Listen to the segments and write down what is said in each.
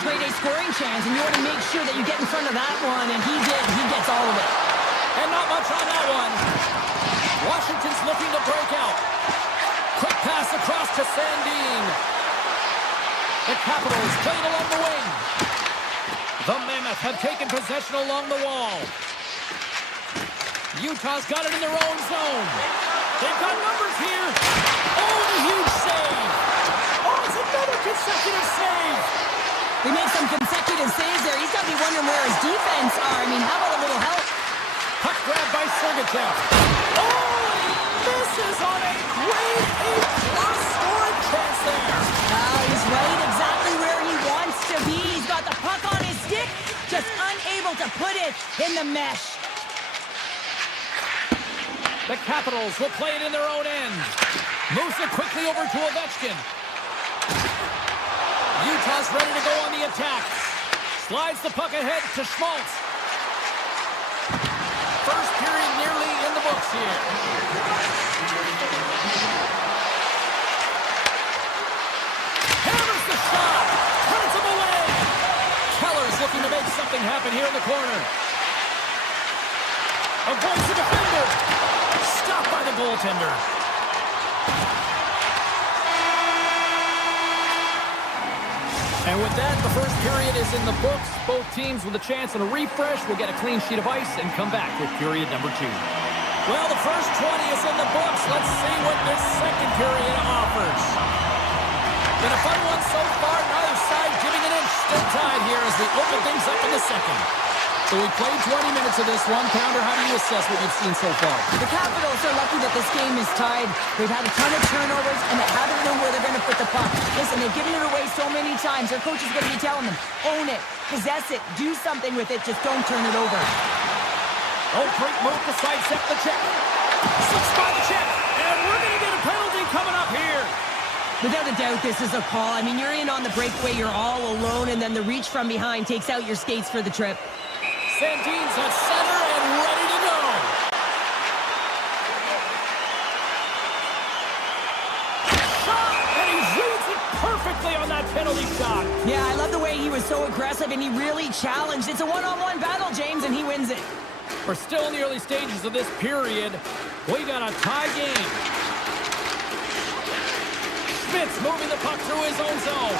grade A scoring chance, and you want to make sure that you get in front of that one, and he did. He gets all of it. And not much on that one. Washington's looking to break out. Quick pass across to Sandin. The Capitals playing along the wing. The Mammoth have taken possession along the wall. Utah's got it in their own zone. They've got numbers here. Oh, the huge save. Oh, it's another consecutive save. They made some consecutive saves there. He's got to be wondering where his defense are. I mean, how about a little help? Puck grab by Sergachev. Oh, this is on a grade A+ scoring chance there. He's right exactly where he wants to be. He's got the puck on his stick, just unable to put it in the mesh. The Capitals will play it in their own end. Moves it quickly over to Ovechkin. Utah's ready to go on the attack. Slides the puck ahead to Schmaltz. First period nearly in the books here. Hammers the shot. Turns him away. Keller's looking to make something happen here in the corner. Avoids the defender. Stopped by the goaltender. And with that, the first period is in the books. Both teams with a chance and a refresh will get a clean sheet of ice and come back with period number 2. Well, the first 20 is in the books. Let's see what this second period offers. Been a fun one so far. Neither side giving an inch. Still tied here as we open things up in the second. So we played 20 minutes of this one. Pounder, how do you assess what you've seen so far? The Capitals are lucky that this game is tied. They've had a ton of turnovers, and they haven't known where they're going to put the puck. Listen, they've given it away so many times. Their coach is going to be telling them, own it, possess it, do something with it, just don't turn it over. Oh, great move to sidestep the check. Slips by the check, and we're going to get a penalty coming up here. Without a doubt, this is a call. I mean, you're in on the breakaway, you're all alone, and then the reach from behind takes out your skates for the trip. Sandin's at center and ready to go. Shot, and he reads it perfectly on that penalty shot. Yeah, I love the way he was so aggressive, and he really challenged. It's a one-on-one battle, James, and he wins it. We're still in the early stages of this period. We got a tie game. Schmitz moving the puck through his own zone.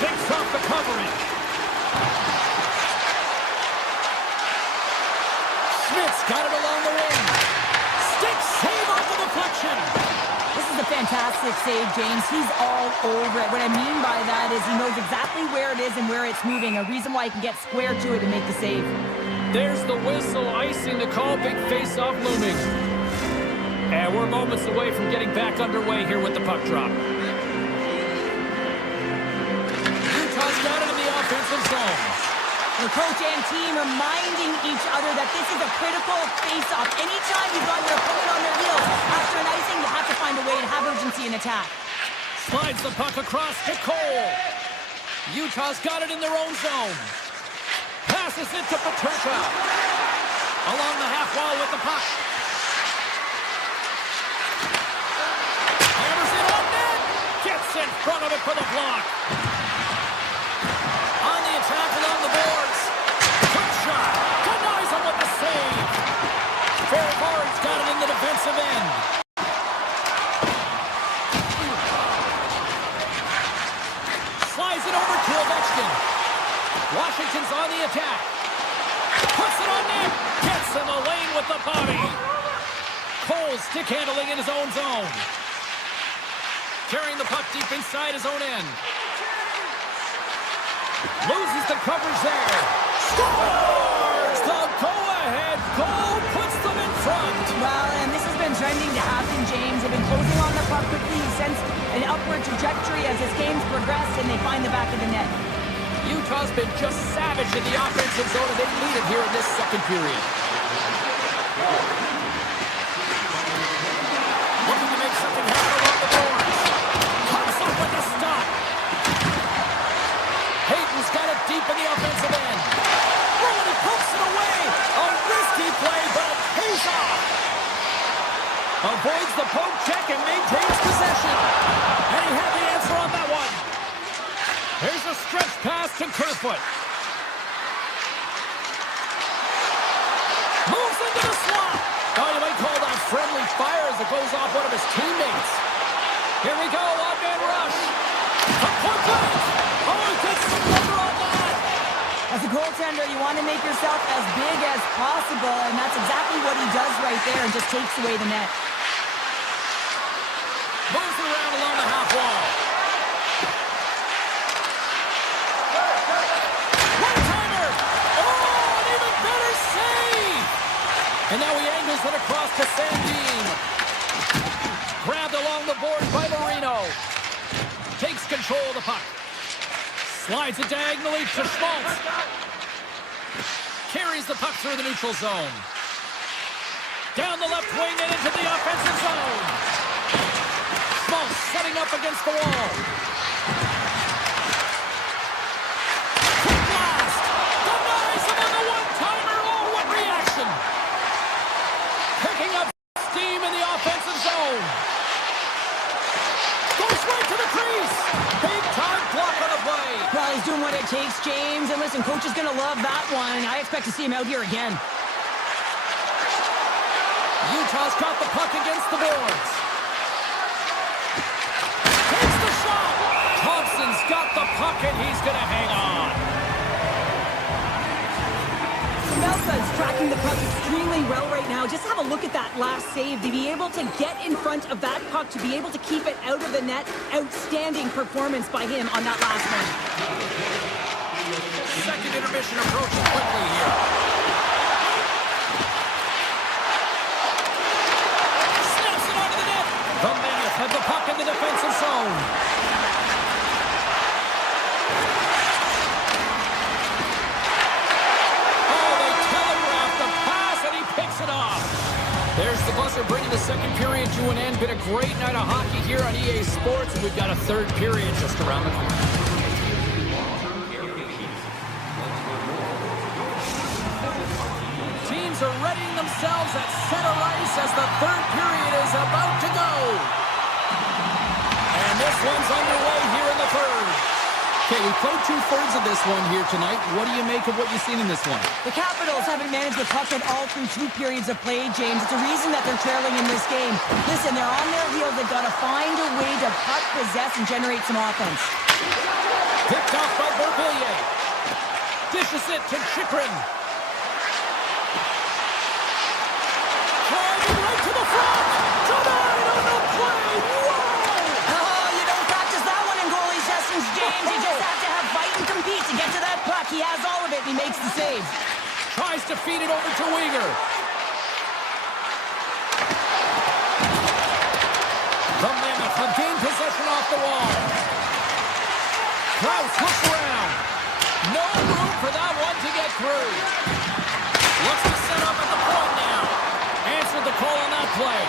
Takes off the coverage. Schmitz got it along the wing. Stick save off the deflection. This is a fantastic save, James. He's all over it. What I mean by that is he knows exactly where it is and where it's moving. A reason why he can get square to it and make the save. There's the whistle, icing the call, big face-off looming. And we're moments away from getting back underway here with the puck drop. Utah's got it in the offensive zone. The coach and team reminding each other that this is a critical face-off. Anytime you've got your opponent on their heels after an icing, you have to find a way to have urgency in attack. Slides the puck across to Cole. Utah's got it in their own zone. Passes it to Peterka. Along the half wall with the puck. Hammers it on net. Gets in front of it for the block. On the attack along the boards. Quick shot. Denies him with the save. Forward's got it in the defensive end. Slides it over to Ovechkin. Washington's on the attack. Puts it on net. Gets in the lane with the body. Cole stick handling in his own zone. Carrying the puck deep inside his own end. Loses the coverage there. Scores! The go-ahead goal puts them in front. Well, and this has been trending to happen, James. They've been closing on the puck quickly. He sends an upward trajectory as his game's progressed, and they find the back of the net. Utah's been just savage in the offensive zone, and they lead it here in this second period. Looking to make something happen along the boards. Comes up with a stop. Hayden's got it deep in the offensive end. Oh, and he pokes it away. A risky play, but it pays off. Avoids the poke check and maintains possession. And he had the answer on that one. Here's a stretch pass. to Kerfoot. Moves into the slot. Oh, you might call that friendly fire as it goes off one of his teammates. Here we go, one-man rush. From point blank. Oh, he gets the number on that. As a goaltender, you want to make yourself as big as possible, and that's exactly what he does right there and just takes away the net. Moves it around along the half wall. One-timer. Oh, an even better save. And now he angles it across to Sandin. Grabbed along the board by Marino. Takes control of the puck. Slides it diagonally to Schmaltz. Carries the puck through the neutral zone. Down the left wing and into the offensive zone. Schmaltz setting up against the wall. Quick blast. Denies him on the one-timer. Oh, what reaction. Picking up steam in the offensive zone. Goes right to the crease. Big time block on the play. Well, he's doing what it takes, James. And listen, coach is going to love that one. I expect to see him out here again. Utah's got the puck against the boards. Takes the shot. Thompson's got the puck and he's going to hang on. Melka's tracking the puck extremely well right now. Just have a look at that last save. To be able to get in front of that puck, to be able to keep it out of the net, outstanding performance by him on that last one. Second intermission approaching quickly here. Snaps it onto the net. The Mammoth have the puck in the defensive zone. There's the buzzer bringing the second period to an end. Been a great night of hockey here on EA Sports, and we've got a third period just around the corner. Teams are readying themselves at center ice as the third period is about to go. And this one's underway here in the third. Okay, we played two-thirds of this one here tonight. What do you make of what you've seen in this one? The Capitals haven't managed the puck at all through two periods of play, James. It's a reason that they're trailing in this game. Listen, they're on their heels. They've got to find a way to puck possess and generate some offense. Picked off by Beauvillier. Dishes it to Chychrun. Driving right to the front. Denied on the play. Whoa! Oh, you don't practice that one in goalie sessions, James. You just have to have fight and compete to get to that puck. He has all of it, and he makes the save. Tries to feed it over to Weegar. The Mammoth have gained possession off the wall. Krause looks around. No room for that one to get through. Looks to set up at the point now. Answered the call on that play.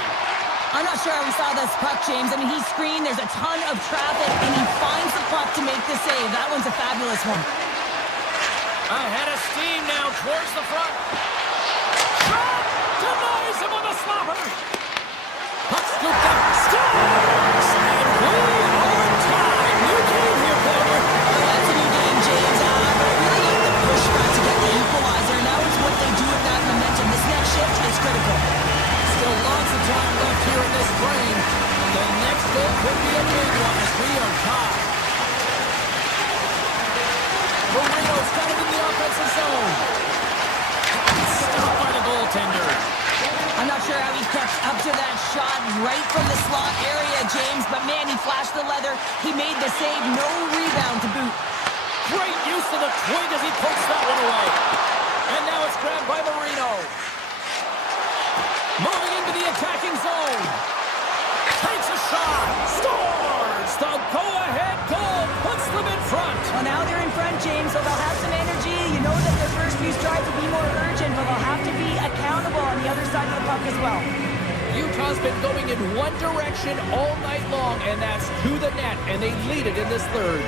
I'm not sure how we saw this puck, James. I mean, he screened. There's a ton of traffic, and he finds the puck to make the save. That one's a fabulous one. Ahead of steam now towards the front. Shot! Denies him on the slapper. Puck scooped up. Scores! And we are tied. New game here, Calgary. That's a new game, James. But I really like the push back to get the equalizer. Now it's what they do with that momentum. This next shift is critical. Still lots of time left here in this frame. The next goal could be a big one as we are tied. Marino's got it in the offensive zone. Stopped by the goaltender. I'm not sure how he kept up to that shot right from the slot area, James, but man, he flashed the leather. He made the save. No rebound to boot. Great use of the twig as he pokes that one away. And now it's grabbed by Marino. Moving into the attacking zone. Takes a shot. Scores! The go-ahead goal puts them in front. Well, now they're in front, James, so they'll have some energy. You know that their first few strides will be more urgent, but they'll have to be accountable on the other side of the puck as well. Utah's been going in one direction all night long, and that's to the net, and they lead it in this third.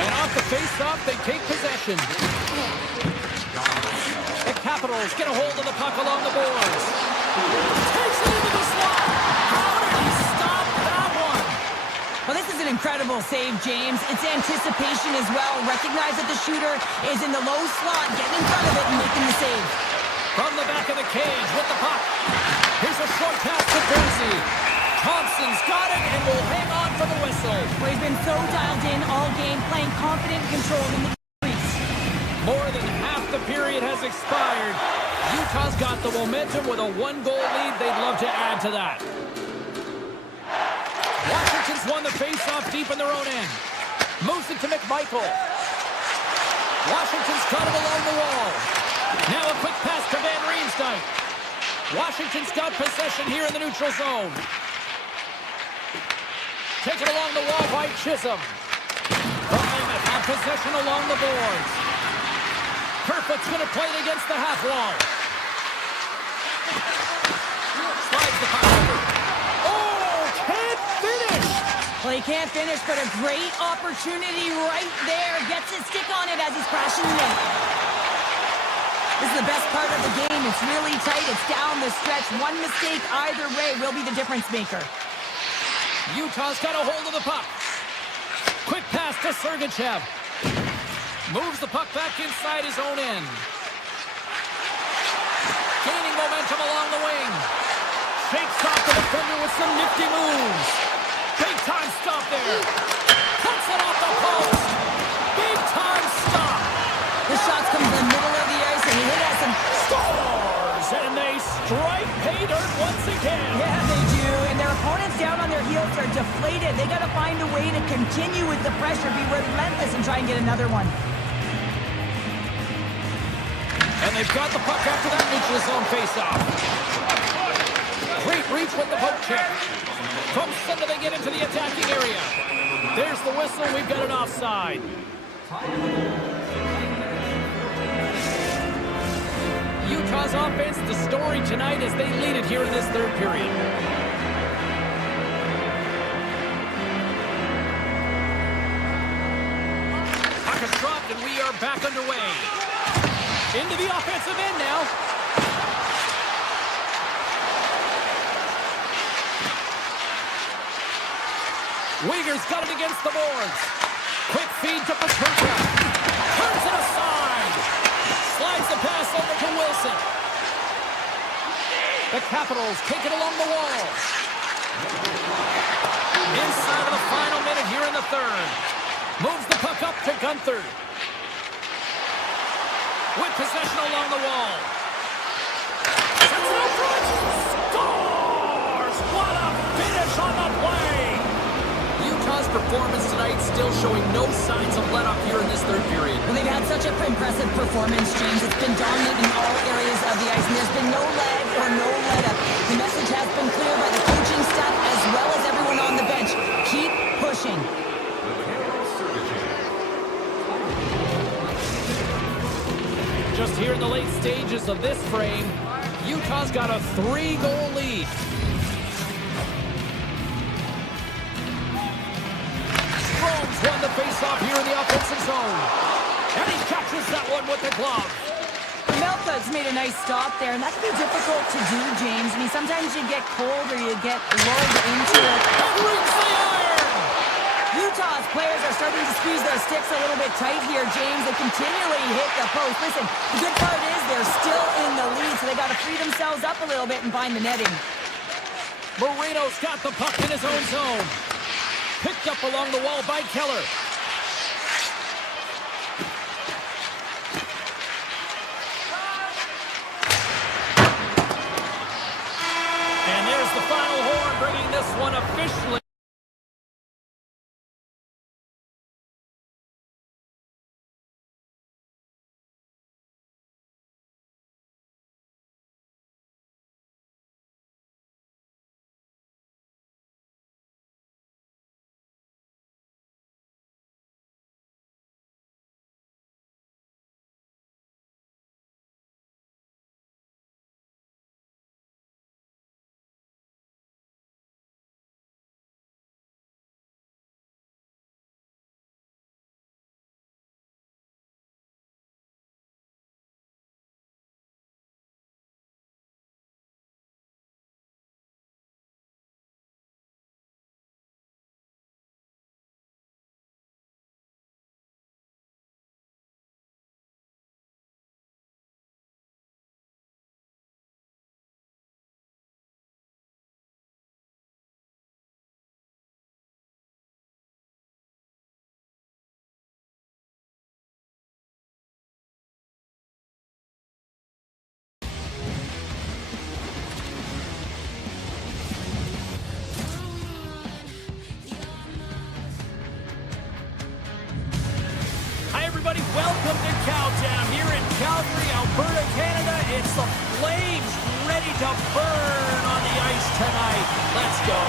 And off the face-off, they take possession. The Capitals get a hold of the puck along the boards. Takes it into the slot. How did he stop that one? Well, this is an incredible Beautiful save, James. It's anticipation as well. Recognize that the shooter is in the low slot, getting in front of it and making the save. From the back of the cage with the puck. Here's a short pass to Dorsey. Thompson's got it and will hang on for the whistle. Well, he's been so dialed in all game, playing confident and controlled in the crease. More than half the period has expired. Utah's got the momentum with a one-goal lead. They'd love to add to that. Washington's won the face-off deep in their own end. Moves it to McMichael. Washington's got it along the wall. Now a quick pass to Van Riemsdyk. Washington's got possession here in the neutral zone. Taken along the wall by Chisholm. The Mammoth have possession along the boards. Kerfoot's going to play it against the half wall. Slides the puck over. Oh, can't finish! Well, he can't finish, but a great opportunity right there. Gets his stick on it as he's crashing the net. This is the best part of the game. It's really tight. It's down the stretch. One mistake either way will be the difference maker. Utah's got a hold of the puck. Quick pass to Sergachev. Moves the puck back inside his own end. Gaining momentum along the wing. Shakes off the defender with some nifty moves. Big time stop there. Cuts it off the post. Big time stop. The shots come to the middle of the ice and he hit us and Scores! And they strike pay dirt once again. yeah, they do. And their opponents down on their heels are deflated. They got to find a way to continue with the pressure, be relentless, and try and get another one. And they've got the puck after that neutral zone faceoff. Great reach with the poke check. From center they get into the attacking area. There's the whistle. We've got an offside. Utah's offense, the story tonight as they lead it here in this third period. Puck is dropped and we are back underway. Into the offensive end now. Uyghur's got it against the boards. Quick feed to Paterka. Turns it aside. Slides the pass over to Wilson. The Capitals take it along the wall. Inside of the final minute here in the third. Moves the puck up to Gunther. With possession along the wall. Sets it up front. Scores! What a finish on the play! Utah's performance tonight still showing no signs of let-up here in this third period. Well, they've had such an impressive performance, James. It's been dominant in all areas of the ice, and there's been no lag or no let-up. The message has been clear by the coaching staff as well as everyone on the bench. Keep pushing. Just here in the late stages of this frame, Utah's got a 3-goal lead. Strome's won the faceoff here in the offensive zone. And he catches that one with the glove. Melka's made a nice stop there, and that can be difficult to do, James. I mean, sometimes you get cold or you get lulled into it. And rings the iron! Utah's players are starting to squeeze their sticks a little bit tight here, James. They continually hit the post. Listen, the good part is they're still in the lead, so they got to free themselves up a little bit and find the netting. Marino's got the puck in his own zone. Picked up along the wall by Keller. And there's the final horn, bringing this one officially. Alberta, Canada, it's the Flames ready to burn on the ice tonight. Let's go.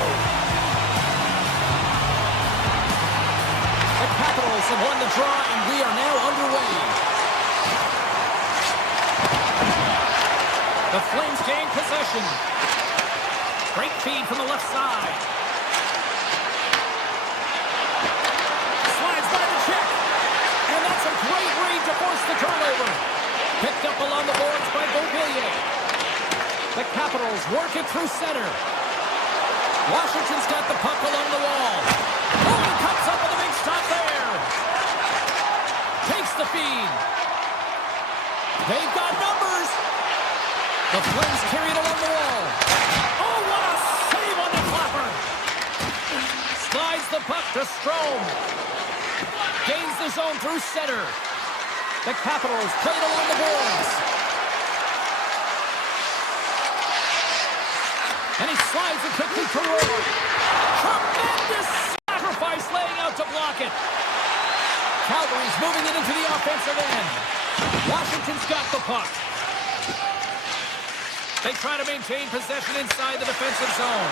The Capitals have won the draw, and we are now underway. The Flames gain possession. Great feed from the left side. Slides by the check. And that's a great read to force the turnover. Picked up along the boards by Beauvillier. The Capitals work it through center. Washington's got the puck along the wall. Oh, he comes up with a big stop there. Takes the feed. They've got numbers. The Flames carry it along the wall. Oh, what a save on the flapper. Slides the puck to Strome. Gains the zone through center. The Capitals play it along the boards. And he slides it quickly to Roy. Tremendous sacrifice laying out to block it. Calgary's moving it into the offensive end. Washington's got the puck. They try to maintain possession inside the defensive zone.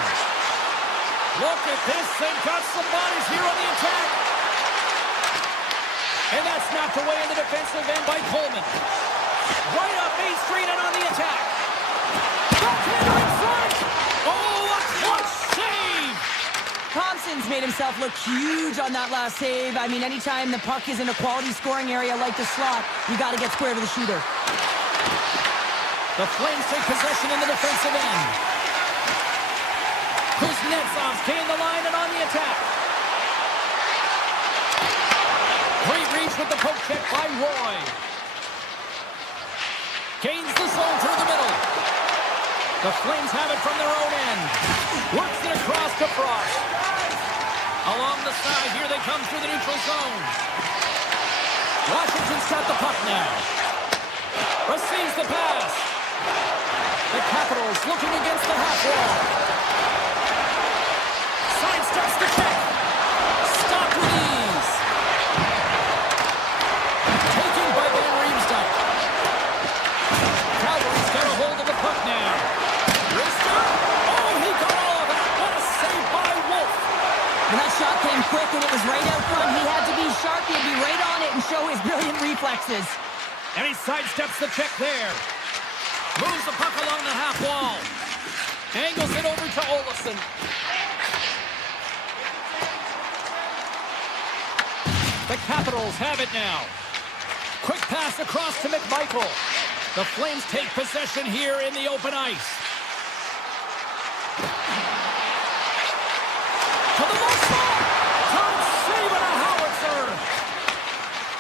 Look at this. They've got some bodies here on the attack. And that's knocked away in the defensive end by Coleman. Right up Main Street and on the attack. Backhander in front. Oh, a clutch save. Thompson's made himself look huge on that last save. I mean, anytime the puck is in a quality scoring area like the slot, you got to get square to the shooter. The Flames take possession in the defensive end. Kuznetsov's gained the line and on the attack. Great reach with the poke check by Roy. Gains the zone through the middle. The Flames have it from their own end. Works it across to Frost. Along the side, here they come through the neutral zone. Washington's got the puck now. Receives the pass. The Capitals looking against the half wall. Sidesteps the check. Stopped with ease. Taken by Van Riemsdyk. Calgary's got a hold of the puck now. Rister. Oh, he got all of it. What a save by Wolf. When that shot came quick and it was right out front, he had to be sharp. He'd be right on it and show his brilliant reflexes. And he sidesteps the check there. Moves the puck along the half wall. Angles it over to Olofsson. The Capitals have it now. Quick pass across to McMichael. The Flames take possession here in the open ice. To the left side. Turns save and a howitzer.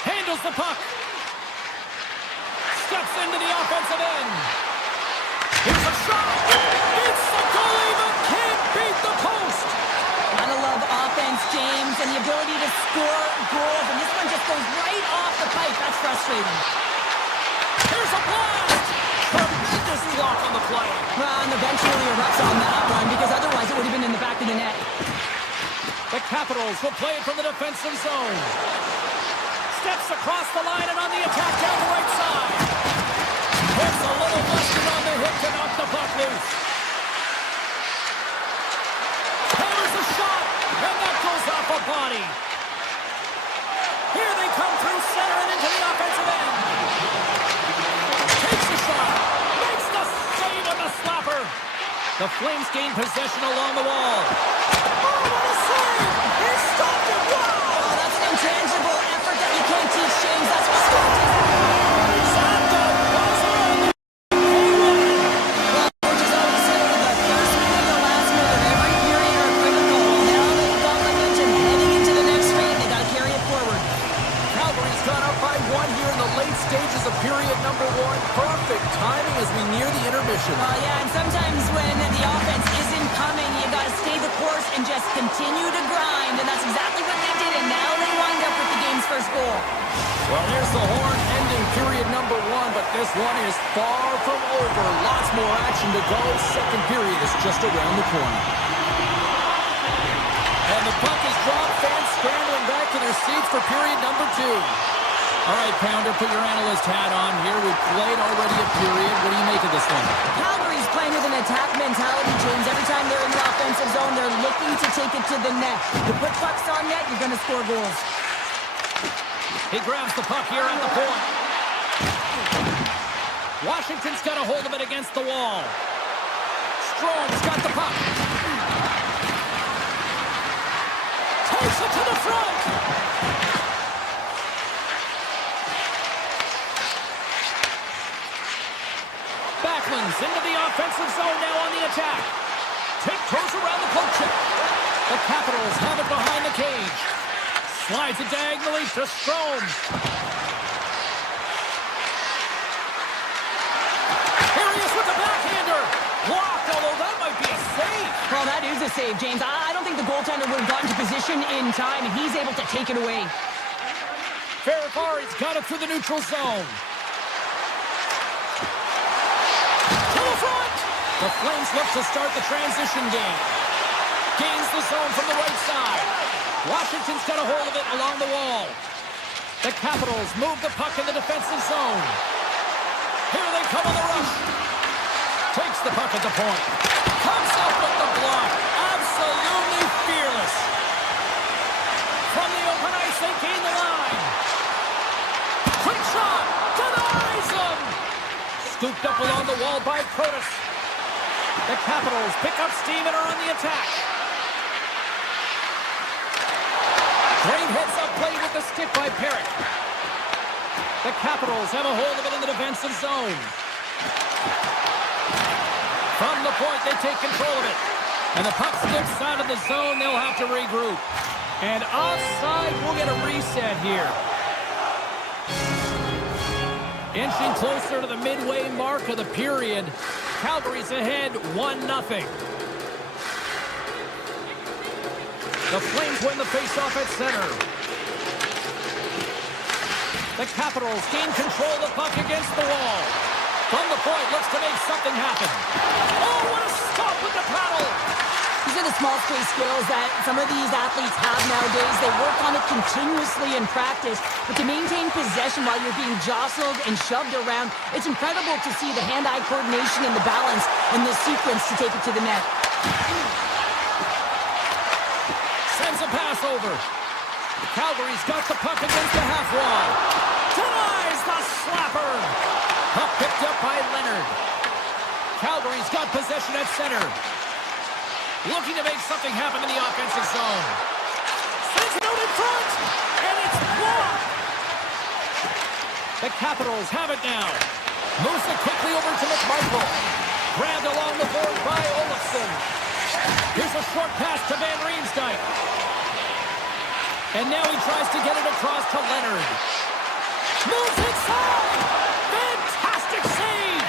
Handles the puck. Steps into the offensive end. Here's a shot. It's the goalie that can't beat the post. Gotta love offense, James, and the ability to score goals. And this one just goes right off the pipe. That's frustrating. Here's a blast. Tremendous block on the play. Well, and eventually erupts on that one because otherwise it would have been in the back of the net. The Capitals will play it from the defensive zone. Steps across the line and on the attack down the right side. Puts a little mustard on the hip to knock the puck loose. Hammers a shot, and that goes off a body. Here they come through center and into the offensive end. Takes the shot, makes the save on the slapper. The Flames gain possession along the wall. Oh, what a save! He stopped it! Wow! Oh, that's an intangible effort that you can't teach, James. That's what stopped it. Coaches always say the first move and the last move of every period are critical. Now they've got momentum heading into the next period. They got to carry it forward. Calgary's gone up by one here in the late stages of period number one. Perfect timing as we near the intermission. Yeah, and sometimes when the offense isn't coming, you got to stay the course and just continue to grind, and that's exactly what they did, and now they wind up with the game's first goal. Well, there's the horn ending period number one, but this one is far from over. Lots more action to go. Second period is just around the corner. And the puck is dropped. Fans scrambling back to their seats for period number two. All right, Pounder, put your analyst hat on here. We've played already a period. What do you make of this one? Calgary's playing with an attack mentality, James. Every time they're in the offensive zone, they're looking to take it to the net. You put pucks on net, you're going to score goals. He grabs the puck here at the point. Washington's got a hold of it against the wall. Strom's got the puck. Takes it to the front. Backlund's into the offensive zone now on the attack. Tiptoes around the poke check. The Capitals have it behind the cage. Slides it diagonally to Strom. Here he is with the backhander. Blocked, although that might be a save. Well, that is a save, James. I don't think the goaltender would have gotten to position in time, and he's able to take it away. Ferrari's got it through the neutral zone. To the front. The Flames look to start the transition game. Gains the zone from the right side. Washington's got a hold of it along the wall. The Capitals move the puck in the defensive zone. Here they come on the rush. Takes the puck at the point. Comes up with the block. Absolutely fearless. From the open ice, they gain the line. Quick shot. Denies him. Scooped up along the wall by Protas. The Capitals pick up steam and are on the attack. Great heads-up play with the stick by Perrick. The Capitals have a hold of it in the defensive zone. From the point, they take control of it. And the puck sticks out of the zone. They'll have to regroup. And offside, we'll get a reset here. Inching closer to the midway mark of the period. Calgary's ahead 1-0. The Flames win the faceoff at center. The Capitals gain control of the puck against the wall. From the point, looks to make something happen. Oh, what a stop with the paddle! These are the small space skills that some of these athletes have nowadays. They work on it continuously in practice, but to maintain possession while you're being jostled and shoved around, it's incredible to see the hand-eye coordination and the balance in this sequence to take it to the net. Sends a pass over. Calgary's got the puck against the half wall. Denies the slapper. Puck picked up by Leonard. Calgary's got possession at center. Looking to make something happen in the offensive zone. Sends it out in front. And it's blocked. The Capitals have it now. Moves it quickly over to McMichael. Grabbed along the board by Olofsson. Here's a short pass to Van Riemsdyk. And now he tries to get it across to Leonard. Moves inside! Fantastic save!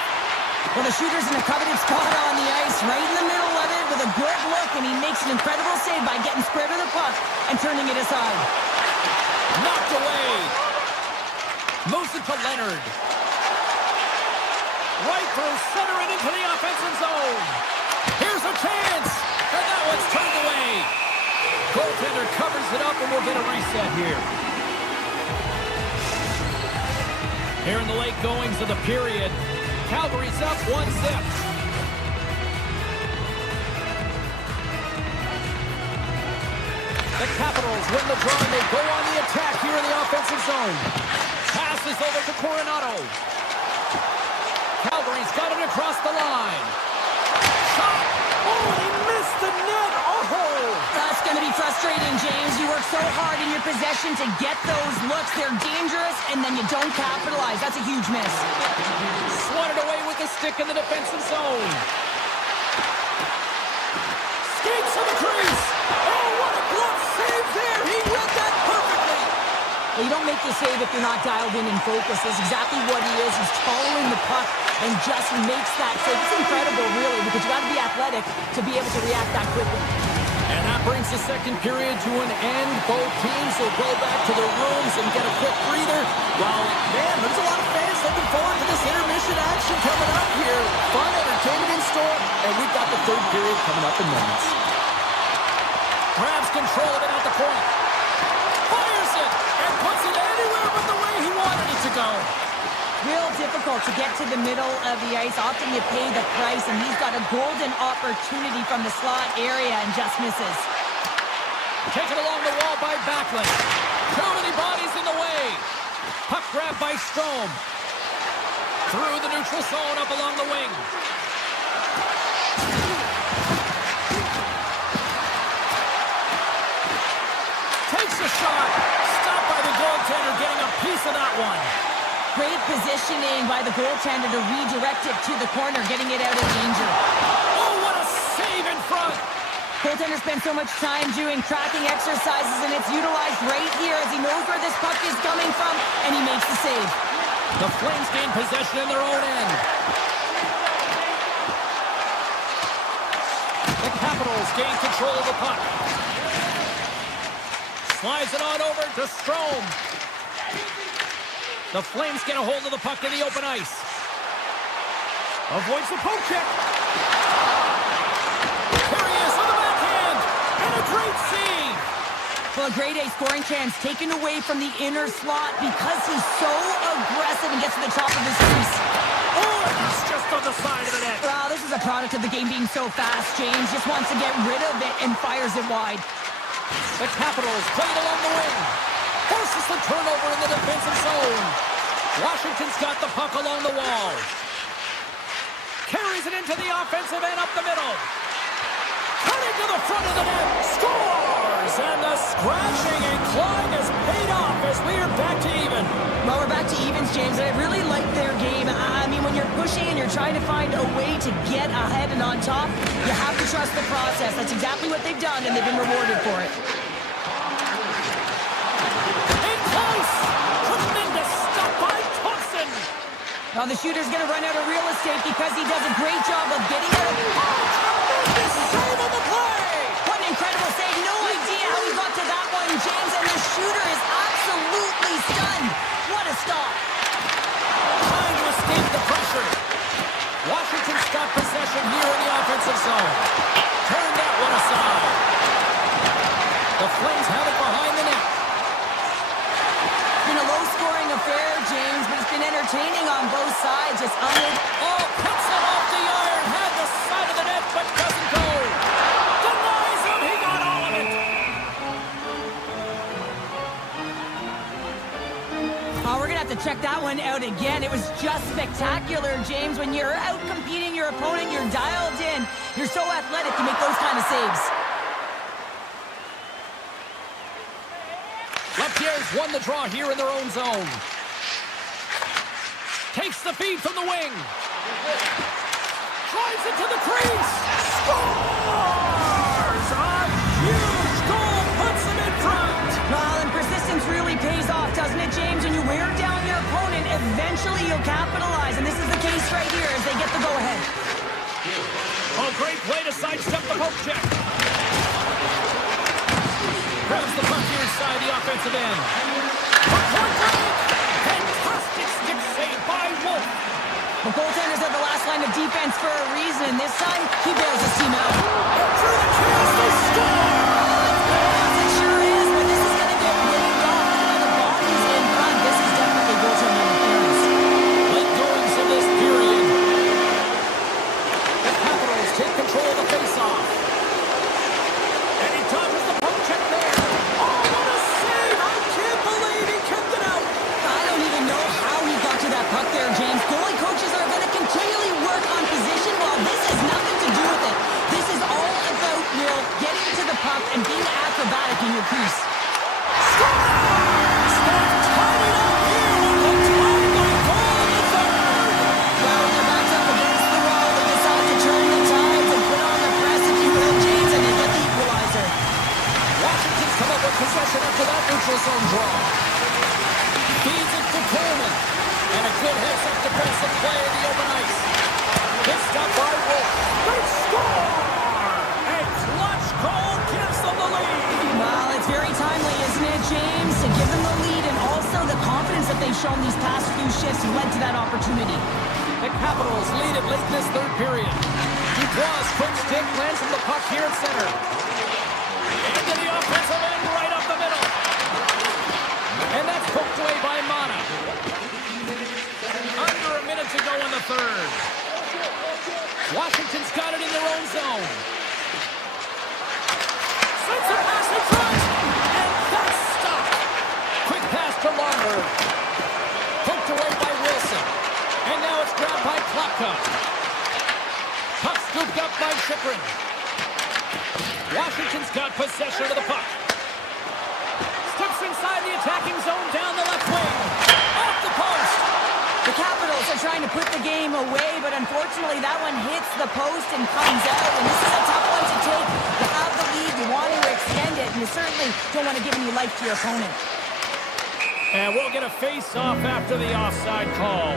Well, the shooter's in a coveted spot on the ice, right in the middle of it with a good look, and he makes an incredible save by getting square to the puck and turning it aside. Knocked away. Moves it to Leonard. Right through center and into the offensive zone. Here's a chance! And that one's turned away. Goaltender covers it up, and we'll get a reset here. Here in the late goings of the period, Calgary's up 1-0. The Capitals win the draw, and they go on the attack here in the offensive zone. Passes over to Coronado. Calgary's got it across the line. Shot! Oh, he missed the net! Oh! That's going to be frustrating, James. You work so hard in your possession to get those looks. They're dangerous, and then you don't capitalize. That's a huge miss. Swatted away with the stick in the defensive zone. Skates to the crease. Oh, what a glove save there. He read that perfectly. Well, you don't make the save if you're not dialed in and focused. That's exactly what he is. He's following the puck and just makes that save. It's incredible, really, because you got to be athletic to be able to react that quickly. And that brings the second period to an end. Both teams will go back to their rooms and get a quick breather. Well, man, there's a lot of fans looking forward to this intermission action coming up here. Fun entertainment in store, and we've got the third period coming up in moments. Grabs control of it at the point. Fires it, and puts it anywhere but the way he wants able to get to the middle of the ice. Often you pay the price, and he's got a golden opportunity from the slot area and just misses. Taken along the wall by Backlund. Too many bodies in the way. Puck grab by Strome. Through the neutral zone, up along the wing. Takes a shot. Stopped by the goaltender, getting a piece of that one. Great positioning by the goaltender to redirect it to the corner, getting it out of danger. Oh, what a save in front. Goaltender spends so much time doing tracking exercises, and it's utilized right here as he knows where this puck is coming from, and he makes the save. The Flames gain possession in their own end. The Capitals gain control of the puck. Slides it on over to Strome. The Flames get a hold of the puck in the open ice. Avoids the poke check. There he is on the backhand. And a great save. Well, a grade A scoring chance taken away from the inner slot because he's so aggressive and gets to the top of his crease. Oh, it's just on the side of the net. Wow, this is a product of the game being so fast. James just wants to get rid of it and fires it wide. The Capitals play it along the wing. Forces the turnover in the defensive zone. Washington's got the puck along the wall. Carries it into the offensive end up the middle. Cutting to the front of the net. Scores! And the scratching and clawing has paid off as we are back to even. Well, we're back to evens, James, and I really like their game. I mean, when you're pushing and you're trying to find a way to get ahead and on top, you have to trust the process. That's exactly what they've done, and they've been rewarded for it. In close! Tremendous stop by Thompson! Now the shooter's going to run out of real estate because he does a great job of getting out of... Tremendous save on the play! What an incredible save. No idea how he got to that one, James, and the shooter is absolutely stunned. What a stop. Trying to escape the pressure. Washington's got possession here in the offensive zone. Turned that one aside. The Flames have it behind the net. It's been a low-scoring affair, James, but it's been entertaining on both sides. Just Oh, cuts it off the iron. Had the side of the net, but doesn't go. Denies him. He got all of it. Oh, we're going to have to check that one out again. It was just spectacular, James. When you're out competing your opponent, you're dialed in. You're so athletic to make those kind of saves. Lapierre's won the draw here in their own zone. Takes the feed from the wing. Drives it to the crease. Scores! A huge goal puts them in front. Well, and persistence really pays off, doesn't it, James? When you wear down your opponent, eventually you'll capitalize. And this is the case right here as they get the go-ahead. Oh, great play to sidestep the poke check. Grabs the puck here inside the offensive end. Point break! Fantastic stick save by Wolf. The goaltenders are the last line of defense for a reason. This time, he bails his team out. Through the chance, they score! Yes, it sure is, but this is going to get waved off by the bodies in front. This is definitely goaltender interference. Late goings in this period. The Capitals take control of the faceoff. And he dodges the poke check there. Oh, what a save! I can't believe he kept it out. I don't even know how he got to that puck there, James. Goalie coaches are going to continually work on position while this has nothing to do with it. This is all about, Will, getting to the puck and being acrobatic in your crease. Scores! They've tied it up here with the timely goal in the third. Well, when they're backed up against the wall, they decide to turn the tides and put on the press, if you will, James, and they get the equalizer. Washington's come up with possession after that neutral zone draw. Feeds it to Coleman. And a good heads-up defensive play in the open ice. Missed up by Wolf. They score! A clutch goal gives them the lead. Well, it's very timely, isn't it, James, to give them the lead, and also the confidence that they've shown these past few shifts led to that opportunity. The Capitals lead it late in this third period. Dubois' quick stick lands from the puck here at center. Into the offensive end, right up the middle. And that's poked away by Mana. Under a minute to Rocca. Puck scooped up by Chychrun. Washington's got possession of the puck. Steps inside the attacking zone down the left wing. Off the post. The Capitals are trying to put the game away, but unfortunately that one hits the post and comes out. And this is a tough one to take. You have the lead, you want to extend it, and you certainly don't want to give any life to your opponent. And we'll get a face-off after the offside call.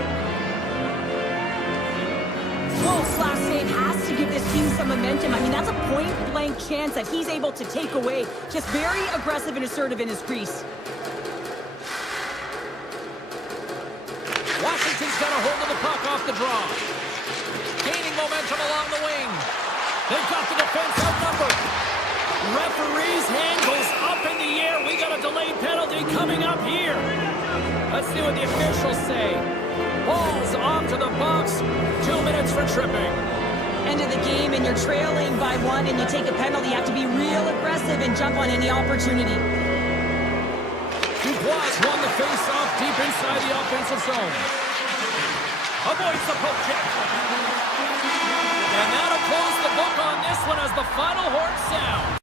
Wolf's last save has to give this team some momentum. I mean, that's a point-blank chance that he's able to take away. Just very aggressive and assertive in his crease. Washington's got a hold of the puck off the draw. Gaining momentum along the wing. They've got the defense outnumbered. Referee's hand goes up in the air. We got a delayed penalty coming up here. Let's see what the officials say. Ball's off to the box. 2 minutes for tripping. End of the game, and you're trailing by 1, and you take a penalty. You have to be real aggressive and jump on any opportunity. Dubois won the face-off deep inside the offensive zone. Avoids the poke check. And that'll close the book on this one as the final horn sounds.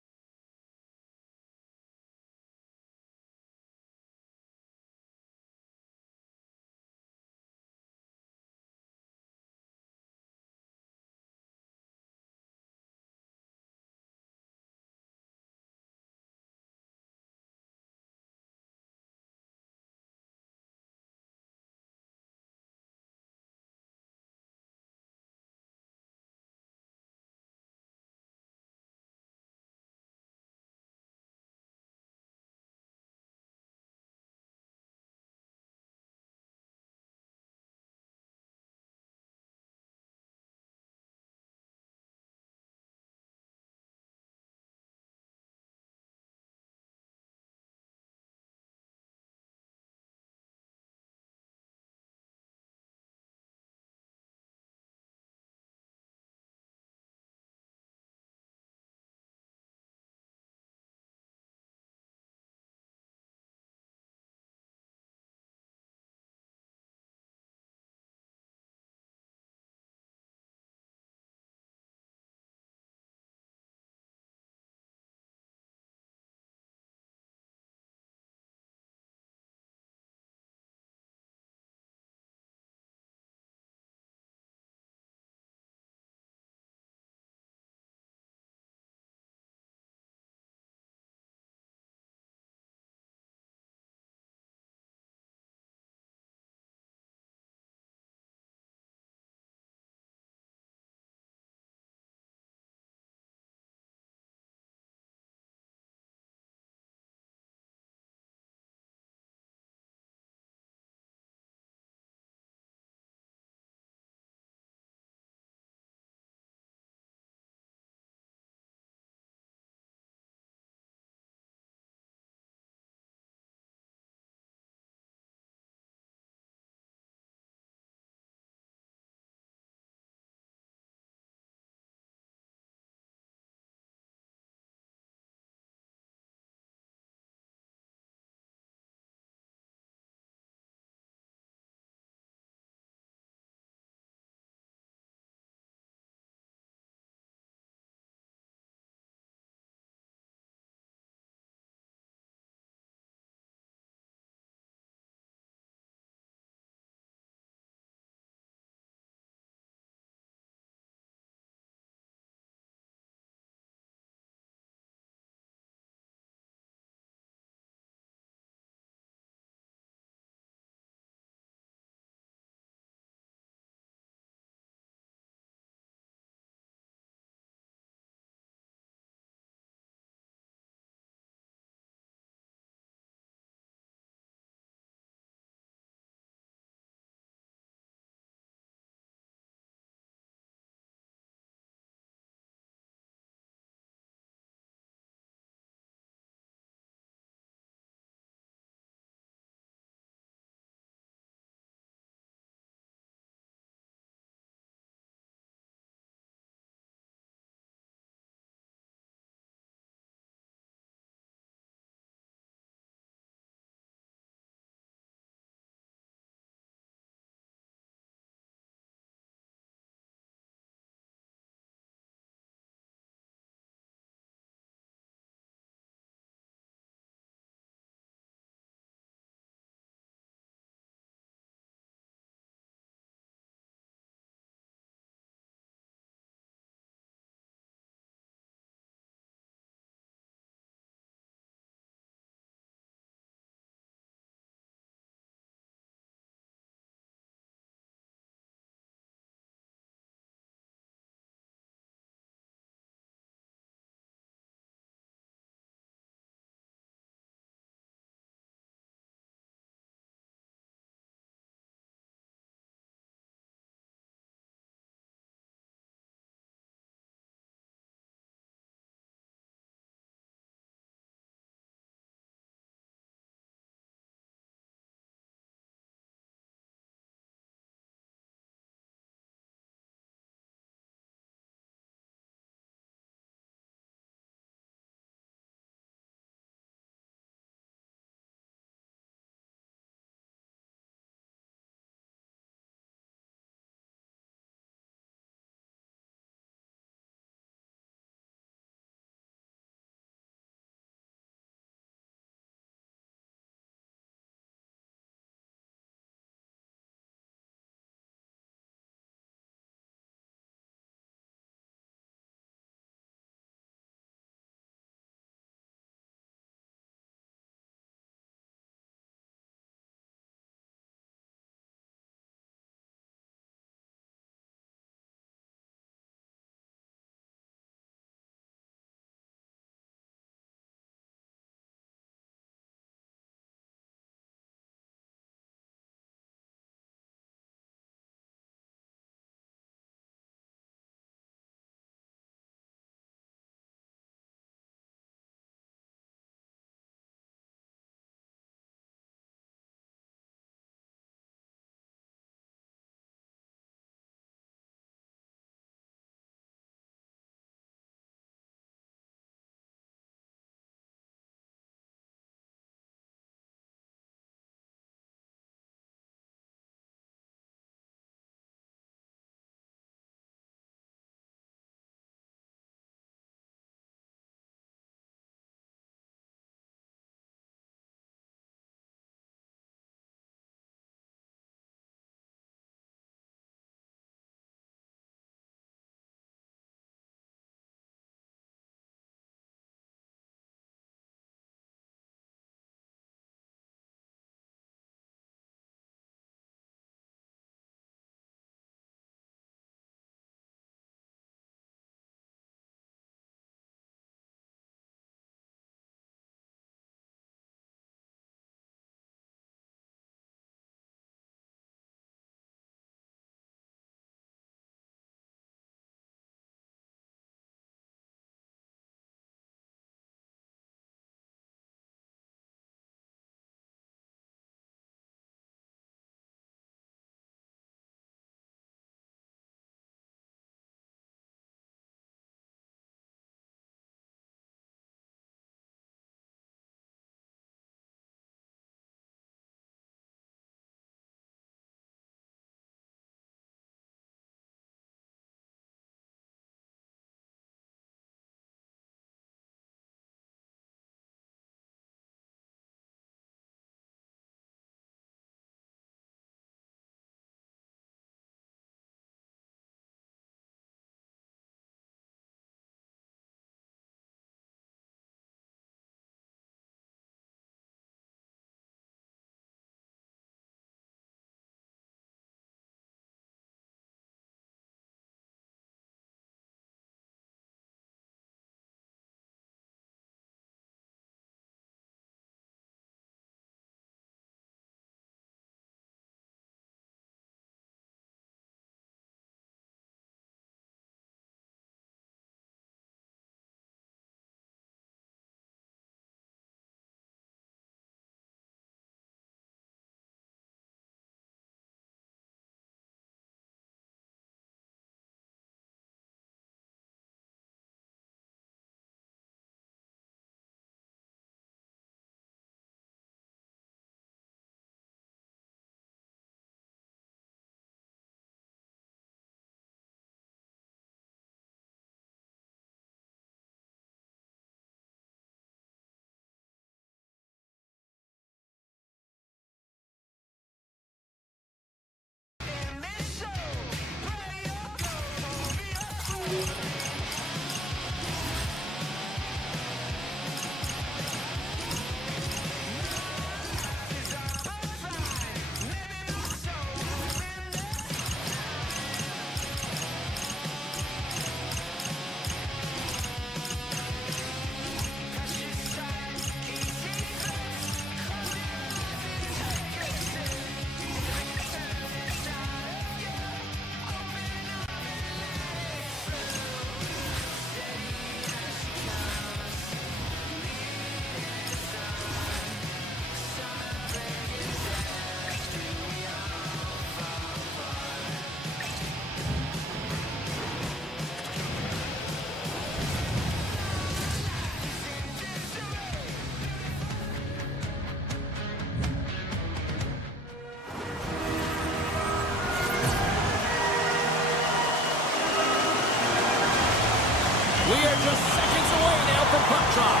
puck drop.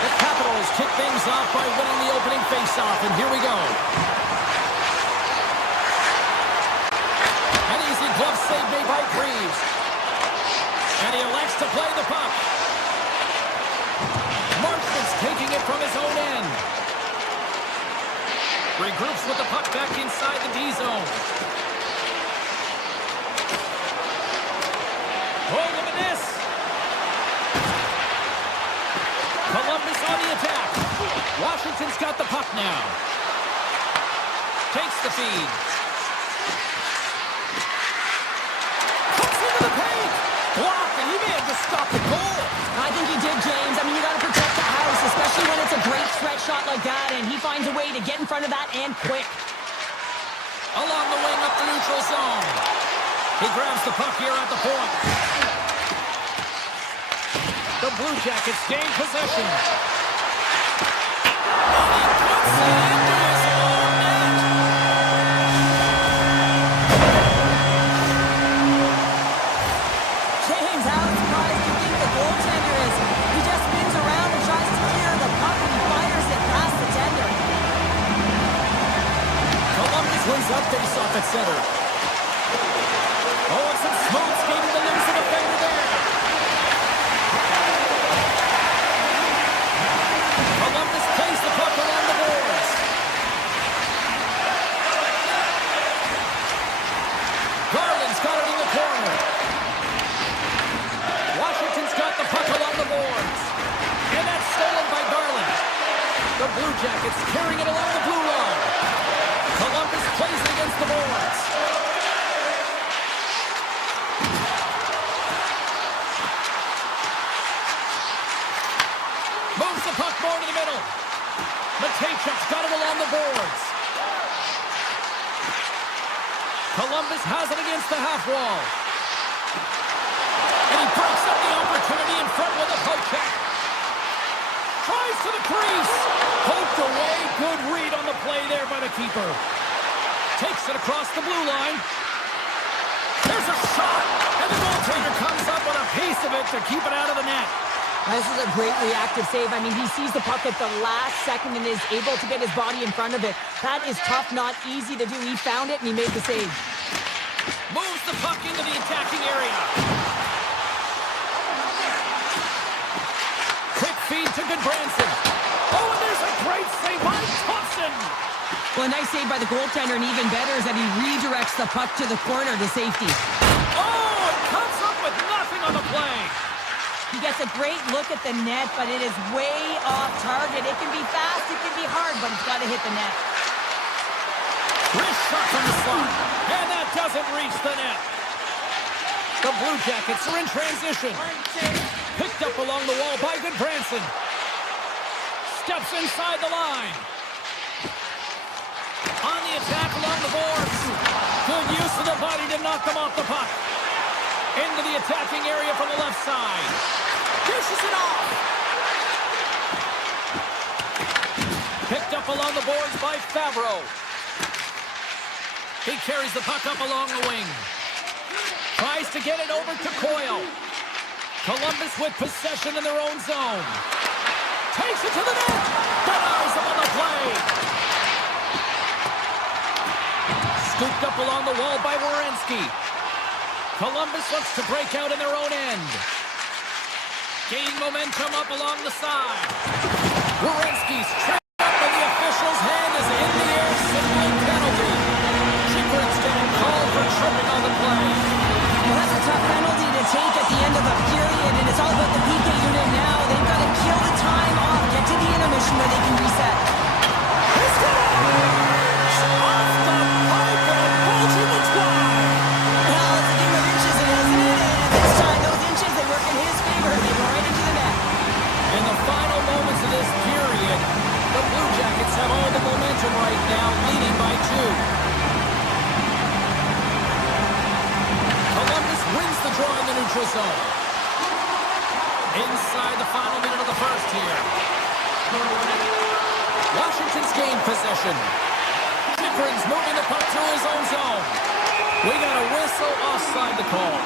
The Capitals kick things off by winning the opening faceoff, and here we go. An easy glove save made by Creeves. And he elects to play the puck. Marchment's taking it from his own end. Regroups with the puck back inside the D zone. Oh, look at this. Columbus on the attack. Washington's got the puck now. Takes the feed. Cuts into the paint. Blocked, and he may have just stopped the goal. I think he did, James. I mean, you got to protect the house, especially when it's a great stretch shot like that, and he finds a way to get in front of that and quick. Along the wing up the neutral zone. He grabs the puck here at the point. The Blue Jackets gain possession. And he puts it into his own net. James, how surprised do you think the goaltender is? He just spins around and tries to clear the puck, and he fires it past the tender. Columbus wins that face-off at center. Oh, it's some smooth skating to lose the defender there. Columbus plays the puck along the boards. Garland's got it in the corner. Washington's got the puck along the boards. And that's stolen by Garland. The Blue Jackets carrying it along the blue line. Columbus plays it against the boards. Moves the puck more to the middle. Matejchuk's got it along the boards. Columbus has it against the half wall. And he breaks up the opportunity in front with a poke check. Tries to the crease. Poked away. Good read on the play there by the keeper. Takes it across the blue line. There's a shot. And the goaltender comes up with a piece of it to keep it out of the net. This is a great reactive save. I mean, he sees the puck at the last second and is able to get his body in front of it. That is tough, not easy to do. He found it, and he made the save. Moves the puck into the attacking area. Quick feed to Goodbranson. Oh, and there's a great save by Thompson. Well, a nice save by the goaltender, and even better is that he redirects the puck to the corner to safety. Oh, it comes up with nothing on the play. He gets a great look at the net, but it is way off target. It can be fast, it can be hard, but it's got to hit the net. Wrist shot from the slot, and that doesn't reach the net. The Blue Jackets are in transition. Picked up along the wall by Goodbranson. Steps inside the line. On the attack along the boards. Good use of the body to knock them off the puck. Into the attacking area from the left side. Dishes it off. Picked up along the boards by Favreau. He carries the puck up along the wing. Tries to get it over to Coyle. Columbus with possession in their own zone. Takes it to the net. Denies him on the play. Scooped up along the wall by Werenski. Columbus looks to break out in their own end. Gaining momentum up along the side. Werenski's tripped up and the official's hand is in the air, signaling penalty. Chikrin's getting called for tripping on the play. Well, that's a tough penalty to take at the end of a period, and it's all about the PK unit now. They've got to kill the time off, get to the intermission where they can reset. He's got it! Off the pipe and a bulging looks wide. Well, it's a game of inches, isn't it? And this time, those inches, they work in his favor. They go right into the net. In the final moments of this period, the Blue Jackets have all the momentum right now, leading by 2. Columbus wins the draw in the neutral zone. Inside the final minute of the first here. Washington's gained possession. Chikrin's moving the puck through his own zone. We got a whistle offside the call.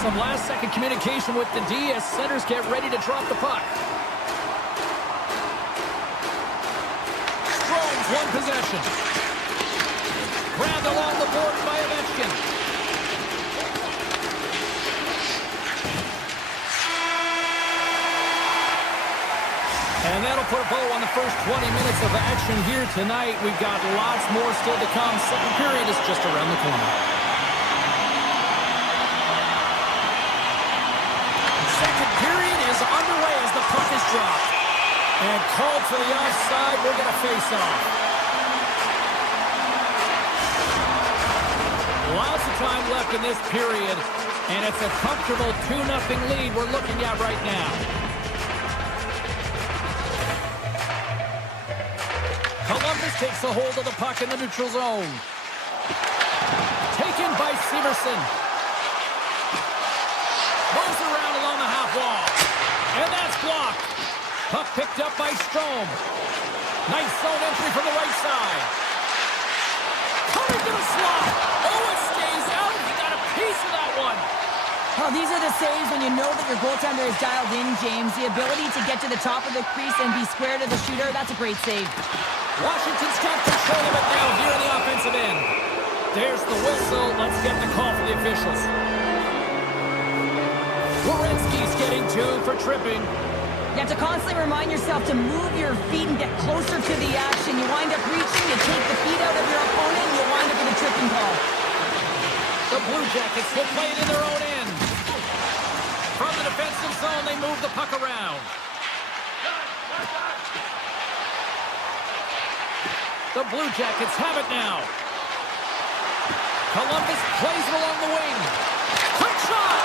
Some last-second communication with the D as centers get ready to drop the puck. Strome's one possession. Grabbed along the board by Ovechkin. And that'll put a bow on the first 20 minutes of action here tonight. We've got lots more still to come. Second period is just around the corner. Second period is underway as the puck is dropped. And called for the offside. We're going to face off. Lots of time left in this period. And it's a comfortable 2-0 lead we're looking at right now. Columbus takes a hold of the puck in the neutral zone. Taken by Severson. Moves around along the half wall. And that's blocked. Puck picked up by Strome. Nice zone entry from the right side. Coming to the slot. Oh, it stays out. He got a piece of that one. Oh, these are the saves when you know that your goaltender is dialed in, James. The ability to get to the top of the crease and be square to the shooter, that's a great save. Washington's got control of it now here in the offensive end. There's the whistle. Let's get the call for the officials. Werenski's getting 2 for tripping. You have to constantly remind yourself to move your feet and get closer to the action. You wind up reaching, you take the feet out of your opponent, and you wind up with a tripping call. The Blue Jackets will play it in their own end. From the defensive zone, they move the puck around. The Blue Jackets have it now. Columbus plays it along the wing. Quick shot!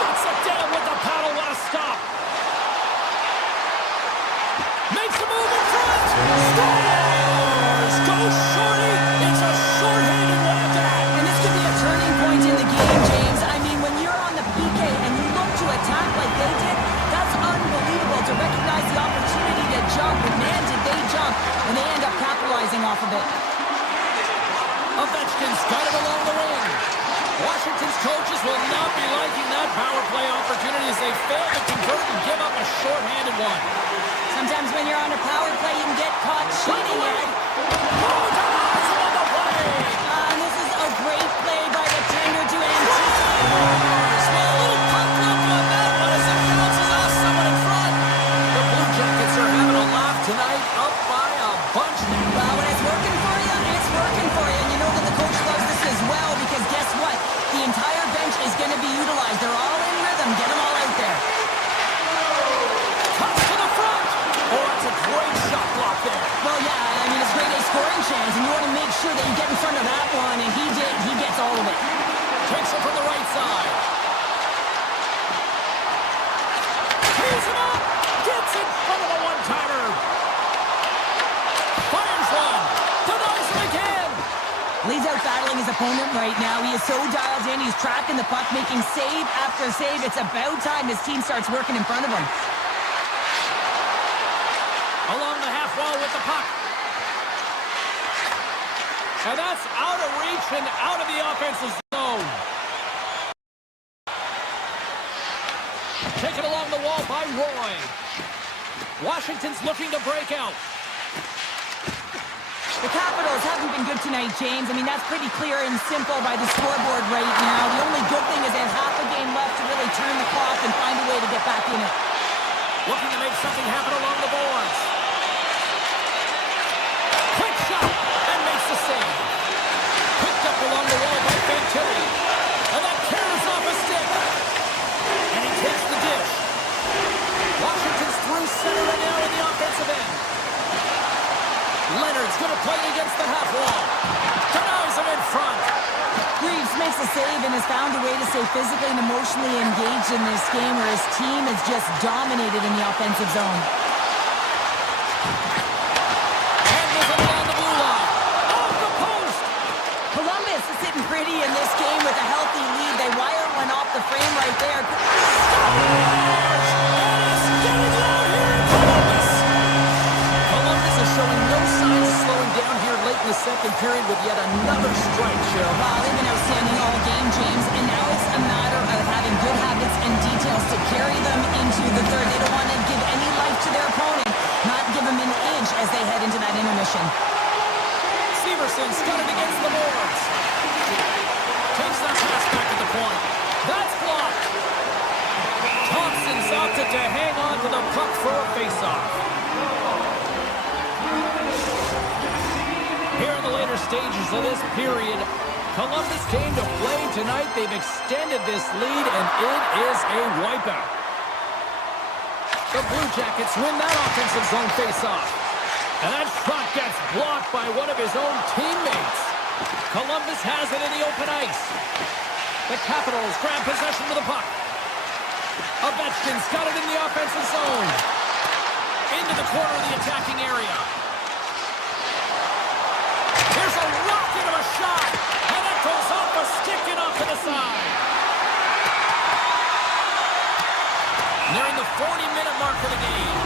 Shuts it down with the paddle. What a stop! Makes a move in front! Scores! Go Shorty! It's a short-handed one at that! And this could be a turning point in the game, James. I mean, when you're on the PK and you look to attack like they did, that's unbelievable to recognize the opportunity to jump. And man, did they jump, and they end up capitalizing off of it. Ovechkin's got it along the wing. Washington's coaches will not be liking that power play opportunity as they fail to convert and give up a short-handed one. Sometimes when you're on a power play, you can get caught cheating it. And this is a great play by the tender to anticipate. Small little puck up on that one as it bounces off someone in front. The Blue Jackets are having a laugh tonight, up by a bunch. Well, when it's working for you, it's working for you. And you know that the coach loves this as well because guess what? The entire bench is going to be utilized. They're all in rhythm. Get them all out there. Cuts to the front. Oh, that's a great shot block there. Well, yeah, I mean, it's great a scoring chance, and you want to make sure that you get in front of that one, and he did. He gets all of it. Takes it from the right side. Tees him up. Gets in front of a one-timer. Fires one. Denies him again. Lee's out battling his opponent right now. He is so dialed in. He's tracking the puck, making save after save. It's about time his team starts working in front of him. Along the half wall with the puck. And that's out of reach and out of the offensive zone. Taken along the wall by Roy. Washington's looking to break out. The Capitals haven't been good tonight, James. I mean, that's pretty clear and simple by the scoreboard right now. The only good thing is they have half a game left to really turn the clock and find a way to get back in it. Looking to make something happen along the boards. Quick shot and makes the save. Picked up along the wall by Fantilli. And that carries off a stick. And he takes the dish. Washington's through center right now in the offensive end. Leonard's going to play against the half wall. Denies him in front. Reeves makes a save and has found a way to stay physically and emotionally engaged in this game where his team has just dominated in the offensive zone. Handles it along the blue line. Off the post. Columbus is sitting pretty in this game with a healthy lead. They wire one off the frame right there. Columbus is showing no signs of slowing period with yet another strike, Cheryl. Wow, they've been outstanding all game, James, and now it's a matter of having good habits and details to carry them into the third. They don't want to give any life to their opponent, not give them an inch as they head into that intermission. Severson's got it against the boards. Takes that pass back to the point. That's blocked. Thompson's opted to hang on to the puck for a faceoff. Here in the later stages of this period, Columbus came to play tonight. They've extended this lead, and it is a wipeout. The Blue Jackets win that offensive zone faceoff. And that shot gets blocked by one of his own teammates. Columbus has it in the open ice. The Capitals grab possession of the puck. Ovechkin's got it in the offensive zone. Into the corner of the attacking area. Here's a rocket of a shot. And that goes off a stick and off to the side. Nearing the 40-minute mark of the game.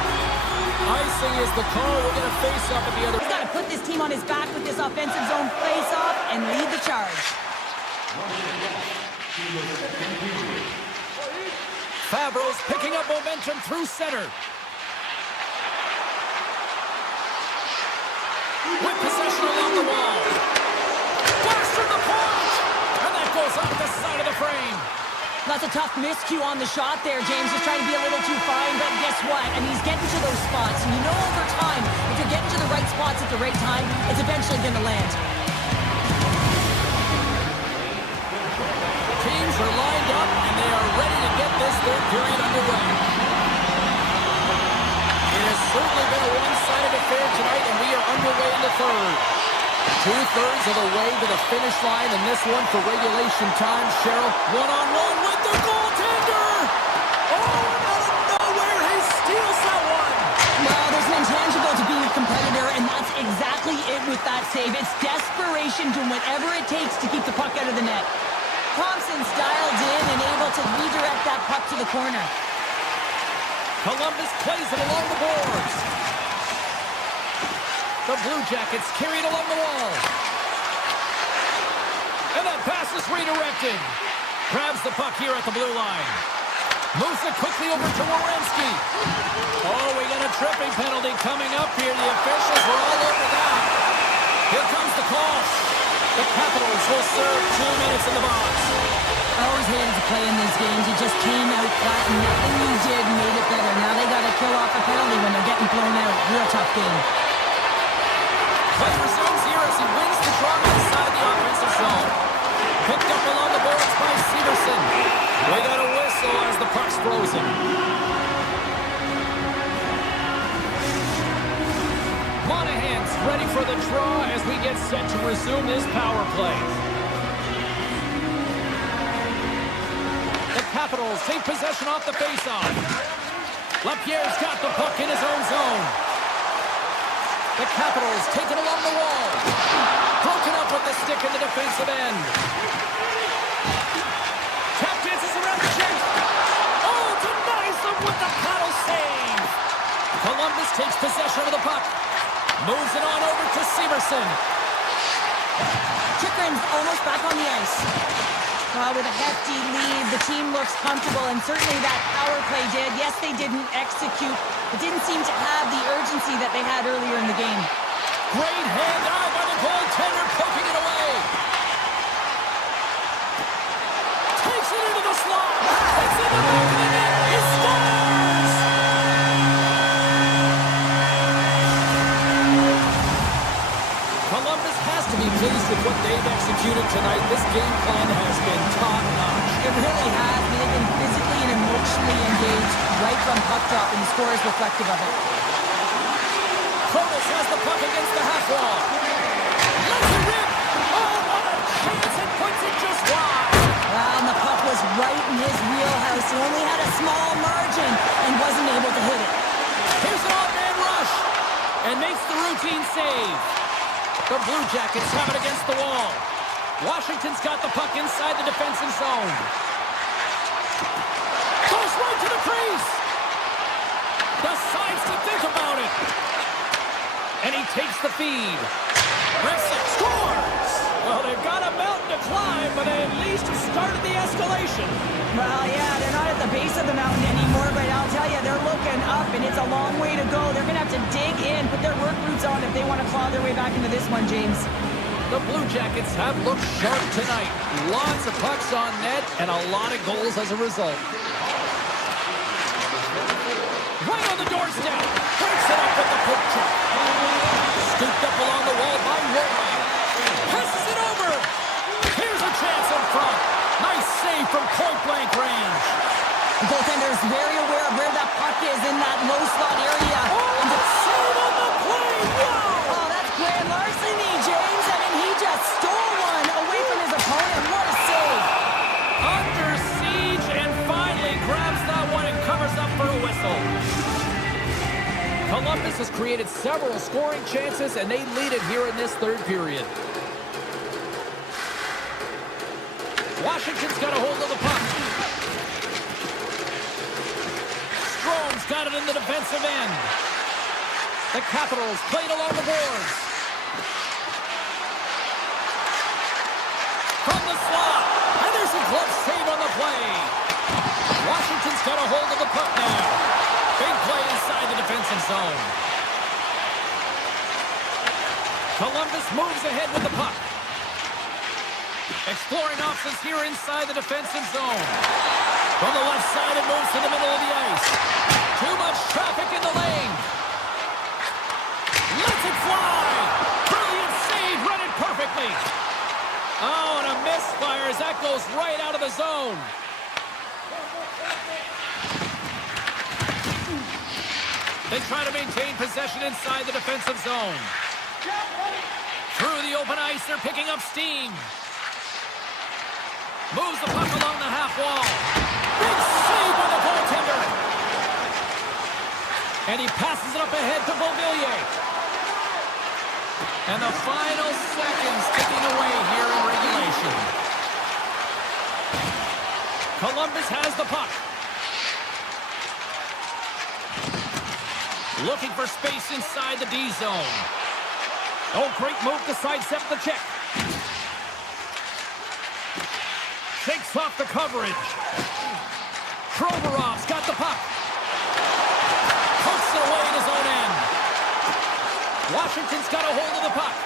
Icing is the call. We're going to face up at the other. He's got to put this team on his back with this offensive zone face-off and lead the charge. Fabro's picking up momentum through center. With possession along the wall. Blast from the point! And that goes off the side of the frame. That's a tough miscue on the shot there, James. Just trying to be a little too fine, but guess what? I mean, he's getting to those spots. And you know over time, if you're getting to the right spots at the right time, it's eventually going to land. Teams are lined up, and they are ready to get this third period underway. It has certainly been a one-sided affair tonight, and we are underway in the third. Two-thirds of the way to the finish line, and this one for regulation time. Cheryl, one-on-one with the goaltender! Oh, out of nowhere, he steals that one! Well, there's an intangible to being a competitor, and that's exactly it with that save. It's desperation, doing whatever it takes to keep the puck out of the net. Thompson's dialed in and able to redirect that puck to the corner. Columbus plays it along the boards. The Blue Jackets carry it along the wall. And that pass is redirected. Grabs the puck here at the blue line. Moves it quickly over to Werenski. Oh, we got a tripping penalty coming up here. The officials were all over that. Here comes the call. The Capitals will serve 2 minutes in the box. I always hated to play in these games. You just came out flat and nothing you did made it better. Now they got to kill off a penalty when they're getting blown out. Real tough game. Play resumes here as he wins the draw to the side of the offensive zone. Picked up along the boards by Severson. We got a whistle as the puck's frozen. Monahan's ready for the draw as we get set to resume this power play. The Capitals take possession off the faceoff. Lapierre's got the puck in his own zone. The Capitals take it along the wall. Broken up with the stick in the defensive end. Tap dances around the chest. Oh, denies them with the paddle save. Columbus takes possession of the puck. Moves it on over to Severson. Chikrin's almost back on the ice. With a hefty lead, the team looks comfortable, and certainly that power play did. Yes, they didn't execute. It didn't seem to have the urgency that they had earlier in the game. Great hand eye by the goaltender, poking it away. Takes it into the slot. It's in the back of the net. He scores! Columbus has to be pleased with what they've executed tonight. This game plan has been top-notch. It really has. I mean, they've been physically and emotionally engaged right from puck drop, and the score is reflective of it. Protas has the puck against the half wall. Lets it rip. Oh, what a chance, and puts it just wide. Well, and the puck was right in his wheelhouse. He only had a small margin and wasn't able to hit it. Here's an odd-man rush, and makes the routine save. The Blue Jackets have it against the wall. Washington's got the puck inside the defensive zone. Goes right to the crease. Decides to think about it. And he takes the feed. Rips it, scores! Well, they've got a mountain to climb, but they at least have started the escalation. Well, yeah, they're not at the base of the mountain anymore, but I'll tell you, they're looking up, and it's a long way to go. They're going to have to dig in, put their work boots on if they want to claw their way back into this one, James. The Blue Jackets have looked sharp tonight. Lots of pucks on net, and a lot of goals as a result. Right on the doorstep. Breaks it up with the poke check. Scooped up along the wall by Roy. Passes it over. Here's a chance in front. Nice save from point-blank range. The goaltender is very aware of where that puck is in that low slot area. Oh, the save on the play. Wow. Oh, that's grand larceny, James. I mean, he just stole one away from his opponent. What a save. Under siege and finally grabs that one and covers up for a whistle. Columbus has created several scoring chances, and they lead it here in this third period. Washington's got a hold of the puck. Strome's got it in the defensive end. The Capitals played along the boards. From the slot. And there's a glove save on the play. Washington's got a hold of the puck now. Big play inside the defensive zone. Columbus moves ahead with the puck. Exploring options here inside the defensive zone. From the left side, it moves to the middle of the ice. Too much traffic in the lane. Lets it fly. Brilliant save, run it perfectly. Oh, and a misfire as that goes right out of the zone. They try to maintain possession inside the defensive zone. Through the open ice, they're picking up steam. Moves the puck along the half wall. Big save by the goaltender. And he passes it up ahead to Beauvillier. And the final seconds ticking away here in regulation. Columbus has the puck. Looking for space inside the D zone. Oh, great move to sidestep the check. Shakes off the coverage. Provorov's got the puck. Pokes it away in his own end. Washington's got a hold of the puck.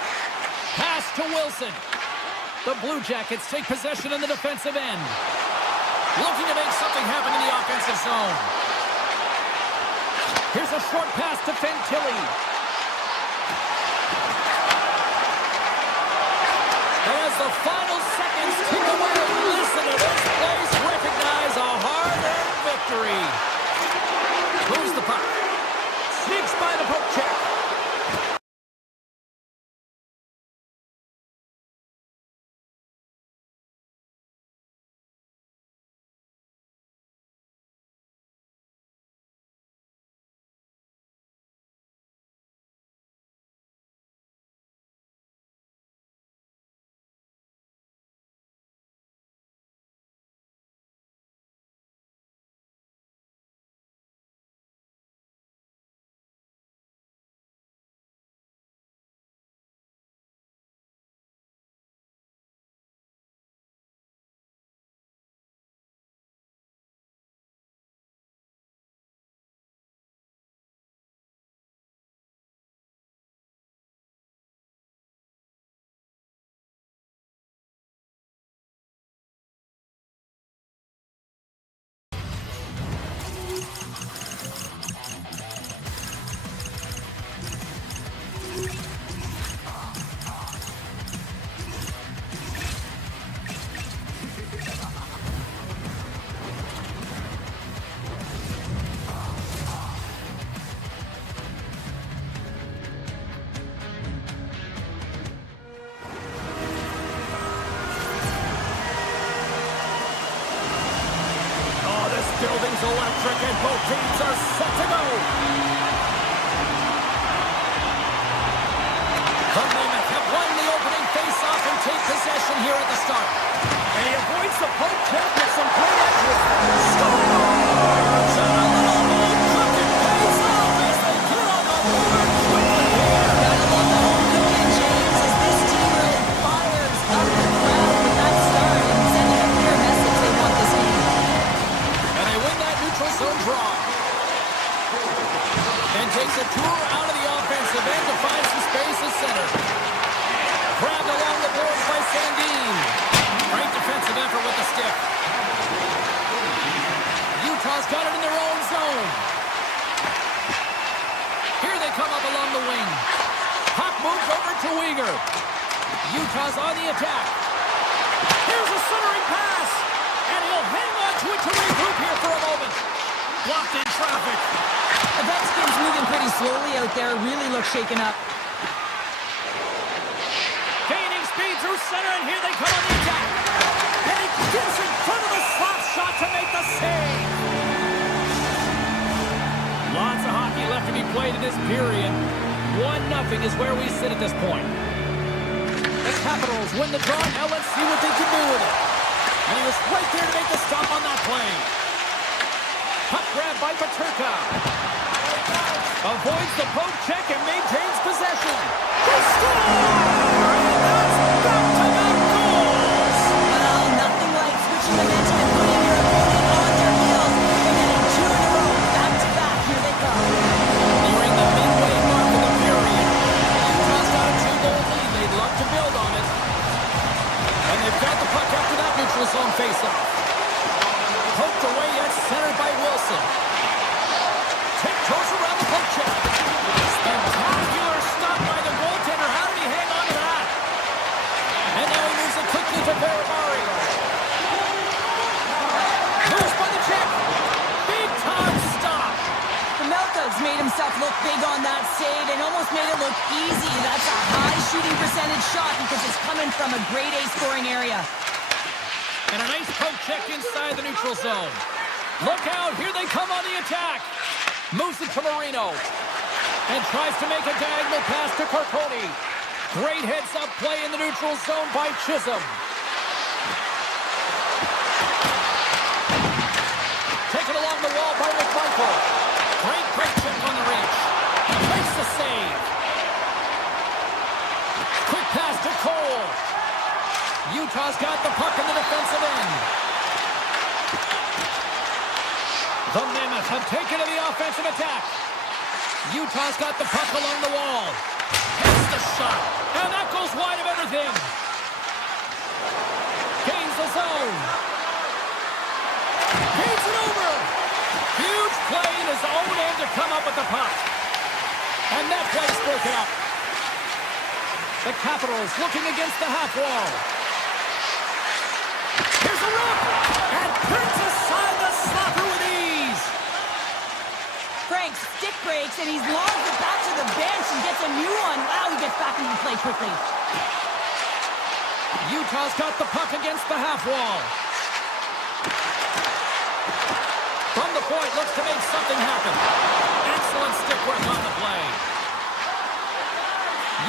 Pass to Wilson. The Blue Jackets take possession in the defensive end. Looking to make something happen in the offensive zone. Here's a short pass to Fantilli. As the final seconds tick away, listen to this place recognize a hard-earned victory. Moves the puck. Sneaks by the poke check. Building's electric and both teams are set to go. The Mammoth have won the opening face-off and take possession here at the start. And he avoids the poke check with some great edge. Scores! And a little bit cooking pays off as they get on the board quickly here. Utah's on the attack. Here's a centering pass. And he'll hang on to it to regroup here for a moment. Blocked in traffic. Ovechkin's moving pretty slowly out there. Really looks shaken up. Gaining speed through center, and here they come on the attack. And he gets in front of the slap shot to make the save. Lots of hockey left to be played in this period. 1-0 is where we sit at this point. The Capitals win the draw. Now let's see what they can do with it. And he was right there to make the stop on that play. Puck grab by Paterka. Avoids the poke check and maintains possession. They score! And that's back-to-back goals! Well, nothing like switching momentum and putting your opponent on their heels. They're getting 2 in a row. Back-to-back. Here they come. Nearing the midway mark of the period. Utah's got a 2-goal lead. They'd love to build on it. And they've got the puck after that neutral zone faceoff. Poked away yet centered by Wilson. Tiptoes around the poke check. Spectacular stop by the goaltender. How did he hang on to that? And now he moves it quickly to Baramari. Moves by the check. Big time stop. Melka's made himself look big on that save and almost made it look easy. That's a high shooting percentage shot because it's coming from a grade A scoring area. And a nice poke check inside the neutral zone. Look out, here they come on the attack. Moves it to Marino. And tries to make a diagonal pass to Carconi. Great heads-up play in the neutral zone by Chisholm. Taken along the wall by McMichael. Great check on the reach. Makes the save. Quick pass to Cole. Utah's got the puck in the defensive end. The Mammoth have taken to the offensive attack. Utah's got the puck along the wall. Hits the shot. And that goes wide of everything. Gains the zone. Gains it over. Huge play in his own end to come up with the puck. And that play's broken up. The Capitals looking against the half wall. Here's a rip. And turns aside the slapper with ease. Frank stick breaks and he's launched it back to the bench and gets a new one. Wow, he gets back into play quickly. Utah's got the puck against the half wall. From the point, looks to make something happen. Excellent stick work on the play.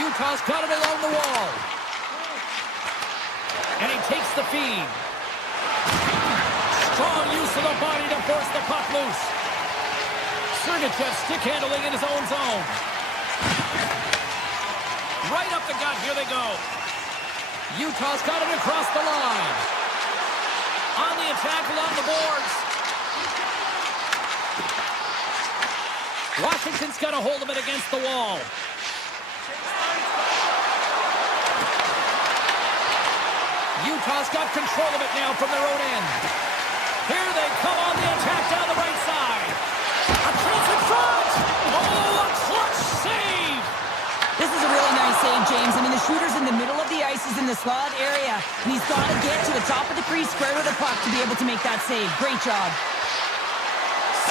Utah's got it along the wall. And he takes the feed. Strong use of the body to force the puck loose. Sergachev stick handling in his own zone. Right up the gut, here they go. Utah's got it across the line. On the attack along the boards. Washington's got a hold of it against the wall. Utah's got control of it now from their own end. Here they come on the attack down the right side. A chance in front! Oh, a clutch save! This is a really nice save, James. I mean, the shooter's in the middle of the ice. He's in the slot area. And he's got to get to the top of the crease, square to the puck to be able to make that save. Great job.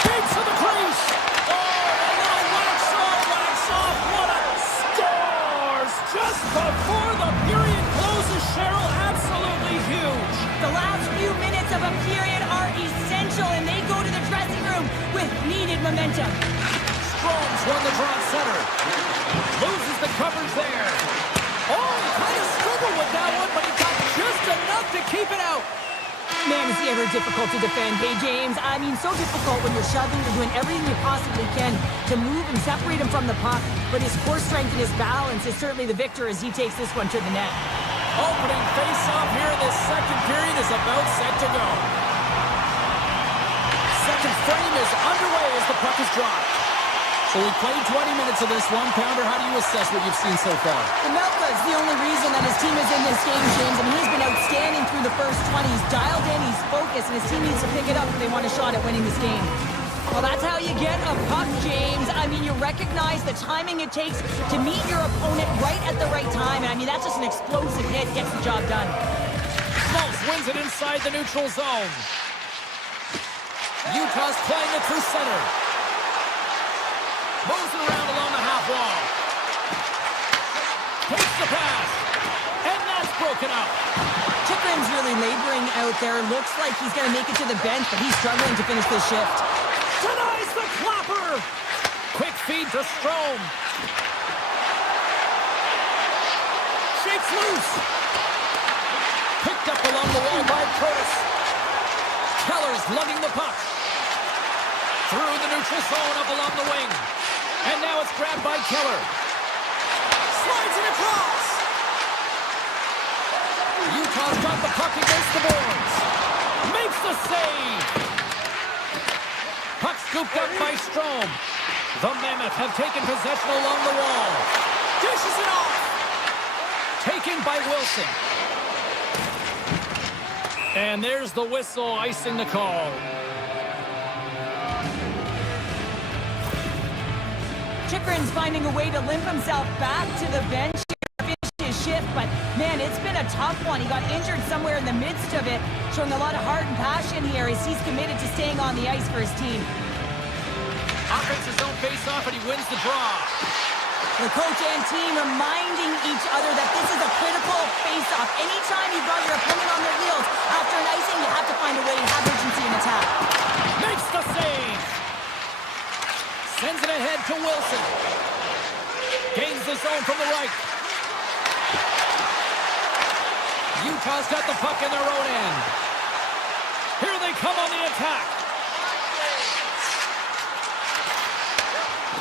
Skates to the crease! Oh, a little wax off, what a scores! Just before the period closes, Cheryl, absolutely huge. The last few minutes of a period are essential, and they go to the dressing room with needed momentum. Strom's won the draw at center. Loses the coverage there. Oh, he kind of struggled with that one, but he got just enough to keep it out. Man, is he ever difficult to defend. Hey, James, I mean, so difficult when you're shoving, you're doing everything you possibly can to move and separate him from the puck. But his core strength and his balance is certainly the victor as he takes this one to the net. Opening face-off here in this second period is about set to go. Second frame is underway as the puck is dropped. So we played 20 minutes of this one. Pounder, how do you assess what you've seen so far? Melka is the only reason that his team is in this game, James. I mean, he's been outstanding through the first 20. He's dialed in, he's focused, and his team needs to pick it up if they want a shot at winning this game. Well, that's how you get a puck, James. I mean, you recognize the timing it takes to meet your opponent right at the right time. And I mean, that's just an explosive hit. Gets the job done. Schmaltz wins it inside the neutral zone. Utah's playing it through center. Moves it around along the half wall. Takes the pass. And that's broken up. Chikrin's really laboring out there. Looks like he's going to make it to the bench, but he's struggling to finish this shift. Denies the clapper. Quick feed to Strome. Shakes loose. Picked up along the wall by Curtis. Keller's lugging the puck. Through the neutral zone up along the wing. And now it's grabbed by Keller. Slides it across. Utah's got the puck against the boards. Makes the save. Puck scooped up by Strome. The Mammoth have taken possession along the wall. Dishes it off. Taken by Wilson. And there's the whistle icing the call. Chikrin's finding a way to limp himself back to the bench to finish his shift, but man, it's been a tough one. He got injured somewhere in the midst of it, showing a lot of heart and passion here as he's committed to staying on the ice for his team. Offenses don't face off, and he wins the draw. The coach and team reminding each other that this is a critical face-off. Anytime you've got your opponent on their heels after an icing, you have to find a way to have urgency in attack. Makes the save. Sends it ahead to Wilson. Gains the zone from the right. Utah's got the puck in their own end. Here they come on the attack.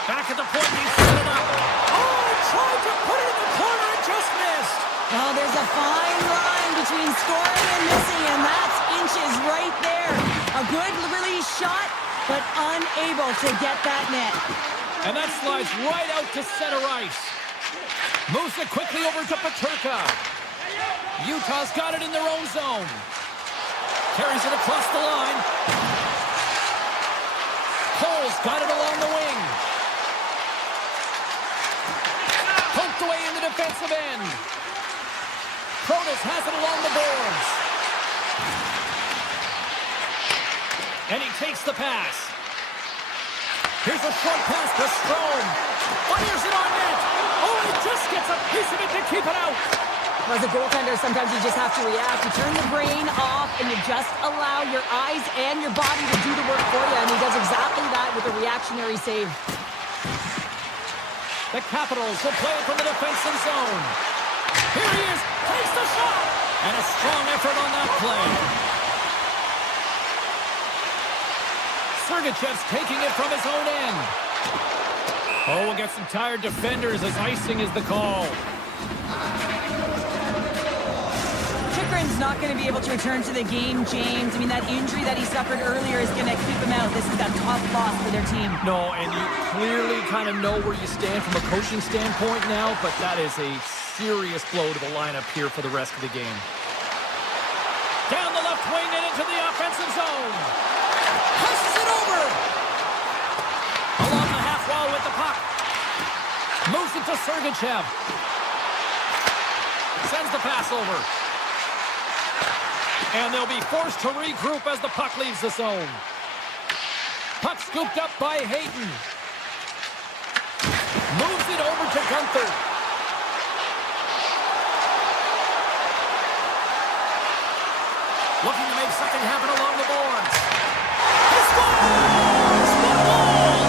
Back at the point, he set it up. Oh, tried to put it in the corner and just missed. Well, there's a fine line between scoring and missing, and that's inches right there. A good release shot, but unable to get that net. And that slides right out to center ice. Moves it quickly over to Peterka. Utah's got it in their own zone. Carries it across the line. Cole's got it along the wing. Poked away in the defensive end. Protas has it along the boards. And he takes the pass. Here's a short pass to Strome. Fires it on net. Oh, he just gets a piece of it to keep it out. As a goaltender, sometimes you just have to react. You turn the brain off, and you just allow your eyes and your body to do the work for you, and he does exactly that with a reactionary save. The Capitals will play it from the defensive zone. Here he is, takes the shot, and a strong effort on that play. Sergachev's taking it from his own end. Oh, we'll get some tired defenders as icing is the call. Chikrin's not going to be able to return to the game, James. I mean, that injury that he suffered earlier is going to keep him out. This is a tough loss for their team. No, and you clearly kind of know where you stand from a coaching standpoint now, but that is a serious blow to the lineup here for the rest of the game. Down the left wing and into the offensive zone. Passes it over. Along the half wall with the puck. Moves it to Sergachev. Sends the pass over. And they'll be forced to regroup as the puck leaves the zone. Puck scooped up by Hayton. Moves it over to Gunther. Looking to make something happen along the boards. He scores! What a goal!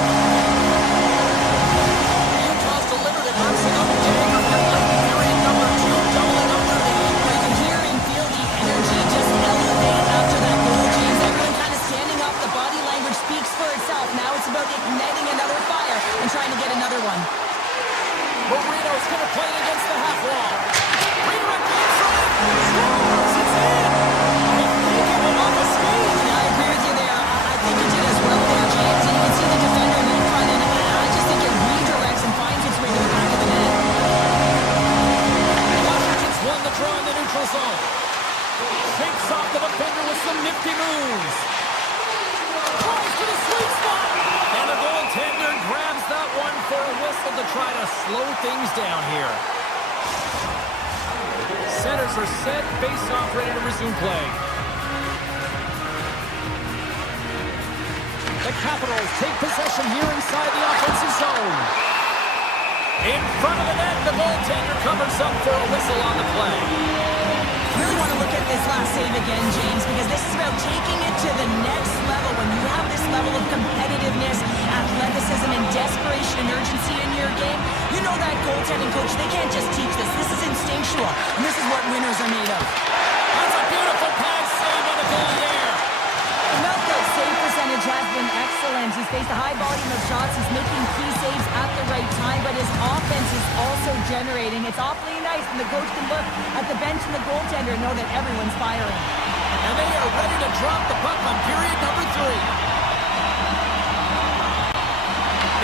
Utah's delivered it once on the day after period number 2, doubling up their lead. You can hear and feel the energy just elevate after that goal, James. Everyone kind of standing up. The body language speaks for itself. Now it's about igniting another fire and trying to get another one. Marino's going to play it against the half wall. Redirecting in front. Scores! It's in! I think it went off a skate. to slow things down here. Centers are set. Face-off ready to resume play. The Capitals take possession here inside the offensive zone. In front of the net, the goaltender covers up for a whistle on the play. Really want to look at this last save again, James, because this is about taking it to the next level. When you have this level of competitiveness, athleticism, and desperation and urgency in your game, you know that goaltending coach, they can't just teach this. This is instinctual, and this is what winners are made of. That's a beautiful pass save on the goal there. Mammoth's save percentage has been excellent. He's faced a high volume of shots. He's making key saves at the right time, but his offense is also generating. It's awfully nice, and the coach can look at the bench and the goaltender and know that everyone's firing. And they are ready to drop the puck on period number 3.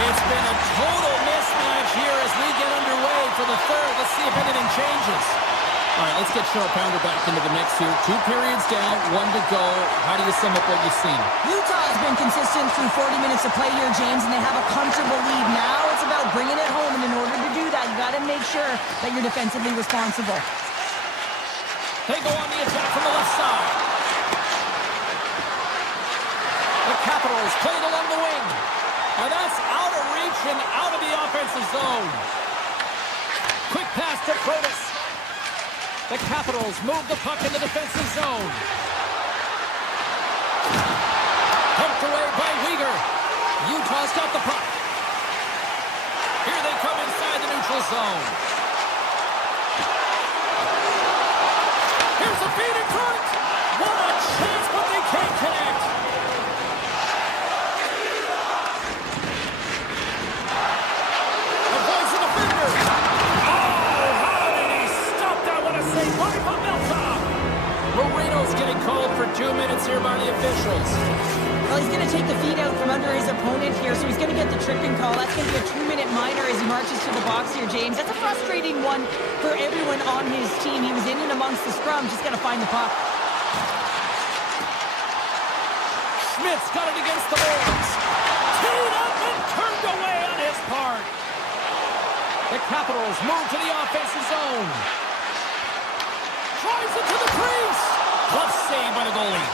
It's been a total mismatch here as we get underway for the third. Let's see if anything changes. All right, let's get Cheryl Pounder back into the mix here. 2 periods down, 1 to go. How do you sum up what you've seen? Utah has been consistent through 40 minutes of play here, James, and they have a comfortable lead. Now it's about bringing it home, and in order to do that, you got to make sure that you're defensively responsible. They go on the attack from the left side. The Capitals played along the wing. And that's out of reach and out of the offensive zone. Quick pass to Protas. The Capitals move the puck in the defensive zone. Pumped away by Weegar. Utah's got the puck. Here they come inside the neutral zone. Here's a feed in front. What a chance, but they can't connect. Avoids the defender. Oh, how did he stop that? What a save by Mammoth. Marino's getting called for 2 minutes here by the officials. Well, he's going to take the feed out from under his opponent here, so he's going to get the tripping call. That's going to be a 2-minute minor as he marches to the box here, James. That's a frustrating one for everyone on his team. He was in and amongst the scrum, just got to find the puck. Schmidt's got it against the boards. Teed up and turned away on his part. The Capitals move to the offensive zone. Drives it to the crease. Glove save by the goalie.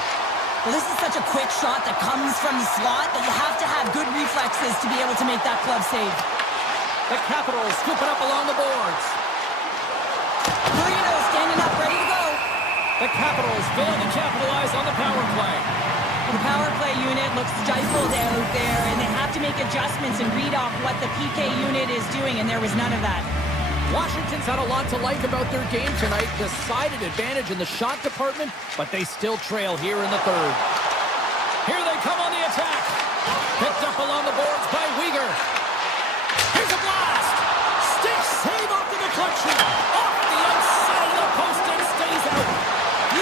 Well, this is such a quick shot that comes from the slot that you have to have good reflexes to be able to make that glove save. The Capitals scoop it up along the boards. Marino standing up, ready to go. The Capitals fail to capitalize on the power play. The power play unit looks stifled out there, and they have to make adjustments and read off what the PK unit is doing, and there was none of that. Washington's had a lot to like about their game tonight. Decided advantage in the shot department, but they still trail here in the third. Here they come on the attack. Picked up along the boards by Weegar. Here's a blast. Stick save off the deflection. Off the outside of the post and stays out.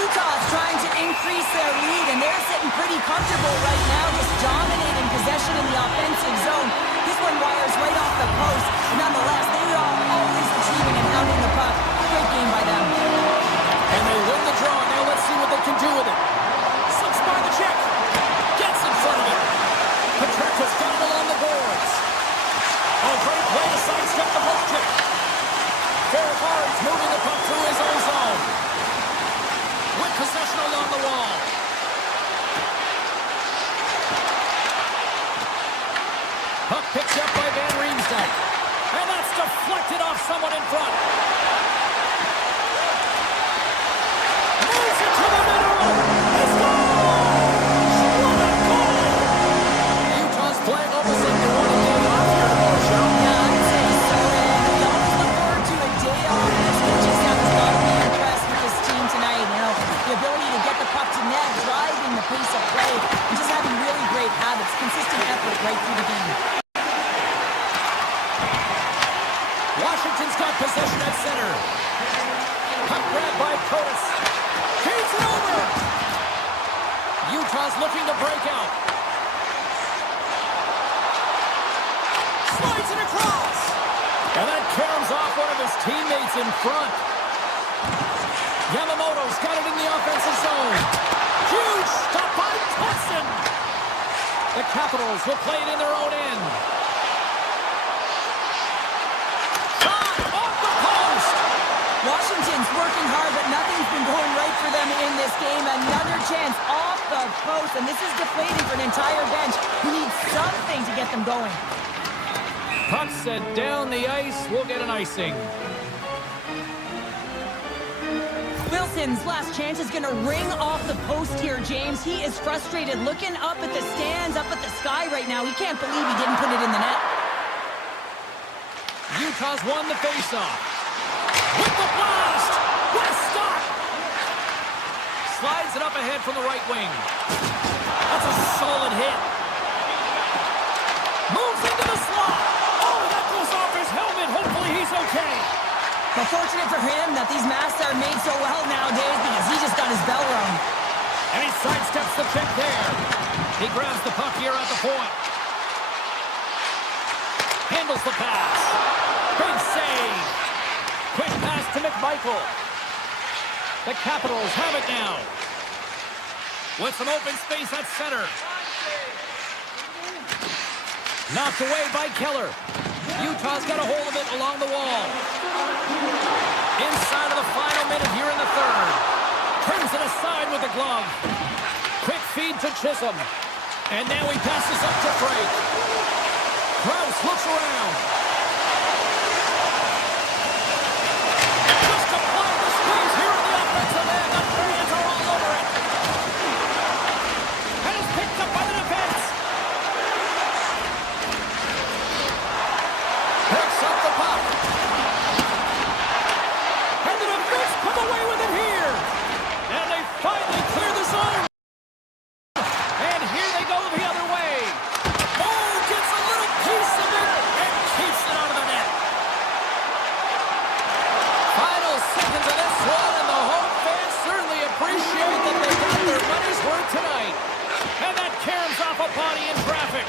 Utah's trying to increase their lead, and they're sitting pretty comfortable right now, just dominating possession in the offensive zone. This one wires right off the post. Nonetheless, they are always achieving and hounding the puck. Great game by them. And they win the draw. Now let's see what they can do with it. Slips by the check. Gets in front of it. Petrarca's got it along the boards. Oh, great play to sidestep the post check. Fairhard's moving the puck through his own zone. With possession along the wall. Puck picked up by Van Riemsdyk. And that's deflected off someone in front. Moves it to the middle. He scores! What a goal! Utah's playing almost like they want a day off here tomorrow, Cheryl. Yeah, I'd say so. And we always look forward to a day off. This coaching staff has got to be impressed with this team tonight. You know, the ability to get the puck to net, driving the pace of play, and just having really great habits, consistent effort right through the game. Washington's got possession at center. Puck grabbed by Protas. Feeds it over. Utah's looking to break out. Slides it across. And that caroms off one of his teammates in front. Yamamoto's got it in the offensive zone. Huge stop by Thompson. The Capitals will play it in their own end. shot off the post. Washington's working hard, but nothing's been going right for them in this game. Another chance off the post, and this is deflating for an entire bench who needs something to get them going. Puck sent down the ice. We'll get an icing. Wilson's last chance is going to ring off the post here, James. He is frustrated, looking up at the stands, up at the sky right now. He can't believe he didn't put it in the net. Utah's won the faceoff. With the blast! What a stop! Slides it up ahead from the right wing. That's a solid hit. Moves into the slot. Oh, that goes off his helmet. Hopefully he's okay. But fortunate for him that these masks are made so well nowadays because he just got his bell rung. And he sidesteps the check there. He grabs the puck here at the point. Handles the pass. Big save. Quick pass to McMichael. The Capitals have it now. With some open space at center. Knocked away by Keller. Utah's got a hold of it along the wall. Inside of the final minute here in the third. Turns it aside with the glove. Quick feed to Chisholm. And now he passes up to Frank. Krause looks around. Just applying the squeeze here in the offensive end. The fans are all over it. And it's picked up by the defense. Picks up the puck. And the defense come away with it here. And they finally clear the zone. And here they go the other way. Oh, gets a little piece of it and keeps it out of the net. Final seconds of this one, and the home fans certainly appreciate that they got their money's worth tonight. And that caroms off a body in traffic.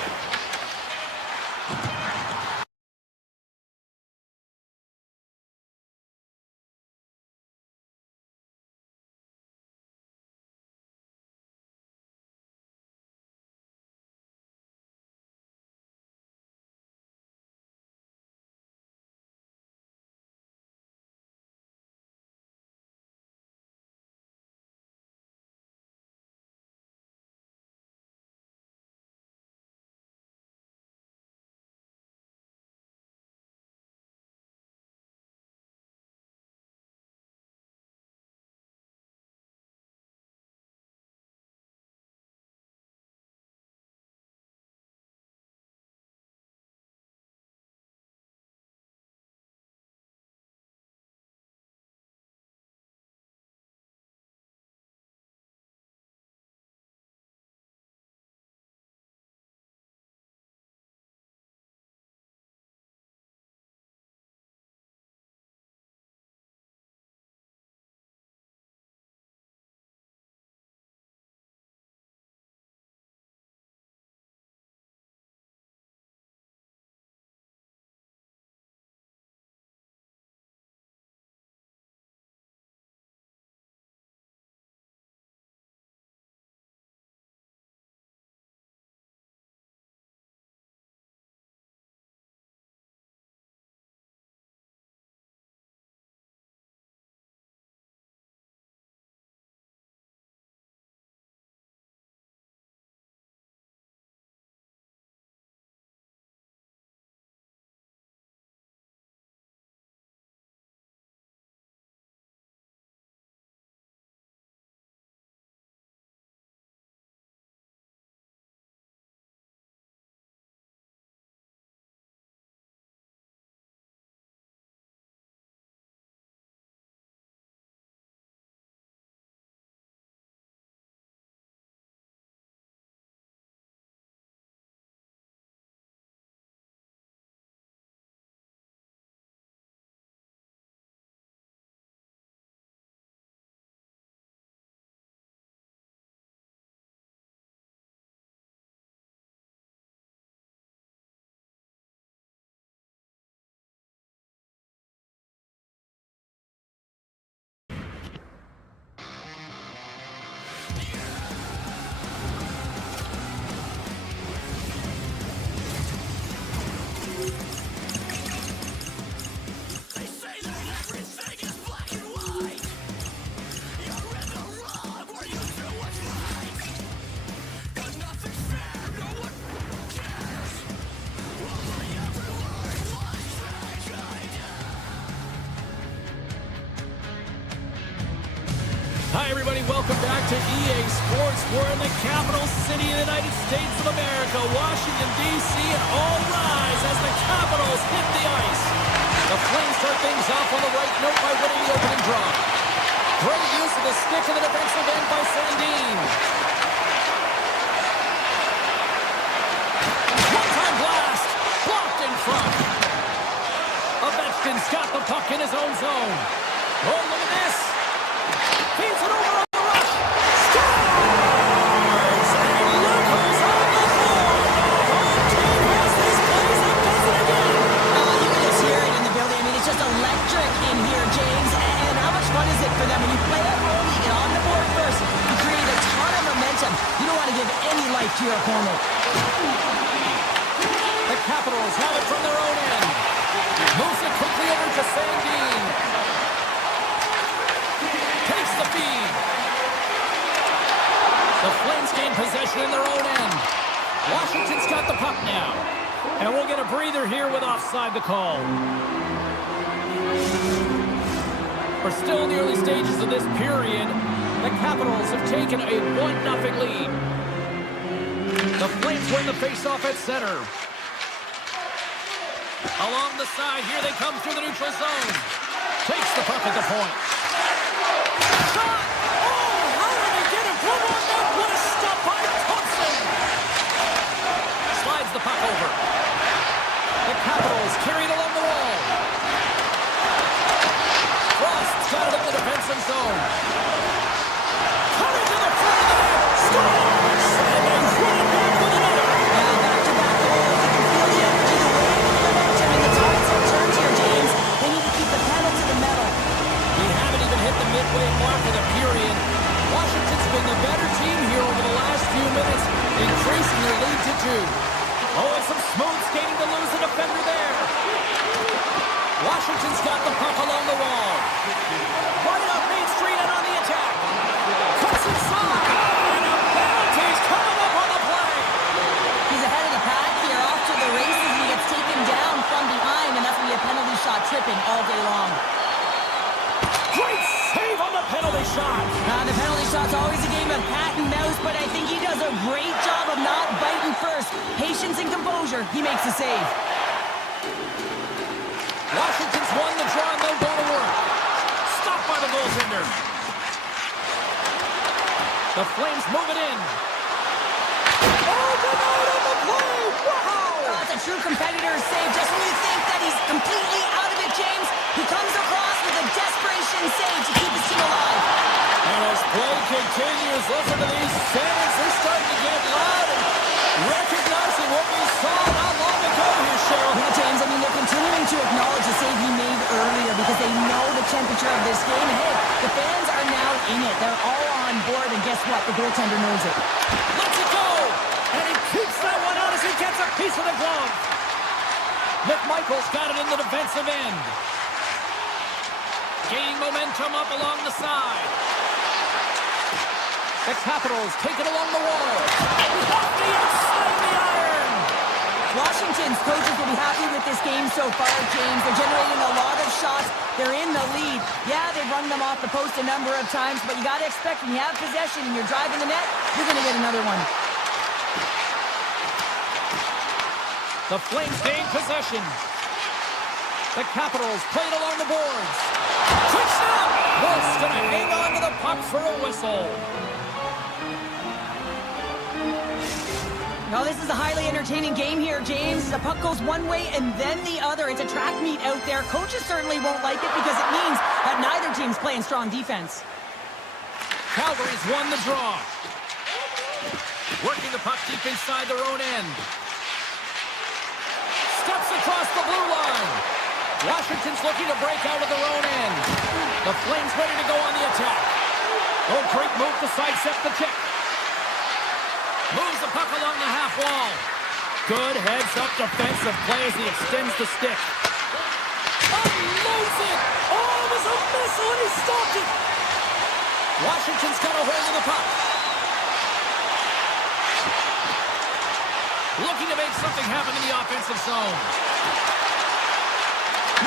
welcome back to EA Sports. We're in the capital city of the United States of America, Washington, D.C., and all rise as the Capitals hit the ice. The Flames start things off on the right note by winning the opening draw. Great use of the stick in the defensive end by Sandin. One-time blast, blocked in front. Ovechkin's got the puck in his own zone. Oh, look at this. Feeds it over on the rush. Scores! And look who's on the board. The home team has this place and does it again. Oh, you can just hear it in the building. I mean, it's just electric in here, James. And how much fun is it for them? When you play at home, you get on the board first. You create a ton of momentum. You don't want to give any life to your opponent. The Capitals have it from their own end. Moves it quickly over to Sandin. Takes the feed. The Flames gain possession in their own end. Washington's got the puck now. And we'll get a breather here with offside the call. We're still in the early stages of this period. The Capitals have taken a 1-0 lead. The Flames win the faceoff at center. Along the side, here they come through the neutral zone. Takes the puck at the point. Shot! Oh, how did he get it? One on net. What a stop by Thompson. Slides the puck over. The Capitals carried along the wall. Frost's got it in the defensive zone. Cutting to the front of the net. Scores! And they run it back with another. Back-to-back goals. You can feel the energy, the wave, the momentum, and the tides have turned here, James. They need to keep the pedal to the metal. We haven't even hit the midway mark of the period. Washington's been the better team here over the last few minutes, increasing their lead to 2. Oh, and some smooth skating to lose the defender there. Washington's got the puck along the wall. Right up Main Street and on the attack. Cuts inside. And a penalty's coming up on the play. He's ahead of the pack here, off to the races, and he gets taken down from behind, and that's going to be a penalty shot tripping all day long. Great save on the penalty shot. The penalty shot's always a game of cat and mouse, but I think he does a great job of not biting first. Patience and composure, he makes a save. Washington's won the draw and they'll go to work. Stopped by the goaltender. The Flames move it in. Oh, denied on the play! Wow! It's a true competitor's save. Just when you think that he's completely out of it, James, he comes across with a desperation save to keep his team alive. And as play continues, listen to these fans. They're starting to get loud and recognizing what we saw not long ago here, Cheryl. Yeah, James, I mean, they're continuing to acknowledge the save he made earlier because they know the temperature of this game. And hey, the fans are now in it. They're all on board, and guess what? The goaltender knows it. Let's it go! And he keeps that one out as he gets a piece of the glove. McMichael's got it in the defensive end. Gaining momentum up along the side. The Capitals take it along the wall. Off the outside of the iron. Washington's coaches will be happy with this game so far, James. They're generating a lot of shots. They're in the lead. Yeah, they've run them off the post a number of times, but you got to expect when you have possession and you're driving the net, you're going to get another one. The Flames gain possession. The Capitals played along the boards. Quick snap! Wolf's going to hang on to the puck for a whistle. Now, this is a highly entertaining game here, James. The puck goes one way and then the other. It's a track meet out there. Coaches certainly won't like it because it means that neither team's playing strong defense. Calgary's won the draw. Working the puck deep inside their own end. Steps across the blue line. Washington's looking to break out of their own end. The Flames ready to go on the attack. Oh, great move to sidestep the check. Moves the puck along the half wall. Good heads-up defensive play as he extends the stick. Unloads it! Oh, it was a missile and he stopped it! Washington's got a hold of the puck. Looking to make something happen in the offensive zone.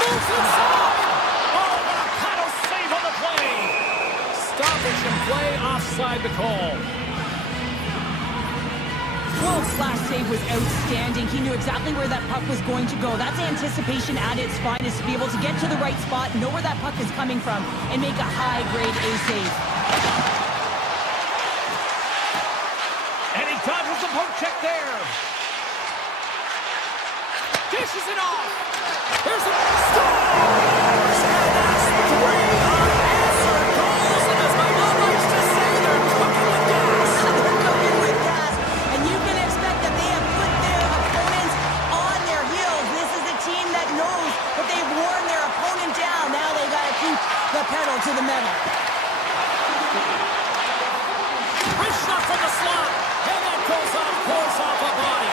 Moves inside! Oh, what a paddle save on the play! Stop Inefficient play, offside the call. Wolf's last save was outstanding. He knew exactly where that puck was going to go. That's anticipation at its finest, to be able to get to the right spot, know where that puck is coming from, and make a high-grade A save. And he dodges the poke check there. Dishes it off. There's a stop. And that's 3 unanswered goals. And as my mom likes to say, they're cooking with gas. They're cooking with gas. And you can expect that they have put their opponents on their heels. This is a team that knows that they've worn their opponent down. Now they got to keep the pedal to the metal. Wrist shot from the slot. And that goes off course off a body.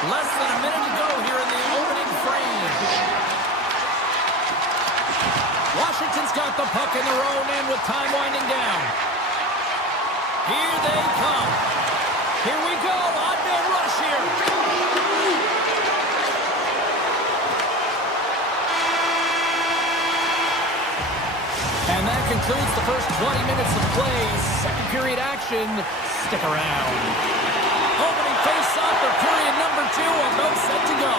Less than a minute to go here in the opening frame. Washington's got the puck in their own end with time winding down. Here they come. Here we go. Odd man rush here. And that concludes the first 20 minutes of play. Second period action. Stick around. Opening face-off for period number 2, about set to go.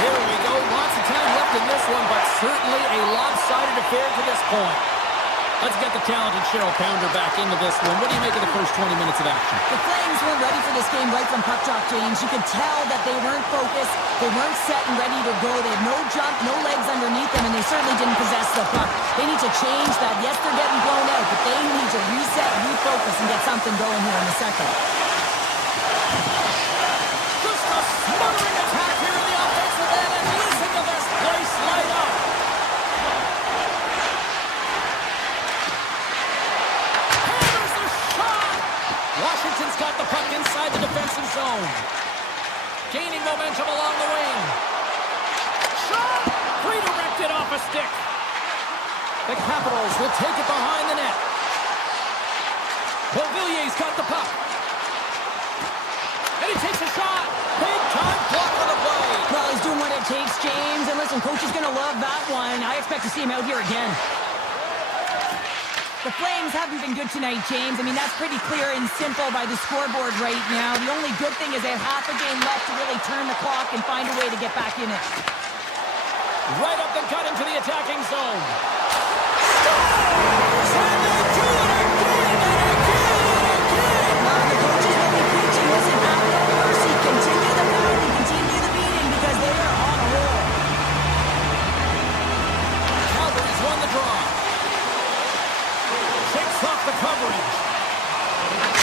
Here we go. Lots of time left in this one, but certainly a lopsided affair to this point. Let's get the talented Cheryl Pounder back into this one. What do you make of the first 20 minutes of action? The Flames weren't ready for this game right from puck drop, James. You could tell that they weren't focused, they weren't set and ready to go. They had no jump, no legs underneath them, and they certainly didn't possess the puck. They need to change that. Yes, they're getting blown out, but they need to reset, refocus, and get something going here in the second. Just a smothering attack here in the offensive end, and listen to this place light up. Hammers the shot. Washington's got the puck inside the defensive zone. Gaining momentum along the wing. Shot! Redirected off a stick. The Capitals will take it behind the net. Beauvillier's got the puck. And he takes a shot. Big time block on the play. Well, he's doing what it takes, James. And listen, coach is going to love that one. I expect to see him out here again. The Flames haven't been good tonight, James. I mean, that's pretty clear and simple by the scoreboard right now. The only good thing is they have half a game left to really turn the clock and find a way to get back in it. Right up the gut into the attacking zone. Scores! And they do it again and again and again! The coaches will be preaching, listen, have no mercy. Continue the pounding, continue the beating, because they are on a roll. Calgary's won the draw. Takes off the coverage.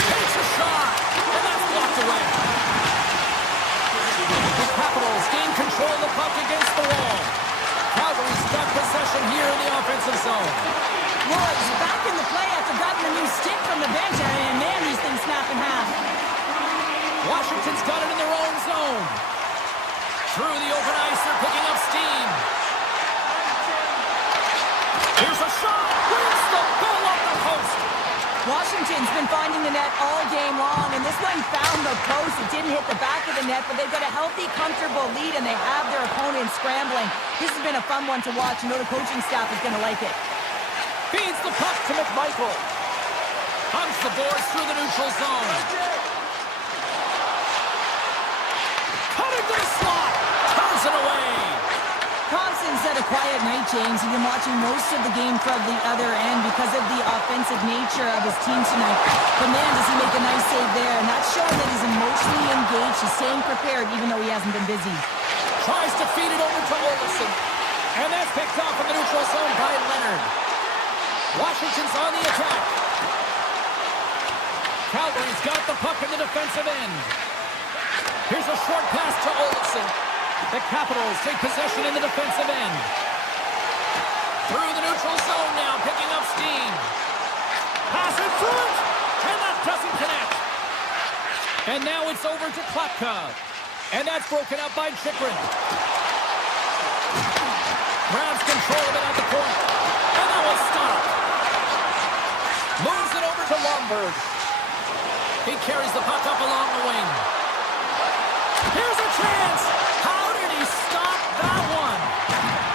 Takes a shot. And that's blocked away. The Capitals gain control of the puck against the wall. Calgary's got possession here in the offensive zone. Roy's back in the play after grabbing a new stick from the bench, and man, these things snap in half. Washington's got it in their own zone. Through the open ice, they're picking up steam. Here's a shot. Wins the ball off the post. Washington's been finding the net all game long, and this one found the post. It didn't hit the back of the net, but they've got a healthy, comfortable lead, and they have their opponent scrambling. This has been a fun one to watch. You know the coaching staff is going to like it. Feeds the puck to McMichael. Hunts the boards through the neutral zone. Cutting to the slot. Turns it away. Thompson's had a quiet night, James. He's been watching most of the game from the other end because of the offensive nature of his team tonight. But man, does he make a nice save there. And that's showing that he's emotionally engaged. He's staying prepared even though he hasn't been busy. Tries to feed it over to Olsen. And that's picked off in the neutral zone by Leonard. Washington's on the attack. Calgary's got the puck in the defensive end. Here's a short pass to Olsen. The Capitals take possession in the defensive end. Through the neutral zone now, picking up steam. Pass in front, and that doesn't connect. And now it's over to Klatka. And that's broken up by Chikrin. Grabs control of it at the point. And that will stop. Moves it over to Lomberg. He carries the puck up along the wing. Here's a chance. How did he stop that one?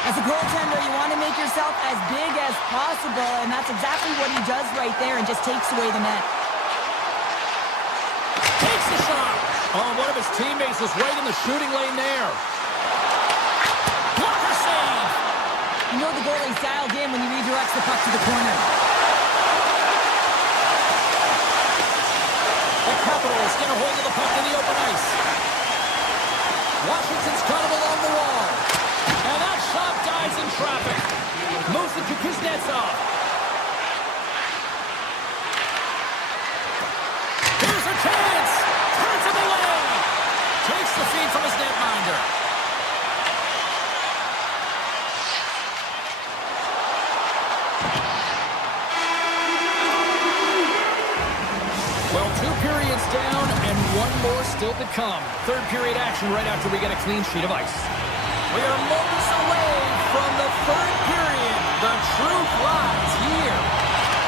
As a goaltender, you want to make make yourself as big as possible, and that's exactly what he does right there and just takes away the net. Takes the shot. Oh, one of his teammates is right in the shooting lane there. Blocker save. You know the goalie's dialed in when he redirects the puck to the corner. The Capitals get a hold of the puck in the open ice. Washington's got him along the wall. And that shot dies in traffic. Moves it to Kuznetsov. Here's a chance. Turns him away. Takes the feed from his netminder. Well, 2 periods down and 1 more still to come. Third period action right after we get a clean sheet of ice. We are moments away from the third period. The truth lies here.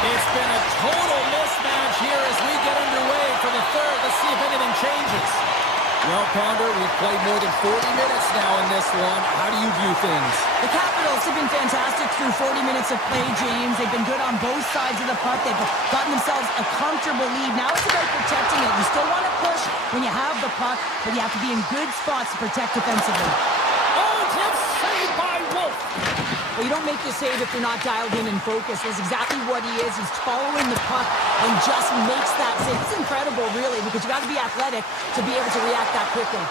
It's been a total mismatch here as we get underway for the third. Let's see if anything changes. Well, Ponder, we've played more than 40 minutes now in this one. How do you view things? The Capitals have been fantastic through 40 minutes of play, James. They've been good on both sides of the puck. They've gotten themselves a comfortable lead. Now it's about protecting it. You still want to push when you have the puck, but you have to be in good spots to protect defensively. Oh, glove saved by Wolf. Well, you don't make the save if you're not dialed in and focused. That's exactly what he is. He's following the puck and just makes that save. It's incredible, really, because you got to be athletic to be able to react that quickly.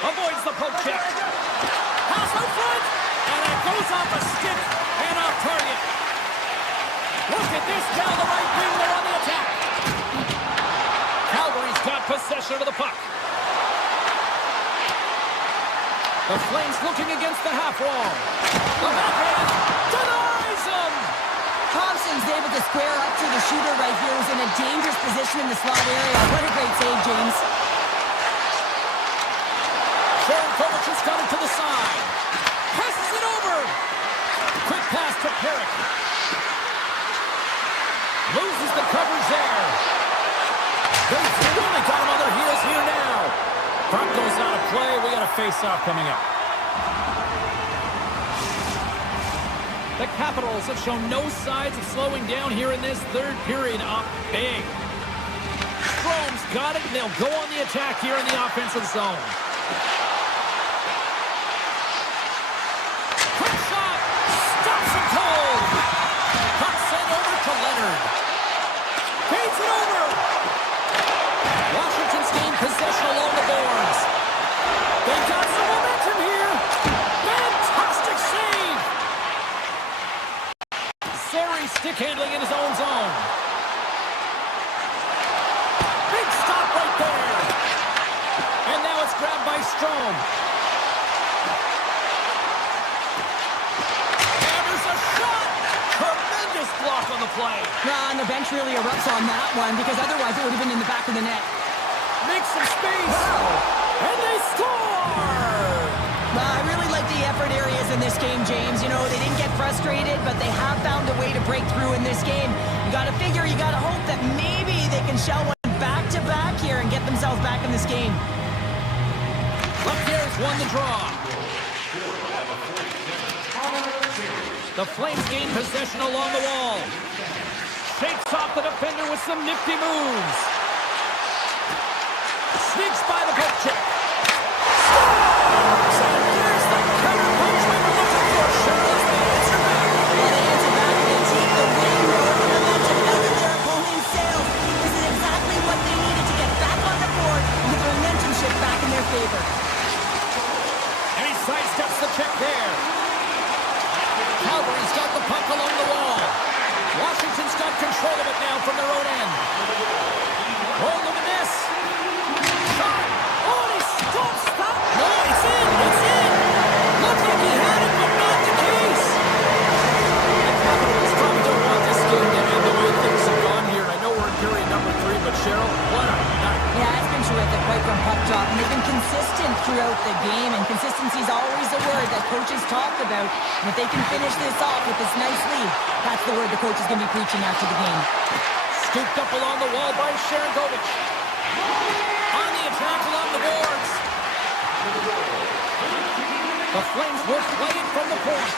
Avoids the poke check. Pass out front, and it goes off a stick and off target. Look at this down the right wing. They're on the attack. Calgary's got possession of the puck. The Flames looking against the half wall. The backhand denies him. Thompson's able to square up to the shooter right here, who's in a dangerous position in the slot area. What a great save, James. Sharankovic has got it to the side. Passes it over. Quick pass to Perrick. Loses the coverage there. They've really got him on their heels here now. Puck goes out of play. We got a face-off coming up. The Capitals have shown no signs of slowing down here in this third period. Up big. Strome's got it, and they'll go on the attack here in the offensive zone. Quick shot. Stops him cold. Puck sent over to Leonard. Feeds it over. Washington's gained possession along the boards. They've got some momentum here. Fantastic save. Sari stick handling in his own zone. Big stop right there. And now it's grabbed by Strome. And there's a shot. Tremendous block on the play. And the bench really erupts on that one, because otherwise it would have been in the back of the net. Makes some space. Wow. And they score! I really like the effort areas in this game, James. You know, they didn't get frustrated, but they have found a way to break through in this game. You got to figure, you got to hope that maybe they can shell one back-to-back here and get themselves back in this game. Lapierre's won the draw. The Flames gain possession along the wall. Shakes off the defender with some nifty moves. Sneaks by the poke check. Scores! And there's the counter punch we were looking for. Charlotte, they answer back. Well, they answer back and they take the win over the momentum out of their opponent's sails. This is exactly what they needed to get back on the board and get the momentum shift back in their favor. And he sidesteps the check there. Calgary's got the puck along the wall. Washington's got control of it now from their own end. Oh, look at this. Shot. Oh, and he stops. Stop. No, it's in. It's in. Looks like he had it, but not the case. The Capitals probably don't want this game to end the way things have gone here. I know we're in period number 3, but Cheryl, what a night. Yeah, it's been terrific right from puck drop, and they've been consistent throughout the game, and consistency is always a word that coaches talk about. And if they can finish this off with this nice lead, that's the word the coach is going to be preaching after the game. Scooped up along the wall by Sharankovic. On the attack along the boards. The Flames will play it from the point.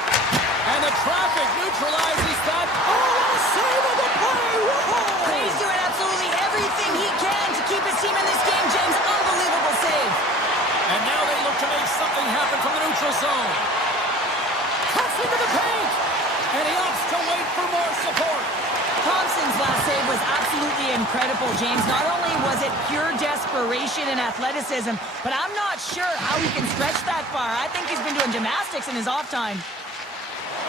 And the traffic neutralizes that. Oh, save of the play! Whoa! He's doing absolutely everything he can to keep his team in this game, James. Unbelievable save. And now they look to make something happen from the neutral zone. Cuts into the paint. And he opts to wait for more support. Thompson's last save was absolutely incredible, James. Not only was it pure desperation and athleticism, but I'm not sure how he can stretch that far. I think he's been doing gymnastics in his off time.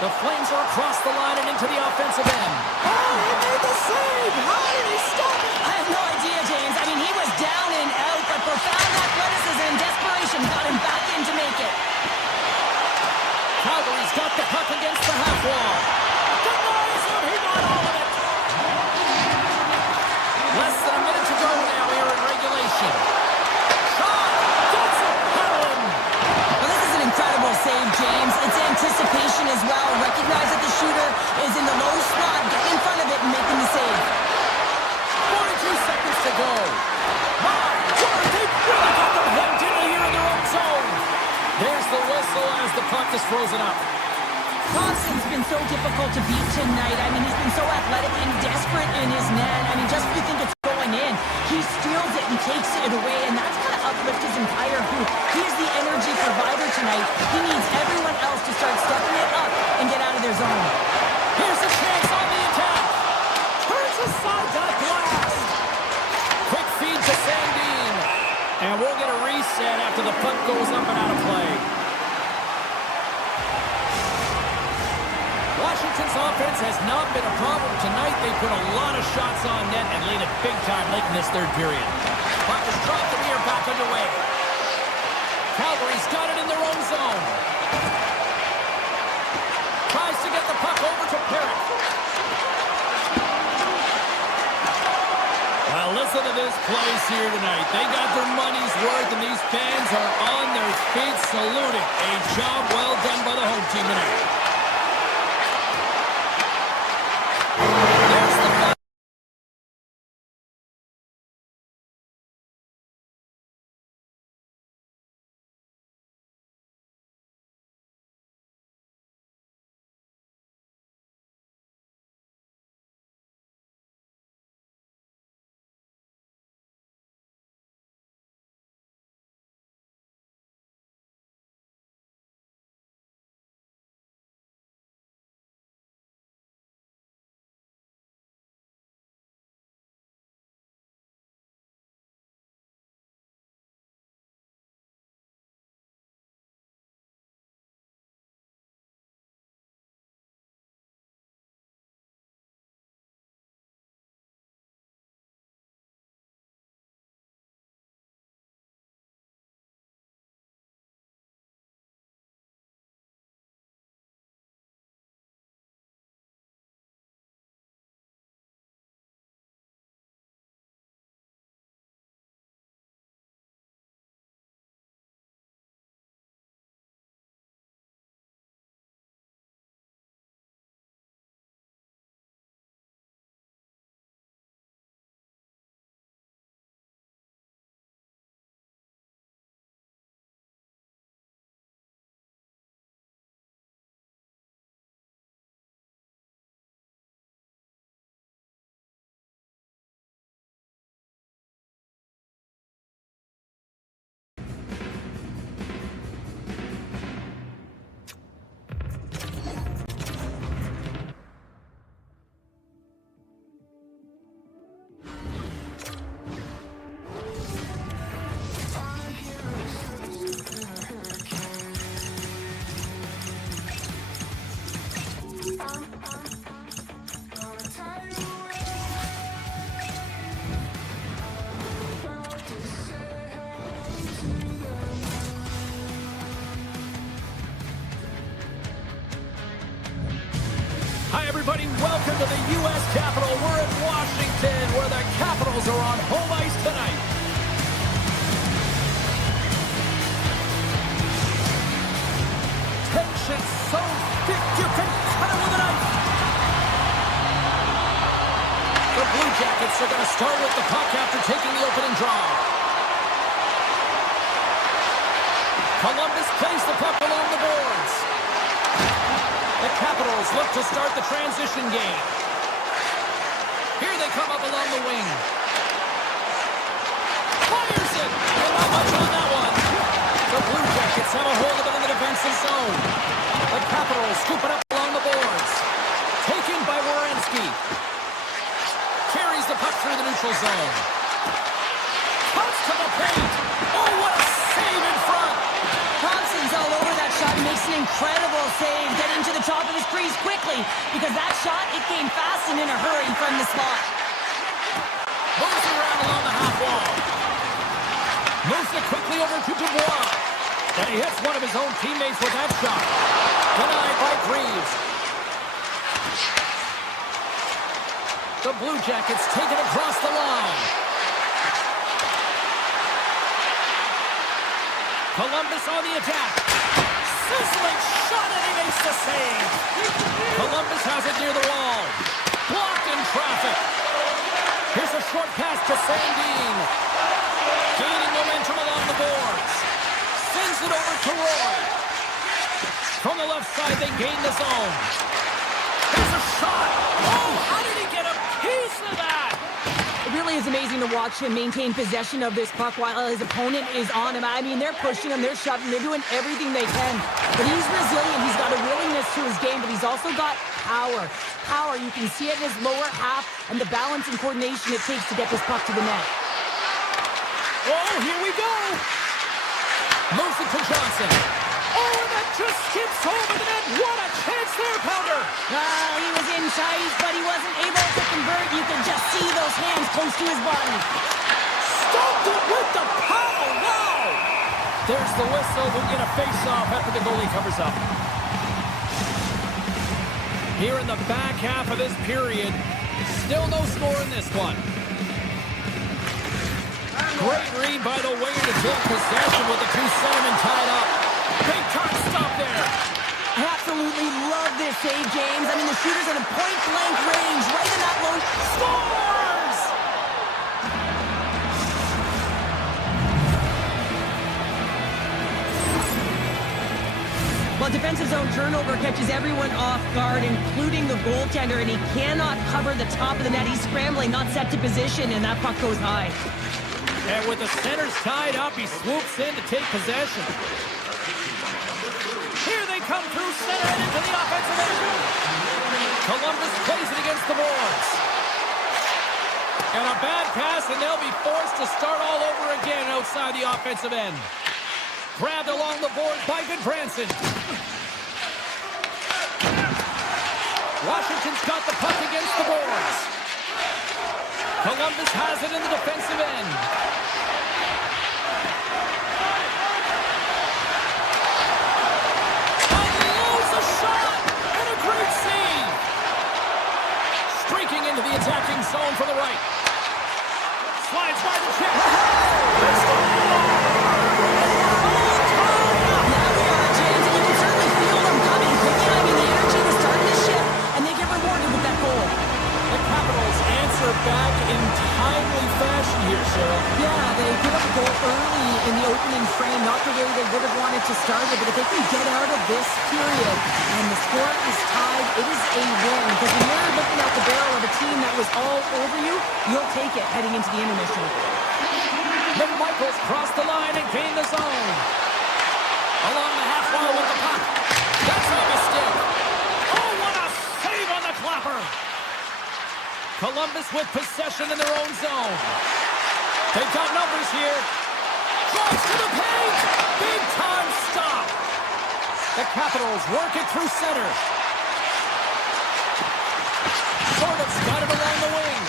The Flames are across the line and into the offensive end. Oh, he made the save! How did he stop it? I have no idea, James. I mean, he was down and out, but profound athleticism and desperation got him back in to make it. Calgary's got the puck against the half wall. Denies him! He got all of it! Less than a minute to go now here in regulation. Shot! Gets it! Helen! Well, this is an incredible save, James. It's anticipation as well. Recognize that the shooter is in the low slot, getting in front of it and making the save. 42 seconds to go. My God, they really got them hemmed in here in their own zone. There's the whistle as the puck is frozen up. Thompson's been so difficult to beat tonight. I mean, he's been so athletic and desperate in his net. I mean, just when you think it's going in, he steals it and takes it away, and that's going to uplift his entire group. He is the energy provider tonight. He needs everyone else to start stepping it up and get out of their zone. Here's a chance on the attack. Turns aside that blast. Quick feed to Sandin. And we'll get a reset after the puck goes up and out of play. Washington's offense has not been a problem tonight. They put a lot of shots on net and laid it big time late in this third period. Puck is dropped and we are back underway. Calgary's got it in their own zone. Tries to get the puck over to Perrick. Well, listen to this place here tonight. They got their money's worth, and these fans are on their feet saluting. A job well done by the home team tonight. Hi, everybody. Welcome to the U.S. Capitol. We're in Washington, where the Capitals are on home ice tonight. Tension so thick you can cut it with a knife. The Blue Jackets are going to start with the puck after taking the opening draw. Columbus Plays the puck along the boards. The Capitals look to start the transition game. Here they come up along the wing. Fires it! And not much on that one. The Blue Jackets have a hold of it in the defensive zone. The Capitals scoop it up along the boards. Taken by Werenski. Carries the puck through the neutral zone. Cuts to the paint. Oh, what a save in front. Thompson's all over that shot and makes an incredible save, getting to the top of his crease quickly, because that shot, it came fast and in a hurry from the slot. Moves it around along the half wall. Moves it quickly over to Dubois. And he hits one of his own teammates with that shot. Denied by Greaves. The Blue Jackets take it across the line. Columbus on the attack. Sizzling shot, and he makes the save. Columbus has it near the wall. Blocked in traffic. Here's a short pass to Sandin. Gaining momentum along the boards. Sends it over to Roy. From the left side, they gain the zone. There's a shot. Oh, how did he get a piece of that? It really is amazing to watch him maintain possession of this puck while his opponent is on him. I mean, they're pushing him, they're shoving, they're doing everything they can. But he's resilient, he's got a willingness to his game, but he's also got power. Power, you can see it in his lower half and the balance and coordination it takes to get this puck to the net. Oh, here we go. Moves it to Johnson. Oh, and that just skips over the net. What a chance there, Powder. He was in tight, but he wasn't able to convert. You could just see those hands close to his body. Stopped it with the power. Wow. There's the whistle. We'll get a face-off after the goalie covers up. Here in the back half of this period, still no score in this one. Great read by the winger to take possession with the two centermen tied up. Big time stop there. I absolutely love this save, James. I mean, the shooter's at a point-blank range, right in that low. Scores! Well, defensive zone turnover catches everyone off guard, including the goaltender, and he cannot cover the top of the net. He's scrambling, not set to position, and that puck goes high. And with the centers tied up, he swoops in to take possession. Here they come through center and into the offensive end. Columbus plays it against the boards. And a bad pass, and they'll be forced to start all over again outside the offensive end. Grabbed along the board by Goodbranson. Washington's got the puck against the boards. Columbus has it in the defensive end. Unloads a shot and a great save. Streaking into the attacking zone from the right. Slides by the chip. It's the goal! Back in timely fashion here, Cheryl. Yeah, they give up a goal early in the opening frame, not the way they would have wanted to start it, but if they can get out of this period and the score is tied, it is a win, because when you're looking out the barrel of a team that was all over you, you'll take it heading into the intermission. McMichaels crossed the line and gained the zone. Along the half wall with the puck. That's a mistake. Oh, what a save on the clapper. Columbus with possession in their own zone. They've got numbers here. Drops to the paint. Big time stop. The Capitals work it through center. Shortup's got it along the wing.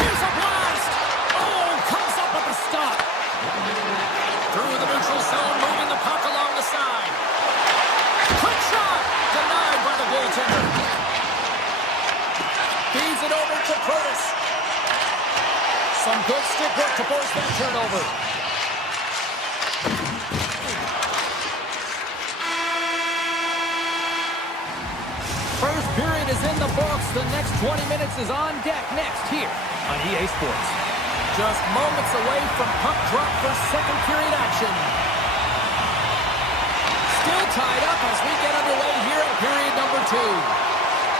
Here's a blast. Oh, comes up with the stop. Through the neutral zone, moving the puck along the side. Quick shot. Denied by the goaltender. Feeds it over to Curtis. Some good stick work to force that turnover. First period is in the books. The next 20 minutes is on deck next here on EA Sports. Just moments away from puck drop for second period action. Still tied up as we get underway here at period number 2.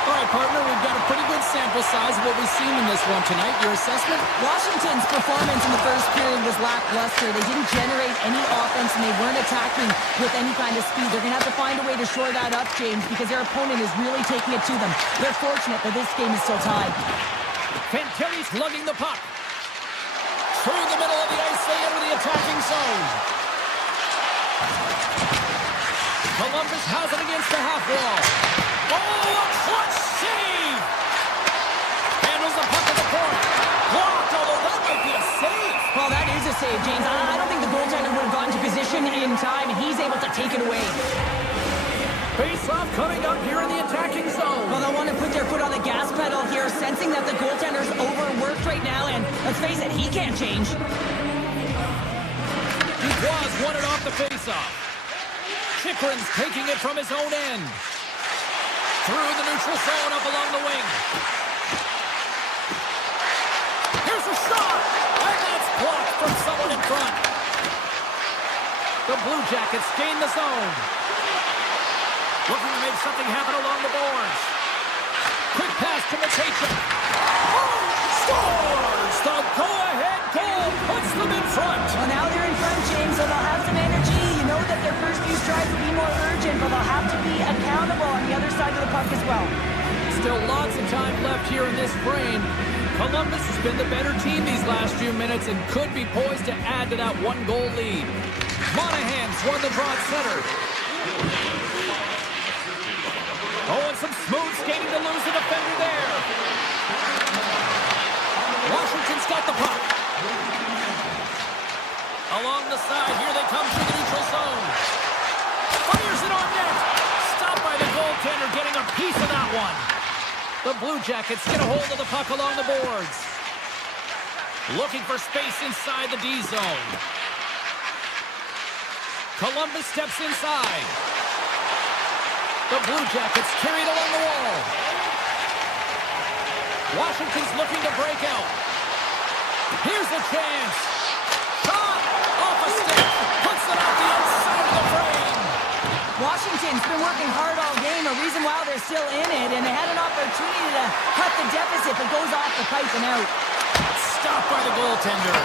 All right, partner, we've got a pretty good sample size of what we've seen in this one tonight. Your assessment? Washington's performance in the first period was lackluster. They didn't generate any offense, and they weren't attacking with any kind of speed. They're going to have to find a way to shore that up, James, because their opponent is really taking it to them. They're fortunate that this game is still tied. Fantilli's lugging the puck. Through the middle of the ice, they enter the attacking zone. Columbus has it against the half wall. Oh, a clutch save! Handles the puck at the point. Blocked, although that might be a save. Well, that is a save, James. I don't think the goaltender would have gotten to position in time, and he's able to take it away. Face-off coming up here in the attacking zone. Well, they'll want to put their foot on the gas pedal here, sensing that the goaltender's overworked right now, and let's face it, he can't change. Dubois won it off the face-off. Chychrun's taking it from his own end. Through the neutral zone, up along the wing. Here's a shot! And that's blocked from someone in front. The Blue Jackets gain the zone. Looking to make something happen along the boards. Quick pass to Matejchuk. Oh, scores! The go-ahead goal puts them in front. Well, now they're in front, James, so they'll have some energy. You know that their first few strides will be more urgent, but they'll have to be accountable on the other side of the puck as well. Still lots of time left here in this frame. Columbus has been the better team these last few minutes and could be poised to add to that one-goal lead. Monahan's won the draw at center. Oh, and some smooth skating to lose the defender there. Washington's got the puck. Along the side, here they come through the neutral zone. Fires it on net. Stopped by the goaltender, getting a piece of that one. The Blue Jackets get a hold of the puck along the boards. Looking for space inside the D zone. Columbus steps inside. The Blue Jackets carried along the wall. Washington's looking to break out. Here's a chance. Shot! Off a stick. Puts it out the outside of the frame. Washington's been working hard all game, a reason why they're still in it, and they had an opportunity to cut the deficit, but goes off the pipe and out. Stopped by the goaltender.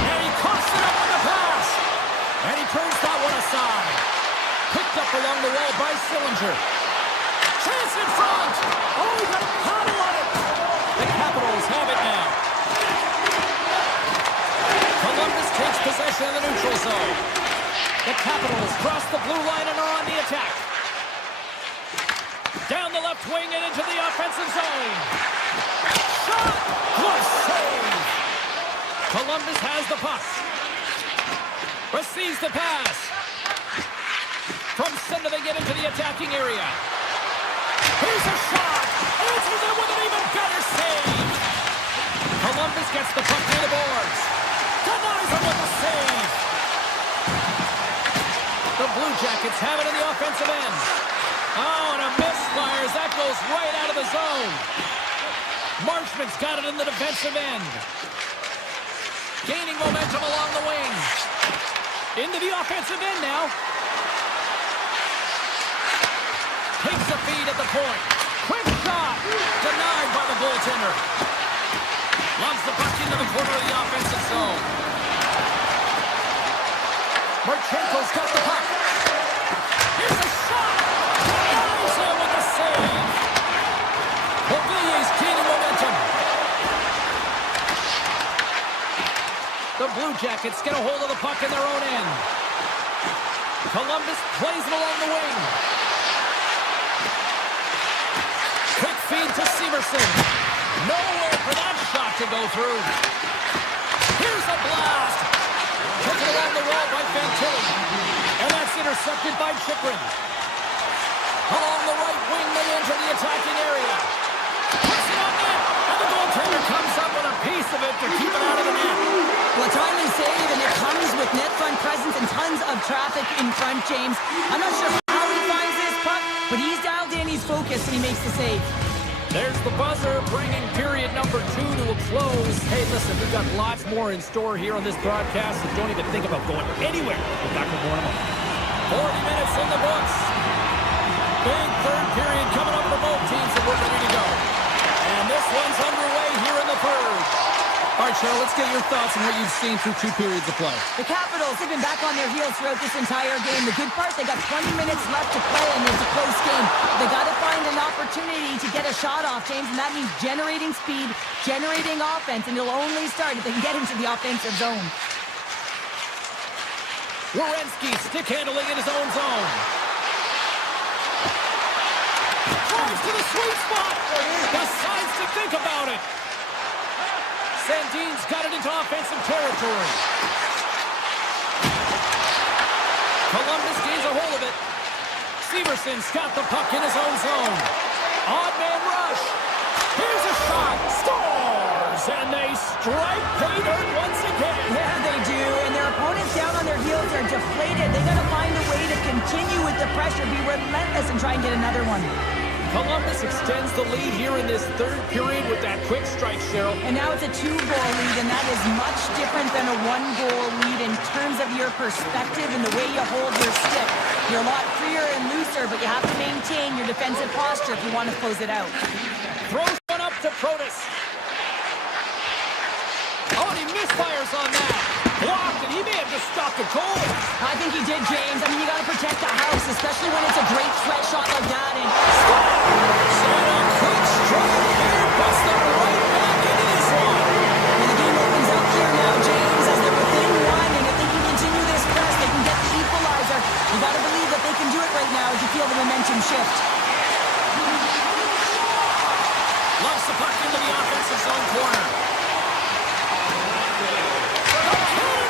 And he coughs it up on the pass. And he turns that one aside. Picked up along the wall by Sillinger. Chance in front! Oh, he got a paddle on it! The Capitals have it now. Columbus takes possession of the neutral zone. The Capitals cross the blue line and are on the attack. Down the left wing and into the offensive zone. Shot! What a save! Columbus has the puck. Receives the pass. From center, they get into the attacking area. Here's a shot. Answers it with an even better save. Columbus gets the puck near the boards. Denies him with a save. The Blue Jackets have it in the offensive end. Oh, and a misfire as that goes right out of the zone. Marchment's got it in the defensive end. Gaining momentum along the wing. Into the offensive end now. Takes a feed at the point. Quick shot. Denied by the goaltender. Loves the puck into the corner of the offensive zone. Marchenko's got the puck. Here's a shot. Denies him with the save. Bouvilier's gaining momentum. The Blue Jackets get a hold of the puck in their own end. Columbus plays it along the wing. Quick feed to Severson. Nowhere for that shot to go through. Here's a blast. Taken along the wall by Fantilli. And that's intercepted by Chychrun. Along the right wing, they enter the attacking area. Puts it on net. And the goaltender comes up with a piece of it to keep it out of the net. Well, a timely save, and it comes with net front presence and tons of traffic in front, James. I'm not sure how he finds this puck, but he's dialed in, he's focused, and he makes the save. There's the buzzer, bringing period number 2 to a close. Hey, listen, we've got lots more in store here on this broadcast, so don't even think about going anywhere. We're back with more in a moment. 40 minutes in the books. Big third period coming up for both teams, and we're ready to go. And this one's underway here in the third. All right, Cheryl, let's get your thoughts on what you've seen through 2 periods of play. The Capitals have been back on their heels throughout this entire game. The good part, they got 20 minutes left to play, and it's a close game. They got to find an opportunity to get a shot off, James, and that means generating speed, generating offense, and it'll only start if they can get into the offensive zone. Werenski stick handling in his own zone. Drives to the sweet spot. Decides to think about it. Sandin's got it into offensive territory. Columbus gains a hold of it. Severson's got the puck in his own zone. Odd man rush. Here's a shot. Scores! And they strike pay dirt once again. Yeah, they do. And their opponents down on their heels are deflated. They got to find a way to continue with the pressure, be relentless, and try and get another one. Columbus extends the lead here in this third period with that quick strike, Cheryl. And now it's a 2-goal lead, and that is much different than a 1-goal lead in terms of your perspective and the way you hold your stick. You're a lot freer and looser, but you have to maintain your defensive posture if you want to close it out. Throws one up to Protas. Oh, and he misfires on that. Blocked, and he may have just stopped the goal. I think he did, James. I mean, you got to protect the house, especially when it's a great threat shot like that. And and a quick strike here puts them right back into this one. And the game opens up here now, James, as they're within one. And if they can continue this press, they can get the equalizer. You got to believe that they can do it right now as you feel the momentum shift. Loves the puck into the offensive zone corner.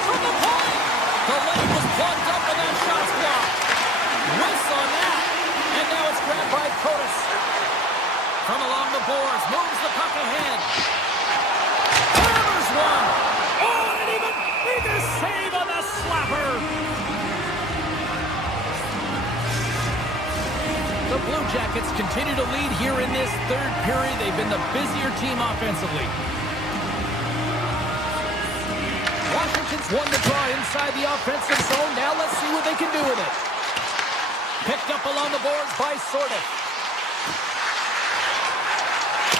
From the point. The lane was plugged up and that shot's blocked. Whiffs on that. And now it's grabbed by Protas. From along the boards, moves the puck ahead. Hammers one. Oh, and even bigger save on the slapper. The Blue Jackets continue to lead here in this third period. They've been the busier team offensively. Washington's won the draw inside the offensive zone. Now let's see what they can do with it. Picked up along the boards by Sordic.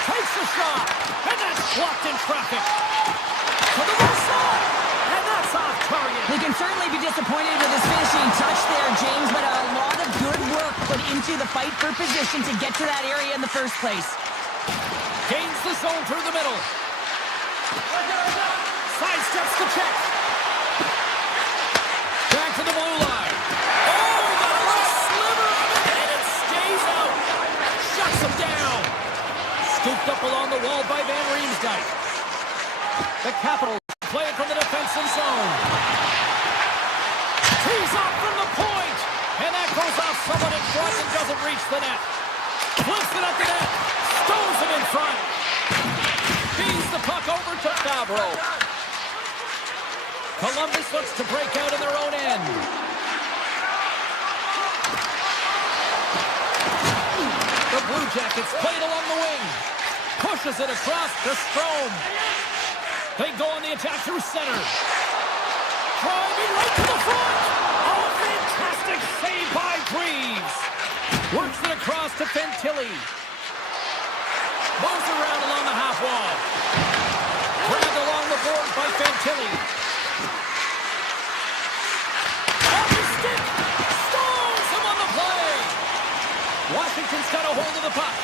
Takes a shot, and that's blocked in traffic. To the left side, and that's off target. They can certainly be disappointed with his finishing touch there, James, but a lot of good work put into the fight for position to get to that area in the first place. Gains the zone through the middle. Sidesteps the check. Back to the blue line. Oh, he got a little sliver of it, and it stays out. Shuts him down. Scooped up along the wall by Van Riemsdyk. The Capitals play it from the defensive zone. Tees off from the point, and that goes off someone in front and doesn't reach the net. Flips it up the net. Stones him in front. Feeds the puck over to Favreau. Columbus looks to break out in their own end. The Blue Jackets play it along the wing. Pushes it across to Strome. They go on the attack through center. Driving right to the front. Oh, fantastic save by Greaves. Works it across to Fantilli. Moves around along the half wall. Grabbed along the boards by Fantilli. Off the stick. Stalls him on the play. Washington's got a hold of the puck.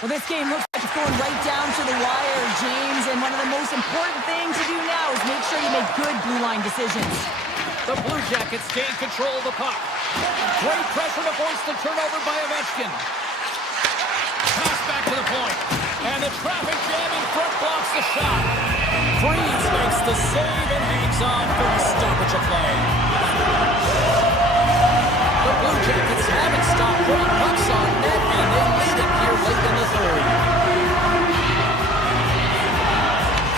Well, this game looks like it's going right down to the wire, James, and one of the most important things to do now is make sure you make good blue line decisions. The Blue Jackets gain control of the puck. Great pressure to force the turnover by Ovechkin. Pass back to the point. And the traffic jam in front blocks the shot. Freeze makes the save and hangs on for the stoppage of play. The Blue Jackets haven't stopped putting pucks on net, and they lead it here late in the third.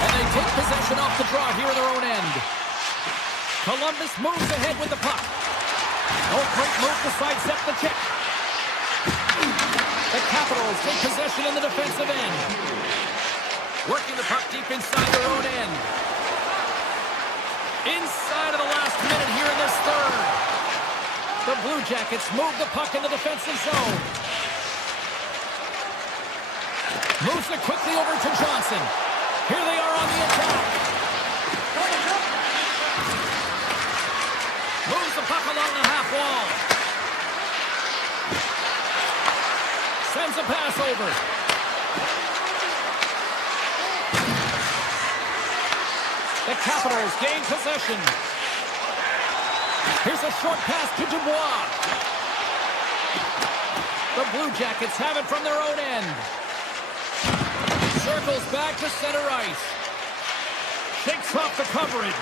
And they take possession off the draw here in their own end. Columbus moves ahead with the puck. Oh, great move to sidestep the check. The Capitals take possession in the defensive end. Working the puck deep inside their own end. Inside of the last minute The Blue Jackets move the puck in the defensive zone. Moves it quickly over to Johnson. Here they are on the attack. Moves the puck along the half wall. Sends a pass over. The Capitals gain possession. Here's a short pass to Dubois. The Blue Jackets have it from their own end. Circles back to center ice. Shakes off the coverage.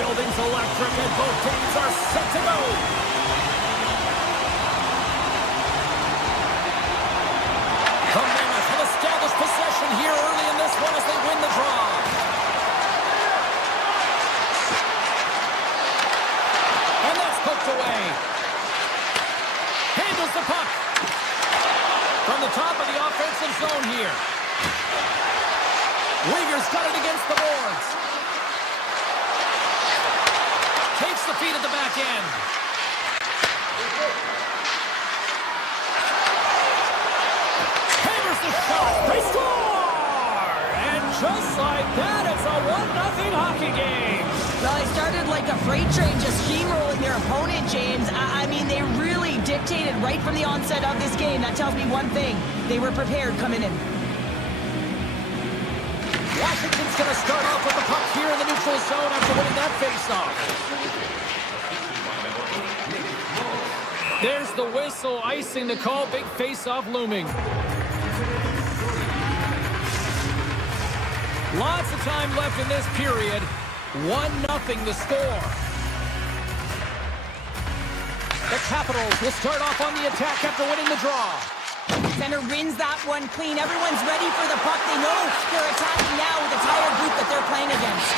building's electric and both teams are set to go. The Mammoth have established possession here early in this one as they win the draw. And that's poked away. Handles the puck. From the top of the offensive zone here. Uyghur's got it against the boards. Takes the feed at the back end. Hammers the shot. They score! And just like that, it's a 1-0 hockey game. Well, they started like a freight train just steamrolling their opponent, James. I mean, they really dictated right from the onset of this game. That tells me one thing. They were prepared coming in. Washington's going to start off with the puck here in the neutral zone after winning that faceoff. There's the whistle, icing the call, big faceoff looming. Lots of time left in this period. 1-0 the score. The Capitals will start off on the attack after winning the draw. Center wins that one clean. Everyone's ready for the puck. They know they're attacking now with the tired group that they're playing against.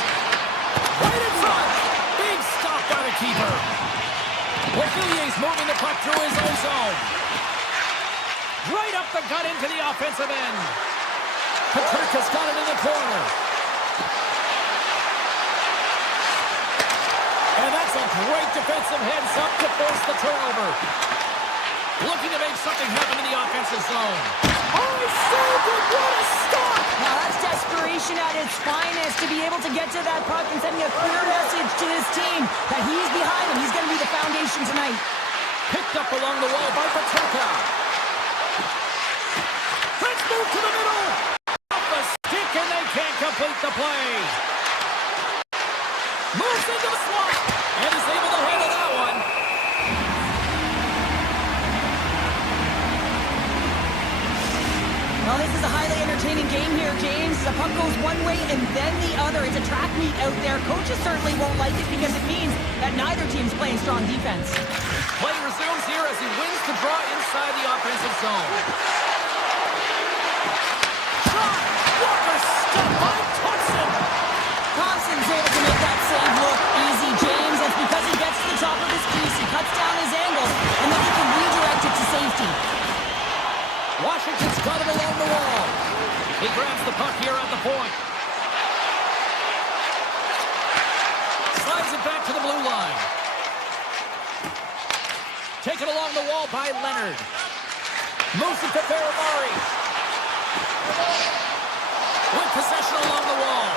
Right in front. Big stop by the keeper. Lafilier's moving the puck through his own zone. Right up the gut into the offensive end. Paterka's got it in the corner. And that's a great defensive heads-up to force the turnover. Looking to make something happen in the offensive zone. Oh, so good. What a stop! Now that's desperation at its finest to be able to get to that puck and sending a clear message to his team that he's behind him. He's going to be the foundation tonight. Picked up along the wall by Paterka. Let's move to the middle. Off the stick and they can't complete the play. Moves into the slot and is able to handle that one. Well, this is a highly entertaining game here, James. The puck goes one way and then the other. It's a track meet out there. Coaches certainly won't like it because it means that neither team's playing strong defense. Play resumes here as he wins the draw inside the offensive zone. Shot! Walker stepped by Thompson! Thompson's able to make that save look easy, James. That's because he gets to the top of his crease, he cuts down his angle, and then he can redirect it to safety. Washington's got it along the wall. He grabs the puck here at the point. Slides it back to the blue line. Taken along the wall by Leonard. Moves it to Ferrari. With possession along the wall.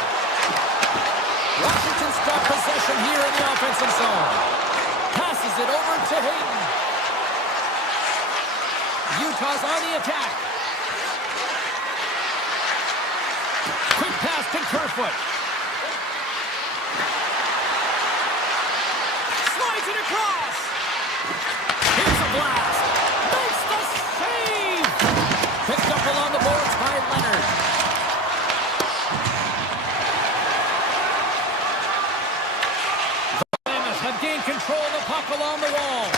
Washington's got possession here in the offensive zone. Passes it over to Hayden. Utah's on the attack. Quick pass to Kerfoot. Slides it across. Here's a blast. Makes the save. Picked up along the boards by Leonard. The Mammoth have gained control of the puck along the wall.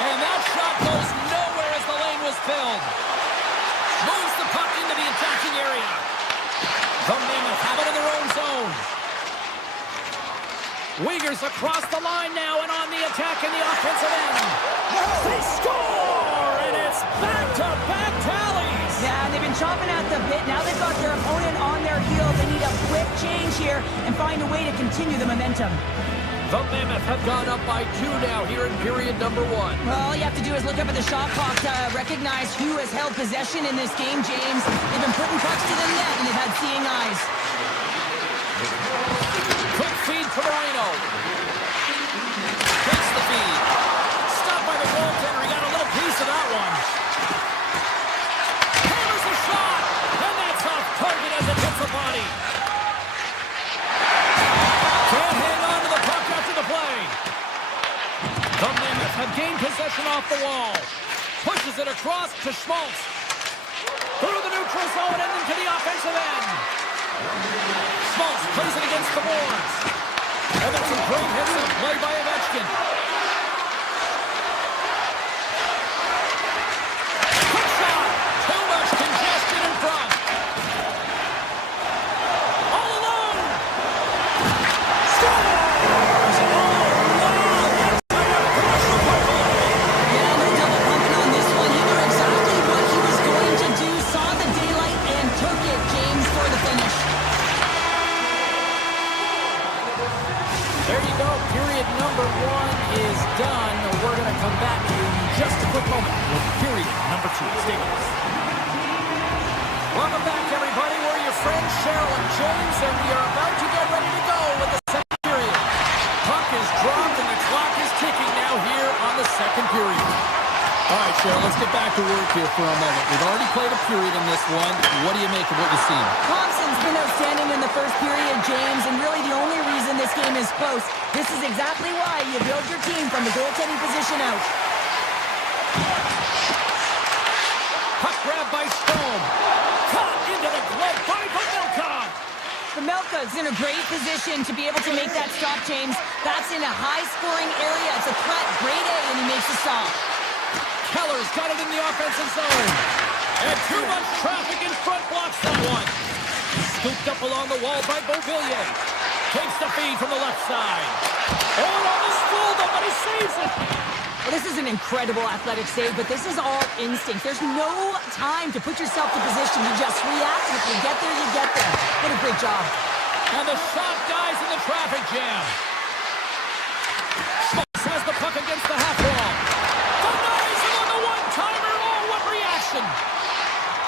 And that shot goes nowhere as the lane was filled. Moves the puck into the attacking area. The Mammoth have it in their own zone. Uyghur's across the line now and on the attack in the offensive end. They score! And it's back-to-back tallies. Yeah, they've been chomping at the bit. Now they've got their opponent on their heels. They need a quick change here and find a way to continue the momentum. The Mammoth have gone up by 2 now here in period number 1. Well, all you have to do is look up at the shot clock to recognize who has held possession in this game, James. They've been putting pucks to the net, and they've had seeing eyes. Quick feed to Moreno. Takes the feed. Stopped by the goaltender. He got a little piece of that one. Hammers the shot, and that's off target as it hits the body. Can't hang on to the puck after the play. The Mammoth have gained possession off the wall. Pushes it across to Schmaltz. Through the neutral neutral zone and into the offensive end. Schmaltz plays it against the boards. And there's some great hits and play by Ovechkin. Quick shot. Too much congestion in front. All alone. Scores! Number one is done. We're going to come back in just a quick moment with period number 2. Stay with us. Welcome back, everybody. We're your friends, Cheryl and James, and we are about to get ready to go with the second period. Puck is dropped, and the clock is ticking now here on the second period. All right, Cheryl, let's get back to work here for a moment. We've already played a period in this one. What do you make of what you've seen? Thompson's been outstanding in the first period, James, and really the only reason this game is close. This is exactly why you build your team from the goaltending position out. Puck grab by Storm. Caught into the glove by Pavelka. Pavelka's in a great position to be able to make that stop, James. That's in a high-scoring area. It's a threat, grade A, and he makes the stop. Keller's got it in the offensive zone. And too much traffic in front blocks that one. Scooped up along the wall by Beauvillier. Takes the feed from the left side. Oh, and almost fooled him, but he saves it. Well, this is an incredible athletic save, but this is all instinct. There's no time to put yourself to position. You just react, and if you get there, you get there. What a great job. And the shot dies in the traffic jam. Schmaltz has the puck against the half wall. Denies him on the one-timer. Oh, what reaction.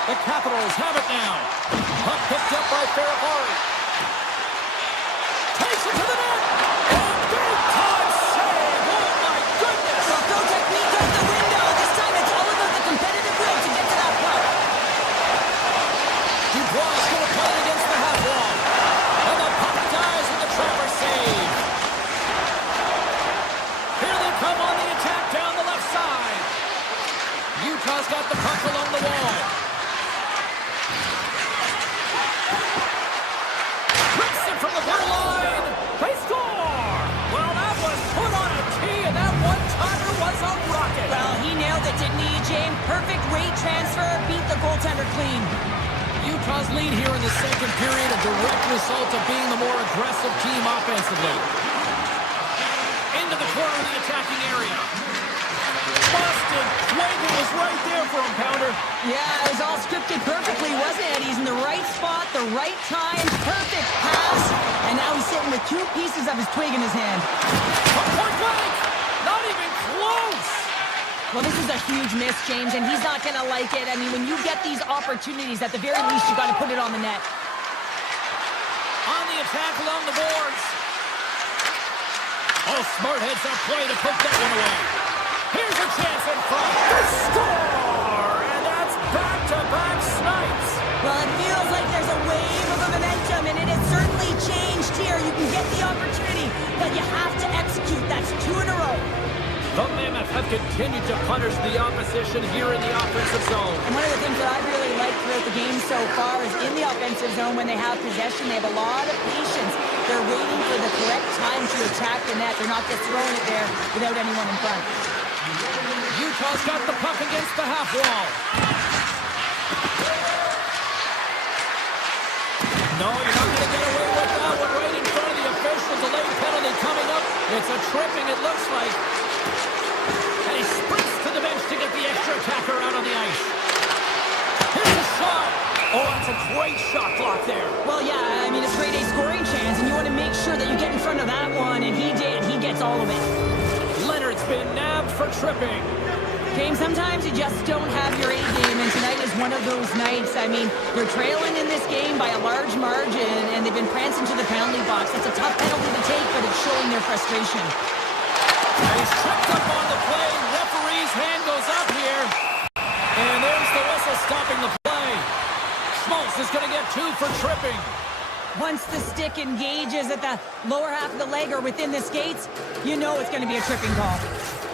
The Capitals have it now. Puck picked up by Ferravari. Takes it to the net. And big-time save. Oh, my goodness. Well, go technique out the window. This time it's all about the competitive will to get to that puck. Dubois is going to play it against the half wall. And the puck dies with the trapper save. Here they come on the attack down the left side. Utah's got the puck along the wall. Rips it from the blue line. They score! Well, that was put on a tee, and that one-timer was a rocket. Well, he nailed it, didn't he, James? Perfect rate transfer, beat the goaltender clean. Utah's lead here in the second period, a direct result of being the more aggressive team offensively. Into the corner of the attacking area. Busted. Wagon was right there for him, Pounder. Yeah, it was all scripted perfectly, wasn't it? He's in the right spot, the right time, perfect pass, and now he's sitting with 2 pieces of his twig in his hand. From point blank. Not even close. Well, this is a huge miss, James, and he's not going to like it. I mean, when you get these opportunities, at the very least, you got to put it on the net. On the attack along the boards. Oh, smart heads up play to put that one away. Here's a chance in front. They score! And that's back-to-back snipes. Well, it feels like there's a wave of momentum, and it has certainly changed here. You can get the opportunity, but you have to execute. That's 2 in a row. The Mammoth have continued to punish the opposition here in the offensive zone. And one of the things that I really like throughout the game so far is in the offensive zone, when they have possession, they have a lot of patience. They're waiting for the correct time to attack the net. They're not just throwing it there without anyone in front. Utah's got the puck against the half wall. No, you're not going to get away with that one right in front of the official. Delayed penalty coming up. It's a tripping, it looks like. And he sprints to the bench to get the extra attacker out on the ice. Here's a shot. Oh, that's a great shot block there. Well, yeah, I mean, it's grade A scoring chance, and you want to make sure that you get in front of that one, and he did. He gets all of it. Leonard's been nabbed for tripping. James, sometimes you just don't have your A game, and tonight is one of those nights. I mean, they're trailing in this game by a large margin, and they've been prancing to the penalty box. It's a tough penalty to take, but it's showing their frustration. And he's tripped up on the play. Referee's hand goes up here. And there's the whistle stopping the play. Schmaltz is going to get 2 for tripping. Once the stick engages at the lower half of the leg or within the skates, you know it's going to be a tripping call.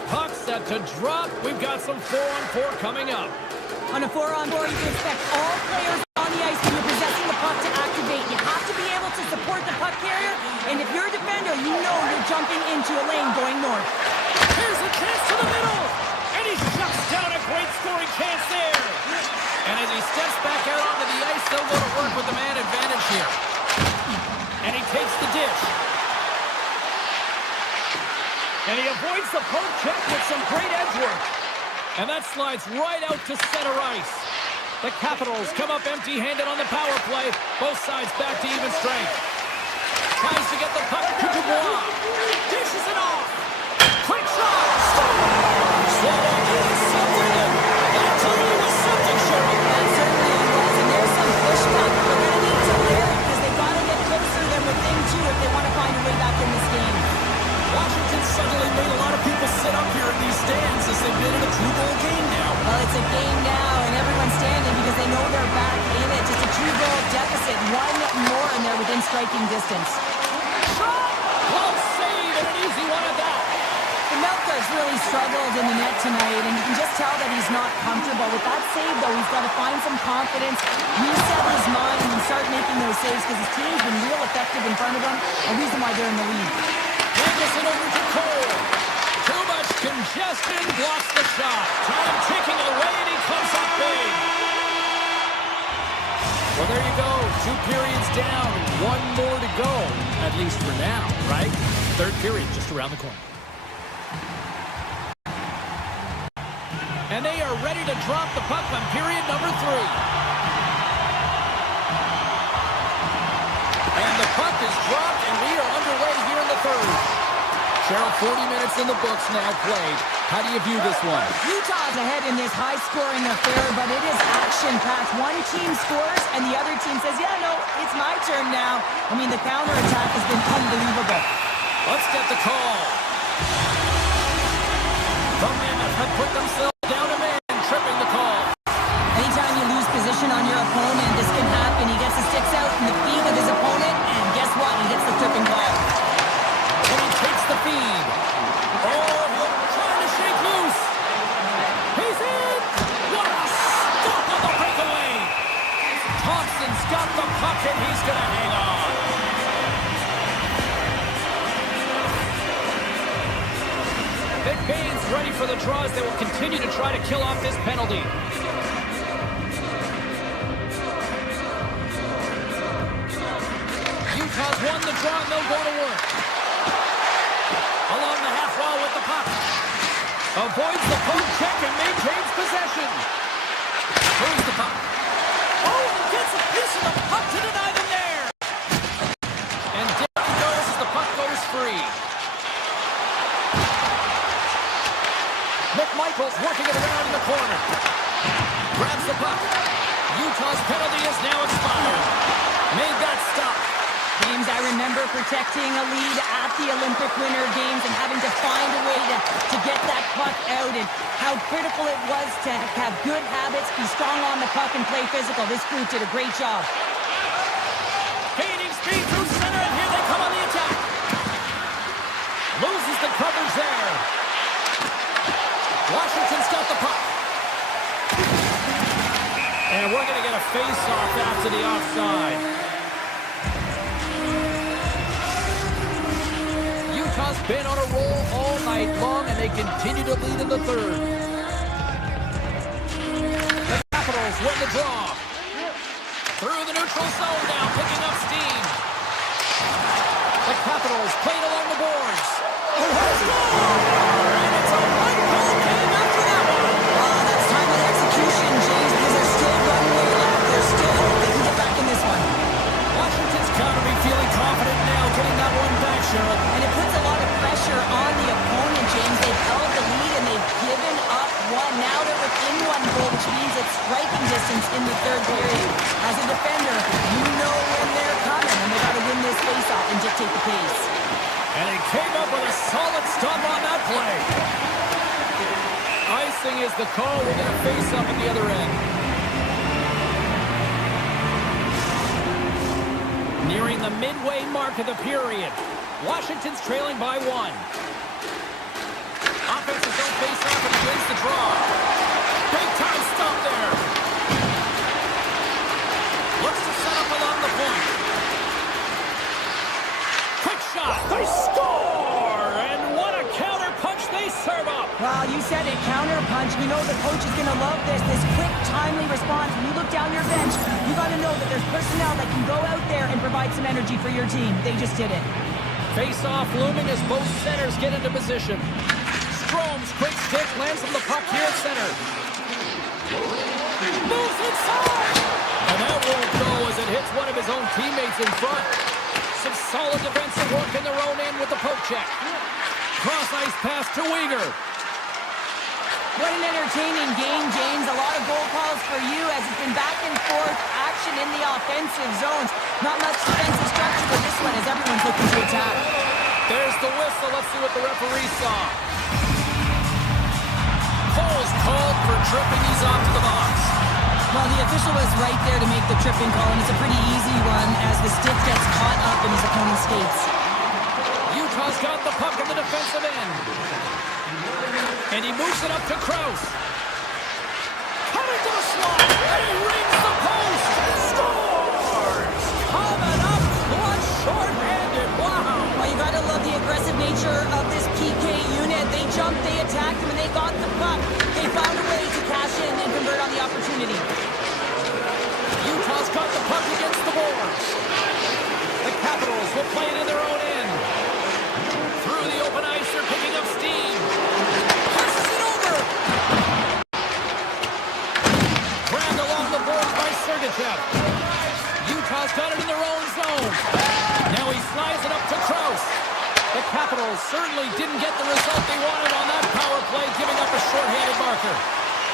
Puck set to drop. We've got some 4-on-4 coming up. On a 4-on-4, you can expect all players on the ice when you're possessing the puck to activate. You have to be able to support the puck carrier, and if you're a defender, you know you're jumping into a lane going north. Here's a chance to the middle, and he shuts down a great scoring chance there. And as he steps back out onto the ice, they'll go to work with the man advantage here. And he takes the dish. And he avoids the poke check with some great edge work. And that slides right out to center ice. The Capitals come up empty-handed on the power play. Both sides back to even strength. Tries to get the puck to Dubois. Dishes it off. Quick shot. Swallow is something. That totally was something, Sherry. That certainly was, and there's some pushback. They're going to need to layer it because they've got to get closer than within 2 if they want to find a way back in this game. Washington suddenly made a lot of people sit up here in these stands as they've been in a 2-goal game now. Well, it's a game now, and everyone's standing because they know they're back in it. Just a 2-goal deficit. One more, and they're within striking distance. Shot! Close save, and an easy one at that. The Melka's really struggled in the net tonight, and you can just tell that he's not comfortable. With that save, though, he's got to find some confidence, reset his mind, and start making those saves because his team's been real effective in front of him. A reason why they're in the lead. Brings it over to Cole. Too much congestion blocks the shot. Time ticking away, and he comes up big. Well, there you go. 2 periods down. 1 more to go, at least for now, right? Third period just around the corner. And they are ready to drop the puck on period number 3. And the puck is dropped, and we are underway here in the third. Cheryl, 40 minutes in the books now played. How do you view this one? Utah's ahead in this high-scoring affair, but it is action-packed. One team scores, and the other team says, yeah, no, it's my turn now. I mean, the counterattack has been unbelievable. Let's get the call. The Mammoth have put themselves down a man, tripping the call. Anytime you lose position on your opponent, this can happen. He gets the sticks out in the feet of his opponent, and guess what? He gets the tripping call. And he takes the feed. Oh, trying to shake loose. He's in. What a stop on the breakaway. Thompson's got the puck, and he's going to hang on. McBain's ready for the draws. They will continue to try to kill off this penalty. Utah's won the draw, and they'll go to work. Along the half wall with the puck. Avoids the poke check and maintains possession. Throws the puck. Oh, and gets a piece of the puck to deny them there. And down he goes as the puck goes free. McMichael's working it around in the corner. Grabs the puck. Utah's penalty is now expired. Made that stop. James, I remember protecting a lead at the Olympic Winter Games and having to find a way to get that puck out, and how critical it was to have good habits, be strong on the puck, and play physical. This group did a great job. Gaining speed through center, and here they come on the attack. Loses the coverage there. Washington's got the puck. And we're going to get a face-off after the offside. Utah's been on a roll all night long, and they continue to lead in the third. The Capitals win the draw. Through the neutral zone now, picking up steam. The Capitals played along the boards. Oh, what a score! And it's a one-goal game after that one. Oh, that's time of execution, James, because there's still runway left. There's still hope they can get back in this one. Washington's got to be feeling confident now, getting that one back, Cheryl. And it puts a lot of pressure on the opponent, James. They've held the lead and they've given up one. Now they're within 1 goal, which means it's striking distance in the third period. As a defender, you know when they're coming, and they got to win this faceoff and dictate the pace. And he came up with a solid stop on that play. Icing is the call. We're going to face up at the other end. Nearing the midway mark of the period. Washington's trailing by 1. Offensive zone face off, and he wins the draw. Big time stop there. it, counter-punch. You know the coach is going to love this quick, timely response. When you look down your bench, you got to know that there's personnel that can go out there and provide some energy for your team. They just didn't. Face-off looming as both centers get into position. Strom's quick stick lands on the puck here at center. Moves inside! And that won't go as it hits one of his own teammates in front. Some solid defensive work in their own end with the poke check. Cross-ice pass to Weegar. What an entertaining game, James. A lot of goal calls for you as it's been back and forth action in the offensive zones. Not much defensive structure for this one as everyone's looking to attack. There's the whistle. Let's see what the referee saw. Foul's called for tripping. He's off to the box. Well, the official was right there to make the tripping call, and it's a pretty easy one as the stick gets caught up in his opponent's skates. Utah's got the puck in the defensive end. And he moves it up to Krause. Coming to the slot, and he rings the post. Scores! Coming up clutch, short-handed. Wow! Well, you got to love the aggressive nature of this PK unit. They jumped, they attacked him, and they got the puck. They found a way to cash in and convert on the opportunity. Utah's got the puck against the boards. The Capitals will play it in their own end. Through the open ice, they're picking up steam. Passes it over. Grabbed along the boards by Sergachev. Utah's got it in their own zone. Now he slides it up to Krause. The Capitals certainly didn't get the result they wanted on that power play, giving up a shorthanded marker.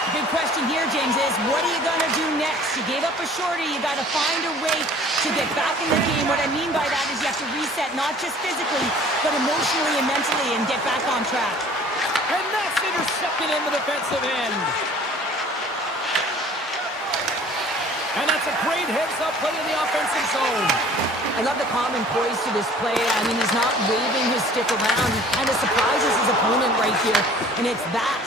The big question here, James, is what are you going to do next? You gave up a shorty. You got to find a way to get back in the game. What I mean by that is you have to reset, not just physically, but emotionally and mentally, and get back on track. And that's intercepted in the defensive end. And that's a great heads-up play in the offensive zone. I love the calm and poise to this play. I mean, he's not waving his stick around. He kind of surprises his opponent right here. And it's that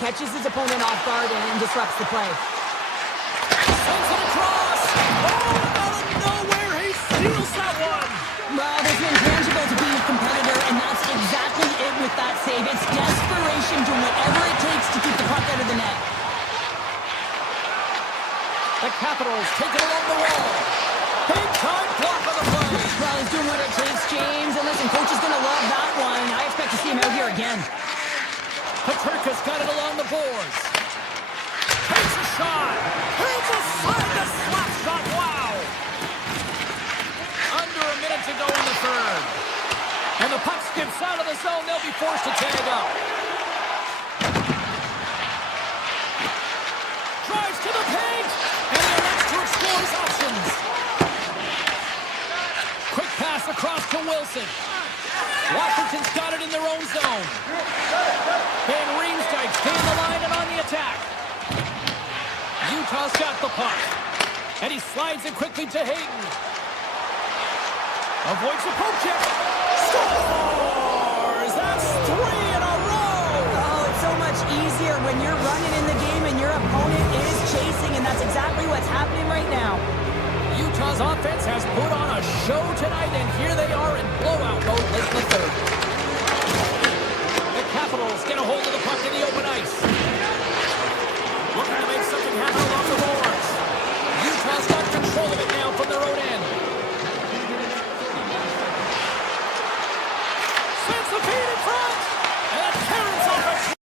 catches his opponent off guard and disrupts the play. Sends it across. Oh, out of nowhere, he steals that one. Well, there's an intangible to being a competitor, and that's exactly it with that save. It's desperation, doing whatever it takes to keep the puck out of the net. The Capitals take it along the wall. Big time block on the play. Well, he's doing what it takes, James. And listen, coach is going to love that one. I expect to see him out here again. Paterka's got it along the boards. Takes a shot. Here's a side to slap shot. Wow. Under a minute to go in the third. And the puck skips out of the zone. They'll be forced to tag up. Drives to the paint. And he elects to explore his options. Quick pass across to Wilson. Washington's got it in their own zone. Van Riemsdyk staying the line and on the attack. Utah's got the puck. And he slides it quickly to Hayden. Avoids the poke check. Scores! That's 3 in a row! Oh, it's so much easier when you're running in the game and your opponent is chasing, and that's exactly what's happening right now. Utah's offense has put on a show tonight, and here they are in blowout mode late in the third. The Capitals get a hold of the puck in the open ice. Looking to make something happen along the boards. Utah's got control of it now from their own end. Sends the feed in front, and Terrence off a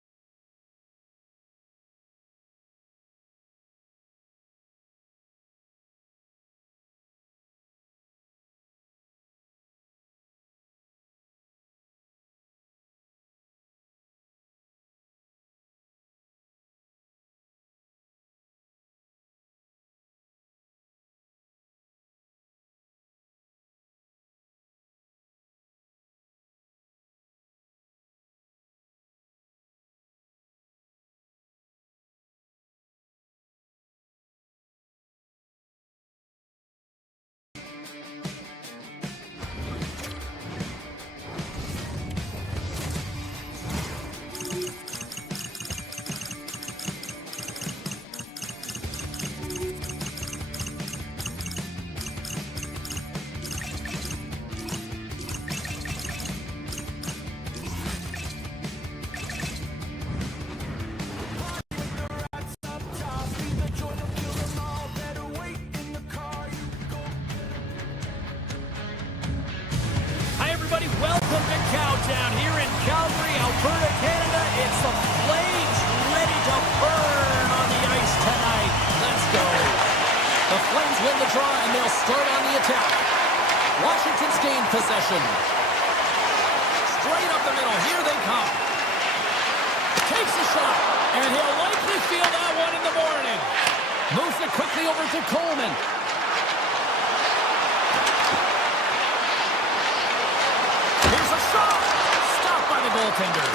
down here in Calgary, Alberta, Canada. It's the Flames ready to burn on the ice tonight. Let's go. The Flames win the draw, and they'll start on the attack. Washington's gained possession. Straight up the middle. Here they come. Takes a shot, and he'll likely feel that one in the morning. Moves it quickly over to Coleman. Here's a shot. Stopped by the goaltender.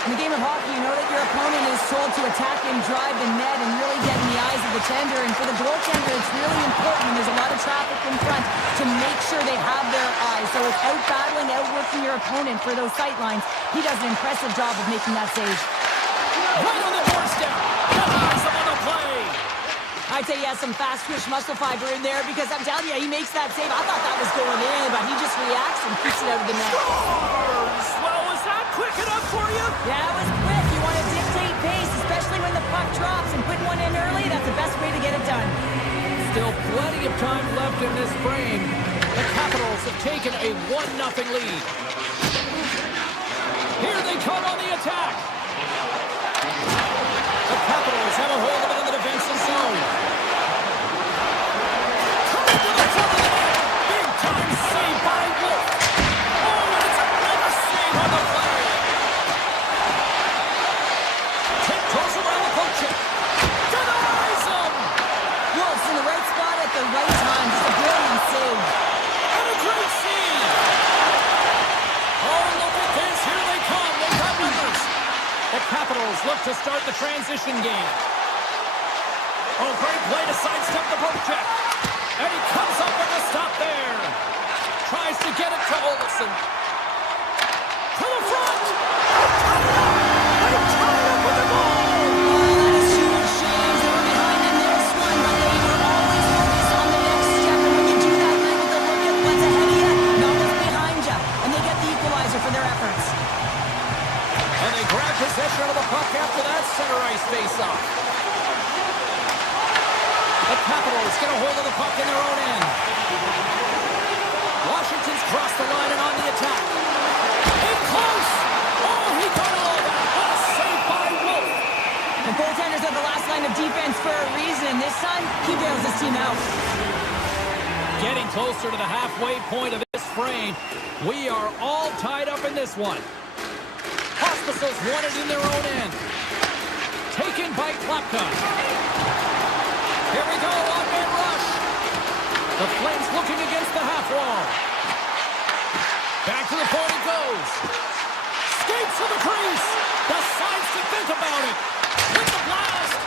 In the game of hockey, you know that your opponent is told to attack and drive the net and really get in the eyes of the tender. And for the goaltender, it's really important when there's a lot of traffic in front to make sure they have their eyes. So it's out-battling, outworking your opponent for those sight lines. He does an impressive job of making that save. Right on the doorstep. Denies him on the play. I'd say he has some fast twitch muscle fiber in there because I'm telling you, he makes that save. I thought that was going in, but he just reacts and keeps it out of the net. Scores! Well, was that quick enough for you? Yeah, it was quick. You want to dictate pace, especially when the puck drops, and putting one in early, that's the best way to get it done. Still plenty of time left in this frame. The Capitals have taken a 1-0 lead. Here they come on the attack. The Capitals have a hold of it in the defensive zone. Coming to the front of the net. Big time save by Wolf. Oh, and it's another save on the play. Tiptoes around the poke check. Denies him. Wolf's in the right spot at the right time. Just a brilliant save. And a great save. Oh, look at this. Here they come. They got numbers. The Capitals look to start the transition game. Oh, great play to sidestep the poke check. And he comes up with a stop there. Tries to get it to Olsen. To the front. And he tied up with the goal. That is huge, James. They were behind in this one, but they were always focused on the next step. And when you do that, you're able to look at what's ahead of you, not what's behind you. And they get the equalizer for their efforts. And they grab possession of the puck after that center ice face-off. The Capitals get a hold of the puck in their own end. Washington's crossed the line and on the attack. In close! Oh, he got all of that. What a save by Wolf. The goaltenders are the last line of defense for a reason. This time, he bails his team out. Getting closer to the halfway point of this frame. We are all tied up in this one. Hospitals won it in their own end. Taken by Klapka. Here we go, on-man rush. The Flames looking against the half wall. Back to the point it goes. Skates to the crease. Decides to think about it. With the blast.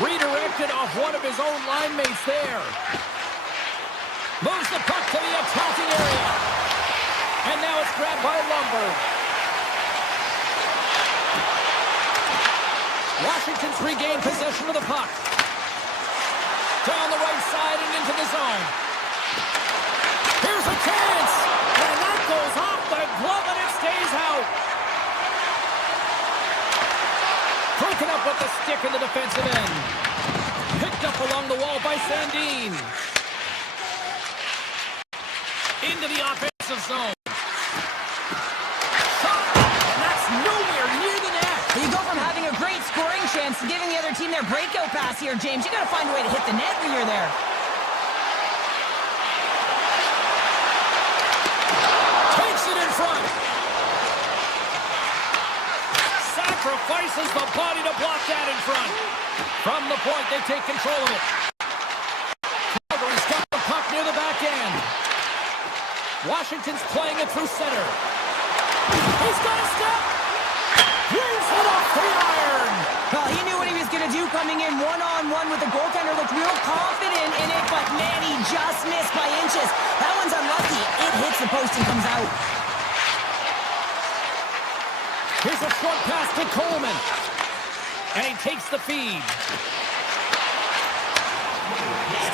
Redirected off one of his own line mates there. Moves the puck to the attacking area. And now it's grabbed by Lumberg. Washington's regained possession of the puck. Down the right side and into the zone. Here's a chance. And that goes off the glove and it stays out. Broken up with the stick in the defensive end. Picked up along the wall by Sandin. Into the offensive zone. And that's nowhere near the net. You go from having a great scoring chance to giving the other team their breakout pass here, James. You got to find a way to hit the net when you're there. Takes it in front. Sacrifices the body to block that in front. From the point, they take control of it. Calgary's got the puck near the back end. Washington's playing it through center. He's got a step. Here's it off the iron. Well, he knew what he was going to do coming in one-on-one with the goaltender. Looked real confident in it, but man, he just missed by inches. That one's unlucky. It hits the post and comes out. Here's a short pass to Coleman. And he takes the feed.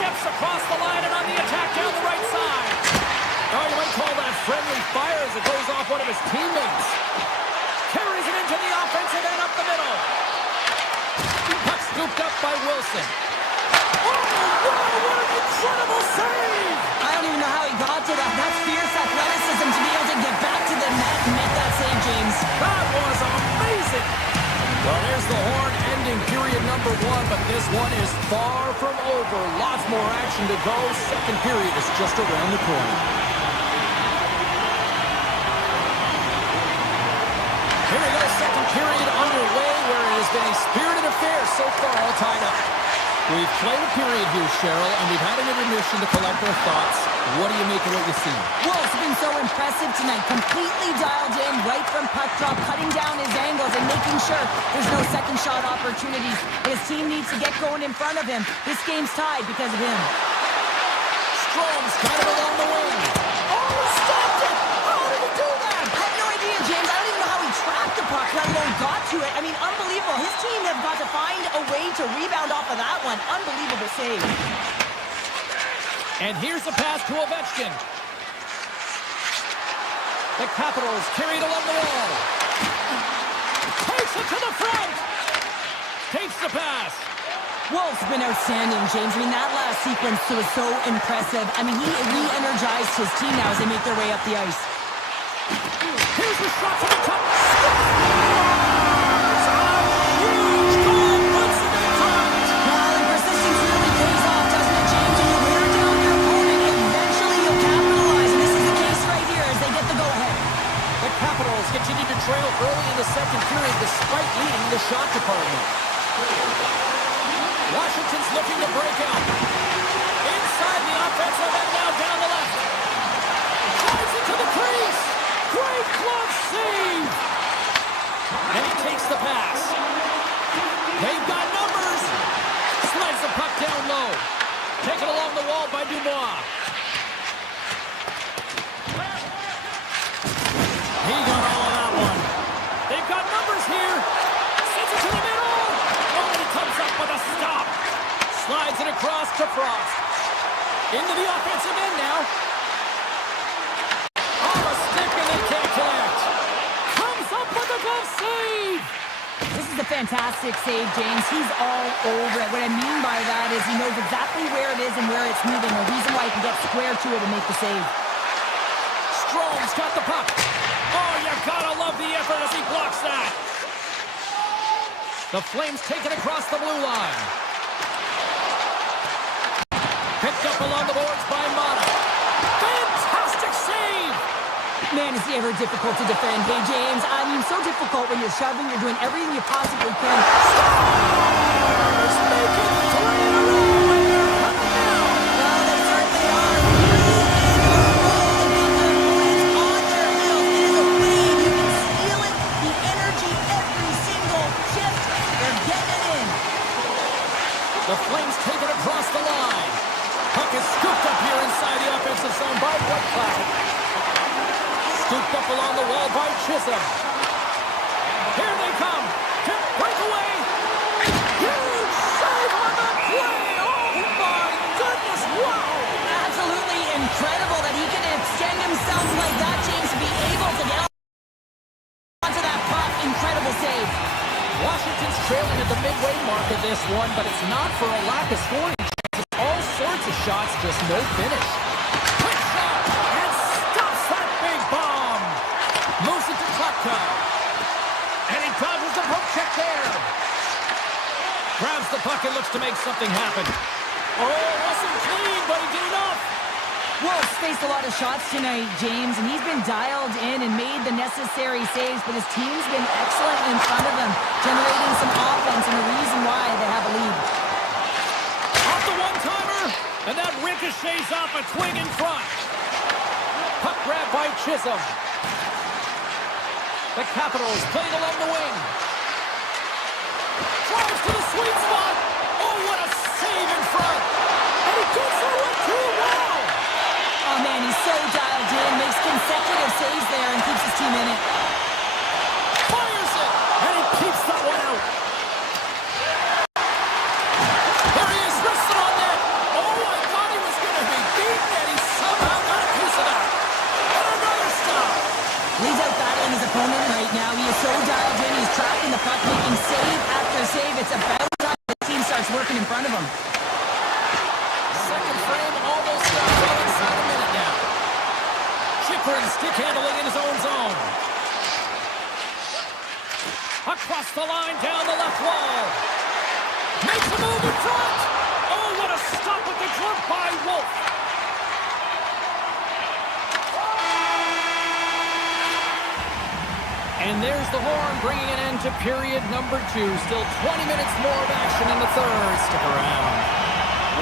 Steps across the line and on the attack down the right side. Oh, you might call that friendly fire as it goes off one of his teammates. Carries it into the offensive end up the middle. Puck scooped up by Wilson. Oh, wow, what an incredible save! I don't even know how he got to that. That's fierce athleticism to be able to get back to the net and make that save, Well, there's the horn ending period number 1, but this one is far from over. Lots more action to go. Second period is just around the corner. Here we go, second period underway, where it has been a spirited affair so far, all tied up. We've played a period here, Cheryl, and we've had an intermission to collect our thoughts. What do you make of what you've seen? Well, it's been so impressive tonight. Completely dialed in right from puck drop, cutting down his angles and making sure there's no second shot opportunities. But his team needs to get going in front of him. This game's tied because of him. Strom's got it along the wing. Oh, he stopped it! How did he do that? I have no idea, James. I don't even know how he tracked the puck, let alone got to it. I mean, unbelievable. His team have got to find a way to rebound off of that one. Unbelievable save. And here's the pass to Ovechkin. The Capitals carry it along the wall. Takes it to the front. Takes the pass. Wolf's been outstanding, James. I mean, that last sequence was so impressive. I mean, he re-energized his team now as they make their way up the ice. Here's the shot from the top. Continue to trail early in the second period despite leading the shot department. Washington's looking to break out. Inside the offensive end now down the left. Drives it to the crease. Great glove save. And he takes the pass. They've got numbers. Slides the puck down low. Taken along the wall by Dubois. He got all of that one. They've got numbers here. Sends it to the middle. Oh, and he comes up with a stop. Slides it across to Frost. Into the offensive end now. On a stick and they can't connect. Comes up with a glove save. This is a fantastic save, James. He's all over it. What I mean by that is he knows exactly where it is and where it's moving. A reason why he can get square to it and make the save. Strom's got the puck. Oh, you gotta love the effort as he blocks that. The Flames take it across the blue line. Picked up along the boards by Mammoth. Fantastic save! Man, is he ever difficult to defend. Hey, James, I mean, so difficult when you're shoving, you're doing everything you possibly can. Stars make it 3 in a row, and they're coming down. Well, they certainly are. The Flames take it across the line. Puck is scooped up here inside the offensive zone by Whitecloud. Scooped up along the wall by Chisholm. Here they come. Tip breakaway. Huge save on the play. Oh, my goodness. Wow. Absolutely incredible that he can extend himself like that, James, to be able to get onto that puck. Incredible save. Washington's trailing at the midway mark of this one, but it's not for a lack of scoring chances. All sorts of shots, just no finish. Quick shot, and stops that big bomb. Moves it to Klopka. And he dodges the poke check there. Grabs the puck and looks to make something happen. Oh, wasn't clean, but he did enough. Wolf's faced a lot of shots tonight, James, and he's been dialed in and made the necessary saves, but his team's been excellent in front of him, generating some offense and a reason why they have a lead. Off the one-timer, and that ricochets off a twig in front. Puck grab by Chisholm. The Capitals playing along the wing. Drives to the sweet spot. Oh, what a save in front. And he gets it with 2. Wow. Oh, man, he's so dialed in, makes consecutive saves there and keeps his team in it. Fires it, and he keeps that one out. There he is, resting on net. Oh, I thought he was going to be beaten, and he somehow got a piece of that. And another stop. He's out battling his opponent right now. He is so dialed in, he's tracking the puck, making save after save. It's about time the team starts working in front of him. Second frame almost done. Well inside a minute now. Chipper and stick handling in his own zone. Across the line, down the left wall. Makes a move in front. Oh, what a stop with the glove by Wolf. And there's the horn, bringing an end to period number 2. Still 20 minutes more of action in the third. Stick around.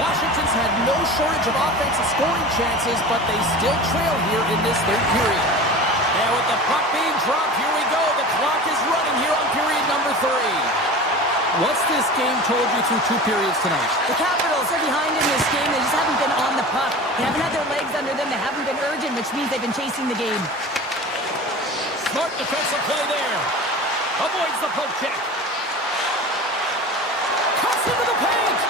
Washington's had no shortage of offensive scoring chances, but they still trail here in this third period. And with the puck being dropped, here we go. The clock is running here on period number 3. What's this game told you through 2 periods tonight? The Capitals are behind in this game. They just haven't been on the puck. They haven't had their legs under them. They haven't been urgent, which means they've been chasing the game. Smart defensive play there. Avoids the poke check. Cuts into the paint.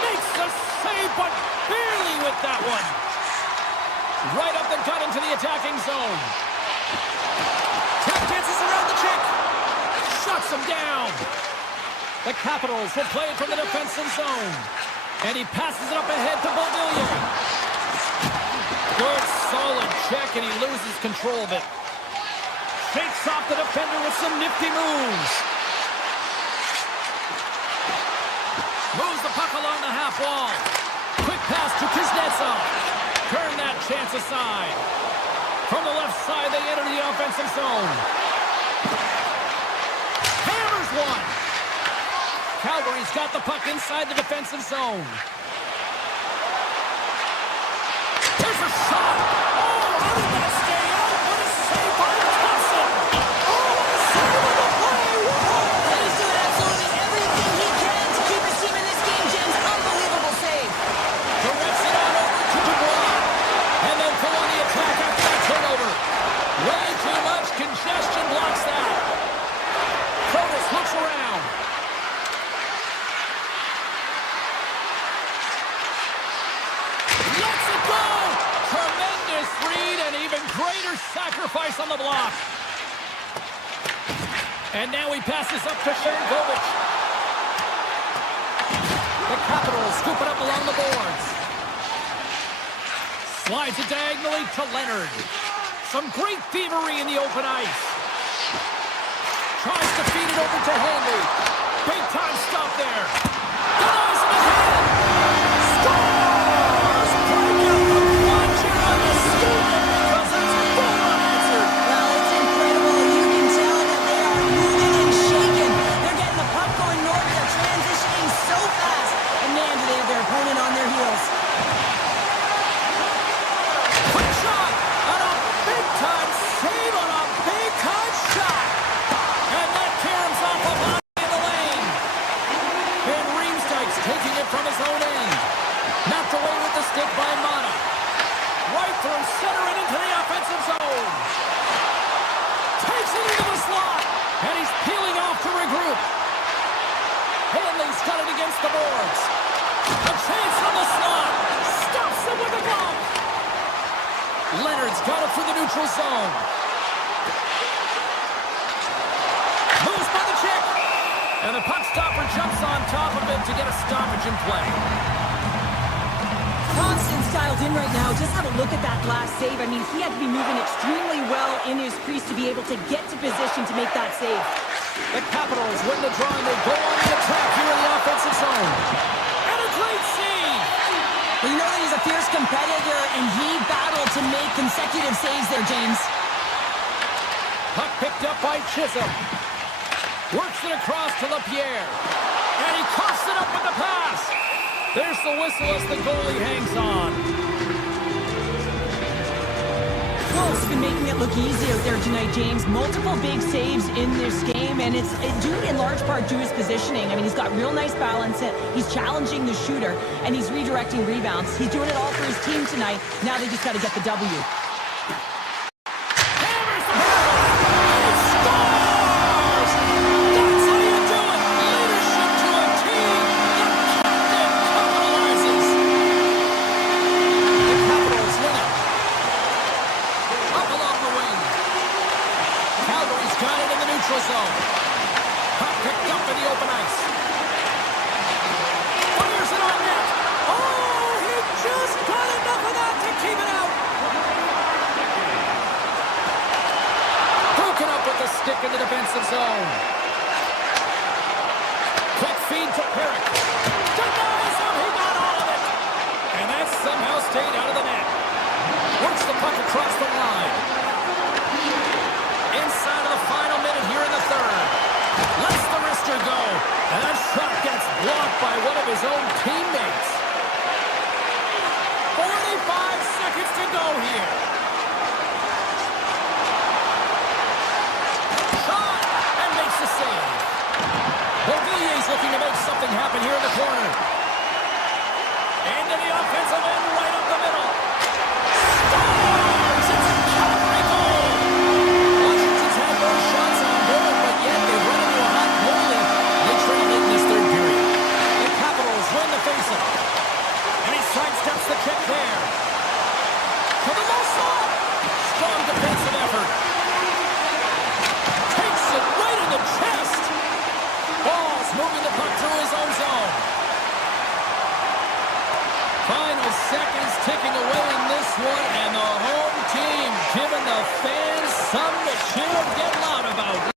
Makes the save, but barely with that one. Right up the gut into the attacking zone. Tap dances around the check. Shuts him down. The Capitals will play it from the defensive zone. And he passes it up ahead to Beauvillier. Good, solid check, and he loses control of it. Shakes off the defender with some nifty moves. Moves the puck along the half wall. Quick pass to Kuznetsov. Turn that chance aside. From the left side, they enter the offensive zone. Hammers one. Calgary's got the puck inside the defensive zone. There's a shot. Oh, how did that stay out? What a save by Thompson. Oh, what a save on the play. Whoa. And he's doing absolutely everything he can to keep his team in this game, James. Unbelievable save. Directs it on over to Dubois. And they'll go on the attack after that turnover. Way too much congestion blocks that. Curtis looks around. Lets it go! Tremendous read and even greater sacrifice on the block. And now he passes up to Sharangovich. The Capitals scoop it up along the boards. Slides it diagonally to Leonard. Some great thievery in the open ice. Tries to feed it over to Hanley. Big time stop there. Denies him ahead. Scores! Break out the punch here on the score because it's full unanswered. Well, it's incredible. You can tell that they are moving and shaking. They're getting the puck going north. They're transitioning so fast. And man, do they have their opponent on their heels. Quick shot on a big-time save on a big-time shot. And that caroms off a body in the lane. And Riemsdyk's taking it from his own end. Knocked away with the stick by Mata. Right through center and into the offensive zone. Takes it into the slot. And he's peeling off to regroup. Hanley's got it against the boards. A chance on the slot. Stops him with a glove. Leonard's got it through the neutral zone. Moves by the check. And the puck stopper jumps on top of it to get a stoppage in play. Thompson's dialed in right now. Just have a look at that last save. I mean, he had to be moving extremely well in his crease to be able to get to position to make that save. The Capitals win the draw and they go on the attack here in the offensive zone. And a great save! Well, you know that he's a fierce competitor, and he battled to make consecutive saves there, James. Puck picked up by Chisholm. Works it across to LaPierre. And he coughs it up with the pass. There's the whistle as the goalie hangs on. Wolf's been making it look easy out there tonight, James. Multiple big saves in this game, and it's due in large part to his positioning. I mean, he's got real nice balance. He's challenging the shooter, and he's redirecting rebounds. He's doing it all for his team tonight. Now they just got to get the W. Hammers the ball. He scores! That's how you do it. Leadership to a team. The captain capitalizes. The Capitals win it. Up along the wing. Calgary's got it in the neutral zone. Puck picked up in the open ice. Fires it on net. Oh, he just got enough of that to keep it out. Broken up with the stick in the defensive zone. Herrick. Denies him. He got all of it. And that somehow stayed out of the net. Works the puck across the line. Inside of the final minute here in the third. Lets the wrister go. And that shot gets blocked by one of his own teammates. 45 seconds to go here. Shot! And makes the save. Bovillier's looking to make something happen here in the corner. Into the offensive end, right up the middle. Scores! It's a Calgary goal! Washington's had more shots on goal, but yet they run into a hot goalie. They trail in this third period. The Capitals win the faceoff. And he sidesteps the kick there. To the low slot. Strong defensive effort. Takes it right in the chest. Ball's moving the puck through his own zone. Final seconds ticking away in this one, and the home team giving the fans something to cheer and get loud about.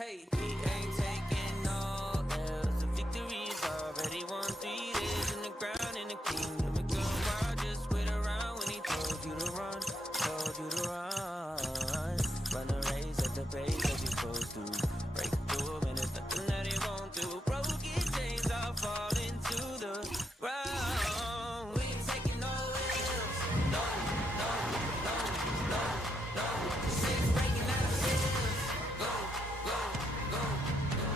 Hey, he ain't taking no L's. The victory's already won 3 days in the ground in the kingdom of God. Just wait around when he told you to run, told you to run. Run the race at the pace that you're supposed to. Break through and there's nothing that he won't do. Broken chains are falling to the ground. We ain't taking no L's. No, no, no, no, no. Shit's breaking out of hills. Go, go, go, go.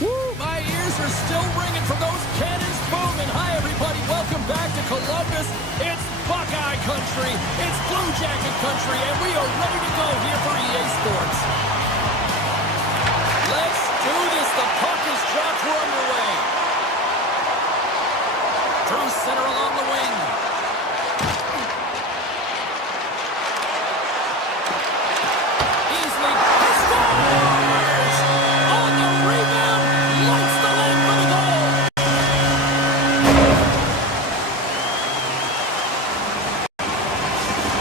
Woo, my ears are still ringing from those cannons booming. Hi, everybody. Welcome back to Columbus. It's Buckeye country. It's Blue Jacket country, and we are ready to go here for EA Sports. Let's do this. The puck is dropped. We're underway. Through center along the wing. Easily. He scores! On the rebound. Lights the lane for the goal.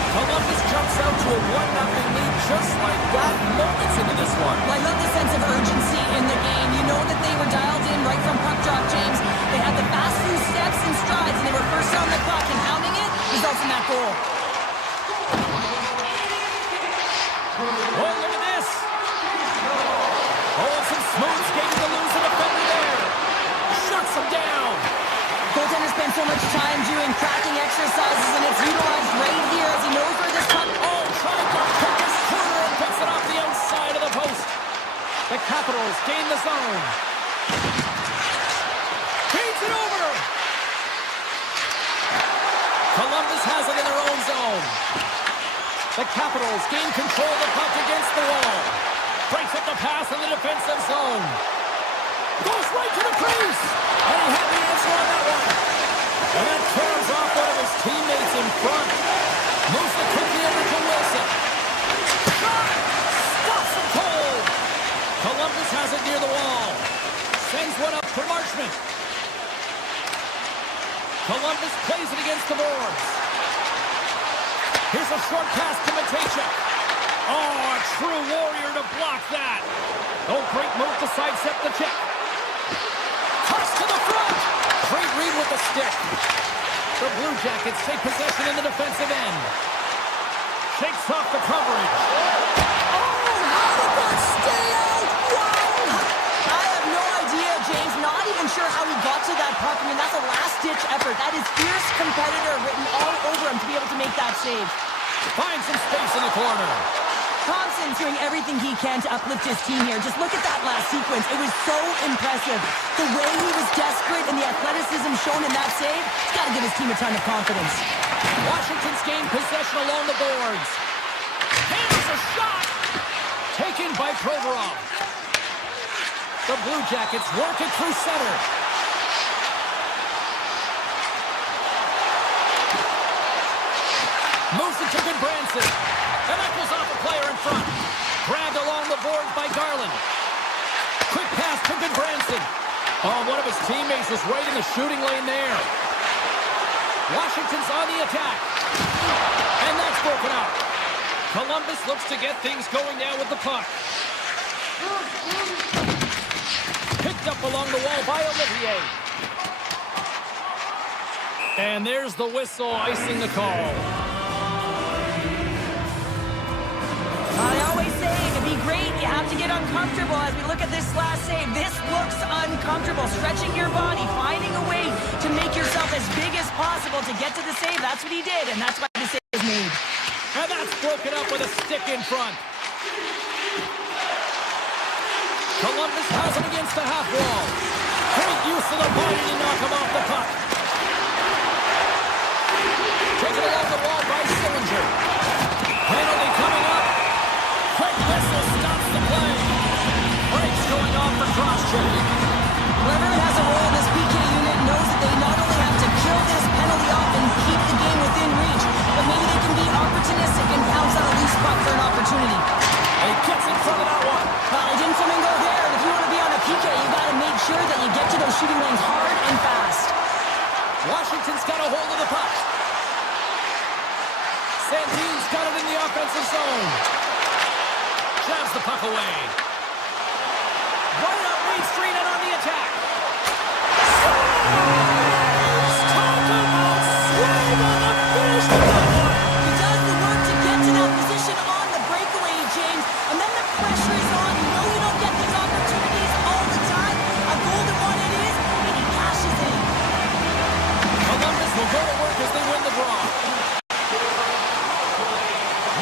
Columbus jumps out to a 1-0 lead just like that. Moments into this one. Well, I love the sense of urgency in the game. You know that they were dialed in right from puck drop, James. They had the fast few steps and strides, and they were first on the clock, and pounding it results in that goal. Oh, look at this. Oh, some smooth skating to lose a defender there. Shuts him down. Goaltender spends so much time doing cracking exercises, and it's utilized right here as he knows where this puck... Oh, trying to pick his corner and picks it off the outside of the post. The Capitals gain the zone. Feeds it over. Columbus has it in their own zone. The Capitals gain control of the puck against the wall. Breaks up the pass in the defensive zone. Goes right to the crease. And he had the answer on that one. And that tears off one of his teammates in front. Moves the quickly over to Wilson. Shot! Stops him cold. Columbus has it near the wall. Sends one up for Marchment. Columbus plays it against the boards. Here's a short pass to Matejchuk. Oh, a true warrior to block that. Oh, great move to sidestep the check. Toss to the front. Great read with the stick. The Blue Jackets take possession in the defensive end. Shakes off the coverage. Oh, how did that stay out? Wow! I have no idea, James. Not even sure how he got to that puck. I mean, that's a last-ditch effort. That is fierce competitor written all over him to be able to make that save. Finds some space in the corner. Thompson's doing everything he can to uplift his team here. Just look at that last sequence. It was so impressive. The way he was desperate and the athleticism shown in that save, he's got to give his team a ton of confidence. Washington's gained possession along the boards. Hammers a shot. Taken by Provorov. The Blue Jackets work it through center. Moves it to Goodbranson. And that goes off a player in front. Grabbed along the boards by Garland. Quick pass to Goodbranson. Oh, one of his teammates is right in the shooting lane there. Washington's on the attack. And that's broken up. Columbus looks to get things going now with the puck. Picked up along the wall by Olivier. And there's the whistle icing the call. I always say, to be great, you have to get uncomfortable. As we look at this last save, this looks uncomfortable. Stretching your body, finding a way to make yourself as big as possible to get to the save. That's what he did, and that's why the save is made. And that's broken up with a stick in front. Columbus has him against the half wall. Great use of the body to knock him off the puck. Taken along the wall by Sillinger. Penalty coming up. Quick whistle stops the play. Breaks going off for cross-check. Whoever has a role in this PK unit knows that they not only have to kill this penalty off and keep the game within reach, but maybe they can be opportunistic and pounce on a loose puck for an opportunity. He gets in front of that one. Well, he didn't flamingo there, and if you want to be on a PK, you got to make sure that you get to those shooting lanes hard and fast. Washington's got a hold of the puck. Santin's got it in the offensive zone. jabs the puck away. Right up Main Street and on the attack. Talk about swing on the finish to that one. He does the work to get to that position on the breakaway, James. And then the pressure is on. You know you don't get these opportunities all the time. A golden one it is, and he cashes in. Columbus will go to work as they win the draw.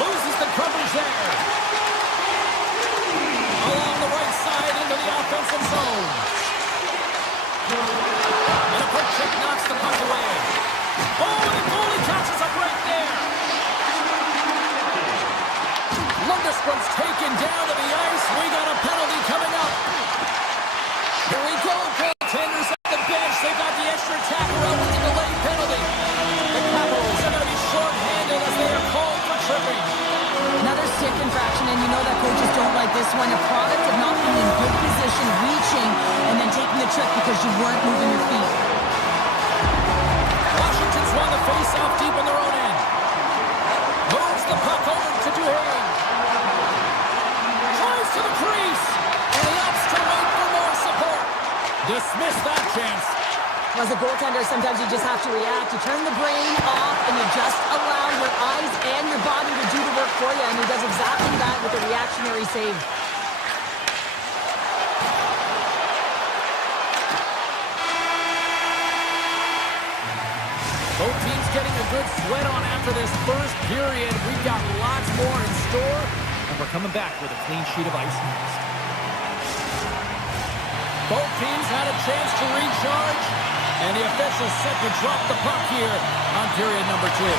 Loses the coverage there. Along the right side into the offensive zone. And a quick check knocks the puck away. Oh, and the goalie catches up right there. Lundestron's taken down to the ice. We got a penalty coming up. Here we go. Goaltenders at the bench. They got the extra tackle out with the delayed penalty. The Capitals are going to be short-handed as they are called for tripping. Another stick infraction, and you know that coaches don't like this one. A product of not being in good position, reaching, and then taking the trick because you weren't moving your feet. Washington's won the face-off deep in their own end. Moves the puck over to Duhane. Tries to the crease. And he opts to wait for more support. Dismiss that chance. As a goaltender, sometimes you just have to react. You turn the brain off, and you just allow your eyes and your body to do the work for you, and he does exactly that with a reactionary save. Both teams getting a good sweat on after this first period. We've got lots more in store, and we're coming back with a clean sheet of ice next. Both teams had a chance to recharge, and the officials set to drop the puck here on period number 2.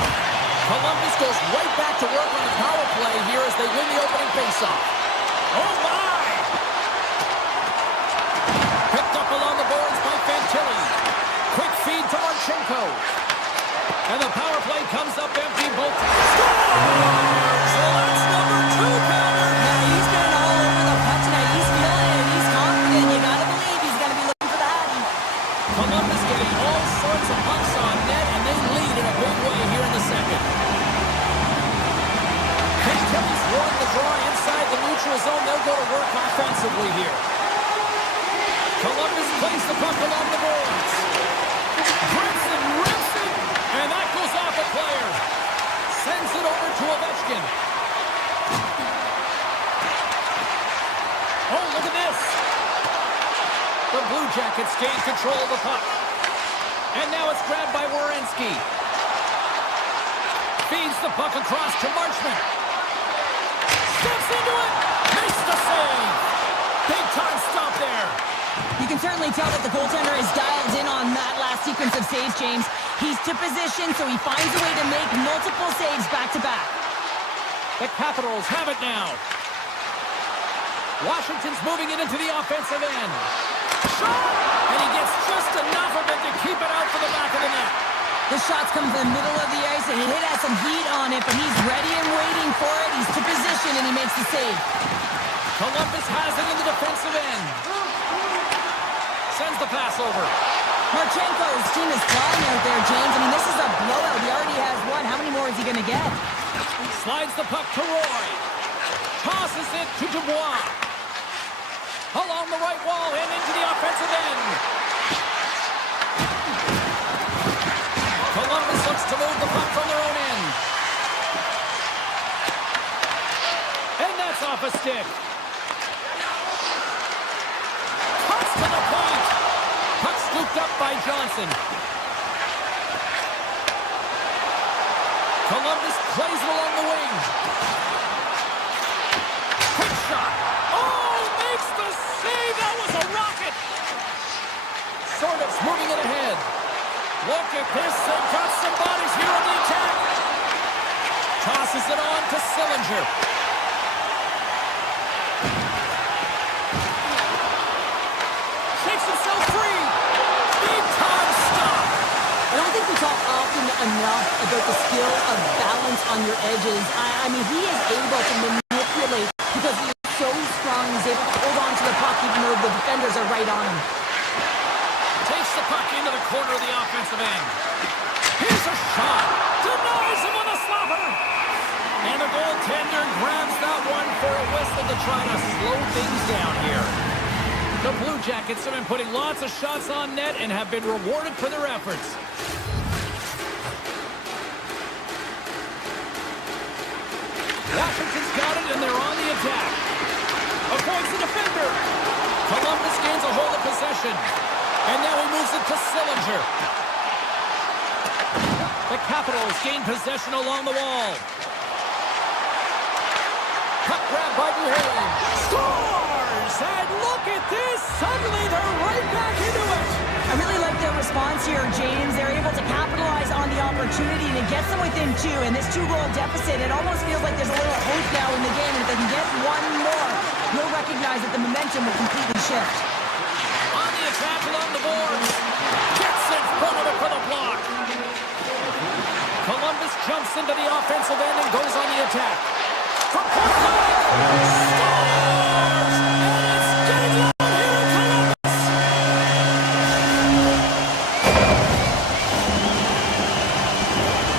Columbus goes right back to work on the power play here as they win the opening faceoff. Oh, my! Picked up along the boards by Fantilli. Quick feed to Marchenko. And the power play comes up empty. Both scores! So that's number 2, Calgary. Yeah, he's been all over the puck tonight. He's feeling it. He's confident. You gotta believe he's gonna be looking for the Hattie. Columbus getting all sorts of pucks on net, and they lead in a big way here in the second. Fantilli's won the draw inside the neutral zone. They'll go to work offensively here. Columbus plays the puck along the boards. Grimson rips it, and that goes off a player. Sends it over to Ovechkin. Oh, look at this. The Blue Jackets gain control of the puck. And now it's grabbed by Werenski. Feeds the puck across to Marchment. Steps into it. Makes the save. Big time stop there. You can certainly tell that the goaltender is dialed in on that last sequence of saves, James. He's to position, so he finds a way to make multiple saves back-to-back. The Capitals have it now. Washington's moving it into the offensive end. Shot! And he gets just enough of it to keep it out for the back of the net. The shots come from the middle of the ice, and he has some heat on it, but he's ready and waiting for it. He's to position, and he makes the save. Columbus has it in the defensive end. Sends the pass over. Marchenko's team is flying out there, James. I mean, this is a blowout. He already has one. How many more is he going to get? Slides the puck to Roy. Tosses it to Dubois. Along the right wall and into the offensive end. Columbus looks to move the puck from their own end. And that's off a stick. Cuts to the point. Puck scooped up by Johnson. Columbus plays it along the wing. Quick shot. Oh, makes the save. That was a rocket. Sort of moving it ahead. Look at this. They've got some bodies here on the attack. Tosses it on to Sillinger. Shakes himself free. Big time stop. I don't think we talk often enough about the skill of balance on your edges. I mean, he is able to manipulate because he is so strong. He's able to hold on to the puck even though the defenders are right on him. Takes the puck into the corner of the offensive end. Here's a shot. Denies him with a slapper. And the goaltender grabs that one for a whistle to try to slow things down here. The Blue Jackets have been putting lots of shots on net and have been rewarded for their efforts. Washington's got it, and they're on the attack. Avoids the defender. Columbus gains a hold of possession. And now he moves it to Sillinger. The Capitals gain possession along the wall. Puck grab by Duhane. Scores! And look at this! Suddenly they're right back into it! I really like their response here, James. They're able to capitalize on the opportunity, and it gets them within two. And this two-goal deficit, it almost feels like there's a little hope now in the game. And if they can get one more, you'll recognize that the momentum will completely shift. On the attack along the boards. Gets in front of it for the block. Columbus jumps into the offensive end and goes on the attack. From point blank. Scores! And it's getting loud here in Columbus.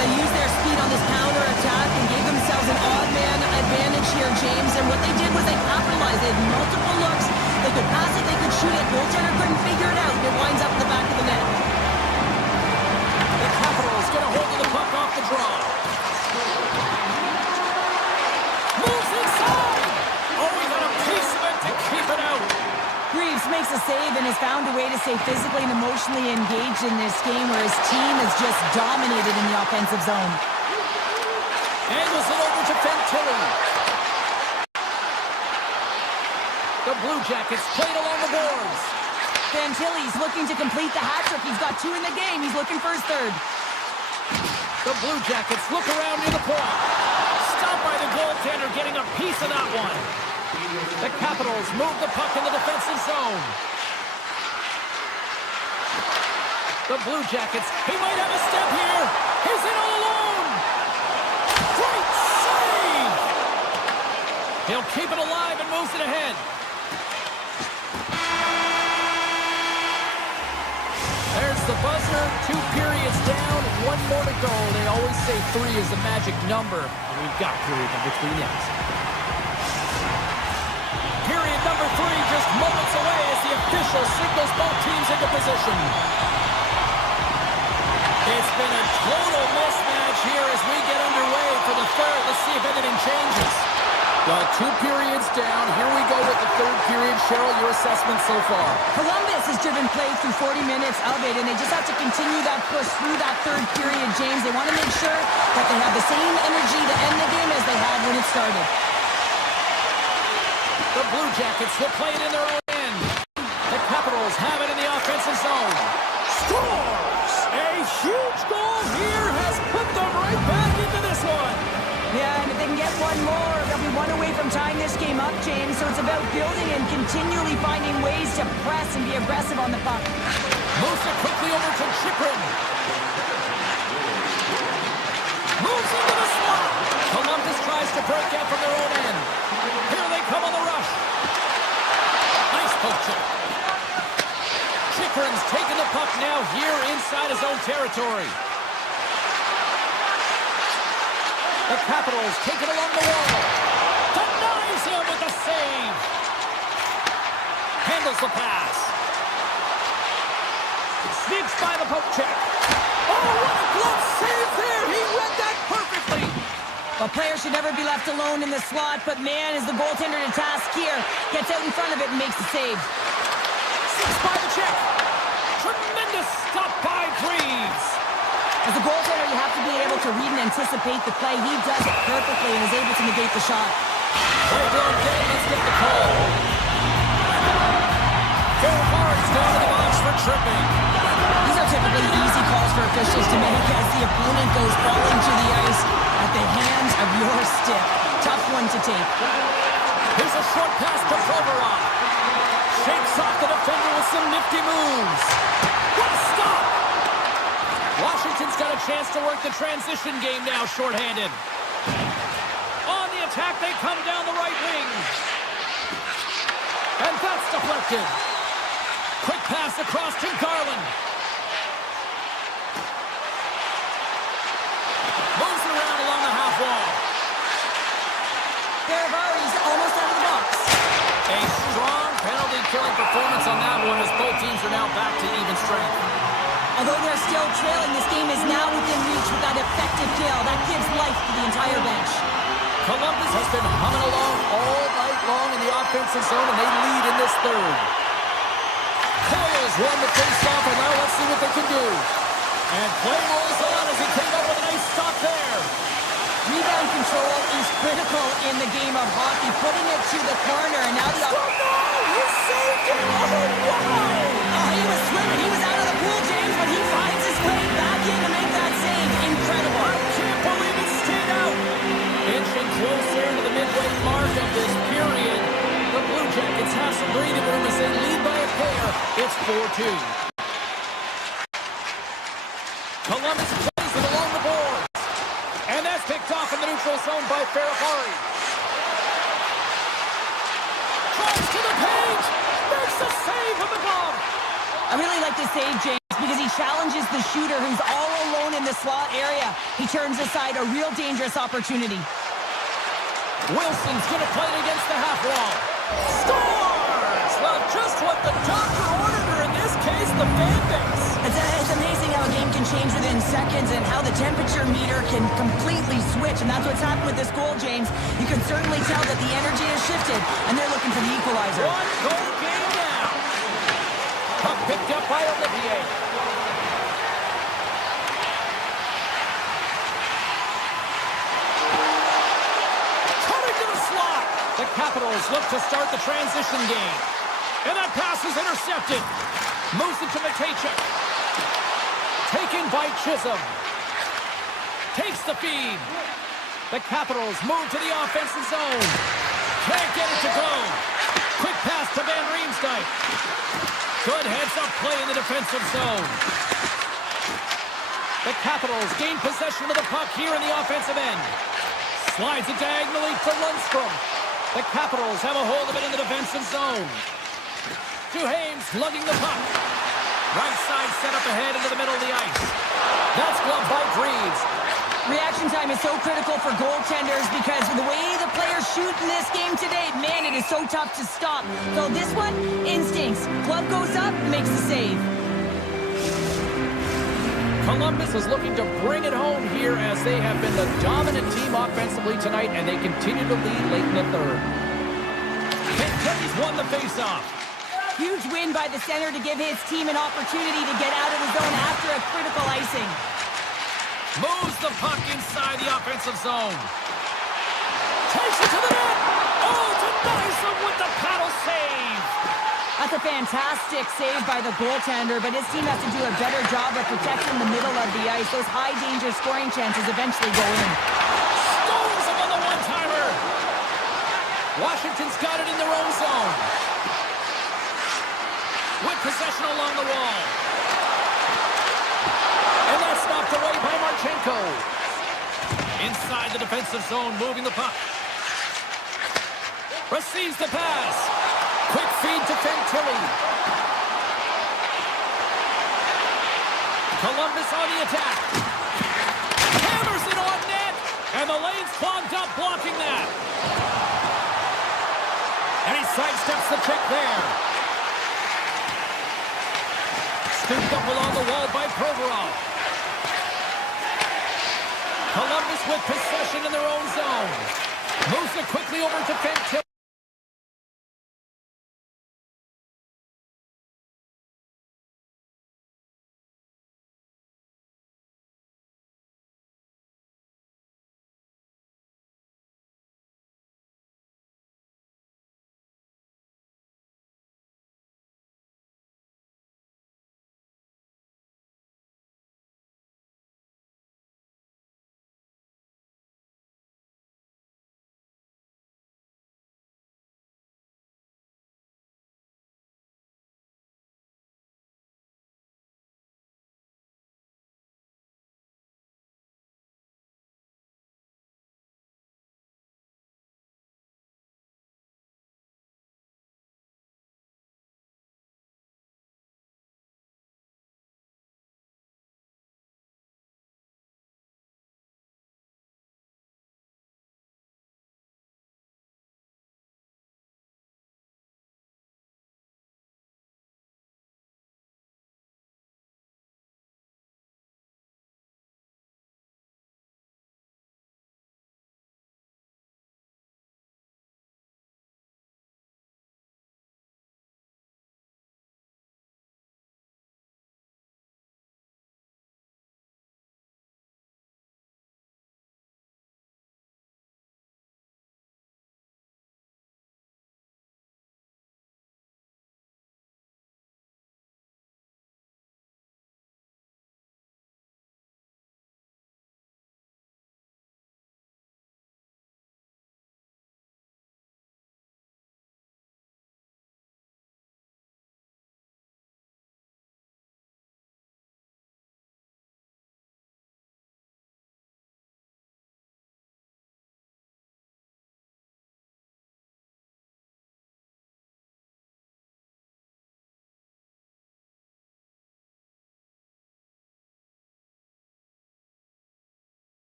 They used their speed on this counter-attack and gave themselves an odd-man advantage here, James. And what they did was they capitalized. They had multiple looks. They could pass it, they could shoot it. Goaltender couldn't figure it out. It winds up in the back of the net. The Capitals get a hold of the puck off the draw. Moves inside. Oh, he got a piece of it to keep it out. Greaves makes a save and has found a way to stay physically and emotionally engaged in this game where his team has just dominated in the offensive zone. Angles it over to Fantilli. The Blue Jackets played along the boards. Fantilli's looking to complete the hat-trick. He's got two in the game. He's looking for his third. The Blue Jackets look around near the point. Stopped by the goaltender, getting a piece of that one. The Capitals move the puck in the defensive zone. The Blue Jackets, he might have a step here. He's in all alone. Great save! He'll keep it alive and moves it ahead. There's the buzzer. 2 periods down, 1 more to go. They always say 3 is the magic number. And we've got period number 3 next. Period number 3 just moments away as the official signals both teams into position. It's been a total mismatch here as we get underway for the third. Let's see if anything changes. Well, 2 periods down. Here we go with the third period. Cheryl, your assessment so far? Columbus has driven play through 40 minutes of it, and they just have to continue that push through that third period, James. They want to make sure that they have the same energy to end the game as they had when it started. The Blue Jackets will play it in their own end. The Capitals have it in the offensive zone. Scores! A huge goal here has put them right back into this one. Yeah, and if they can get one more, they'll be one away from tying this game up, James. So it's about building and continually finding ways to press and be aggressive on the puck. Moves it quickly over to Chychrun. Moves into the slot. Columbus tries to break out from their own end. Here they come on the rush. Nice poke check. Chychrun's taking the puck now here inside his own territory. The Capitals take it along the wall. Denies him with the save. Handles the pass. Sneaks by the poke check. Oh, what a glove save there. He read that perfectly. A player should never be left alone in the slot, but man, is the goaltender to task here. Gets out in front of it and makes the save. Six by the check. Tremendous stop by Greaves. As a goaltender, you have to be able to read and anticipate the play. He does it perfectly and is able to negate the shot. Play blown dead. Let's get the call. Phil Hard's down to the box for tripping. These are typically easy calls for officials to make as the opponent goes falling to the ice at the hands of your stick. Tough one to take. Here's a short pass to Provorov. Shakes off the defender with some nifty moves. What a stop! Washington's got a chance to work the transition game now, shorthanded. On the attack, they come down the right wing. And that's deflected. Quick pass across to Garland. Moves around along the half wall. Baravary's almost out of the box. solid performance on that one as both teams are now back to even strength. Although they're still trailing, this game is now within reach with that effective kill. That gives life to the entire bench. Columbus has been humming along all night long in the offensive zone, and they lead in this third. Coyle's won the face-off, and now let's see what they can do. And play rolls on as he came up with a nice stop there. Rebound control is critical in the game of hockey. Putting it to the corner, and now the... He saved it! Oh, wow! Oh, he was swimming. He was out of the pool, James, but he finds his way back in to make that save. Incredible. I can't believe it stayed out. Inching closer to the midway mark of this period. The Blue Jackets have some breathing room as they lead by a pair. It's 4-2. Columbus plays it along the boards. And that's picked off in the neutral zone by Ferrapari. Drives to the paint. Makes the save from the glove. I really like the save, James, because he challenges the shooter who's all alone in the slot area. He turns aside a real dangerous opportunity. Wilson's going to play it against the half wall. Scores! Well, just what the doctor ordered her, in this case, the fan base. It's amazing how a game can change within seconds and how the temperature meter can completely switch, and that's what's happened with this goal, James. You can certainly tell that the energy has shifted, and they're looking for the equalizer. One goal game now. Puck picked up by Olivier. Cutting to the slot. The Capitals look to start the transition game. And that pass is intercepted. Moves it to Matejchuk. Taken by Chisholm. Takes the feed. The Capitals move to the offensive zone. Can't get it to go. Quick pass to Van Riemsdyk. Good heads-up play in the defensive zone. The Capitals gain possession of the puck here in the offensive end. Slides it diagonally to Lundstrom. The Capitals have a hold of it in the defensive zone. Duhaime's lugging the puck. Right side set up ahead into the middle of the ice. That's gloved by Greaves. Reaction time is so critical for goaltenders because of the way the players shoot in this game today, man, it is so tough to stop. So this one, instincts. Glove goes up, makes the save. Columbus is looking to bring it home here as they have been the dominant team offensively tonight, and they continue to lead late in the third. Kelly's won the faceoff. Huge win by the center to give his team an opportunity to get out of the zone after a critical icing. Moves the puck inside the offensive zone. Takes it to the net. Oh, denies him with the paddle save. That's a fantastic save by the goaltender, but his team has to do a better job of protecting the middle of the ice. Those high-danger scoring chances eventually go in. Stones him on the one-timer. Washington's got it in their own zone. With possession along the wall. And that's knocked away by Marchenko. Inside the defensive zone, moving the puck. Receives the pass. Quick feed to Fantilli. Columbus on the attack. Hammers it on net. And the lane's clogged up, blocking that. And he sidesteps the check there. Scooped up along the wall by Provorov. Columbus with possession in their own zone. Moves it quickly over to Fantilli.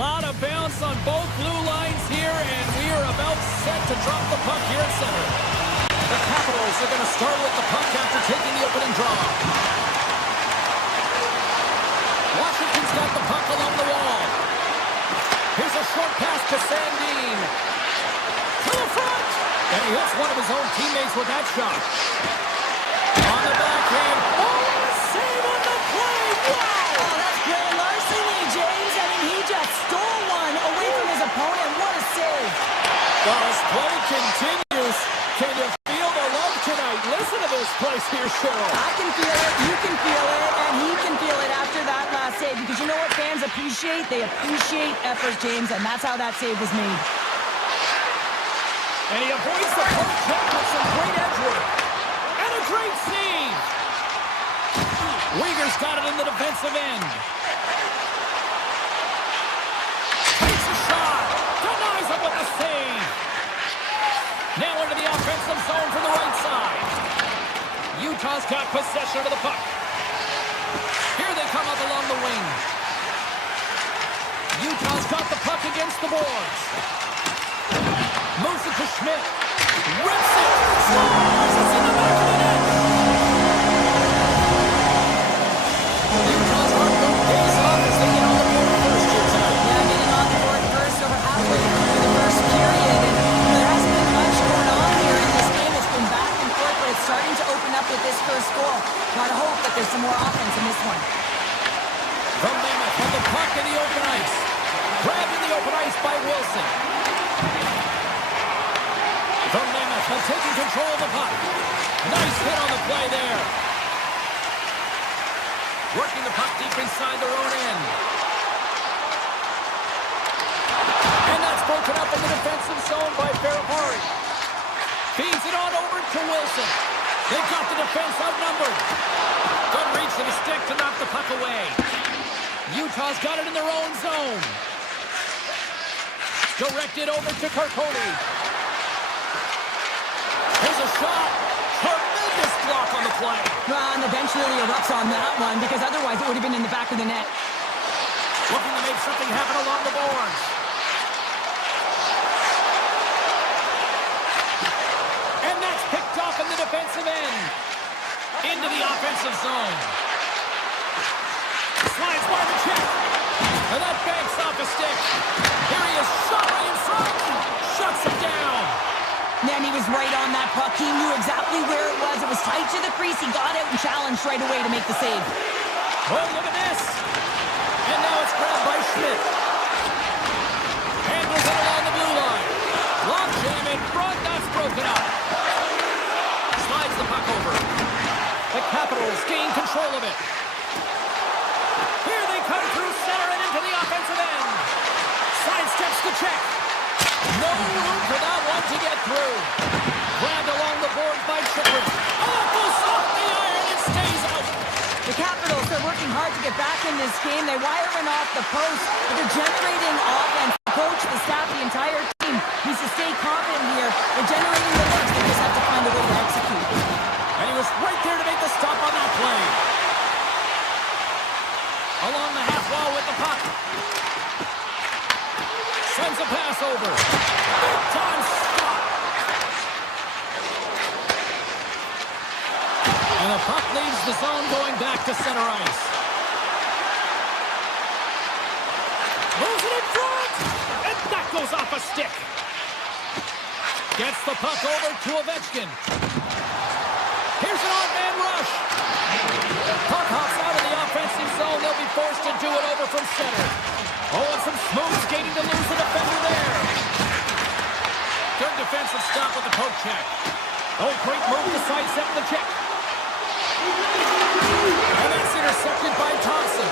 Lot of bounce on both blue lines here, and we are about set to drop the puck here at center. The Capitals are going to start with the puck after taking the opening draw. Washington's got the puck along the wall. Here's a short pass to Sandin. To the front! And he hits one of his own teammates with that shot. On the backhand. Oh, what a save on the play! Wow! Oh, that's great larceny, James. I mean, he just stole one away from his opponent. What a save. While his play continues, can you feel the love tonight? Listen to this place here, Cheryl. I can feel it, you can feel it, and he can feel it after that last save. Because you know what fans appreciate? They appreciate effort, James, and that's how that save was made. And he avoids the poke check with some great edge work. And a great save. Uyghur's got it in the defensive end. Takes a shot. Denies him with the save. Now into the offensive zone from the right side. Utah's got possession of the puck. Here they come up along the wing. Utah's got the puck against the boards. Moves it to Schmidt. Rips it. Scores! It's in the back of the net. Utah's hard work pays off as they get on the board first here tonight. Yeah, getting on the board first over halfway through the first period. And there hasn't been much going on here in this game. It's been back and forth, but it's starting to open up with this first goal. Gotta hope that there's some more offense in this one. From Mammoth with the puck in the open ice. Grabbed in the open ice by Wilson. From Mammoth, taking control of the puck. Nice hit on the play there. Working the puck deep inside their own end. And that's broken up in the defensive zone by Ferrapari. Feeds it on over to Wilson. They've got the defense outnumbered. Good reach to the stick to knock the puck away. Utah's got it in their own zone. Directed over to Carcone. Here's a shot. Tremendous block on the play. Well, and the bench really erupts on that one because otherwise it would have been in the back of the net. Looking to make something happen along the boards. And that's picked off in the defensive end. Into the offensive zone. Slides by the check. And that banks off a stick. Here he is, shot right in front. Shuts it down. Man, he was right on that puck. He knew exactly where it was. It was tight to the crease. He got out and challenged right away to make the save. Oh, look at this. And now it's grabbed by Schmidt. Handles it along the blue line. Lock jam in front. That's broken up. Slides the puck over. The Capitals gain control of it. Here they come through center and into the offensive end. Sidesteps the check. No room for that one to get through. Grabbed along the board by Chipper. Oh, goes off the iron and stays out. The Capitals are working hard to get back in this game. They wire in off the post, but they're generating offense. The coach, the staff, the entire team needs to stay confident here. They're generating the looks. They just have to find a way to execute. And he was right there to make the stop on that play. Along the half wall with the puck. Sends a pass over. Big time stop. And the puck leaves the zone going back to center ice. Moves it in front. And that goes off a stick. Gets the puck over to Ovechkin. Here's an on-man rush. Puck hops out of the offensive zone. They'll be forced to do it over from center. Oh, and some smooth skating to lose the defender there. Good defensive stop with the poke check. Oh, great move to sidestep the check. And that's intercepted by Thompson.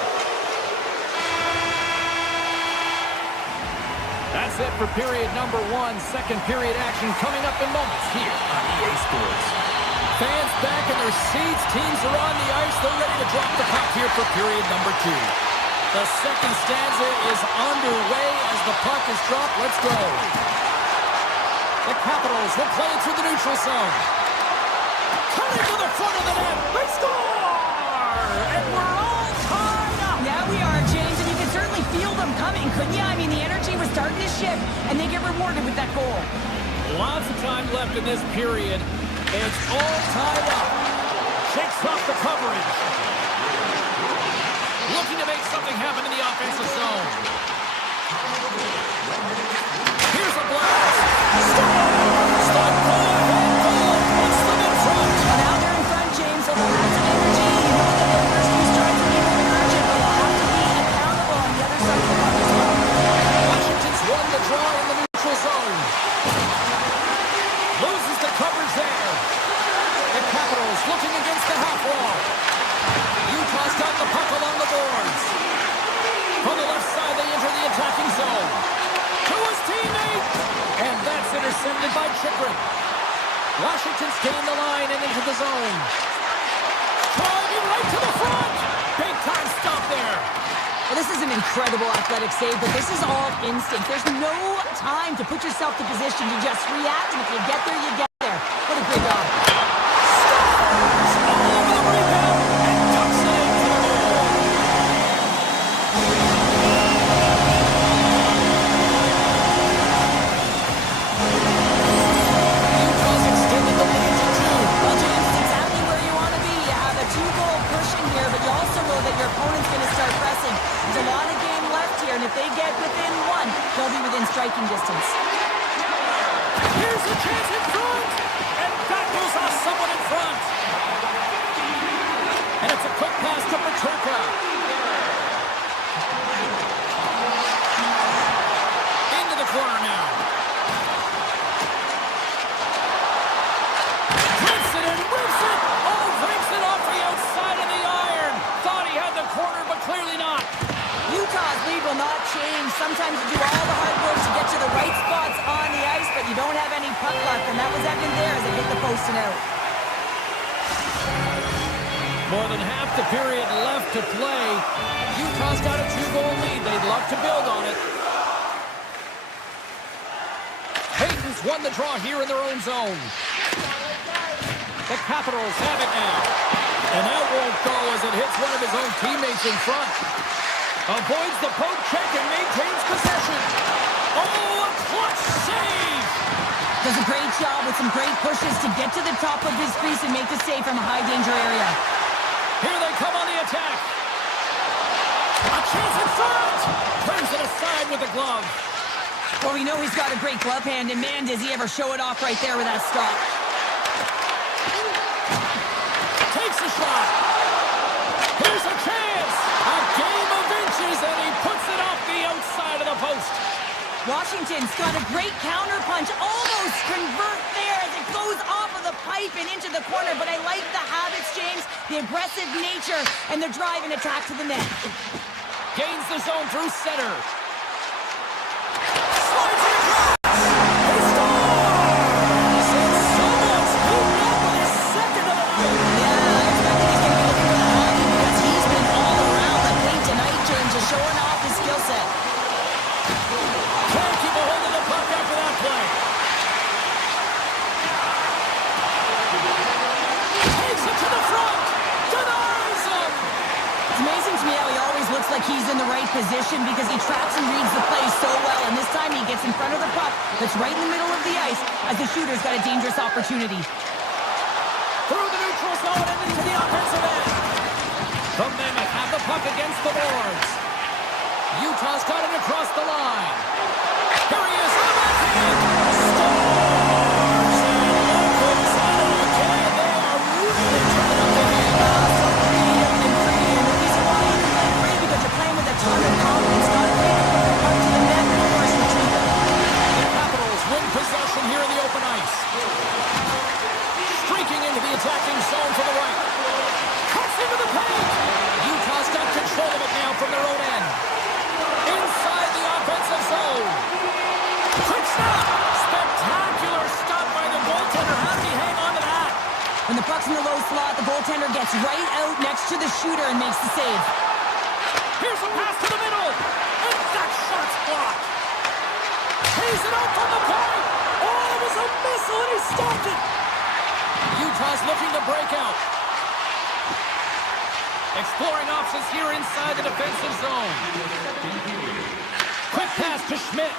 That's it for period number 1. Second period action coming up in moments here on EA Sports. Fans back in their seats. Teams are on the ice. They're ready to drop the puck here for period number 2. The second stanza is underway as the puck is dropped. Let's go. The Capitals will play it through the neutral zone. Coming to the front of the net. They score! And we're all tied up. Yeah, we are, James, and you can certainly feel the them coming, couldn't you? I mean, the energy was starting to shift, and they get rewarded with that goal. Lots of time left in this period. It's all tied up. Shakes off the coverage. Looking to make something happen in the offensive zone. Here's a blast. Stop. Go ahead, goal. Puts them in front. Well, now they're in front, James, so they'll have some energy. You know that their first two strikes will be very urgent, but they'll have to be accountable on the other side of the puck as well. Washington's won the draw in the neutral zone. Loses the coverage there. The Capitals looking against the half wall. Utah's got the puck along the boards. From the left side, they enter the attacking zone. To his teammate. And that's intercepted by Chikrin. Washington's gained the line and into the zone. Driving right to the front. Big time stop there. Well, this is an incredible athletic save, but this is all instinct. There's no time to put yourself to position to just react, and if you get there, you get there. What a great job. Stars all over the rebound and ducks it into the goal. Utah's extended the lead to 2. Well, James, it's exactly where you want to be. You have a 2-goal cushion here, but you also know that your opponent's going to start pressing. There's a lot of game left here, and if they get within 1, they'll be within striking distance. Here's a chance in front, and that goes off someone in front. And it's a quick pass to Peterka. Into the corner now. Rips it and rips it. Oh, rips it off the outside of the iron. Thought he had the corner, but clearly not. Utah's lead will not change. Sometimes you do all the hard work to get to the right spots on the ice, but you don't have any puck luck, and that was evident there as they hit the post and out. More than half the period left to play. Utah's got a 2-goal lead. They'd love to build on it. Hayden's won the draw here in their own zone. The Capitals have it now. And that won't go as it hits one of his own teammates in front. Avoids the poke check and maintains possession. Oh, a clutch save! Does a great job with some great pushes to get to the top of his crease and make the save from a high-danger area. Here they come on the attack. A chance in front! Turns it aside with the glove. Well, we know he's got a great glove hand, and man, does he ever show it off right there with that stop. Takes a shot. Here's a chance. A game of inches, and he puts it off the outside of the post. Washington's got a great counter punch. Almost convert there as it goes off of the pipe and into the corner. But I like the habits, James, the aggressive nature, and the drive and attack to the net. Gains the zone through center. Slides it across. He scores! And someone's moved up with his second of the night. Yeah, I expect he's going to be looking for the hockey because he's been all around the paint tonight, James, just showing off his skill set. Can't keep a hold of the puck after that play. Takes it to the front. Denies him. It's amazing to me how he always looks like he's in the right position because he tracks and reads the play so well. And this time he gets in front of the puck that's right in the middle of the ice as the shooter's got a dangerous opportunity. Through the neutral zone and into the offensive end. The Mammoth have the puck against the boards. Utah's got it across the line. Here he is. Scores! And opens it again. They are really turning up the heat. So creative and free. And the reason why you can play free because you're playing with a ton of confidence. Not afraid to put the puck to the net and of course retrieve it. The Capitals win possession here in the open ice. Streaking into the attacking zone to the right. Cuts into the paint. Utah's got control of it now from their own end. Inside the offensive zone. Quick stop. Spectacular stop by the goaltender. How did he hang on to that? When the puck's in the low slot, the goaltender gets right out next to the shooter and makes the save. Here's a pass to the middle. And that shot's blocked. Pays it out from the point. Oh, it was a missile and he stopped it. Utah's looking to break out. Exploring options here inside the defensive zone. Quick pass to Schmidt.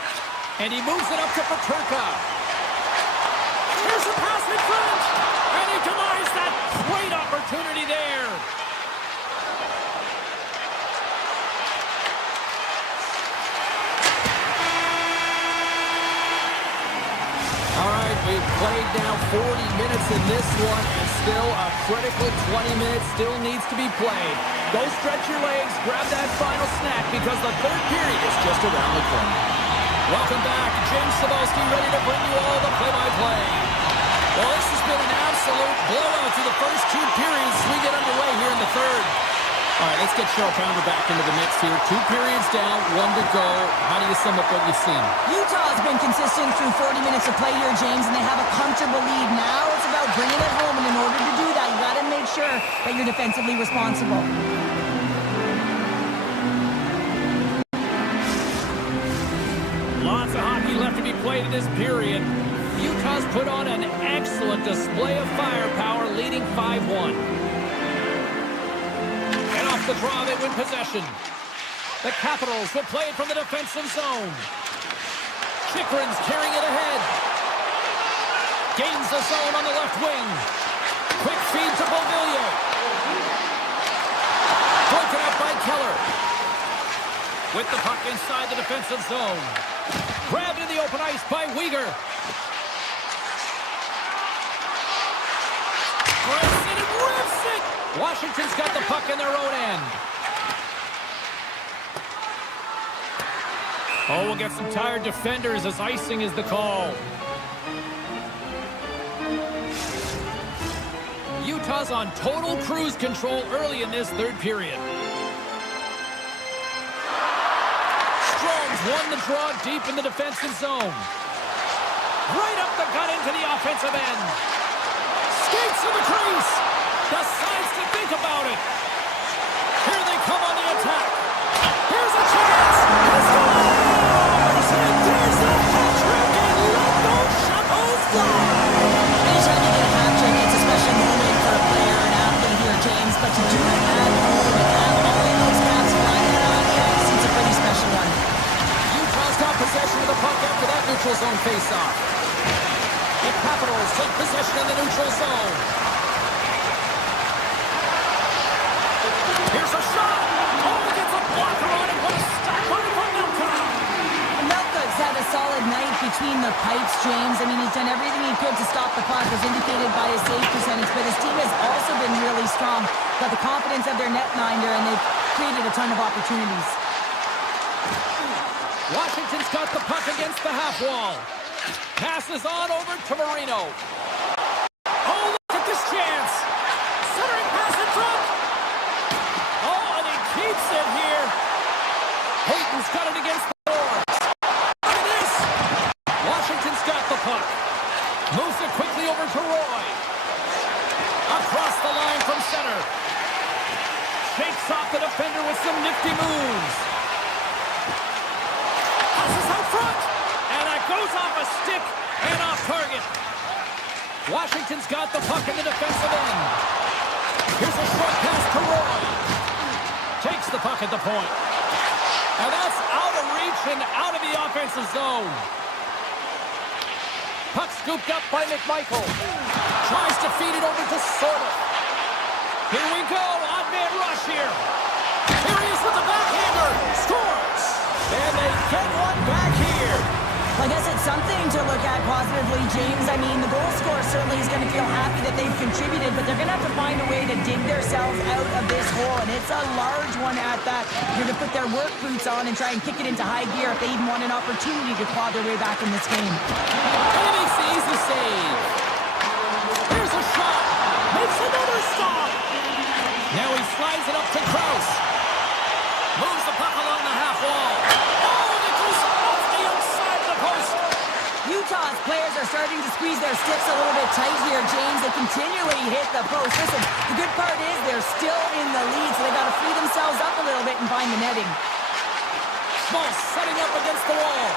And he moves it up to Peterka. Here's a pass in front. And he denies that great opportunity there. All right, we've played now 40 minutes in this one, and still a critical 20 minutes still needs to be played. Go stretch your legs, grab that final snack, because the third period is just around the corner. Welcome back. James Cebulski ready to bring you all the play-by-play. Well, this has been an absolute blowout through the first two periods. We get underway here in the third. All right, let's get Cheryl Pounder back into the mix here. 2 periods down, 1 to go. How do you sum up what you've seen? Utah has been consistent through 40 minutes of play here, James, and they have a comfortable lead. Now it's about bringing it home, and in order to do that, you got to make sure that you're defensively responsible. Lots of hockey left to be played in this period. Utah's put on an excellent display of firepower, leading 5-1. And off the draw, they win possession. The Capitals will play it from the defensive zone. Chikrin's carrying it ahead. Gains the zone on the left wing. Quick feed to Beauvillier. Broken up by Keller. With the puck inside the defensive zone. Grabbed in the open ice by Weegar. Grabs it and rips it! Washington's got the puck in their own end. Oh, we'll get some tired defenders as icing is the call. Utah's on total cruise control early in this third period. Strom's won the draw deep in the defensive zone. Right up the gut into the offensive end. Skates to the crease. Decides to think about it. Here they come on the attack. Here's a chance. He scores! And there's the hat trick, and let those shovels fly. Anytime you get a hat trick, it's a special moment for a player and athlete here, James. But to do it at home and have all of those caps flying around the ice, it's a pretty special one. Utah's got possession of the puck after that neutral zone faceoff. The Capitals take possession in the neutral zone. Here's a shot. Oh, he gets a blocker on it. What a stop on it from Milka. Milka's had a solid night between the pipes, James. I mean, he's done everything he could to stop the puck, as indicated by his save percentage. But his team has also been really strong. Got the confidence of their netminder, and they've created a ton of opportunities. Washington's got the puck against the half wall. Passes on over to Marino. Oh, look at this chance. Centering pass in front. Oh, and he keeps it here. Hayton's got it against the boards. Look at this. Washington's got the puck. Moves it quickly over to Roy. Across the line from center. Shakes off the defender with some nifty moves. Passes out front. And it goes off a stick and off target. Washington's got the puck in the defensive end. Here's a short pass to Roy. Takes the puck at the point. And that's out of reach and out of the offensive zone. Puck scooped up by McMichael. Tries to feed it over to Sorda. Here we go. Odd man rush here. Here he is with the backhander. Scores. And they get one back here. Well, I guess it's something to look at positively, James. I mean, the goal scorer certainly is going to feel happy that they've contributed, but they're going to have to find a way to dig themselves out of this hole, and it's a large one at that. They're going to put their work boots on and try and kick it into high gear if they even want an opportunity to claw their way back in this game. And he makes the easy save. Here's a shot. Makes another stop. Now he slides it up to Kraus. Moves the puck along the half wall. Utah's players are starting to squeeze their sticks a little bit tight here, James. They continually hit the post. Listen, the good part is they're still in the lead, so they got to free themselves up a little bit and find the netting. Small setting up against the wall.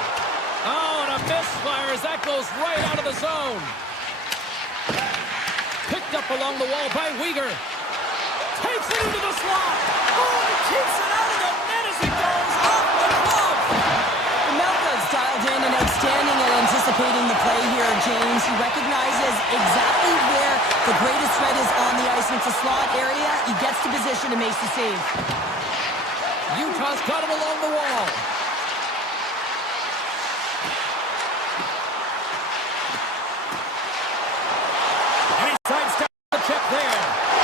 Oh, and a misfire as that goes right out of the zone. Picked up along the wall by Weegar. Takes it into the slot. Oh, he keeps it out of the net as it goes off the glove. The Meltdown's dialed in and outstanding at anticipating the play here, James. He recognizes exactly where the greatest threat is on the ice, and it's a slot area. He gets to position and makes the save. Utah's got him along the wall. And he sidesteps the check there.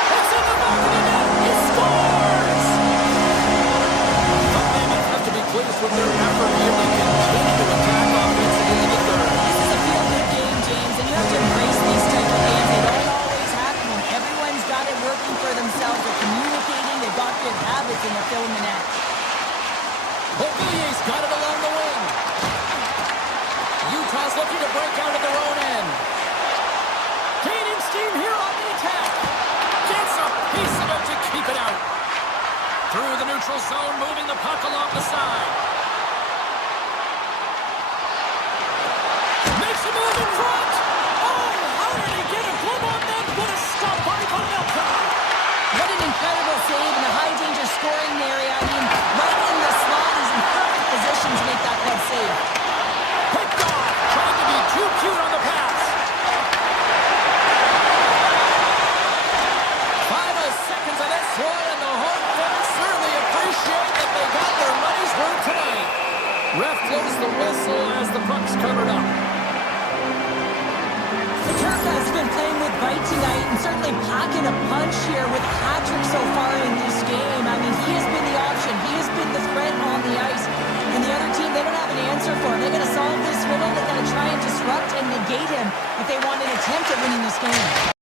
It's in the back of the net. He scores! The Mammoth have to be pleased with their effort here. They continue to attack offensively in the third. This is a feel-good game, James, and you have to embrace these type of games. They don't always happen when everyone's got it working for themselves. They're communicating. They've got good habits, and they're filling the net. Beauvilier's got it along the wing. Utah's looking to break out of their own end. Gaining steam here on the attack. Gets a piece of it to keep it out. Through the neutral zone, moving the puck along the side. Makes a move in front. Oh, how did he get a glove on that? What a stop by Mammoth. What an incredible save in a high-danger scoring area. I mean, right in the slot. He's in perfect position to make that club save. Picked off. Trying to be too cute on the pass. Final seconds of this one, and the home fans certainly appreciate that they got their money's worth tonight. Ref blows the whistle as the puck's covered up. The Turk has been playing with bite tonight and certainly packing a punch here with a hat-trick so far in this game. I mean, he has been the option. He has been the threat on the ice. And the other team, they don't have an answer for him. They're going to solve this riddle. They're going to try and disrupt and negate him if they want an attempt at winning this game.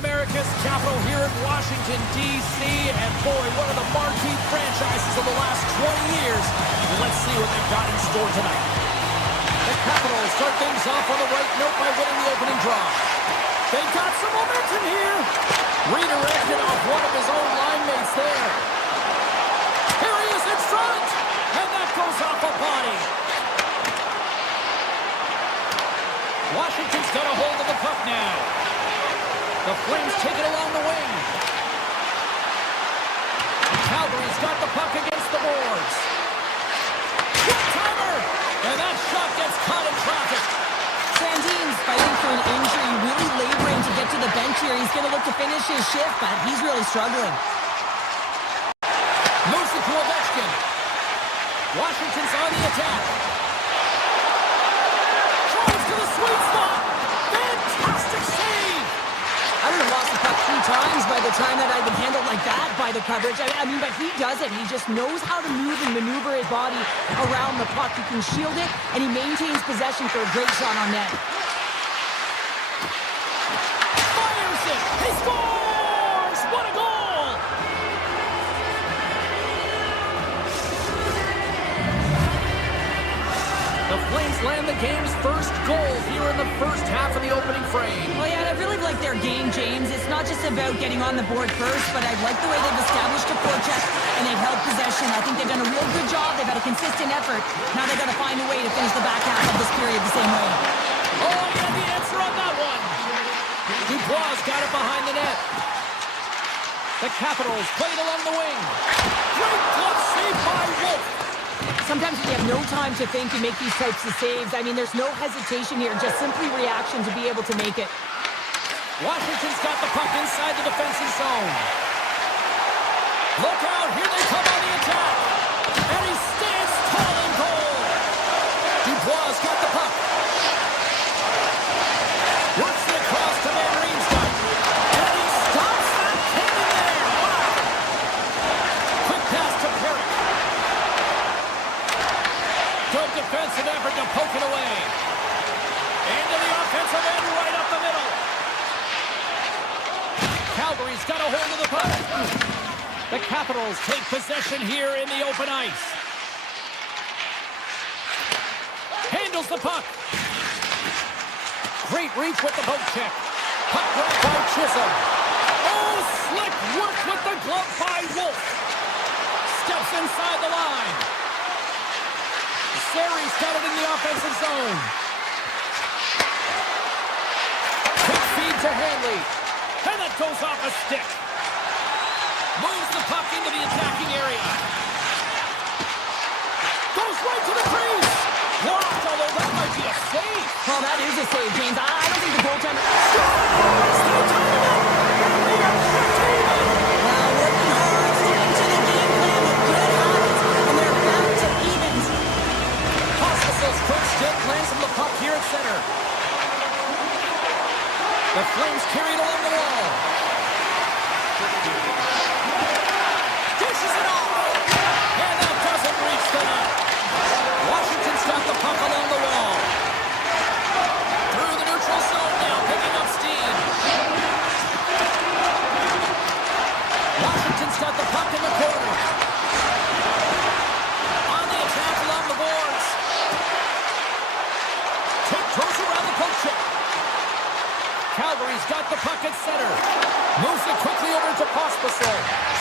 America's capital here in Washington, D.C. And boy, one of the marquee franchises of the last 20 years. Let's see what they've got in store tonight. The Capitals start things off on the right note by winning the opening draw. They've got some momentum here. Redirected off one of his own line mates there. Here he is in front. And that goes off a body. Washington's got a hold of the puck now. The Flames take it along the wing. Calgary's got the puck against the boards. One-timer! And that shot gets caught in traffic. Sandin's fighting for an injury, really laboring to get to the bench here. He's going to look to finish his shift, but he's really struggling. Moves it to Ovechkin. Washington's on the attack. Drives to the sweet spot. Fantastic save. I would have lost the puck 3 times by the time that I'd been handled like that by the coverage. I mean, but he does it. He just knows how to move and maneuver his body around the puck. He can shield it, and he maintains possession for a great shot on net. Fires it. He scores. What a goal. The Flames land the game's first goal here in the first half of the opening frame. Well, yeah, I really like their game, James. It's not just about getting on the board first, but I like the way they've established a forecheck and they've held possession. I think they've done a real good job. They've had a consistent effort. Now they've got to find a way to finish the back half of this period the same way. Oh, yeah, the answer on that one. Dubois got it behind the net. The Capitals played along the wing. Great glove save by Wolf. Sometimes when you have no time to think, you make these types of saves. I mean, there's no hesitation here, just simply reaction to be able to make it. Washington's got the puck inside the defensive zone. Look out, here they come on the attack. And he stands tall in goal. Dubois got the puck. Works it across to Van Riemsdyk. And he stops that cannon there. Wow. Quick pass to Perry. Good defensive effort to poke it away. Into the offensive end right up the middle. Calgary's got a hold of the puck. The Capitals take possession here in the open ice. Handles the puck. Great reach with the poke check. Puck grabbed by Chisholm. Oh, slick work with the glove by Wolf. Steps inside the line. Sari's got it in the offensive zone. Quick feed to Hanley. And that goes off a stick. Moves the puck into the attacking area. Goes right to the crease. Blocked, although that might be a save. Well, that is a save, James. I don't think the goaltender... Well, working hard, sticking to the game plan with good habits, and they're back to evens. Hospital's quick stick lands him the puck here at center. The Flames carry it along the wall. Dishes it off. And that doesn't reach the net. Washington's got the puck along the wall. Through the neutral zone now, picking up steam. Washington's got the puck in the corner. On the attack along the boards. Tiptoes around the poke check. Calgary's got the puck at center. Moves it quickly over to Pospisil.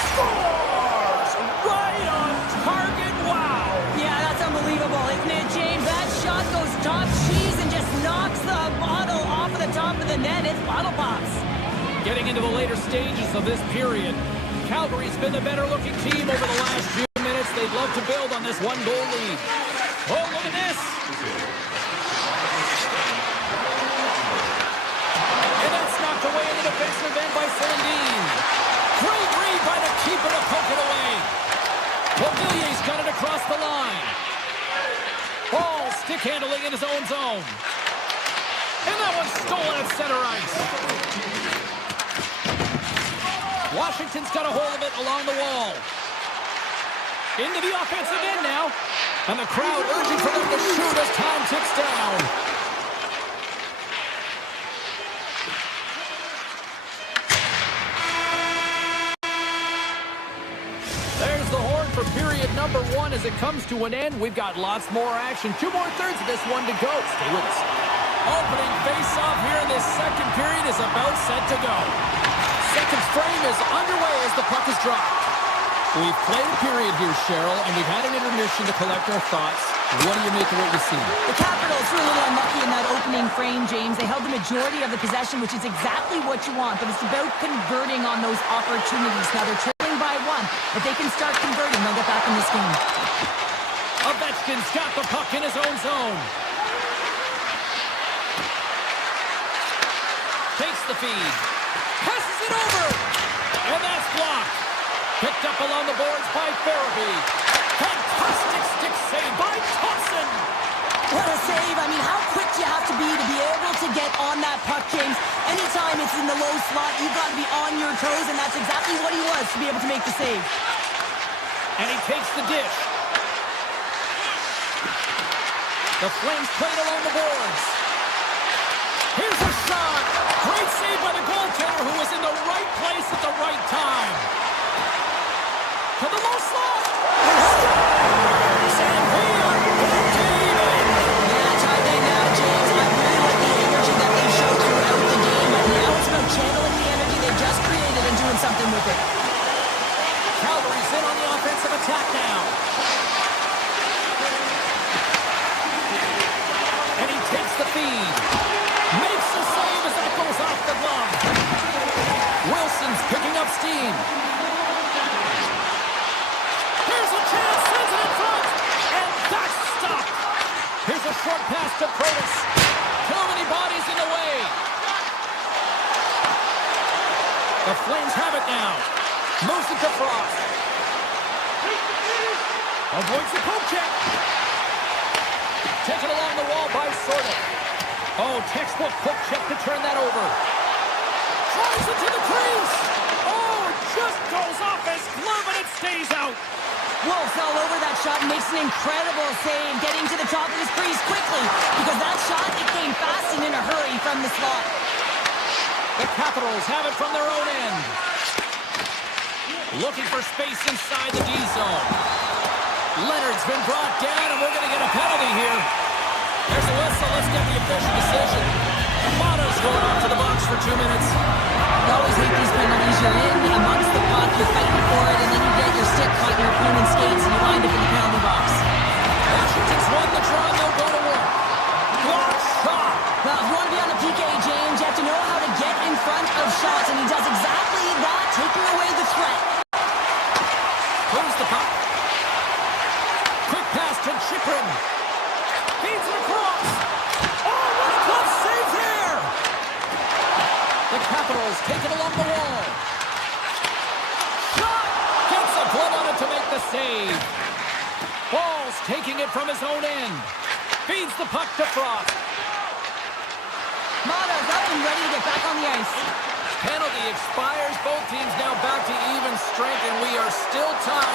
Scores! Right on target. Wow! Yeah, that's unbelievable, isn't it, James? That shot goes top cheese and just knocks the bottle off of the top of the net. It's bottle pops. Getting into the later stages of this period, Calgary's been the better-looking team over the last few minutes. They'd love to build on this one-goal lead. Oh, look at this! And that's knocked away in the defensive end by Sandin. Great read by the keeper to poke it away. Beauvillier's got it across the line. Ball stick handling in his own zone. And that one's stolen at center ice. Washington's got a hold of it along the wall. Into the offensive end now. And the crowd urging for them to shoot as time ticks down. period number 1 as it comes to an end. We've got lots more action. 2 more thirds of this one to go. Stay with us. Opening face-off here in this second period is about set to go. Second frame is underway as the puck is dropped. We've played a period here, Cheryl, and we've had an intermission to collect our thoughts. What do you make of what you've seen? The Capitals were a little unlucky in that opening frame, James. They held the majority of the possession, which is exactly what you want, but it's about converting on those opportunities. Now they're trailing by 1. If they can start converting, they'll get back in this game. Ovechkin's got the puck in his own zone. Takes the feed. Passes it over. And that's blocked. Picked up along the boards by Farabee. Fantastic stick save by Thompson. What a save. I mean, how quick do you have to be able to get on that puck, James? Anytime it's in the low slot, you've got to be on your toes, and that's exactly what he was to be able to make the save. And he takes the dish. The Flames played along the boards. Here's a shot. Great save by the goaltender who was in the right place at the right time. To the low slot. And we are back to even. Yeah, tied in now, James. I really like the energy that they showed throughout the game. And now it's about channeling the energy they just created and doing something with it. Calgary's in on the offensive attack now. And he takes the feed. Makes the save as that goes off the glove. Wilson's picking up steam. Here's a chance, sends it in front, and that's stopped. Here's a short pass to Protas. Too many bodies in the way. The Flames have it now. Moves it to Frost. Avoids the poke check. Taken along the wall by Sorda. Oh, textbook poke check to turn that over. Drives it to the crease. Oh, just goes off his glove and it stays out. Wolf fell over that shot and makes an incredible save, getting to the top of his crease quickly, because that shot, it came fast and in a hurry from the slot. The Capitals have it from their own end. Looking for space inside the D zone. Leonard's been brought down, and we're going to get a penalty here. There's a whistle. Let's get the official decision. Motto's going off to the box for 2 minutes. You always hate these penalties. You're in amongst the puck, you're fighting for it, and then you get your stick caught in your opponent's skates, and you wind up in the penalty box. Washington's won the draw, and they'll go to work. Block shot. Well, if you want to be on the PK, James, you have to know how to get in front of shots, and he does exactly that, taking away the threat. Moves the puck. Quick pass to Chikrin. Feeds it across. Oh, what a close save there! The Capitals take it along the wall. Shot! Gets a glove on it to make the save. Ball's taking it from his own end. Feeds the puck to Frost. Mata's up and ready to get back on the ice. Penalty expires. Both teams now back to even strength, and we are still tied.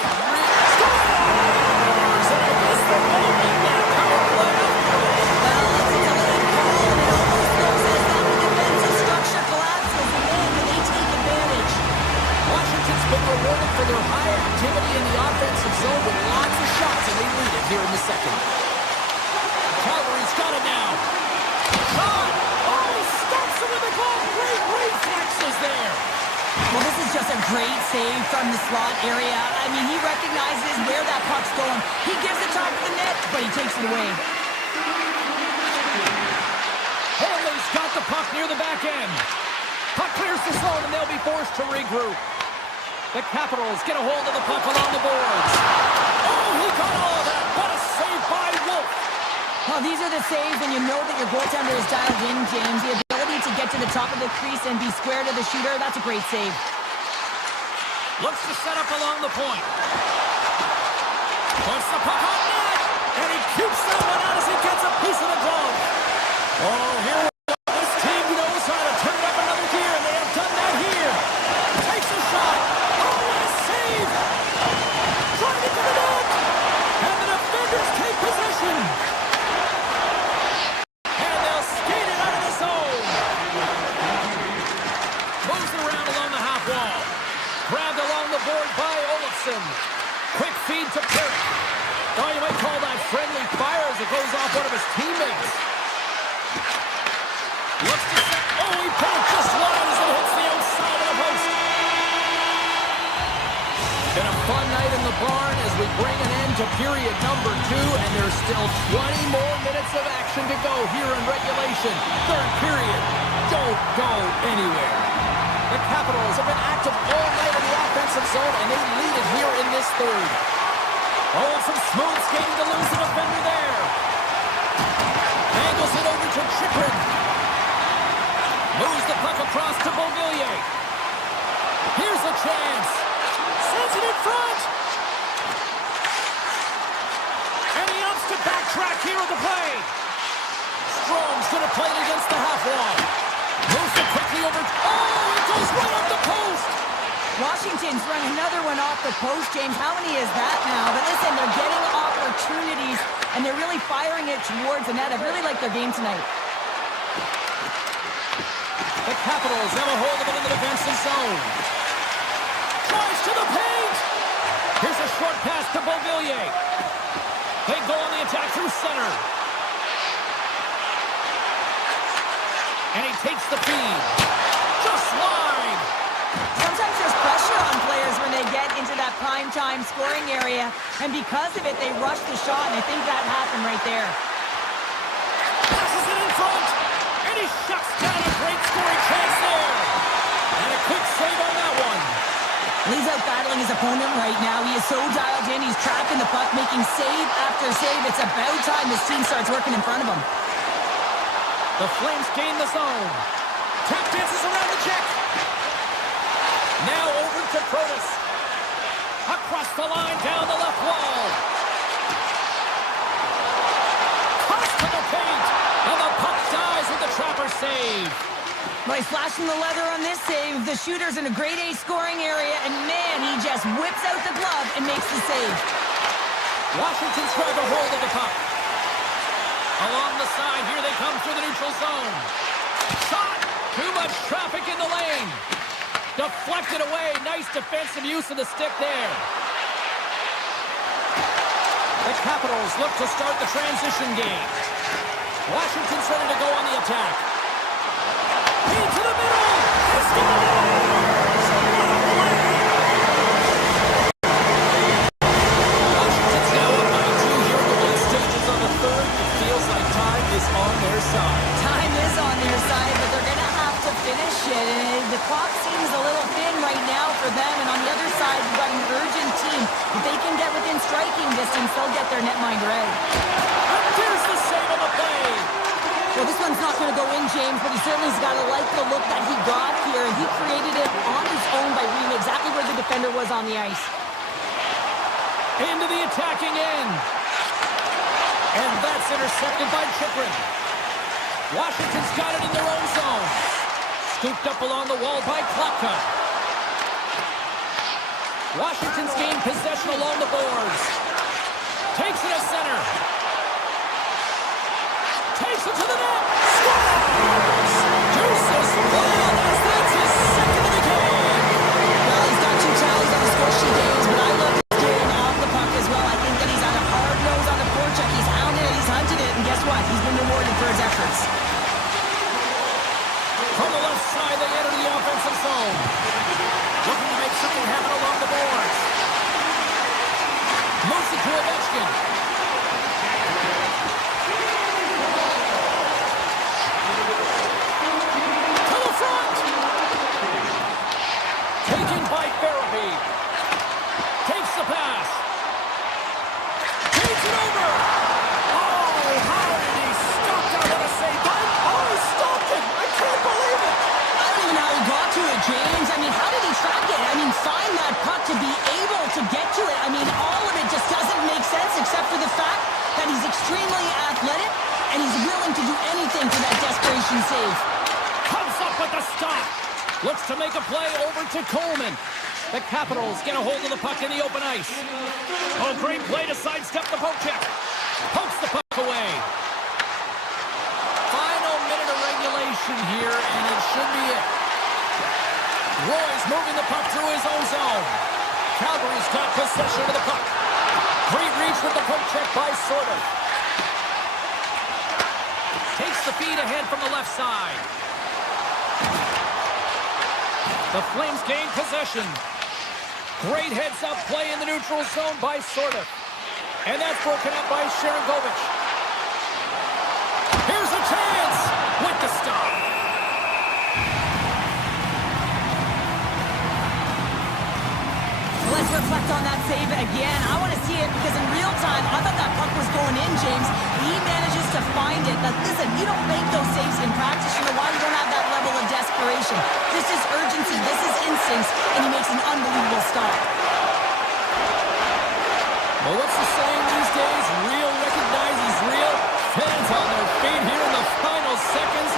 Scores! And I guess they're opening that power play. Well, it's a delayed call, and it almost looks as though the defensive structure collapses, and then they take advantage. Washington's been rewarded for their high activity in the offensive zone with lots of shots, and they lead it here in the second. Calgary's got it now. Shot! Oh, he stops it with a glove. Great reflexes there. Well, this is just a great save from the slot area. I mean, he recognizes where that puck's going. He gives it top of the net, but he takes it away. Holmley's got the puck near the back end. Puck clears the zone, and they'll be forced to regroup. The Capitals get a hold of the puck along the boards. Oh, he got all of that. What a save by Wolf. Well, these are the saves, and you know that your goaltender is dialed in, James. The ability to get to the top of the crease and be square to the shooter, that's a great save. Looks to set up along the point. Puts the puck on net, and he keeps that one out as he gets a piece of the glove. Oh, here we go. This team knows how to turn up another gear, and they have done that here. Takes a shot. Oh, what a save. Trying to get it up. And the defenders take possession. And they'll skate it out of the zone. Moves it around along the half wall. Grabbed along the board by Olofsson. Quick feed to Perry. his teammates. Looks to set. Oh, he put it just wide as it hits the outside of the post. Been a fun night in the barn as we bring an end to period number 2, and there's still 20 more minutes of action to go here in regulation. Third period. Don't go anywhere. The Capitals have been active all night in the offensive zone, and they lead it here in this third. Oh, some smooth skating to lose the defender there. Angles it over to Chikrin. Moves the puck across to Beauvillier. Here's a chance. Sends it in front. And he opts to backtrack here on the play. Strom's going to play it against the half wall. Moves it quickly over. Oh, it goes right off the post. Washington's run another one off the post, James. How many is that now? But listen, they're getting opportunities, and they're really firing it towards the net. I really like their game tonight. The Capitals have a hold of it in the defensive zone. Drives to the paint. Here's a short pass to Beauvillier. They go on the attack through center. And he takes the feed. Just wide. Sometimes there's pressure on players when they get into that prime time scoring area, and because of it, they rush the shot, and I think that happened right there. Passes it in front, and he shuts down a great scoring chance there. And a quick save on that one. He's out battling his opponent right now. He is so dialed in. He's tracking the puck, making save after save. It's about time this team starts working in front of him. The Flames gain the zone. Tap dances around the check. Now over to Protas. Across the line, down the left wall. Cross to the paint. And the puck dies with the Trapper save. Well, he's flashing the leather on this save. The shooter's in a grade A scoring area, and man, he just whips out the glove and makes the save. Washington's grab a hold of the puck. Along the side, here they come through the neutral zone. Shot! Too much traffic in the lane. Deflected away. Nice defensive use of the stick there. The Capitals look to start the transition game. Washington's ready to go on the attack. Into the middle. It's Washington's now up by 2 here in the late stages on the third. It feels like time is on their side. Time is on their side, but they're going to have to finish it. And the clock seems a little thin right now for them. And on the other side, you've got an urgent team. If they can get within striking distance, they'll get their netminder out. And there's the save on the play. Well, this one's not going to go in, James, but he certainly's got to like the look that he got here. He created it on his own by reading exactly where the defender was on the ice. Into the attacking end. And that's intercepted by Chikrin. Washington's got it in their own zone. Scooped up along the wall by Klapka. Washington's gained possession along the boards. Takes it at center. Takes it to the net. Scores! Deuces Wallace. That's his second of the game. Well, he's got 2 tallies on the score sheet, James, but I love his game off the puck as well. I think that he's had a hard nose on the forecheck. He's hounded it, he's hunted it, and guess what? He's been rewarded for his efforts. From the left side, they enter the offensive zone. Looking to make something happen along the boards. Moves it to Ovechkin. To the front. Taken by Farabee. Takes the pass. Takes it over. Oh, how did he stop that? What a save. Oh, he stopped it. I can't believe it. I don't even know how he got to it, James. I mean, how did he track it? I mean, find that puck to be able to get to it. I mean, all of it just doesn't make sense except for the fact that he's extremely athletic and he's willing to do anything for that desperation save. Comes up with the stop. Looks to make a play over to Coleman. The Capitals get a hold of the puck in the open ice. Oh, great play to sidestep the poke check. Pokes the puck away. Final minute of regulation here, and it should be it. Roy's moving the puck through his own zone. Calgary's got possession of the puck. Great reach with the poke check by Sorter. the feed ahead from the left side. The Flames gain possession. Great heads-up play in the neutral zone by Sorda. And that's broken up by Sharangovich. Here's a chance with the stop. Let's reflect on that save again. I want to see it because in real time, I thought that puck was going in, James. He manages to find it. But listen, you don't make those saves in practice. You know why? You don't have that level of desperation. This is urgency. This is instincts. And he makes an unbelievable stop. Well, what's the saying these days? Real recognizes real. Fans on their feet here in the final seconds.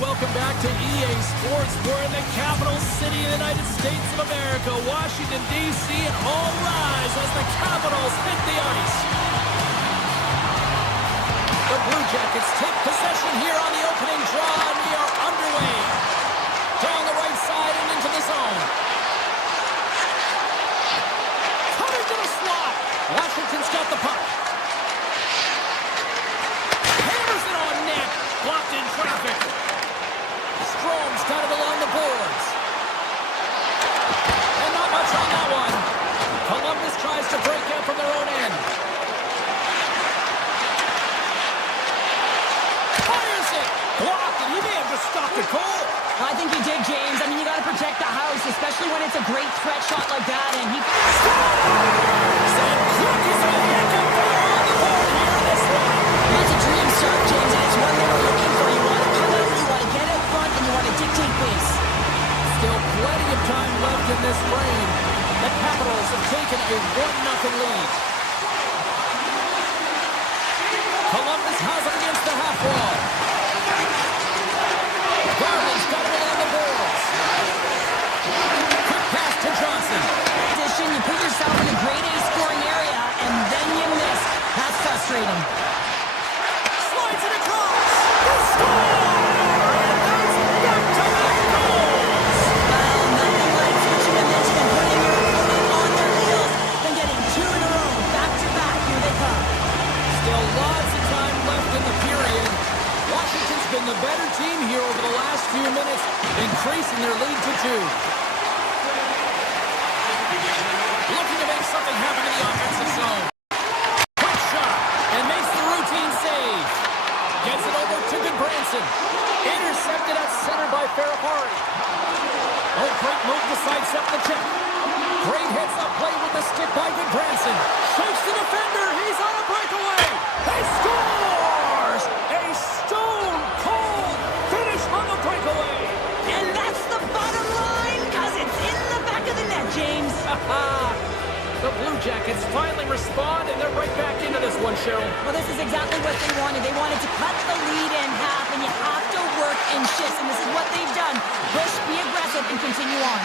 welcome back to EA Sports. We're in the capital city of the United States of America, Washington, D.C., and all rise as the Capitals hit the ice. The Blue Jackets take possession here on the opening draw, and we are underway. Down the right side and into the zone. Coming to the slot. Washington's got the puck. Hammers it on net. Blocked in traffic. Strom's got it along the boards. And not much on that one. Columbus tries to break out from their own end. Fires it. Blocked, and he may have just stopped a goal. I think he did, James. I mean, you got to protect the house, especially when it's a great threat shot like that. And he scores! And Cook is a heck of a on the board here in this one. That's a dream start, James, and it's one they were looking for. You want to come out, you want to get out front, and you want to dictate pace. Still plenty of time left in this frame. The Capitals have taken a 1-0 lead. Columbus has it against the half wall. Garland's got it along the boards. Quick pass to Johnson. You put yourself in a grade A scoring area, and then you miss. That's frustrating. Slides it across. He scores! And that's back-to-back goals. Well, nothing like switching momentum and putting your opponent on their heels than getting two in a row. Back-to-back, here they come. Still lots of time left in the period. Washington's been the better team here over the last few minutes, increasing their lead to 2. Looking to make something happen in the offensive zone. Quick shot, and makes the routine save. Gets it over to Goodbranson. Intercepted at center by Ferrapari. Oh, great move to sidestep the check. Great heads-up play with the stick by Goodbranson. Shakes the defender. He's on a breakaway. He scores! A stone-cold finish on the breakaway. And that's the bottom line, because it's in the back of the net, James. The Blue Jackets finally respond, and they're right back into this one, Cheryl. Well, this is exactly what they wanted. They wanted to cut the lead in half, and you have to work in shifts, and this is what they've done. Push, be aggressive, and continue on.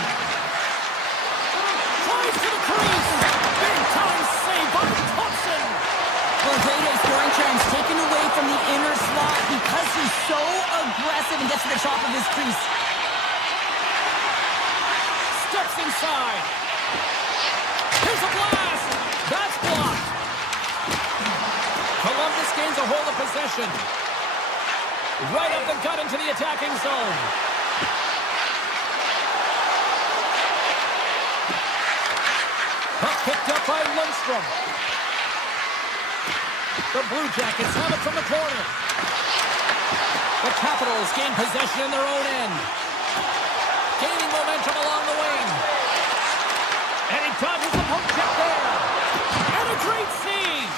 Tries to the crease. Big time save by Thompson. Well, grade A scoring chance taken away from the inner slot because he's so aggressive and gets to the top of his crease. Steps inside. Here's a blast. That's blocked. Columbus gains a hold of possession. Right up the gut into the attacking zone. Puck picked up by Lundstrom. The Blue Jackets have it from the corner. The Capitals gain possession in their own end. Gaining momentum along the wing. And he dodges the poke check there. And a great save.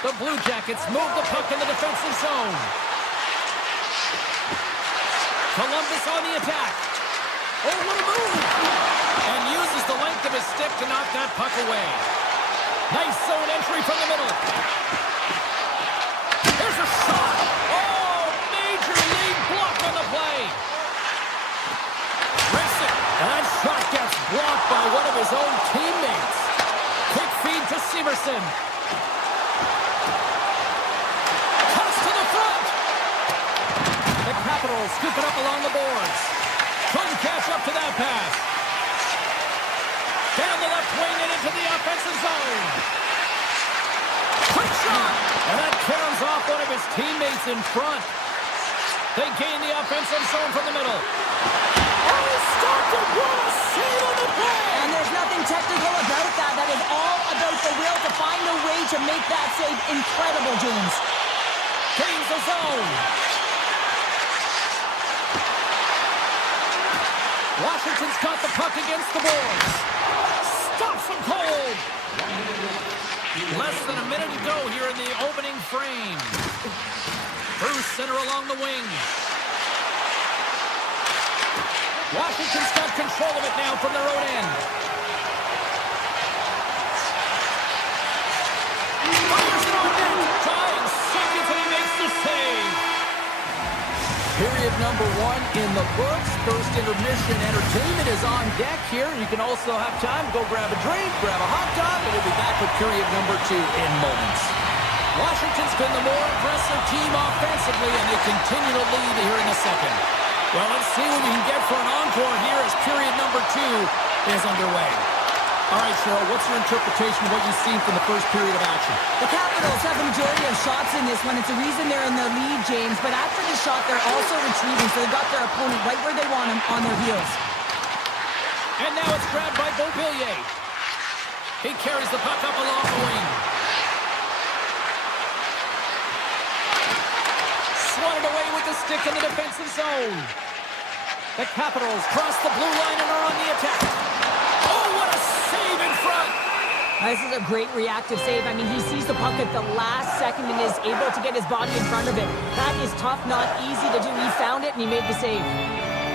The Blue Jackets move the puck in the defensive zone. Columbus on the attack. Oh, what a move. And uses the length of his stick to knock that puck away. Nice zone entry from the middle. Here's a shot. Oh, major league block on the play. Rips it. And that shot gets blocked by one of his own teammates. Quick feed to Severson. Cuts to the front. The Capitals scoop it up along the boards. Couldn't catch up to that pass. Down the left wing and into the offensive zone. Quick shot. And that carries off one of his teammates in front. They gain the offensive zone from the middle. Oh, stopped it. What a save on the play. And there's nothing technical about that. That is all about the will to find a way to make that save incredible, James. Gains the zone. Washington's got the puck against the boards. Stops him cold. Less than a minute to go here in the opening frame. Through center along the wing. Washington's got control of it now from their own end. Fires it on net. Trying seconds and he makes the save. Here number 1 in the books. First intermission entertainment is on deck here. You can also have time to go grab a drink, grab a hot dog, and we'll be back with period number 2 in moments. Washington's been the more aggressive team offensively, and they continue to lead here in a second. Well, let's see what we can get for an encore here as period number 2 is underway. All right, Cheryl, what's your interpretation of what you've seen from the first period of action? The Capitals have a majority of shots in this one. It's the reason they're in the lead, James. But after the shot, they're also retrieving, so they've got their opponent right where they want him, on their heels. And now it's grabbed by Beauvillier. He carries the puck up along the wing. Swatted away with the stick in the defensive zone. The Capitals cross the blue line and are on the attack. Oh, what a save in front! This is a great reactive save. I mean, he sees the puck at the last second and is able to get his body in front of it. That is tough, not easy to do. He found it and he made the save.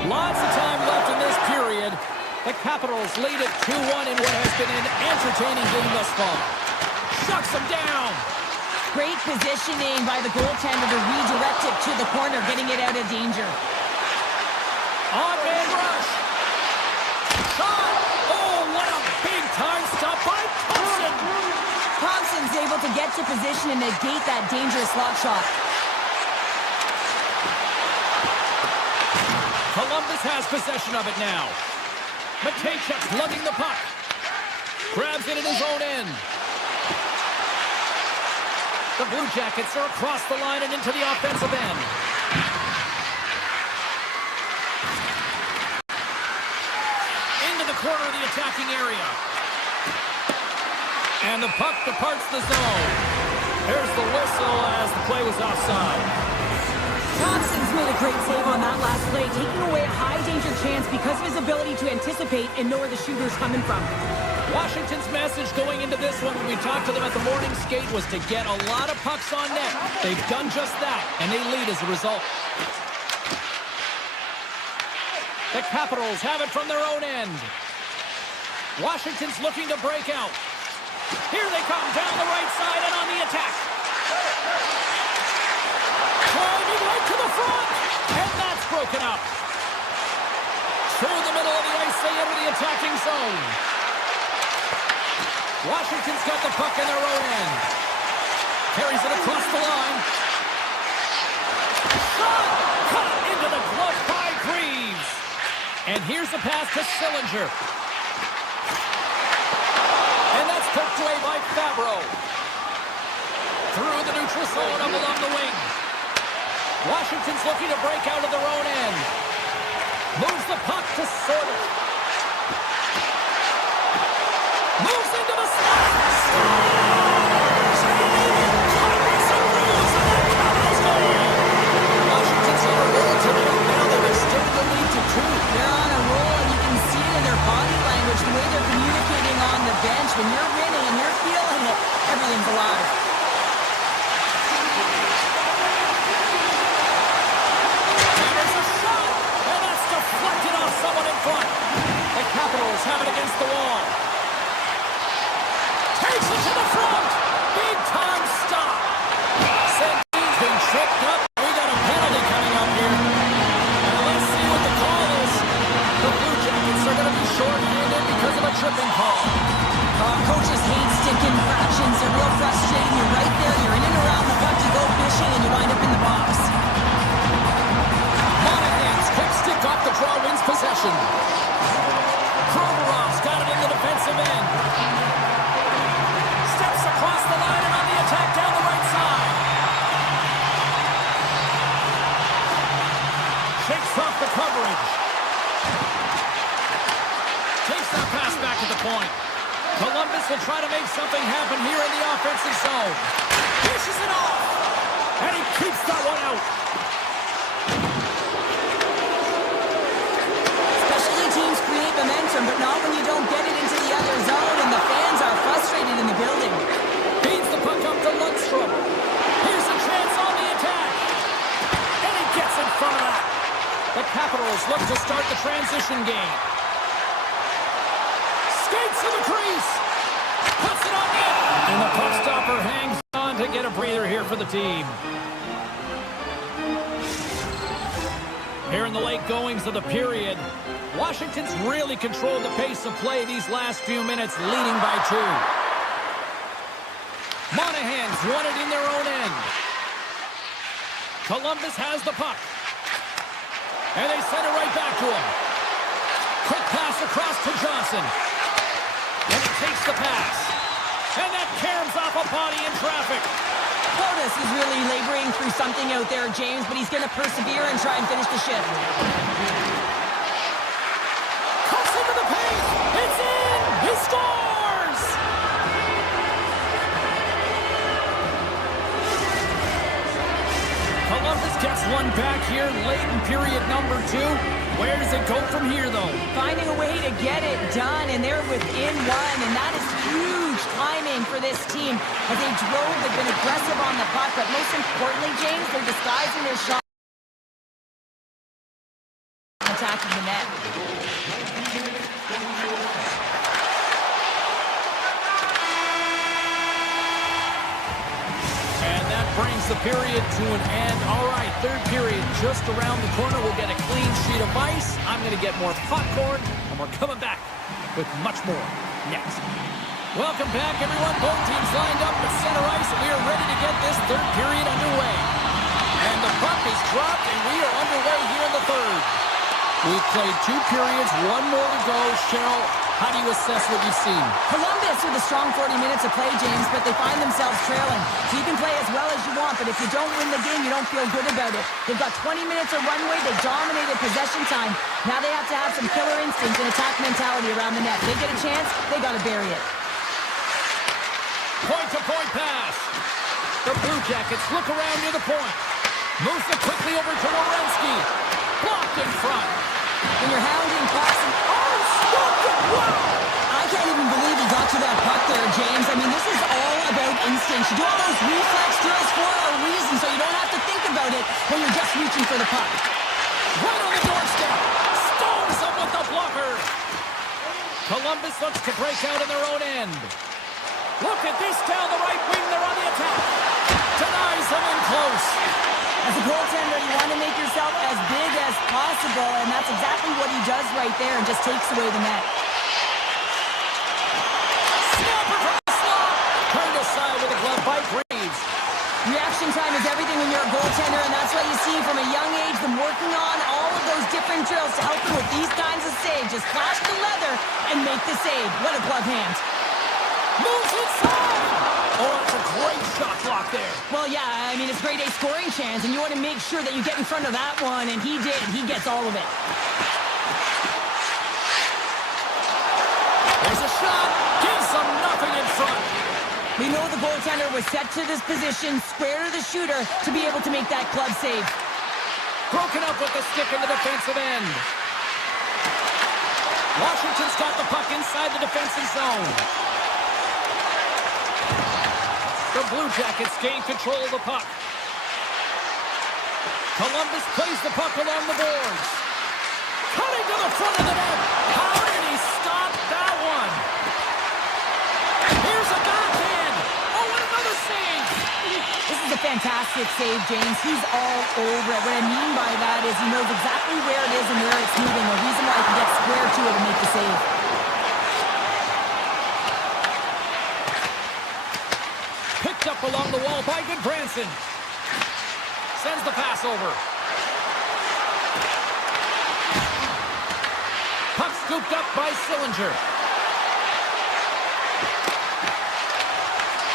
Lots of time left in this period. The Capitals lead it 2-1 in what has been an entertaining game thus far. Shuts them down. Great positioning by the goaltender to redirect it to the corner, getting it out of danger. On-man rush. Shot. Oh, what a big-time stop by Thompson. Thompson's able to get to position and negate that dangerous slot shot. Columbus has possession of it now. Matejchuk's lugging the puck. Grabs it in his own end. The Blue Jackets are across the line and into the offensive end. Into the corner of the attacking area. And the puck departs the zone. There's the whistle as the play was offside. Thompson's made a great save on that last play, taking away a high-danger chance because of his ability to anticipate and know where the shooter's coming from. Washington's message going into this one when we talked to them at the morning skate was to get a lot of pucks on net. They've done just that, and they lead as a result. The Capitals have it from their own end. Washington's looking to break out. Here they come down the right side and on the attack. Driving right to the front, and that's broken up. Through the middle of the ice, they enter the attacking zone. Washington's got the puck in their own end. Carries it across the line. Shot! Cut into the glove by Greaves. And here's the pass to Sillinger. And that's poked away by Fabro. Through the neutral zone up along the wing. Washington's looking to break out of their own end. Moves the puck to Sorter. Moves into the slot. Washington's on a roll tonight. Now they've extended the lead to 2. They're on a roll, and you can see it in their body language, the way they're communicating on the bench. When you're winning and you're feeling it, everything's alive. Deflected off someone in front. The Capitals have it against the wall. Takes it to the front. Big time stop. Sandin's been tripped up. We got a penalty coming up here. Now let's see what the call is. The Blue Jackets are going to be short-handed because of a tripping call. Coaches hate stick infractions. They're real frustrating. You're right there. You're in and around the puck. You go fishing and you wind up in the box. Quick stick off the draw wins possession. Provorov's got it in the defensive end. Steps across the line and on the attack down the right side. Shakes off the coverage. Takes that pass back to the point. Columbus will try to make something happen here in the offensive zone. Pushes it off. And he keeps that one out. Teams create momentum, but not when you don't get it into the other zone, and the fans are frustrated in the building. Feeds the puck up to Lundstrom. Here's a chance on the attack. And he gets in front of that. The Capitals look to start the transition game. Skates to the crease. Puts it on net. And the puck stopper hangs on to get a breather here for the team. Here in the late goings of the period, Washington's really controlled the pace of play these last few minutes, leading by 2. Monahan's won it in their own end. Columbus has the puck. And they send it right back to him. Quick pass across to Johnson. And he takes the pass. And that caroms off a body in traffic. Columbus is really laboring through something out there, James, but he's going to persevere and try and finish the shift. Cuts into the paint. It's in. He scores. Columbus gets one back here late in period number 2. Where does it go from here, though? Finding a way to get it done, and they're within 1, and that is huge timing for this team as they drove, they've been aggressive on the puck, but most importantly, James, they're disguising their shot attacking the net. And that brings the period to an end. All right, third period just around the corner. We'll get a clean sheet of ice. I'm going to get more popcorn, and we're coming back with much more next. Welcome back, everyone. Both teams lined up at center ice, and we are ready to get this third period underway. And the puck is dropped, and we are underway here in the third. We've played 2 periods, 1 more to go. Cheryl, how do you assess what you've seen? Columbus with a strong 40 minutes of play, James, but they find themselves trailing. So you can play as well as you want, but if you don't win the game, you don't feel good about it. They've got 20 minutes of runway. They dominated possession time. Now they have to have some killer instincts and attack mentality around the net. If they get a chance, they got to bury it. Point-to-point pass. The Blue Jackets look around near the point. Moves it quickly over to Werenski. Blocked in front. When you're hounding passing, stop it! Wow! I can't even believe he got to that puck there, James. I mean, this is all about instinct. You do all those reflex drills for a reason, so you don't have to think about it when you're just reaching for the puck. Right on the doorstep. Stones up with the blocker. Columbus looks to break out in their own end. Look at this down the right wing. They're on the attack. Denies them in close. As a goaltender, you want to make yourself as big as possible, and that's exactly what he does right there and just takes away the net. Snapper from the slot. Turned aside with a glove by Graves. Reaction time is everything when you're a goaltender, and that's what you see from a young age, them working on all of those different drills to help them with these kinds of saves. Just flash the leather and make the save. What a glove hand. Moves inside. Oh, that's a great shot block there. Well, yeah, I mean, it's grade A scoring chance, and you want to make sure that you get in front of that one, and he did. He gets all of it. There's a shot. Gives them nothing in front. We know the goaltender was set to this position, square to the shooter, to be able to make that glove save. Broken up with the stick in the defensive end. Washington's got the puck inside the defensive zone. The Blue Jackets gain control of the puck. Columbus plays the puck along the boards. Cutting to the front of the net. How did he stop that one? Here's a backhand. Oh, and another save. This is a fantastic save, James. He's all over it. What I mean by that is he knows exactly where it is and where it's moving. The reason why he can get square to it and make the save. Picked up along the wall by Goodbranson. Sends the pass over. Puck scooped up by Sillinger.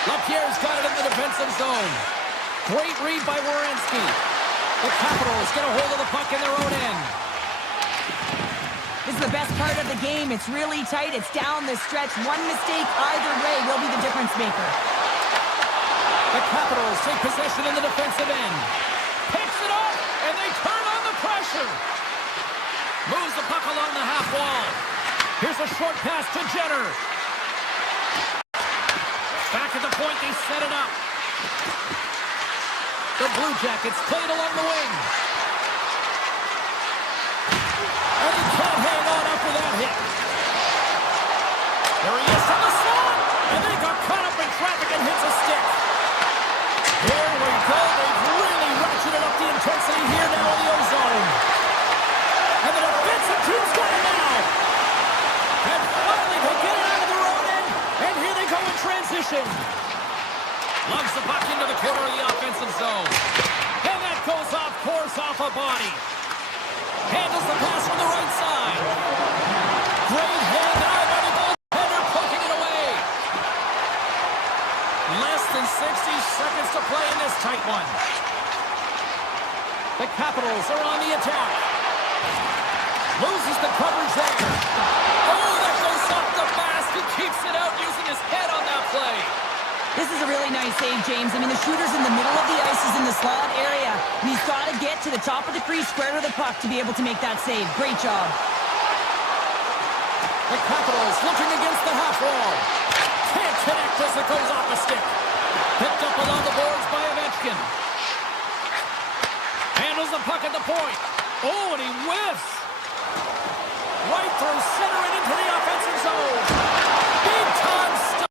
LaPierre's got it in the defensive zone. Great read by Werenski. The Capitals get a hold of the puck in their own end. This is the best part of the game. It's really tight. It's down the stretch. One mistake either way will be the difference maker. The Capitals take possession in the defensive end. Picks it up, and they turn on the pressure. Moves the puck along the half wall. Here's a short pass to Jenner. Back at the point, they set it up. The Blue Jackets played along the wing. And he can't hang on after that hit. There he is from the slot, and they got caught up in traffic and hits a stick. Here we go. They've really ratcheted up the intensity here now in the ozone. possession. Loves the puck into the corner of the offensive zone. And that goes off course off a body. Handles the pass from the right side. Great hand out by the goaltender, poking it away. Less than 60 seconds to play in this tight one. The Capitals are on the attack. Loses the coverage there. Oh, that goes off the mask. He keeps it out using his head on that play. This is a really nice save, James. I mean, the shooter's in the middle of the ice, is in the slot area, and he's got to get to the top of the crease, square to the puck, to be able to make that save. Great job. The Capitals looking against the half wall. Can't connect as it goes off the stick. Picked up along the boards by Ovechkin. Handles the puck at the point. Oh, and he whiffs. Right through center and into the offensive zone. Big time stop.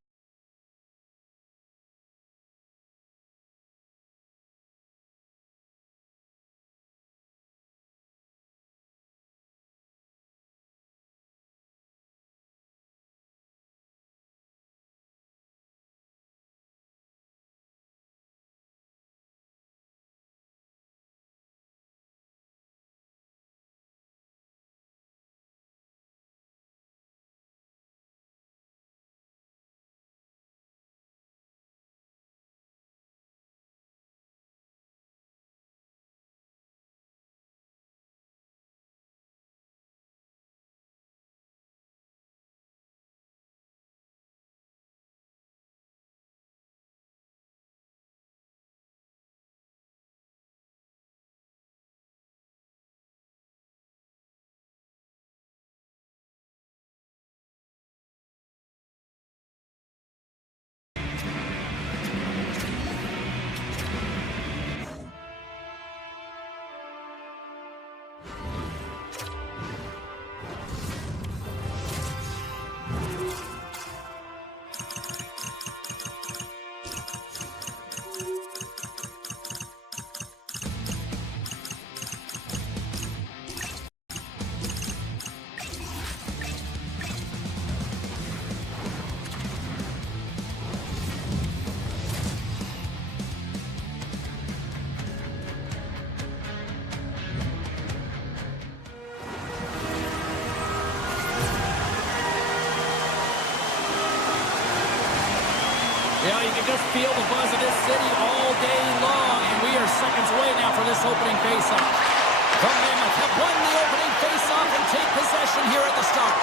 Yeah, you can just feel the buzz of this city all day long, and we are seconds away now for this opening faceoff. The Mammoth have won the opening faceoff and take possession here at the start.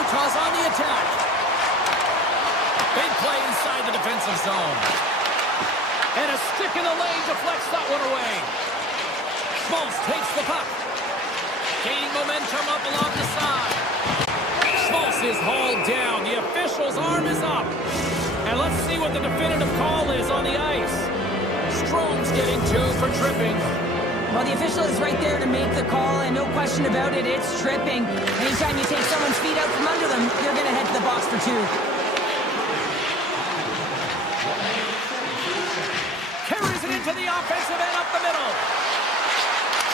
Utah's on the attack. Big play inside the defensive zone. And a stick in the lane deflects that one away. Schmaltz takes the puck. Gaining momentum up along the side. Schmaltz is hauled down. The official's arm is up. And let's see what the definitive call is on the ice. Strome's getting 2 for tripping. Well, the official is right there to make the call, and no question about it, it's tripping. Anytime you take someone's feet out from under them, you're going to head to the box for 2. Carries it into the offensive end up the middle.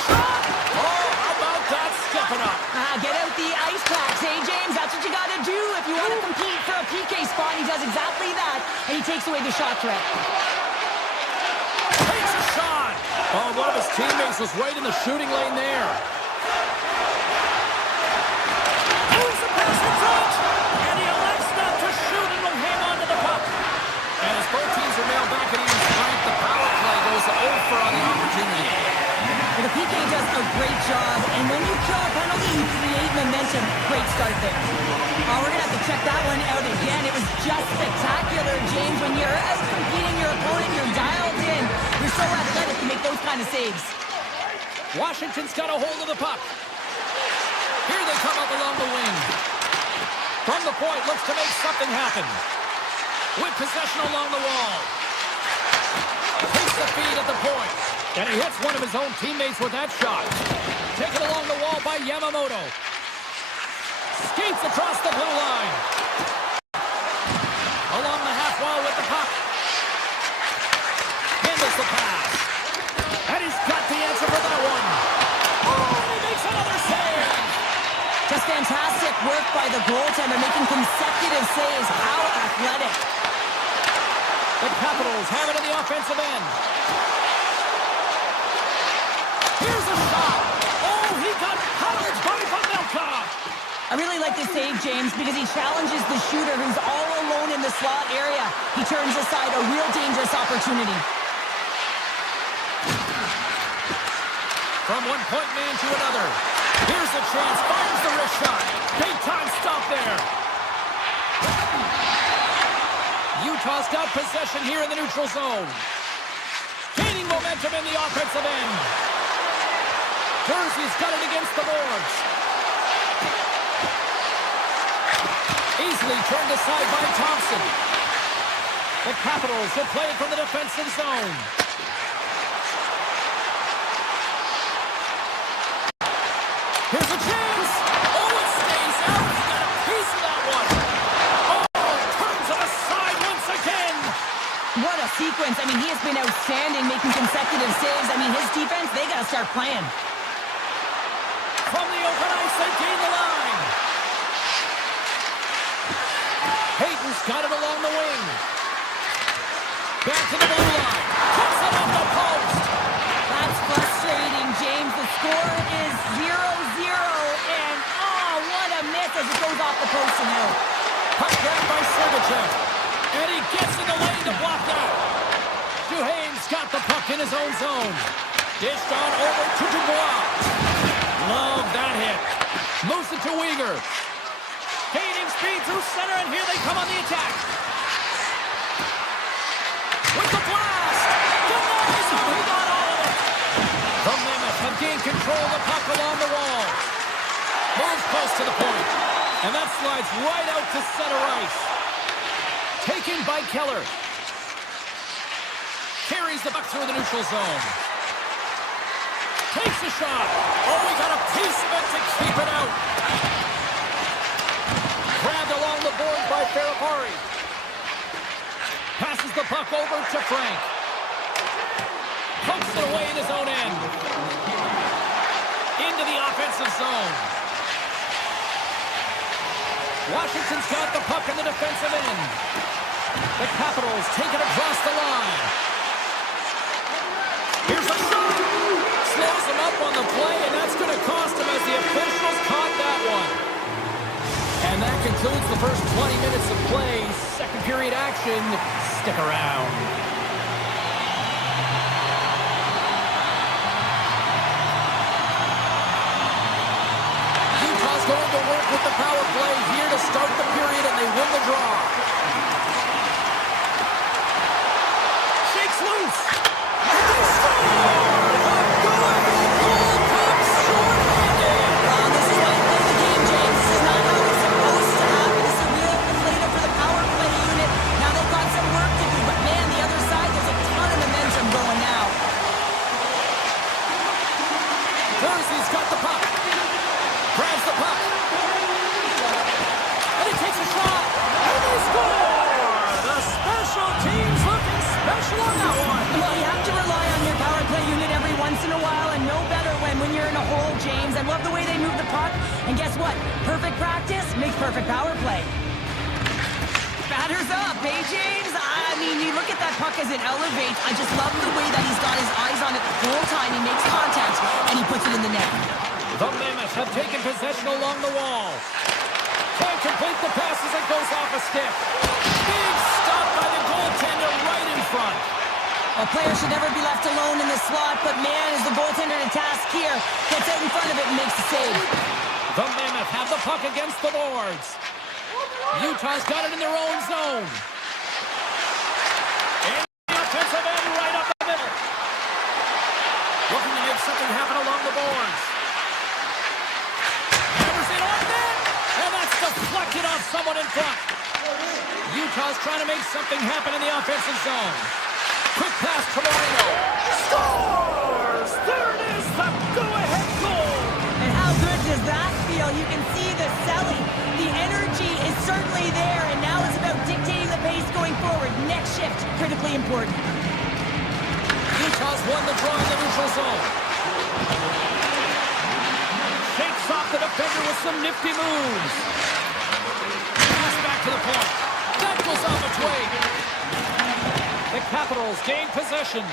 Shot! Oh, how about that stepping up? Get out the ice packs, hey, James? That's what you got to do if you want to compete for a PK spot. He does exactly that, and he takes away the shot threat. Takes a shot. Oh, one of his teammates was right in the shooting lane there. Moves the pass in front, and he elects not to shoot and will hang on to the puck. And as both teams are nailed back at even strength, the power play goes over on the opportunity. Well, the PK does a great job, and when you kill a penalty, you create momentum. Great start there. We're going to have to check that one out again. It was just spectacular, James. When you're out-competing your opponent, you're dialed in. You're so athletic to make those kind of saves. Washington's got a hold of the puck. Here they come up along the wing. From the point, looks to make something happen. With possession along the wall. Takes the feed at the point. And he hits one of his own teammates with that shot. Taken along the wall by Yamamoto. Skates across the blue line. Along the half wall with the puck. Handles the pass. And he's got the answer for that one. Oh, he makes another save. Just fantastic work by the goaltender, making consecutive saves. How athletic. The Capitals have it in the offensive end. Here's a shot. Oh, he got powered by Pavelka. I really like this save, James, because he challenges the shooter who's all alone in the slot area. He turns aside a real dangerous opportunity. From one point man to another. Here's a chance. Fires the wrist shot. Big time stop there. Utah's got possession here in the neutral zone. Gaining momentum in the offensive end. Jersey's got it against the boards. Easily turned aside by Thompson. The Capitals will play it from the defensive zone. Here's a chance. Oh, it stays out. He got a piece of that one. Oh, turns it aside once again. What a sequence. I mean, he has been outstanding making consecutive saves. I mean, his defense, they got to start playing. From the open ice, they gain the line. Hayton's got it along the wing. Back to the blue line. Puts it on the post. That's frustrating, James. The score is 0-0, and oh, what a miss as it goes off the post and out. Puck grabbed by Sergachev. And he gets in the lane to block that. Duhaime's got the puck in his own zone. Dished on over to Dubois. Love that hit. Moves it to Weegar. Gaining speed through center, and here they come on the attack. With the blast! Denies! Oh, he got all of it! The Mammoth have gained control of the puck along the wall. Moves close to the point. And that slides right out to center ice. Taken by Keller. Carries the puck through the neutral zone. Takes a shot. Oh, we got a piece of it to keep it out. Grabbed along the board by Ferrapari. Passes the puck over to Frank. Pokes it away in his own end. Into the offensive zone. Washington's got the puck in the defensive end. The Capitals take it across the line. Here's a shot. Slows him up on the play, and that's going to cost him as the officials caught that one. And that concludes the first 20 minutes of play. Second period action. Stick around. Utah's going to work with the power play here to start the period, and they win the draw. Shakes loose. And they score! Jersey's got the puck. Grabs the puck. And he takes a shot. And they score! The special teams looking special on that one. Well, you have to rely on your power play unit every once in a while, and no better when you're in a hole, James. I love the way they move the puck. And guess what? Perfect practice makes perfect power play. Batters up, eh, James? I mean, you look at that puck as it elevates. I just love the way that he's got his eyes on it the whole time. He makes contact, and he puts it in the net. The Mammoth have taken possession along the wall. Can't complete the pass as it goes off a stick. Big stop by the goaltender right in front. A player should never be left alone in the slot, but man, is the goaltender to task here. Gets out in front of it and makes the save. The Mammoth have the puck against the boards. Utah's got it in their own zone. In the offensive end, right up the middle. Looking to make something happen along the boards. Hammers it on net, and that's deflected off someone in front. Utah's trying to make something happen in the offensive zone. Quick pass to Moreno. Scores! There it is, the go-ahead goal. And how good does that feel? You can see the selling. The energy is certainly there, and now it's about dictating the pace going forward. Next shift, critically important. Utah's won the draw in the neutral zone. Shakes off the defender with some nifty moves. Pass back to the point. That goes off its way. Capitals gain possession.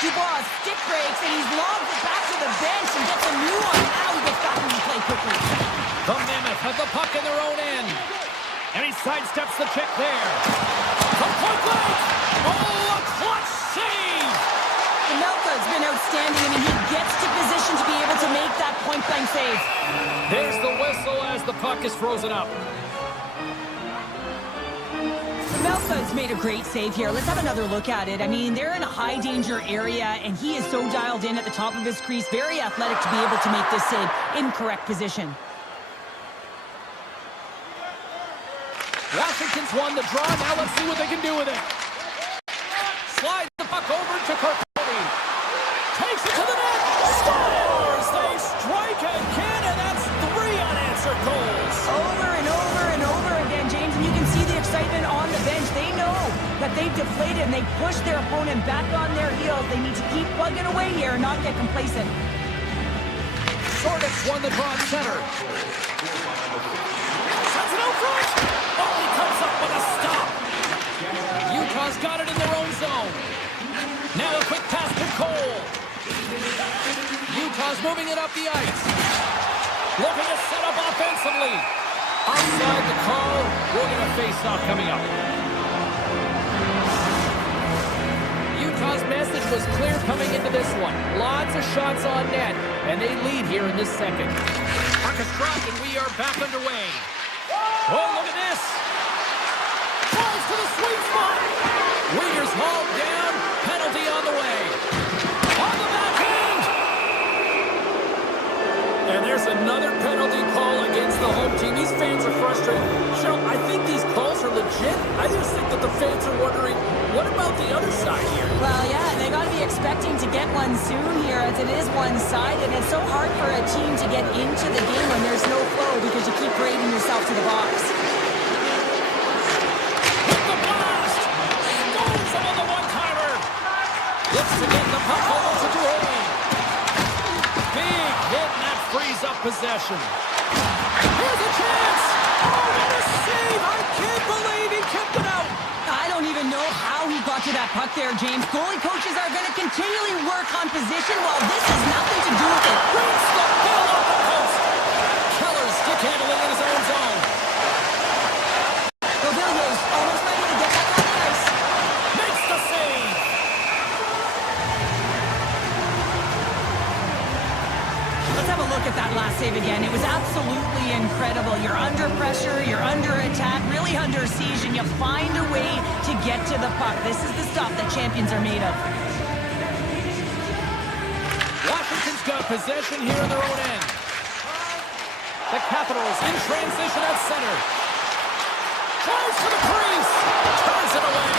Dubois stick breaks, and he's lobbed it back to the bench and gets a new one. Now he gets back into play quickly. The Mammoth have the puck in their own end. And he sidesteps the check there. From point blank! Oh, a clutch save! Melka's been outstanding. I mean, he gets to position to be able to make that point-blank save. There's the whistle as the puck is frozen up. Melka's made a great save here. Let's have another look at it. I mean, they're in a high-danger area, and he is so dialed in at the top of his crease. Very athletic to be able to make this save in correct position. Washington's won the draw. Now let's see what they can do with it. Slides the puck over to Carponi. Takes it to the net. Scores! They strike again, and that's 3 unanswered goals. Over and over and over again, James, and you can see the excitement on the bench. They know that they've deflated, and they push their opponent back on their heels. They need to keep plugging away here and not get complacent. Sordix won the draw at center. Sends it out front. Oh, he comes up with a stop. Utah's got it in their own zone. Now a quick pass to Cole. Utah's moving it up the ice. Looking to set up offensively. Outside the call. We're going to face off coming up. Utah's message was clear coming into this one. Lots of shots on net, and they lead here in this second. Puck is dropped, and we are back underway. Oh, look at this. Falls to the sweet spot. Wingers hauled down. Penalty on the way. On the backhand. And there's another penalty call against the home team. These fans are frustrated. Cheryl, I think these calls are legit. I just think that the fans are wondering, what about the other side here? Well, yeah, they got to be expecting to get one soon here, as it is one-sided. It's so hard for a team to get into the game when there's no flow because you keep parading yourself to the box. With the blast! Stones him on the one-timer! Looks to get the puck over to Duhane. Big hit, and that frees up possession. Here's a chance! Oh, what a save! I can't believe he kept it out! I don't even know how he got to that puck there, James. Goalie coaches are going to continually work on position while this has nothing to do with it. Brings the ball off the post. Keller stick handling in his own zone. Villiers almost ready to get back on the ice. Makes the save. Let's have a look at that last save again. It was absolutely incredible. You're under pressure, you're under attack, really under siege, and you find a way to get to the puck. This is the stuff that champions are made of. Washington's got possession here in their own end. The Capitals in transition at center. Tries for the crease. Turns it away.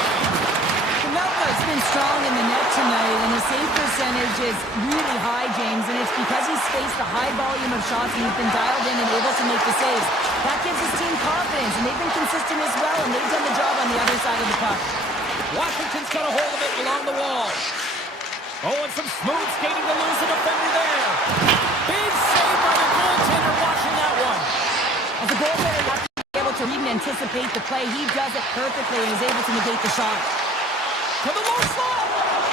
Melka's been strong in the net tonight, and his save percentage is really high, James, and it's because he's faced a high volume of shots and he's been dialed in and able to make the saves. That gives his team confidence, and they've been consistent as well, and they've done the job on the other side of the puck. Washington's got a hold of it along the wall. Oh, and some smooth skating to lose a defender there. Big save by the goaltender watching that one. As a goaltender, you have to be able to read and anticipate the play. He does it perfectly and is able to negate the shot. To the low slot.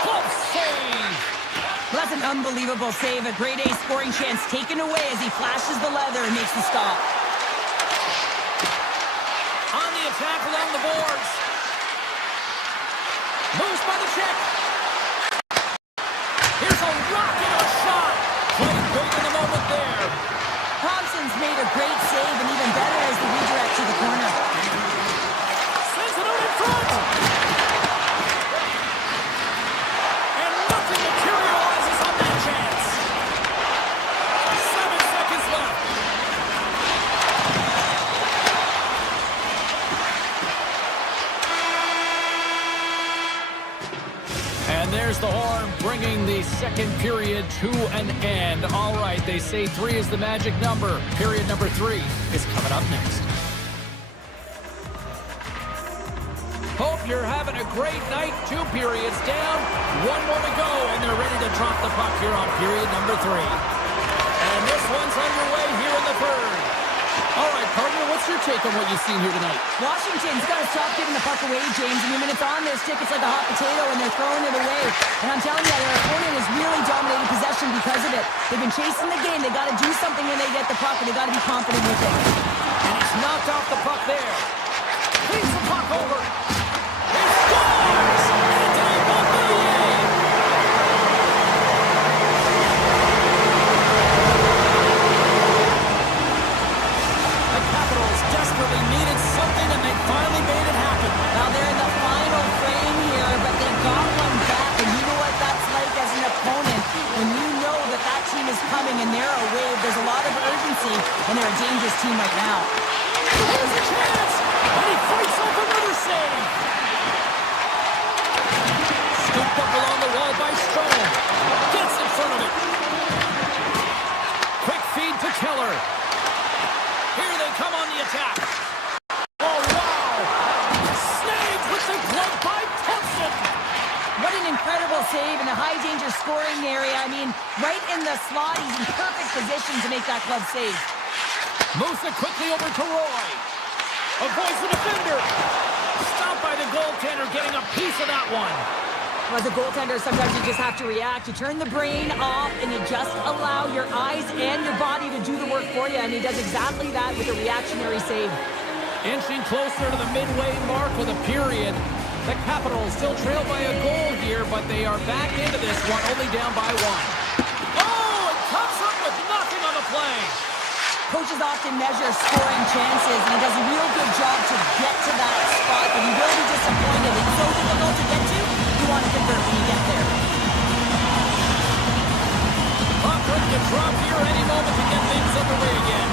Close save. Well, that's an unbelievable save. A grade A scoring chance taken away as he flashes the leather and makes the stop. On the attack along the boards. Moves by the check. Here's a rocket of a shot. Played big in the moment there. Thompson's made a great save, and even better is the redirect to the corner. Sends it out in front. And nothing materializes on that chance. 7 seconds left. And there's the horn, bringing the second period to an end. All right, they say 3 is the magic number. Period number 3 is coming up next. Hope you're having a great night. 2 periods down, 1 more to go, and they're ready to drop the puck here on period number 3. And this one's underway here in the third. All right, partner, what's your take on what you've seen here tonight? Washington's got to stop giving the puck away, James. I mean, when it's on their stick, it's like a hot potato, and they're throwing it away. And I'm telling you, their opponent is really dominating possession because of it. They've been chasing the game. They got to do something when they get the puck, and they got to be confident with it. And he's knocked off the puck there. Cleans the puck over. He scores! Anthony Beauvillier! The Capitals desperately needed something, and they finally made it happen. Now they're in the final frame here, but they got one back, and you know what that's like as an opponent. When you know that that team is coming and they're a wave, there's a lot of urgency, and they're a dangerous team right now. Here's a chance, and he fights off another save. Scooped up along the wall by Strom. Gets in front of it. Quick feed to Keller. Here they come on the attack. Oh, wow! Snagged with the glove by Thompson. What an incredible save in a high-danger scoring area. I mean, right in the slot, he's in perfect position to make that glove save. Moves it quickly over to Roy. Avoids the defender. Stopped by the goaltender, getting a piece of that one. Well, as a goaltender, sometimes you just have to react. You turn the brain off, and you just allow your eyes and your body to do the work for you, and he does exactly that with a reactionary save. Inching closer to the midway mark of the period. The Capitals still trail by a goal here, but they are back into this one, only down by one. Oh, it comes up with nothing on the play. Coaches often measure scoring chances, and he does a real good job to get to that spot, but he will be disappointed. It's so difficult to get to, you want to convert when you get there. Puck ready to drop here any moment to get things underway again.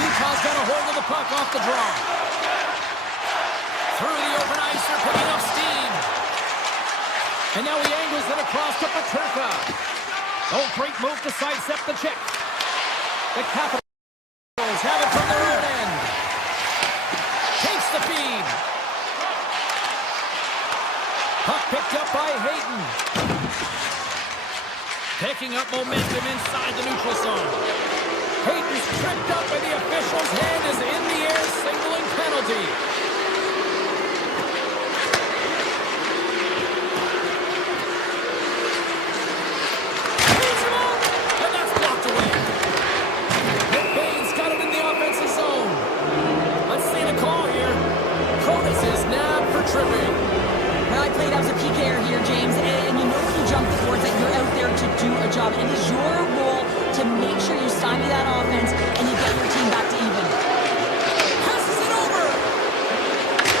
Utah's got a hold of the puck off the draw. Through the open ice, they're picking up steam. And now he angles it across to Peterka. Oh, great move to sidestep the check. The Capitals have it from their own end. Takes the feed. Puck picked up by Hayton. Picking up momentum inside the neutral zone. Hayton's tripped up and the official's hand is in the air, signaling penalty. Tripping. Well, I played as a PKer here, James, and you know when you jump the boards that you're out there to do a job. It is your role to make sure you stymie that offense and you get your team back to even. Passes it over.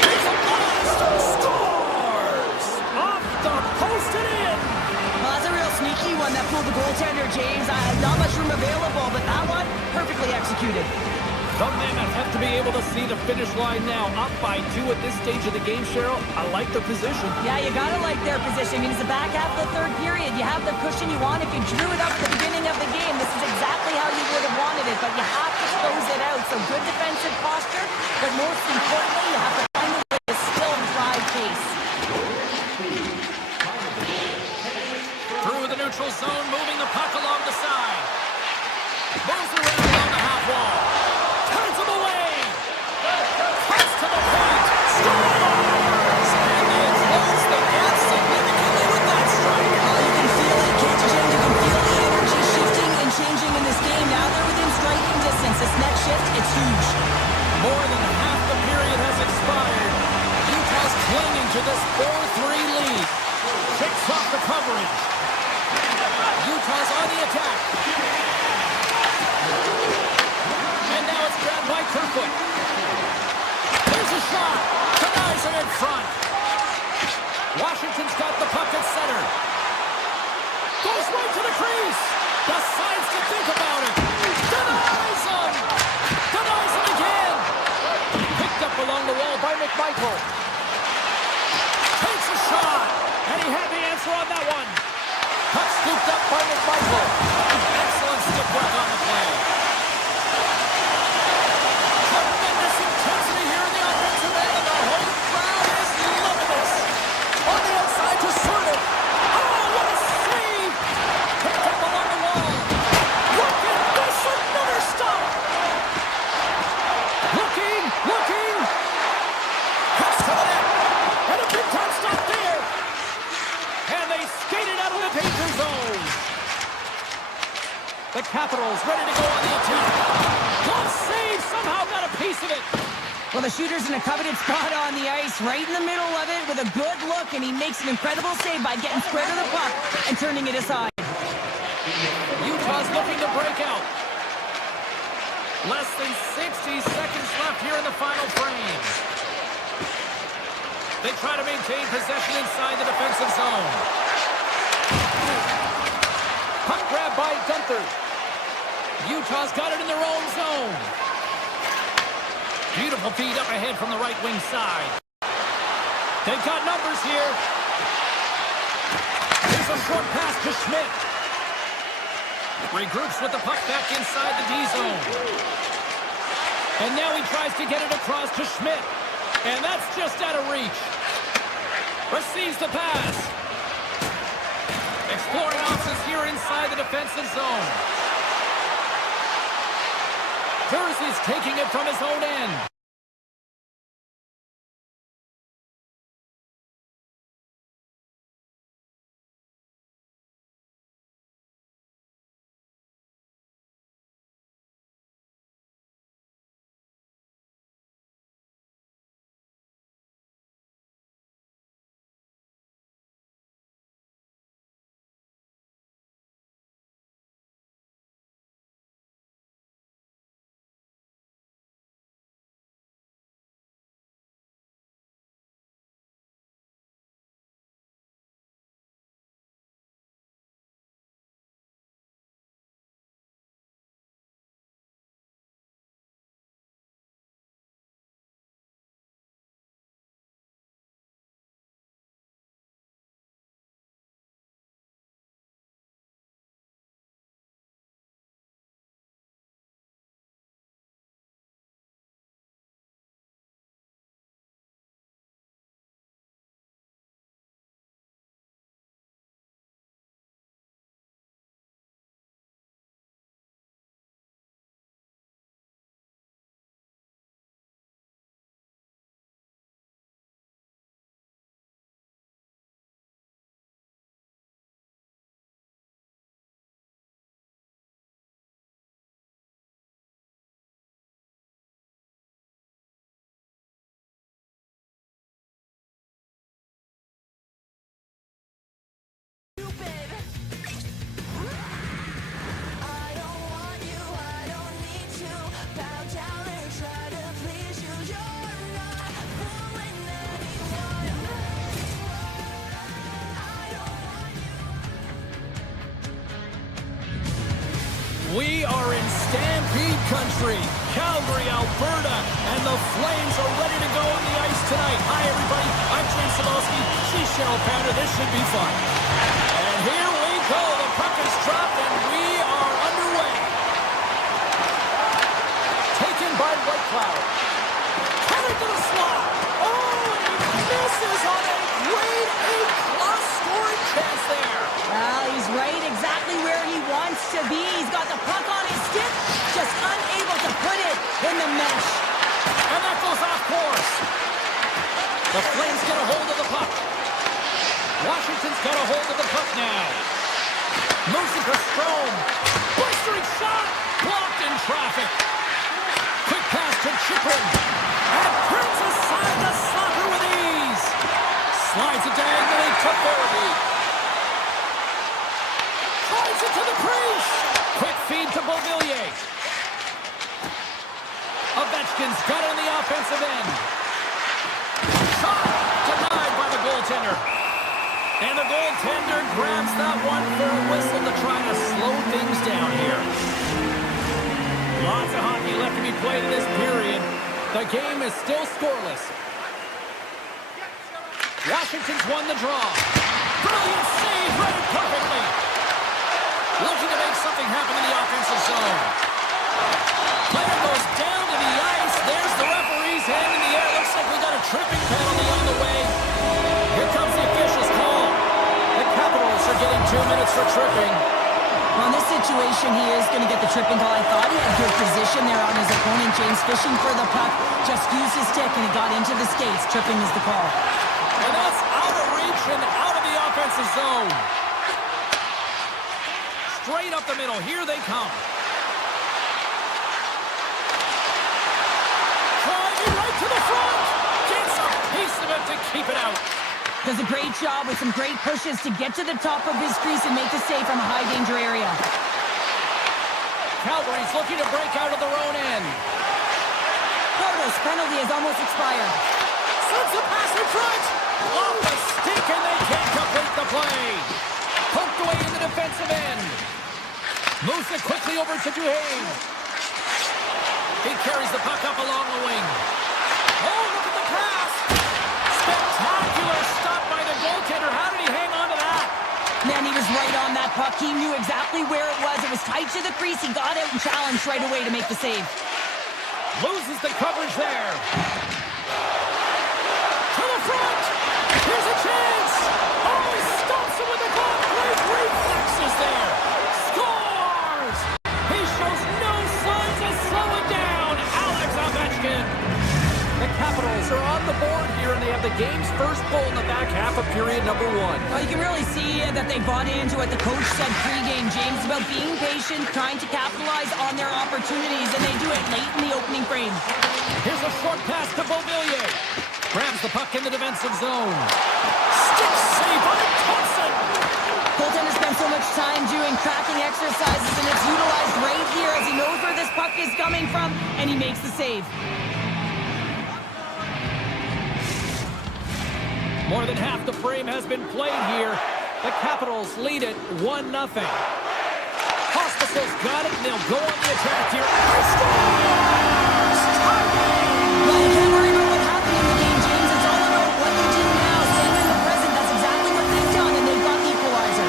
It's a blast. Scores! Off the post and in. Well, that's a real sneaky one that pulled the goaltender, James. Not much room available, but that one, perfectly executed. The Mammoth have to be able to see the finish line now. Up by 2 at this stage of the game, Cheryl. I like their position. Yeah, you gotta like their position. I mean, it's the back half of the third period. You have the cushion you want. If you drew it up at the beginning of the game, this is exactly how you would have wanted it, but you have to close it out. So good defensive posture, but most importantly, you have to find a way to still drive pace. Through the neutral zone, moving the puck along the side. Moves it around along the half wall. Turns him away. Cuts to the point. Scores! And they close the gap significantly with that strike. You can feel it, can't you, James? You can feel the energy shifting and changing in this game. Now they're within striking distance. This next shift, it's huge. More than half the period has expired. Utah's clinging to this 4-3 lead. Kicks off the coverage. Utah's on the attack. And now it's grabbed by Kerfoot. There's a shot. Denies it in front. Washington's got the puck at center. Goes right to the crease. Decides to think about it. Denies him. Denies him again. Picked up along the wall by McMichael. Takes a shot. And he had the answer on that one. Puck scooped up by McMichael. Excellent stick work on the play. Tremendous intensity here in the offensive end, and the home crowd is loving this. On the outside to Serta. Oh, what a save! Picked Capitals ready to go on the attack. Glove save, somehow got a piece of it. Well, the shooter's in a coveted spot on the ice, right in the middle of it with a good look, and he makes an incredible save by getting square to the puck and turning it aside. Utah's looking to break out. Less than 60 seconds left here in the final frame. They try to maintain possession inside the defensive zone. Puck grab by Gunther. Utah's got it in their own zone. Beautiful feed up ahead from the right wing side. They've got numbers here. Here's a short pass to Schmidt. Regroups with the puck back inside the D-zone. And now he tries to get it across to Schmidt. And that's just out of reach. Receives the pass. Exploring options here inside the defensive zone. Jersey's taking it from his own end. We are in Stampede Country, Calgary, Alberta, and the Flames are ready to go on the ice tonight. Hi, everybody. I'm James Cebulski. She's Cheryl Pounder. This should be fun. And here we go. The puck is dropped, and we are underway. Taken by White Cloud. Headed to the slot. Oh, and he misses on a grade A-plus scoring chance there. Well, he's right exactly where he wants to be. He's got the puck on his stick, just unable to put it in the mesh. And that goes off course. The Flames get a hold of the puck. Washington's got a hold of the puck now. Moves it to Strome. Blistering shot. Blocked in traffic. Quick pass to Chikrin. And turns aside the soccer with ease. Slides it diagonally to Borby. Tries it to the crease. Quick feed to Beauvillier. Ovechkin's got it on the offensive end. Shot denied by the goaltender. And the goaltender grabs that one for a whistle to try to slow things down here. Lots of hockey left to be played in this period. The game is still scoreless. Washington's won the draw. Brilliant save, read it perfectly. Looking to make something happen in the offensive zone. Player goes down to the ice. There's the referee's hand in the air. Looks like we got a tripping penalty on the way. Here comes the official's call. The Capitals are getting 2 minutes for tripping. Well, in this situation, he is going to get the tripping call. I thought he had good position there on his opponent. James fishing for the puck. Just used his stick, and he got into the skates. Tripping is the call. And that's out of reach and out of the offensive zone. Straight up the middle. Here they come. keep it out. Does a great job with some great pushes to get to the top of his crease and make the save from a high-danger area. Calgary's looking to break out of their own end. Proto's penalty has almost expired. Sends a pass in front. Off the stick, and they can't complete the play. Poked away in the defensive end. Moves it quickly over to Duhane. He carries the puck up along the wing. Oh, look at the pass. Spectacular stop by the goaltender. How did he hang on to that? Man, he was right on that puck. He knew exactly where it was. It was tight to the crease. He got out and challenged right away to make the save. Loses the coverage there. To the front. Here's a chance. Oh, he stops him with the glove. Great reflexes there. Scores. He shows no signs of slowing down. Alex Ovechkin. The Capitals are on the board here, and they have the game's first goal in the back half of period number 1. Well, you can really see that they bought into what the coach said pregame, James, about being patient, trying to capitalize on their opportunities, and they do it late in the opening frame. Here's a short pass to Beauvillier. Grabs the puck in the defensive zone. Stick save by Thompson. Goaltender spends so much time doing tracking exercises, and it's utilized right here as he knows where this puck is coming from, and he makes the save. More than half the frame has been played here. The Capitals lead it 1-0. Hospitals got it, and they'll go on the attack here. Scores! Well, you can't worry about what happened in the game, James. It's all about what they do now. Staying in the present, that's exactly what they've done, and they've got the equalizer.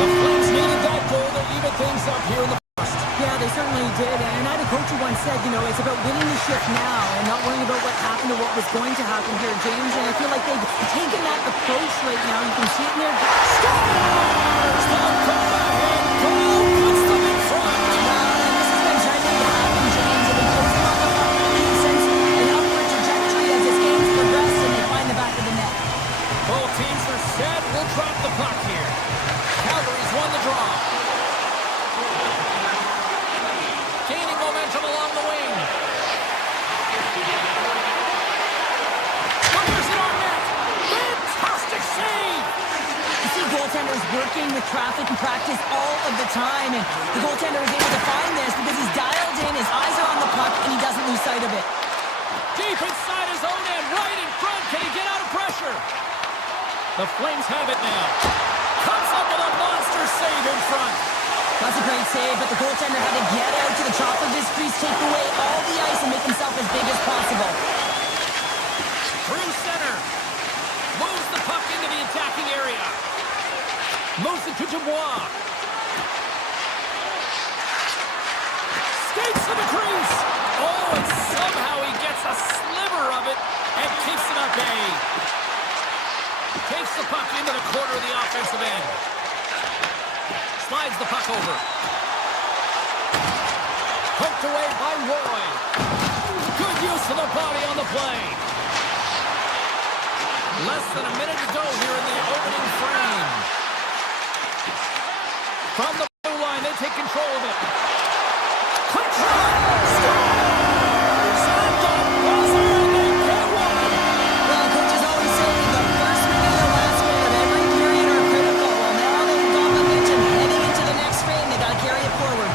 The Flames needed that goal to even things up here in the first. Yeah, they certainly did. And I had a coach who once said, you know, it's about winning the shift now and not worrying about what happened or what was going to happen here, James. And I feel like they've taken that approach right now. You can see it in their... Scores! The overhand goal puts them in front. And this has been trending to happen, James. They've been closing on the puck since an upward trajectory as this game's progressed, and they find the back of the net. Both teams are set. We'll drop the puck here. Calgary's won the draw. Gaining momentum along the wing. Fires it on net. Fantastic save. You see goaltenders working with traffic and practice all of the time, and the goaltender is able to find this because he's dialed in, his eyes are on the puck, and he doesn't lose sight of it. Deep inside his own end, right in front. Can he get out of pressure? The Flames have it now. Comes up with a monster save in front. That's a great save, but the goaltender had to get out to the top of his crease, take away all the ice, and make himself as big as possible. Through center. Moves the puck into the attacking area. Moves it to Dubois. Skates to the crease. Oh, and somehow he gets a sliver of it and keeps it at bay. Takes the puck into the corner of the offensive end. Slides the puck over. Poked away by Roy. Good use of the body on the play. Less than a minute to go here in the opening frame. From the blue line, they take control of it. Quick shot! Scores! And the buzzer, and they get one! Well, coaches always say the first minute and the last minute of every period are critical. Well, now they've got momentum heading into the next frame. They got to carry it forward.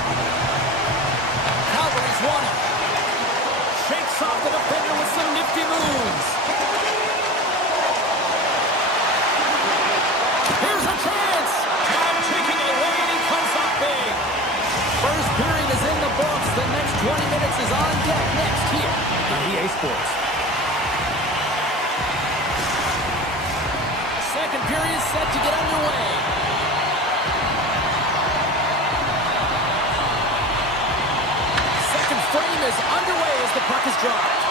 Calgary's won it. Shakes off the defender with some nifty moves. Here's a chance. Time taking it away, and he comes up big. First period is in the books. The next 20 minutes is on deck next here on EA Sports. Second period set to get underway. Second frame is underway as the puck is dropped.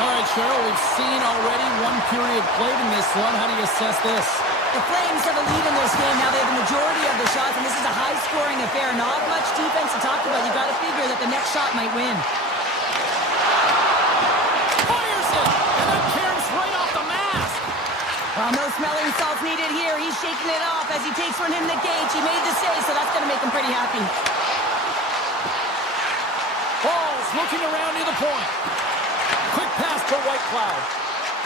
All right, Cheryl, we've seen already one period played in this one. How do you assess this? The Flames have a lead in this game. Now they have the majority of the shots, and this is a high-scoring affair. Not much defense to talk about. You got to figure that the next shot might win. Fires it, and that caroms right off the mask. Well, no smelling salts needed here. He's shaking it off as he takes from him the gauge. He made the save, so that's going to make him pretty happy. Ball's looking around near the point. Quick pass to White Cloud.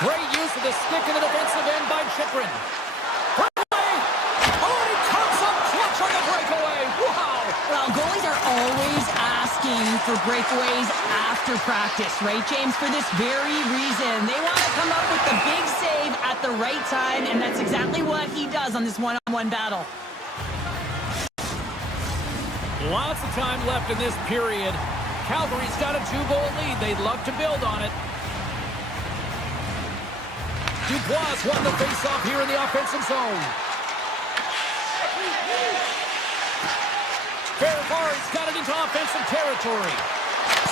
Great use of the stick in the defensive end by Chychrun. Breakaway! Oh, and he comes up clutch on the breakaway. Wow! Well, goalies are always asking for breakaways after practice, right, James? For this very reason. They want to come up with the big save at the right time, and that's exactly what he does on this one-on-one battle. Lots of time left in this period. Calgary's got a 2-goal lead. They'd love to build on it. Dubois won the face-off here in the offensive zone. Fairbar's got it into offensive territory.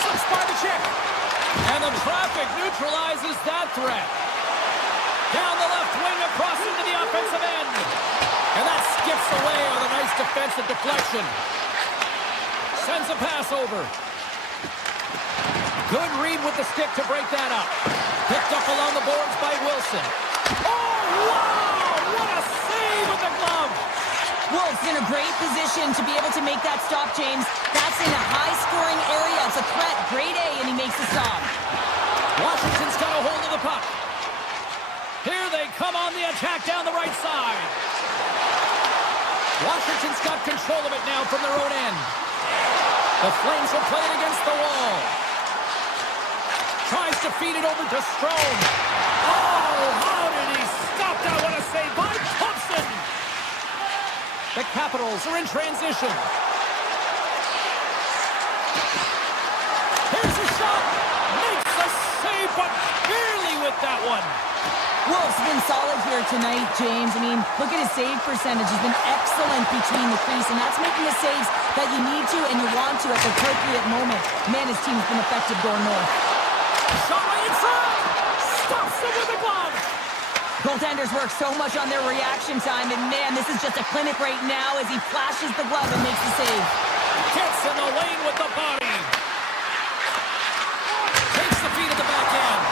Slips by the check. And the traffic neutralizes that threat. Down the left wing across into the offensive end. And that skips away on a nice defensive deflection. Sends a pass over. Good read with the stick to break that up. Picked up along the boards by Wilson. Oh, wow! What a save with the glove! Wolf's in a great position to be able to make that stop, James. That's in a high-scoring area. It's a threat. Grade A, and he makes the stop. Washington's got a hold of the puck. Here they come on the attack down the right side. Washington's got control of it now from their own end. The Flames are playing against the wall. Tries to feed it over to Strome. Oh, how did he stop that? What a save by Thompson! The Capitals are in transition. Here's a shot. Makes a save, but barely with that one. Wolf's been solid here tonight, James. I mean, look at his save percentage. He's been excellent between the crease, and that's making the saves that you need to and you want to at the appropriate moment. Man, his team's been effective going north. Shot right in front! Stops him with a glove! Goaltenders work so much on their reaction time, and man, this is just a clinic right now as he flashes the glove and makes the save. Gets in the lane with the body. Takes the feet at the back end.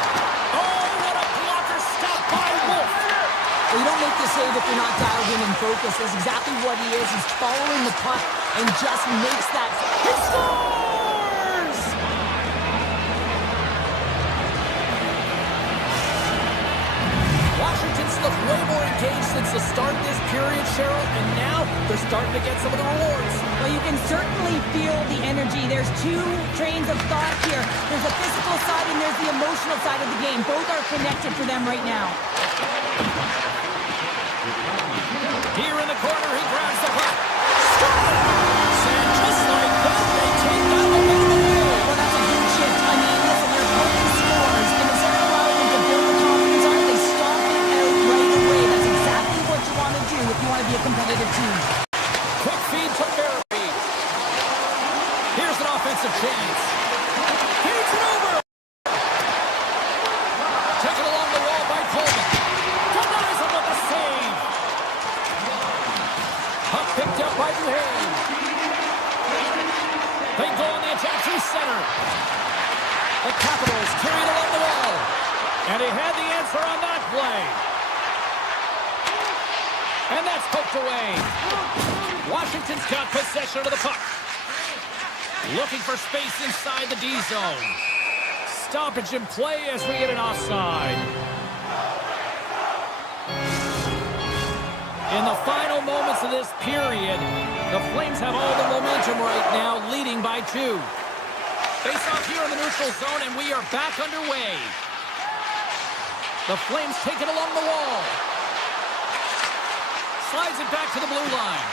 Oh, what a blocker stop by Wolf! Well, you don't make the save if you're not dialed in and focused. That's exactly what he is. He's following the puck and just makes that. He scores! Washington's looked way more engaged since the start of this period, Cheryl, and now they're starting to get some of the rewards. Well, you can certainly feel the energy. There's two trains of thought here. There's the physical side and there's the emotional side of the game. Both are connected for them right now. Here in the corner, he grabs the puck. Scores! And just like that, they take that momentum away. Well, that's a huge shift. I mean, listen, your opponent scores, and instead of allowing them to build the confidence on it, they stomp it out right away. That's exactly what you want to do if you want to be a competitive team. Quick feed to Barry. Here's an offensive chance. Feeds it over. Taken along the wall by Coleman. Denies him with the save. Puck picked up by Duhane. They go on the attack through center. The Capitals carry it along the wall. And he had the answer on that play. And that's poked away. Washington's got possession of the puck. Looking for space inside the D zone. Stoppage in play as we get an offside. In the final moments of this period, the Flames have all the momentum right now, leading by 2. Face off here in the neutral zone, and we are back underway. The Flames take it along the wall. Slides it back to the blue line.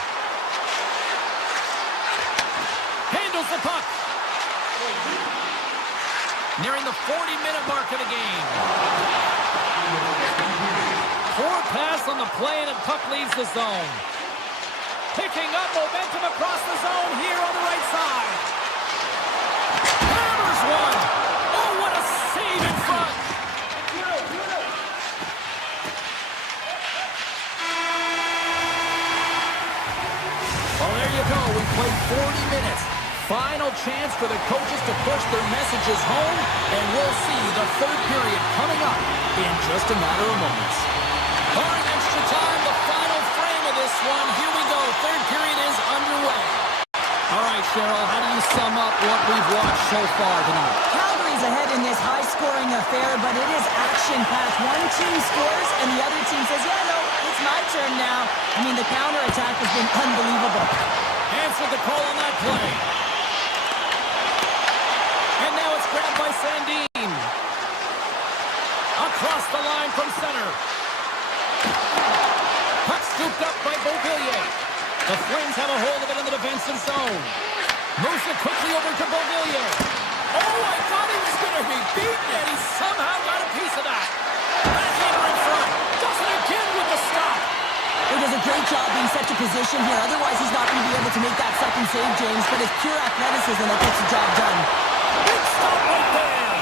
Handles the puck. Nearing the 40-minute mark of the game. Poor pass on the play, and the puck leaves the zone. Picking up momentum across the zone here on the right side. Hammers one. Oh, what a save in front. Well, there you go. We played 40 minutes. Final chance for the coaches to push their messages home, and we'll see the third period coming up in just a matter of moments. Barring extra time, the final frame of this one. Here we go. Third period is underway. All right, Cheryl, how do you sum up what we've watched so far tonight? Calgary's ahead in this high-scoring affair, but it is action-packed. One team scores, and the other team says, yeah, no, it's my turn now. I mean, the counter-attack has been unbelievable. Answered the call on that play. And now it's grabbed by Sandin. Across the line from center. Puck scooped up by Beauvillier. The Flames have a hold of it in the defensive zone. Moves it quickly over to Beauvillier. Oh, I thought he was going to be beaten, and he somehow got a piece of that. Backhander in front. Does it again with the stop. He does a great job being set to position here. Otherwise, he's not going to be able to make that second save, James. But it's pure athleticism that gets the job done. Big stop right there.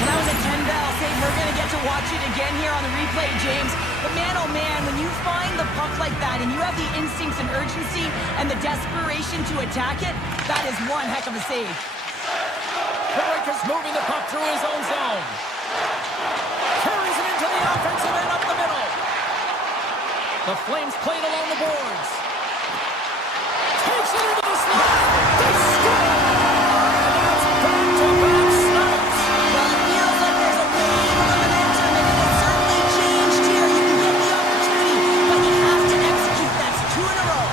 Well, that was a 10-ball save. We're going to get to watch it again here on the replay, James. But man, oh man, when you find the puck like that and you have the instincts and urgency and the desperation to attack it, that is one heck of a save. Breaker's moving the puck through his own zone. Carries it into the offensive end up the middle. The Flames played along the boards. Takes it into the slot. They score! That's back-to-back snaps. Well, it feels like there's a wave of momentum, and it has certainly changed here. You can get the opportunity, but you have to execute. That's 2 in a row.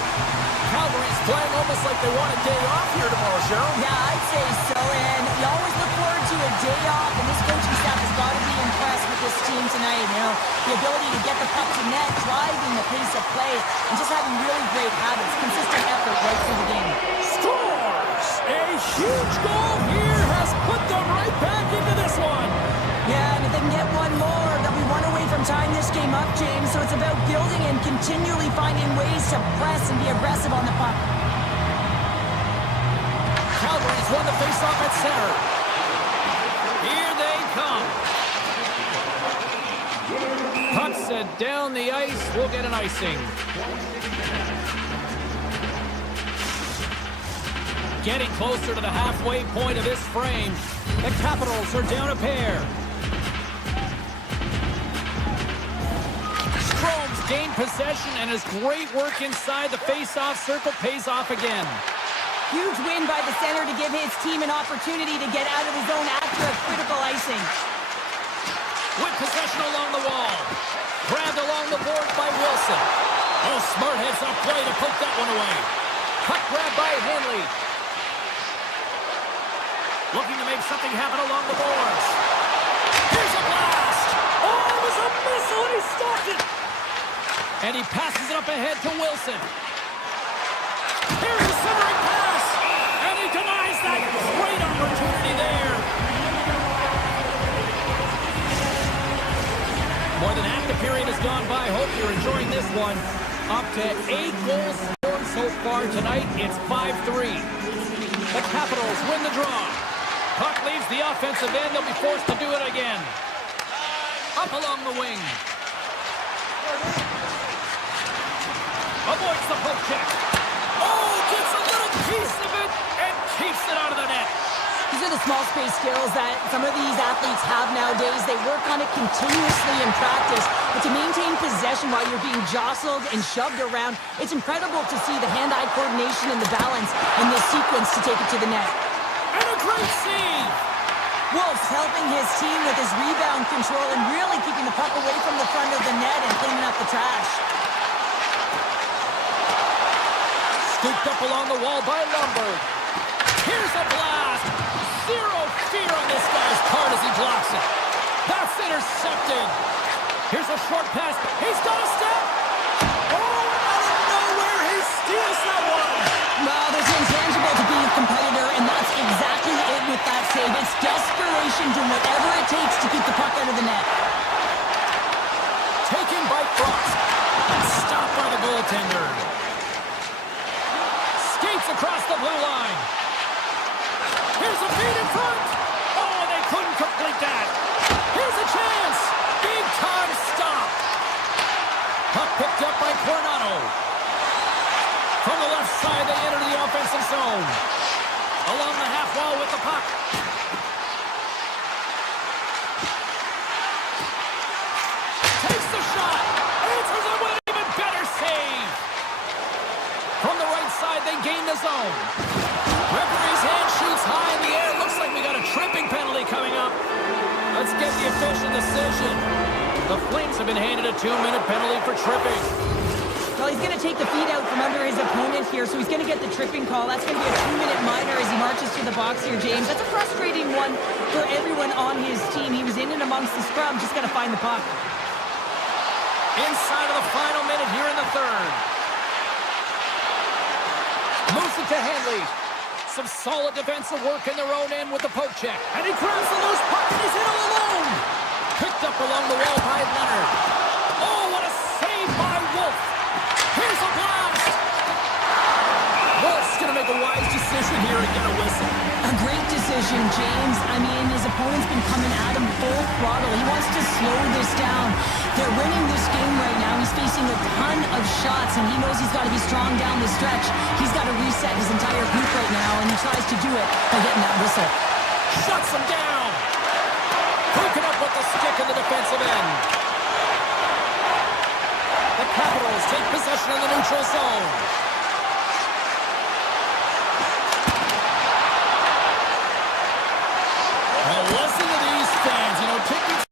Calgary's playing almost like they want a day off here tomorrow, Cheryl. Yeah, I'd say so, and you always look forward to a day off, and this coaching staff has got to be impressed with this team tonight. You know, the ability to get the puck to net, driving the pace of play, and just having really great habits, consistent effort right through the game. Scores! A huge goal here has put them right back into this one. Yeah, and if they can get one more, they'll be one away from tying this game up, James. So it's about building and continually finding ways to press and be aggressive on the puck. Calgary's won the faceoff at center. Here they come. Puck set down the ice. We'll get an icing. Getting closer to the halfway point of this frame. The Capitals are down a pair. Strome's gained possession, and his great work inside the face-off circle pays off again. Huge win by the center to give his team an opportunity to get out of his zone after a critical icing. With possession along the wall. Grabbed along the board by Wilson. Oh, smart heads-up play to poke that one away. Puck grab by Henley. Looking to make something happen along the boards. Here's a blast! Oh, it was a missile, and he stopped it! And he passes it up ahead to Wilson. Here's a centering pass! And he denies that great opportunity there. More than half the period has gone by. Hope you're enjoying this one. Up to 8 goals scored so far tonight. It's 5-3. The Capitals win the draw. Puck leaves the offensive end. They'll be forced to do it again. Up along the wing. Avoids the poke check. Oh, gets a little piece of it and keeps it out of the net. These are the small space skills that some of these athletes have nowadays. They work on it continuously in practice. But to maintain possession while you're being jostled and shoved around, it's incredible to see the hand-eye coordination and the balance in this sequence to take it to the net. And a great save! Wolf's helping his team with his rebound control and really keeping the puck away from the front of the net and cleaning up the trash. Scooped up along the wall by Lumberg. Here's a blast! Zero fear on this guy's part as he blocks it. That's intercepted. Here's a short pass. He's got a step. Oh, out of nowhere, he steals that one. Well, there's an intangible to being a competitor, and that's exactly it with that save. It's desperation, doing whatever it takes to keep the puck out of the net. Taken by Frost. Stopped by the goaltender. Skates across the blue line. Here's a feed in front. Oh, and they couldn't complete that. Here's a chance. Big time stop. Puck picked up by Coronado. From the left side, they enter the offensive zone. Along the half wall with the puck. Takes the shot. Answers it with an even better save. From the right side, they gain the zone. Referee's hand shoots high in the air. Looks like we got a tripping penalty coming up. Let's get the official decision. The Flames have been handed a 2-minute penalty for tripping. Well, he's going to take the feet out from under his opponent here, so he's going to get the tripping call. That's going to be a 2-minute minor as he marches to the box here, James. That's a frustrating one for everyone on his team. He was in and amongst the scrum, just got to find the puck. Inside of the final minute here in the third. Moves it to Henley. Some solid defensive work in their own end with the poke check. And he grabs the loose puck and he's in all alone. Picked up along the wall by Leonard. Oh, what a save by Wolf. Here's a blast. Wolf's going to make a wise decision here and get a whistle. A great decision, James. I mean, his opponent's been coming at him full throttle. He wants to slow this down. They're winning this game right now. He's facing a ton of shots, and he knows he's got to be strong down the stretch. He's got to reset his entire group right now, and he tries to do it by getting that whistle. Shuts him down. Hooking up with the stick in the defensive end. The Capitals take possession in the neutral zone. Well, listen to these fans. You know, tickets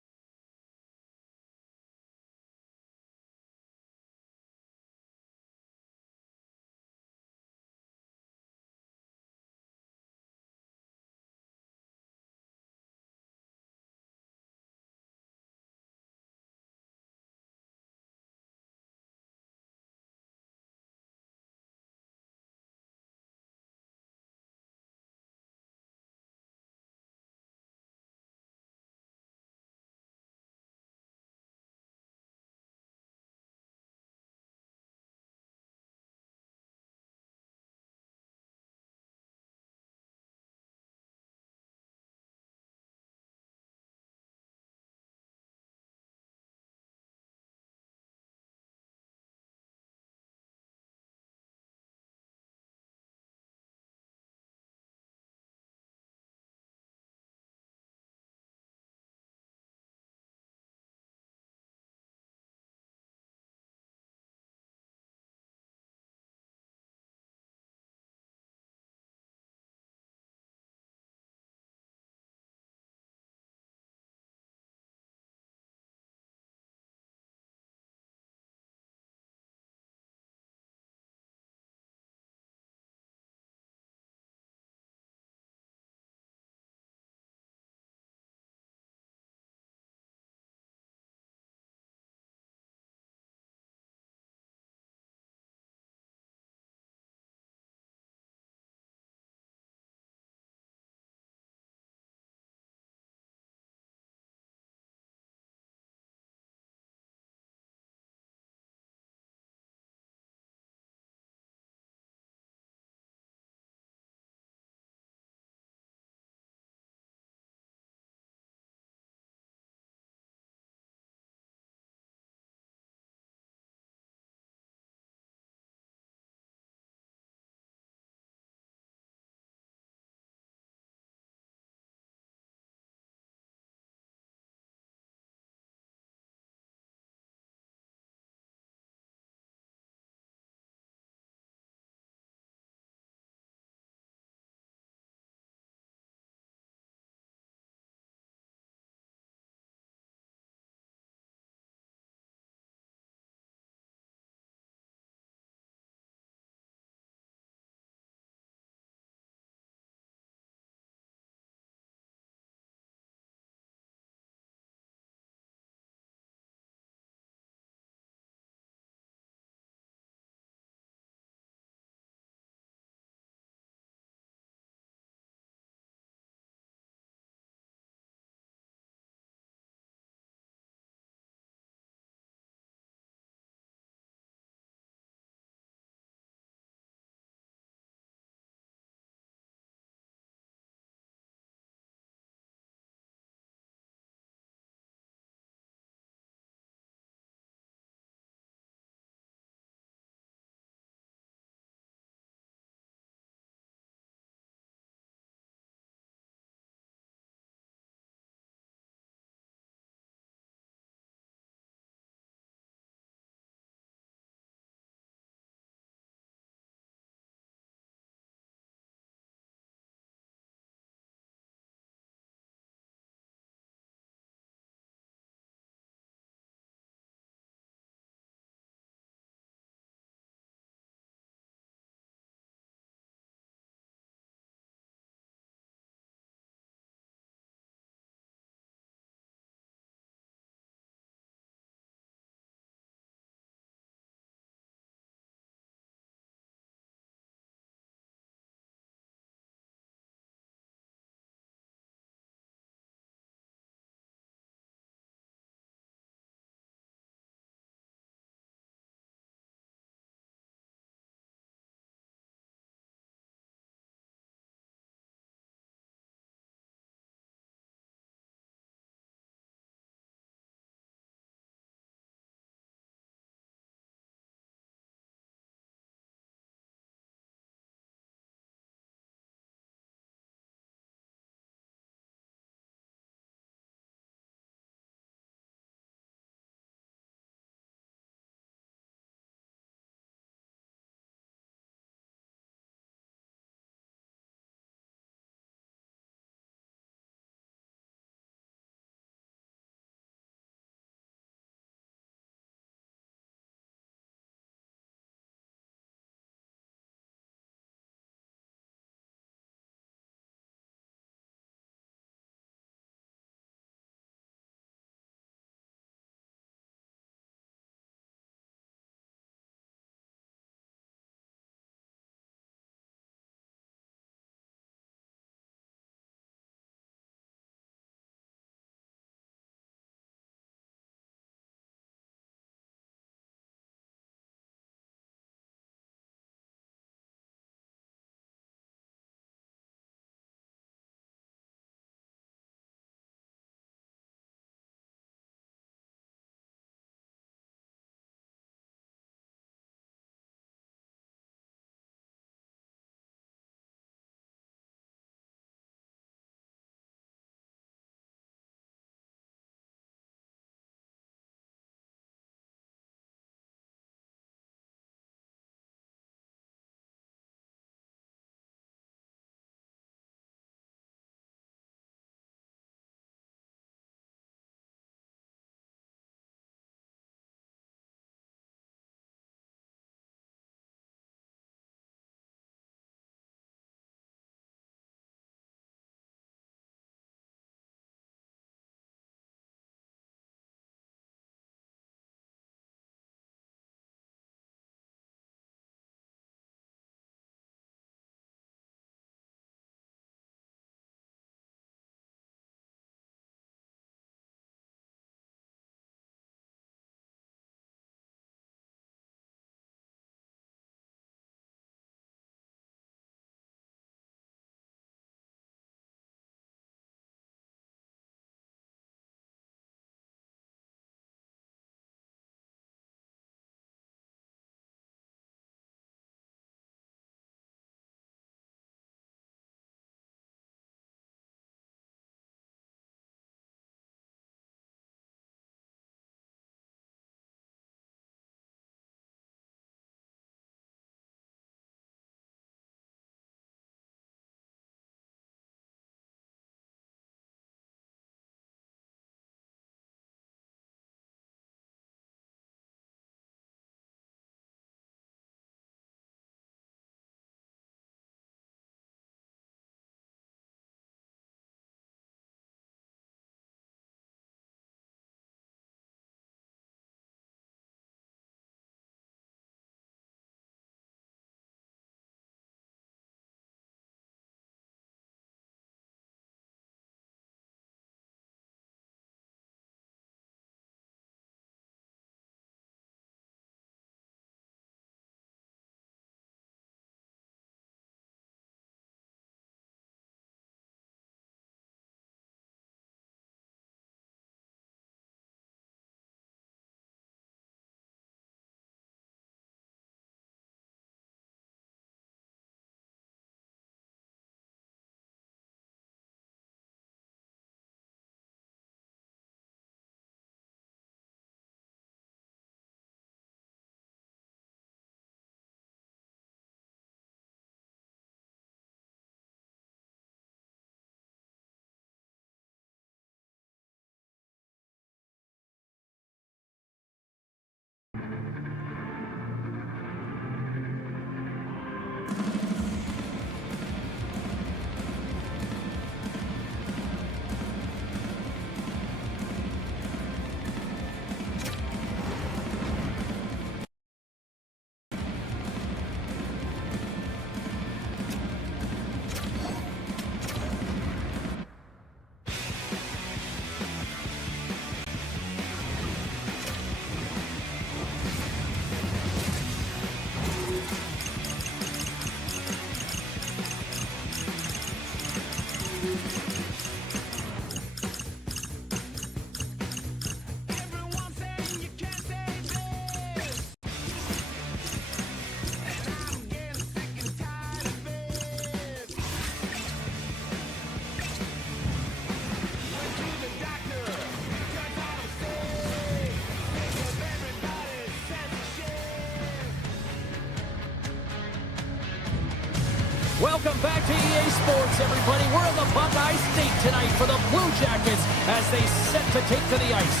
Welcome back to EA Sports, everybody. We're in the Buckeye State tonight for the Blue Jackets as they set to take to the ice.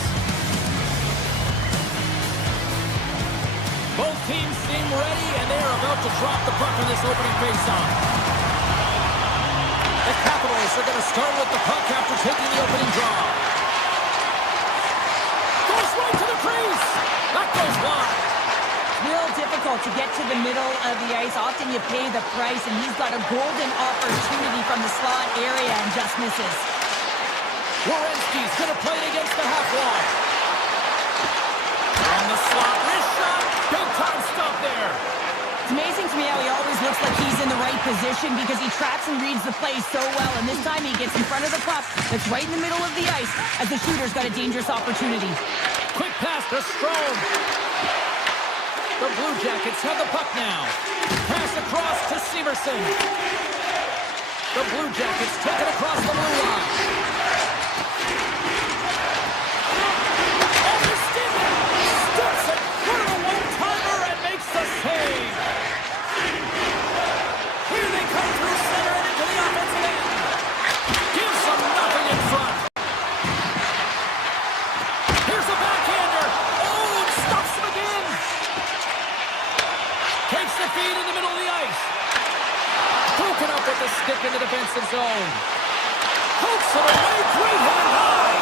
Both teams seem ready, and they are about to drop the puck in this opening faceoff. The Capitals are going to start with the puck after taking the opening draw. Goes right to the crease. That goes wide. Real difficult to get to the middle of the ice. Often you pay the price, and he's got a golden opportunity from the slot area and just misses. Werenski's going to play it against the half wall. On the slot, wrist shot. Big time stop there. It's amazing to me how he always looks like he's in the right position because he tracks and reads the play so well. And this time he gets in front of the puck that's right in the middle of the ice as the shooter's got a dangerous opportunity. Quick pass to Strome. The Blue Jackets have the puck now. Pass across to Severson. The Blue Jackets take it across the blue line. Oh, the stick! Steps it through a one-timer and makes the save. Here they come through center and into the offensive end. Gives them nothing in front. Here's a backhander. Oh, and stops him again. Takes the feed in the middle of the ice. Broken up with the stick in the defensive zone. Hooks it away, great hand high.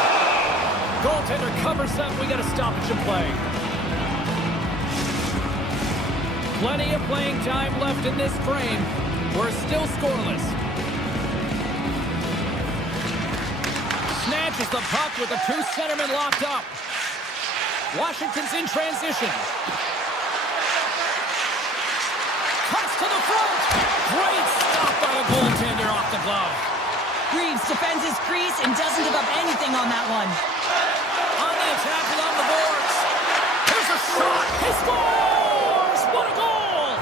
Goaltender covers up. We got a stoppage in play. Plenty of playing time left in this frame. We're still scoreless. Snatches the puck with the two centermen locked up. Washington's in transition. Cuts to the front. Great stop by the goaltender off the glove. Reeves defends his crease and doesn't give up anything on that one. On the attack along the boards. Here's a shot. He scores! What a goal!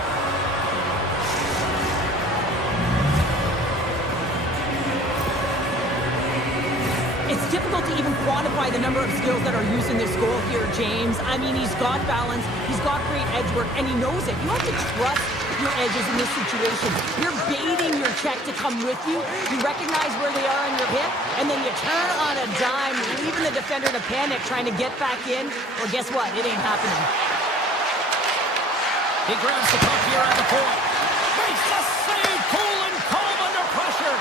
It's difficult to even quantify the number of skills that are used in this goal here, James. I mean, he's got balance, he's got great edge work, and he knows it. You have to trust your edges in this situation. You're baiting your check to come with you. You recognize where they are on your hip, and then you turn on a dime, leaving the defender to panic, trying to get back in. Well, guess what? It ain't happening. He grabs the puck here at the point. Makes a save. Cool and calm under pressure.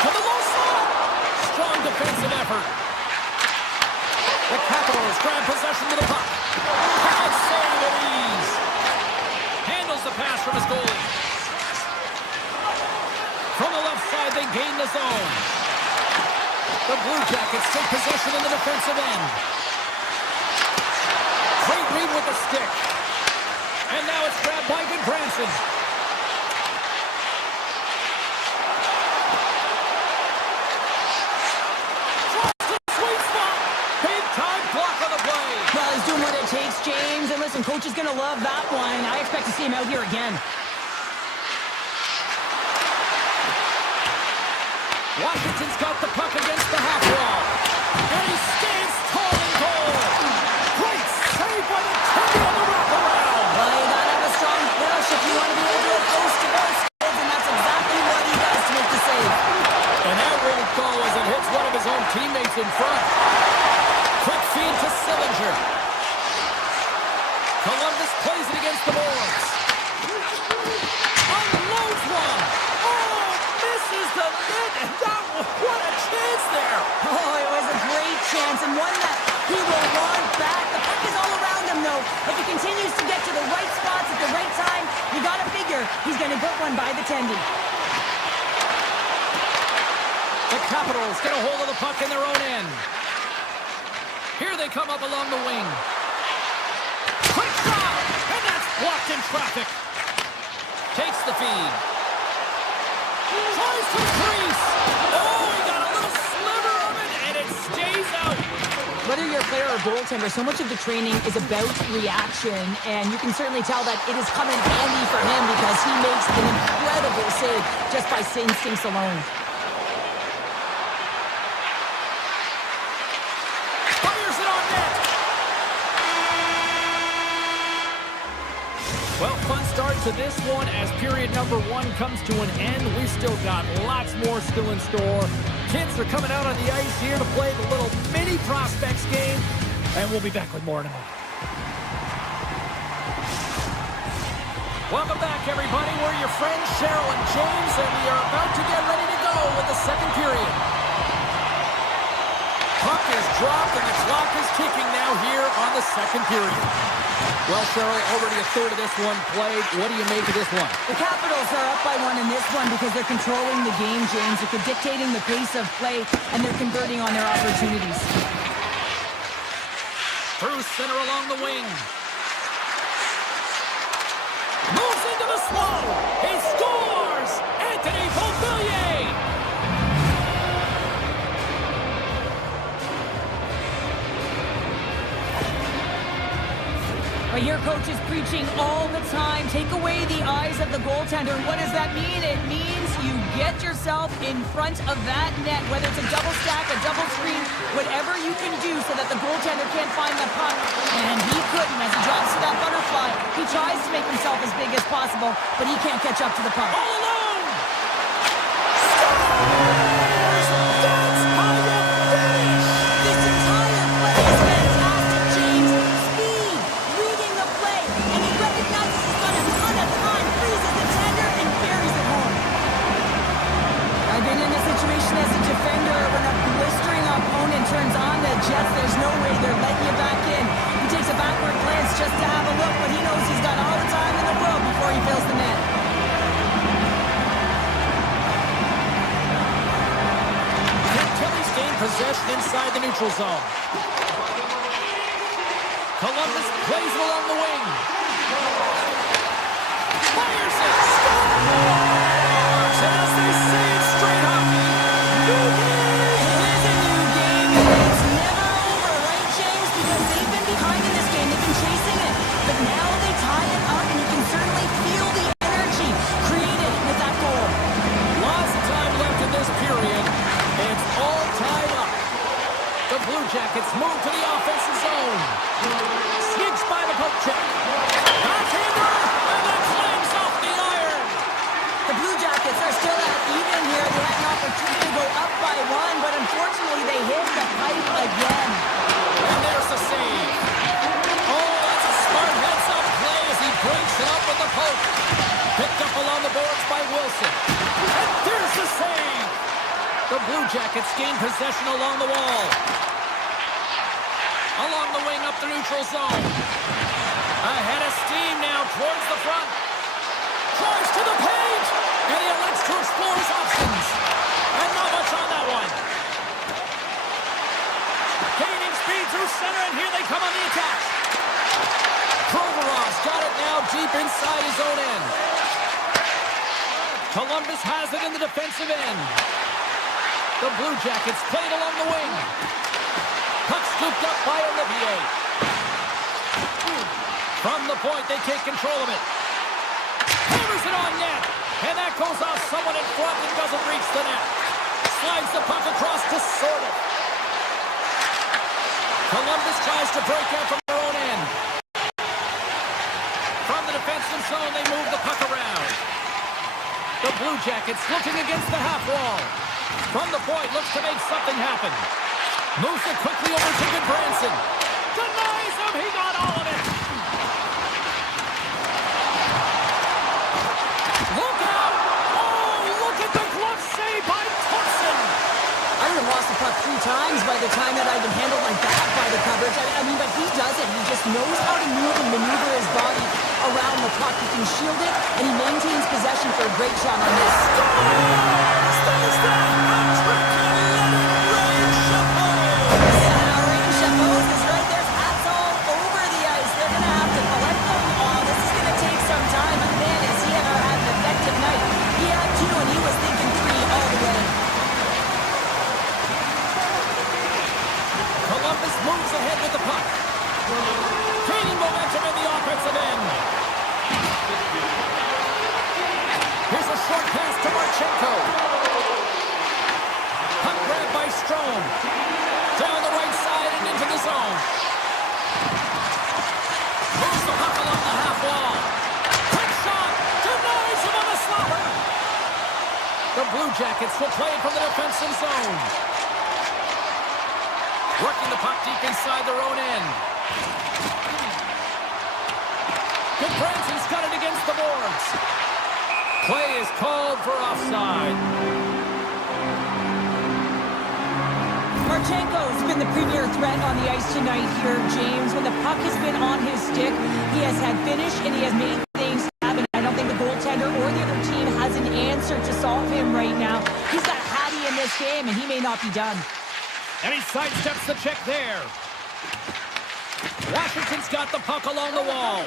To the low slot. Strong defensive effort. The Capitals grab possession of the puck. Hard save at ease. Handles the pass from his goalie. From the left side, they gain the zone. The Blue Jackets take possession in the defensive end. Great read with the stick. And now it's grabbed by Goodbranson. Sweet spot. Big time block on the play. Well, he's doing what it takes, James. And listen, coach is going to love that one. I expect to see him out here again. Washington's got the puck against the half wall. And he stands tall in goal. Great save by the Teddy on the wraparound. Well, you got to have a strong push if you want to be able to do post-to-post skills, and that's exactly what he does to make the save. And that won't go as it hits one of his own teammates in front. Quick feed to Sillinger. Columbus plays it against the boards. Unloads one. Oh, misses the net. And what a chance there. Oh, it was a great chance, and one that he will want back. The puck is all around him, though. If he continues to get to the right spots at the right time, you got to figure he's going to put one by the tendy. The Capitals get a hold of the puck in their own end. Here they come up along the wing. Quick shot! And that's blocked in traffic. Takes the feed. goaltender, so much of the training is about reaction, and you can certainly tell that it has come in handy for him because he makes an incredible save just by instincts alone. Fires it on net! Well, fun start to this one as period number 1 comes to an end. We've still got lots more still in store. Kids are coming out on the ice here to play the little mini prospects game, and we'll be back with more in a moment. Welcome back, everybody. We're your friends, Cheryl and James, and we are about to get ready to go with the second period. Puck is dropped, and the clock is ticking now here on the second period. Well, Cheryl, already a third of this one played. What do you make of this one? The Capitals are up by 1 in this one because they're controlling the game, James. They're dictating the pace of play, and they're converting on their opportunities. Through center along the wing. Moves into the slow. He scores! Anthony Beauvillier! But your coach is preaching all the time. Take away the eyes of the goaltender. What does that mean? It means you get yourself in front of that net, whether it's a double stack, a double screen, whatever you can do so that the goaltender can't find the puck. And he couldn't as he drops to that butterfly. He tries to make himself as big as possible, but he can't catch up to the puck. All alone! Scores! That's how you finish! This entire play is fantastic, James. Speed, reading the play, and he recognizes he's got a ton of time, freezes the tender, and carries it home. I've been in a situation as a defender when a blistering opponent turns on the Jets. There's no way they're letting you back in. He takes a backward glance just to have a look, but he knows he's got all the time in the world before he fills the net. Tilly's gained possession inside the neutral zone. Columbus plays it along the wing. Fires it! Scores! And as they say in straight hockey, new game! It is a new game, and it's never over, right, James? Because they've been behind in this game. They've been chasing it. But now they tie it up, and you can certainly feel the energy created with that goal. Lots of time left in this period. It's all tied up. The Blue Jackets move to the offensive zone. Sneaks by the poke check. Backhander, and then climbs off the iron. The Blue Jackets are still at even here. They had an opportunity to go up by 1, but unfortunately they hit the pipe again. And there's the save. Oh, that's a smart heads-up play as he breaks it up with the poke. Picked up along the boards by Wilson. And there's the save. The Blue Jackets gain possession along the wall. Along the wing up the neutral zone. Ahead of steam now towards the front. Drives to the page. And he elects to explore his options. And not much on that one. Gaining speed through center, and here they come on the attack. Provorov's got it now deep inside his own end. Columbus has it in the defensive end. The Blue Jackets played along the wing. Puck scooped up by Olivier. From the point, they take control of it. Hammers it on net. And that goes off someone in front and doesn't reach the net. Slides the puck across to Sordo. Columbus tries to break out from their own end. From the defensive zone, they move the puck around. The Blue Jackets looking against the half wall. From the point, looks to make something happen. Moves it quickly over to Goodbranson. Denies him, he got all of it. Look out! Oh, look at the glove save by Thompson. I would have lost the puck 3 times by the time that I've been handled like that by the coverage. I mean, but he does it. He just knows how to move and maneuver his body around the puck. He can shield it, and he maintains possession for a great shot on this. Rain Chapeau is right there. Hats all over the ice. They're going to have to collect them all. This is going to take some time. But man, has he ever had an effective night. He had 2, and he was thinking 3 all the way. Columbus moves ahead with the puck. Gaining momentum in the offensive end. Here's a short pass to Marchenko. Puck grab by Strome. Down the right side and into the zone. Moves the puck along the half wall. Quick shot. Denies him on the slapper. The Blue Jackets will play it from the defensive zone. Working the puck deep inside their own end. Good Brands, he's got it against the boards. Play is called for offside. Marchenko's been the premier threat on the ice tonight here, James. When the puck has been on his stick, he has had finish and he has made things happen. I don't think the goaltender or the other team has an answer to solve him right now. He's got Hattie in this game and he may not be done. And he sidesteps the check there. Washington's got the puck along the wall.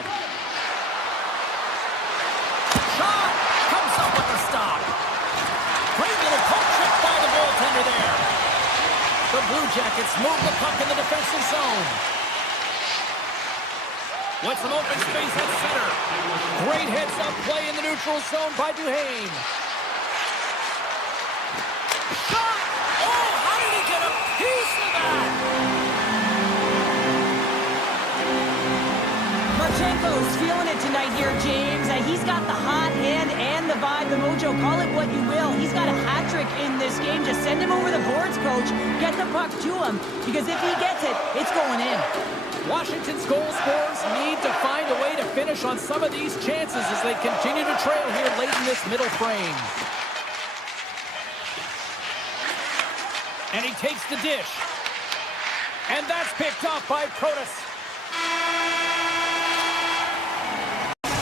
Shot! Comes up with the stop. Great little poke check by the goaltender there. The Blue Jackets move the puck in the defensive zone. With some open space at center. Great heads-up play in the neutral zone by Duhaime. Shot! Oh, how did he get a piece of that? Marchenko's feeling it tonight here, James. He's got the hot hand and the vibe, the mojo. Call it what you will. He's got a hat trick in this game. Just send him over the boards, coach. Get the puck to him. Because if he gets it, it's going in. Washington's goal scorers need to find a way to finish on some of these chances as they continue to trail here late in this middle frame. And he takes the dish. And that's picked up by Protas.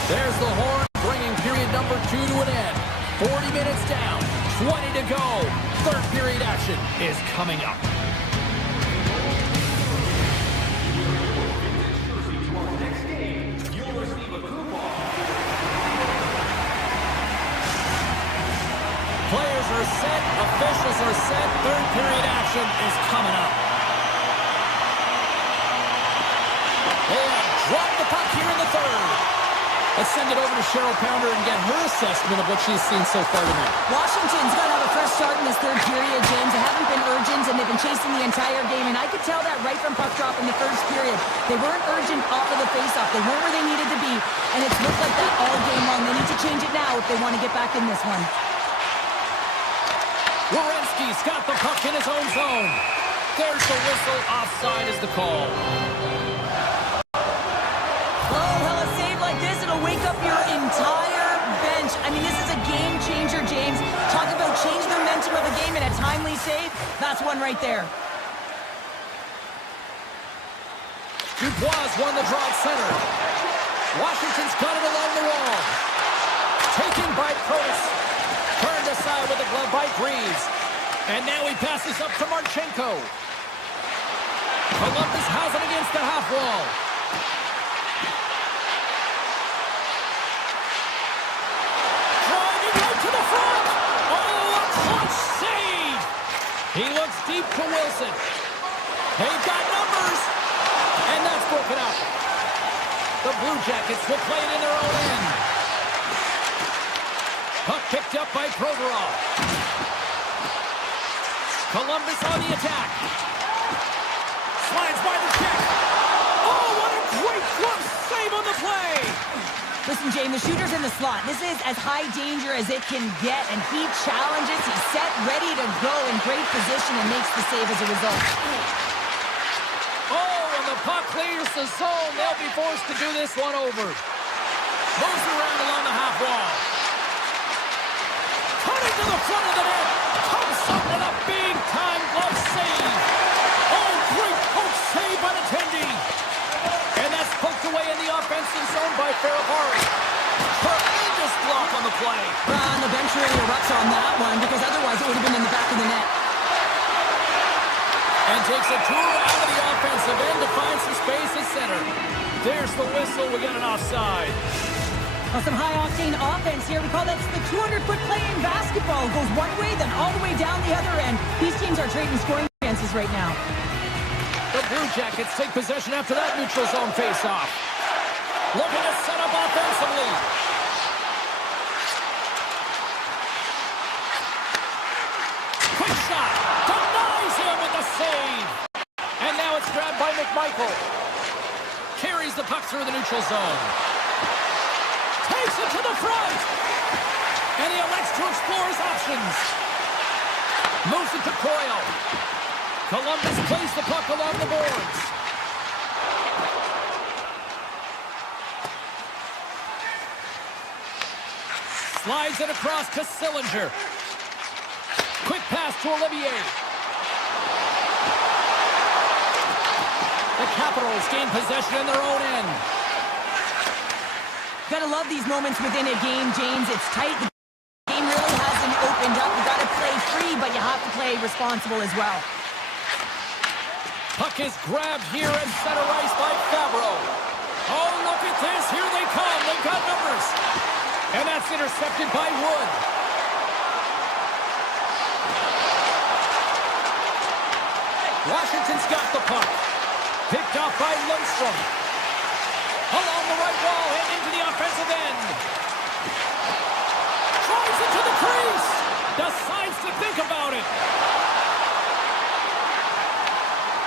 There's the horn, bringing period number 2 to an end. 40 minutes down, 20 to go. Third period action is coming up. Players are set, officials are set. Third period action is coming up. They have dropped the puck here in the third. Let's send it over to Cheryl Pounder and get her assessment of what she's seen so far tonight. Washington's got to have a fresh start in this third period, James. They haven't been urgent, and they've been chasing the entire game. And I could tell that right from puck drop in the first period. They weren't urgent off of the faceoff. They weren't where they needed to be. And it's looked like that all game long. They need to change it now if they want to get back in this one. Werenski's got the puck in his own zone. There's the whistle. Offside is the call. Wake up your entire bench. I mean, this is a game changer, James. Talk about change the momentum of the game and a timely save. That's one right there. Dubois won the draw at center. Washington's got it along the wall. Taken by Protas. Turned aside with a glove by Greaves. And now he passes up to Marchenko. Columbus has it against the half wall. He looks deep to Wilson. They've got numbers. And that's broken up. The Blue Jackets will play it in their own end. Puck picked up by Provorov. Columbus on the attack. Slides by the check. Oh, what a great glove save on the play. Listen, James, the shooter's in the slot. This is as high danger as it can get, and he challenges. He's set, ready to go in great position, and makes the save as a result. Oh, and the puck clears the zone. They'll be forced to do this one over. Moves around along the half wall. Cutting to the front of the net. Comes up with a big-time glove save. Oh, great poke save by the Tendi. And that's poked away in the offensive zone by Ferravari. Tremendous block on the play. And the bench really erupts on that one, because otherwise it would have been in the back of the net. And takes a tour out of the offensive end to find some space at center. There's the whistle. We got an offside. Well, some high-octane offense here. We call that the 200-foot play in basketball. It goes one way, then all the way down the other end. These teams are trading scoring chances right now. The Blue Jackets take possession after that neutral zone faceoff. Looking to set up offensively. Quick shot. Denies him with the save. And now it's grabbed by McMichael. Carries the puck through the neutral zone. Takes it to the front. And he elects to explore his options. Moves it to Coyle. Columbus plays the puck along the boards. Slides it across to Sillinger. Quick pass to Olivier. The Capitals gain possession in their own end. Gotta love these moments within a game, James. It's tight. The game really hasn't opened up. You gotta play free, but you have to play responsible as well. Puck is grabbed here at center ice by Fabro. Oh, look at this. Here they come. They've got numbers. And that's intercepted by Wood. Washington's got the puck. Picked off by Lundstrom. Along the right wall and into the offensive end. Drives it to the crease. Decides to think about it.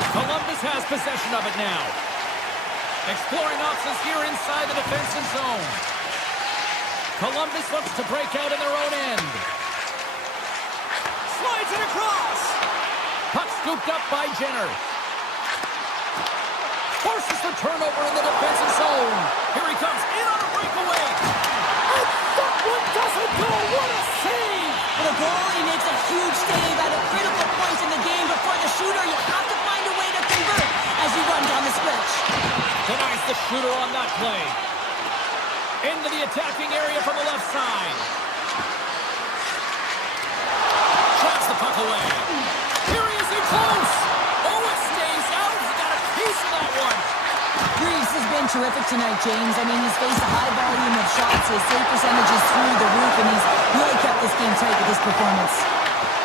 Columbus has possession of it now. Exploring options here inside the defensive zone. Columbus looks to break out in their own end. Slides it across. Puck scooped up by Jenner. Forces the turnover in the defensive zone. Here he comes in on a breakaway. And that one doesn't go. What a save! The goalie makes a huge save at a critical point in the game, but for the shooter, you have to find a way to convert as you run down the stretch. Denies the shooter on that play. Into the attacking area from the left side. Shots the puck away. Here he is in close. Oh, it stays out. He got a piece of that one. Greaves has been terrific tonight, James. I mean, he's faced a high volume of shots. His save percentage is through the roof, and he's really kept this game tight with his performance.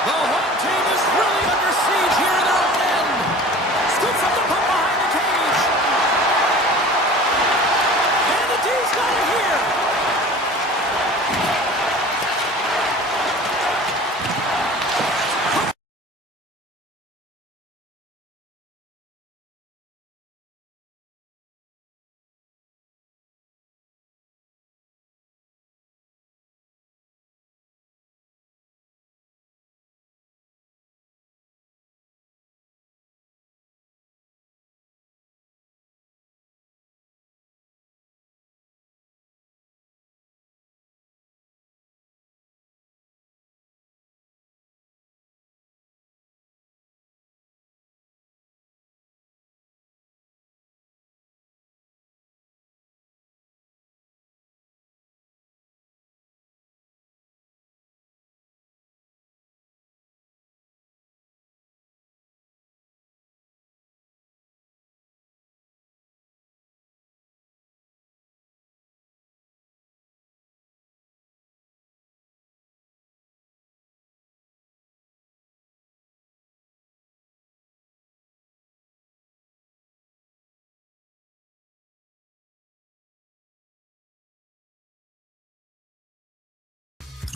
The home team is really under siege here in their own end. Scoops up the puck behind the cage. And the D's got it here.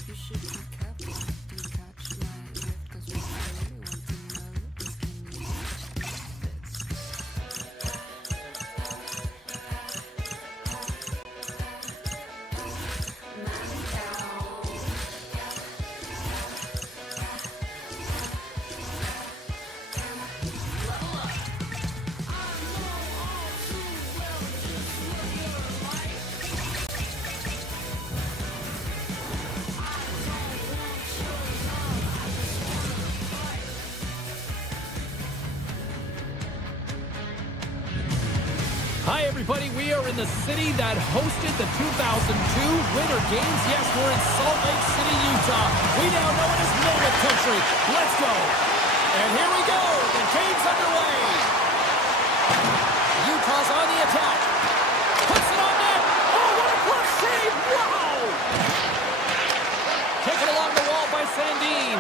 You should be careful to catch my drift, 'cause what I really want to know is can you this? Hi, everybody. We are in the city that hosted the 2002 Winter Games. Yes, we're in Salt Lake City, Utah. We now know it as Mammoth Country. Let's go. And here we go. The game's underway. Utah's on the attack. Puts it on net. Oh, what a clutch save. Wow. Taken along the wall by Sandin.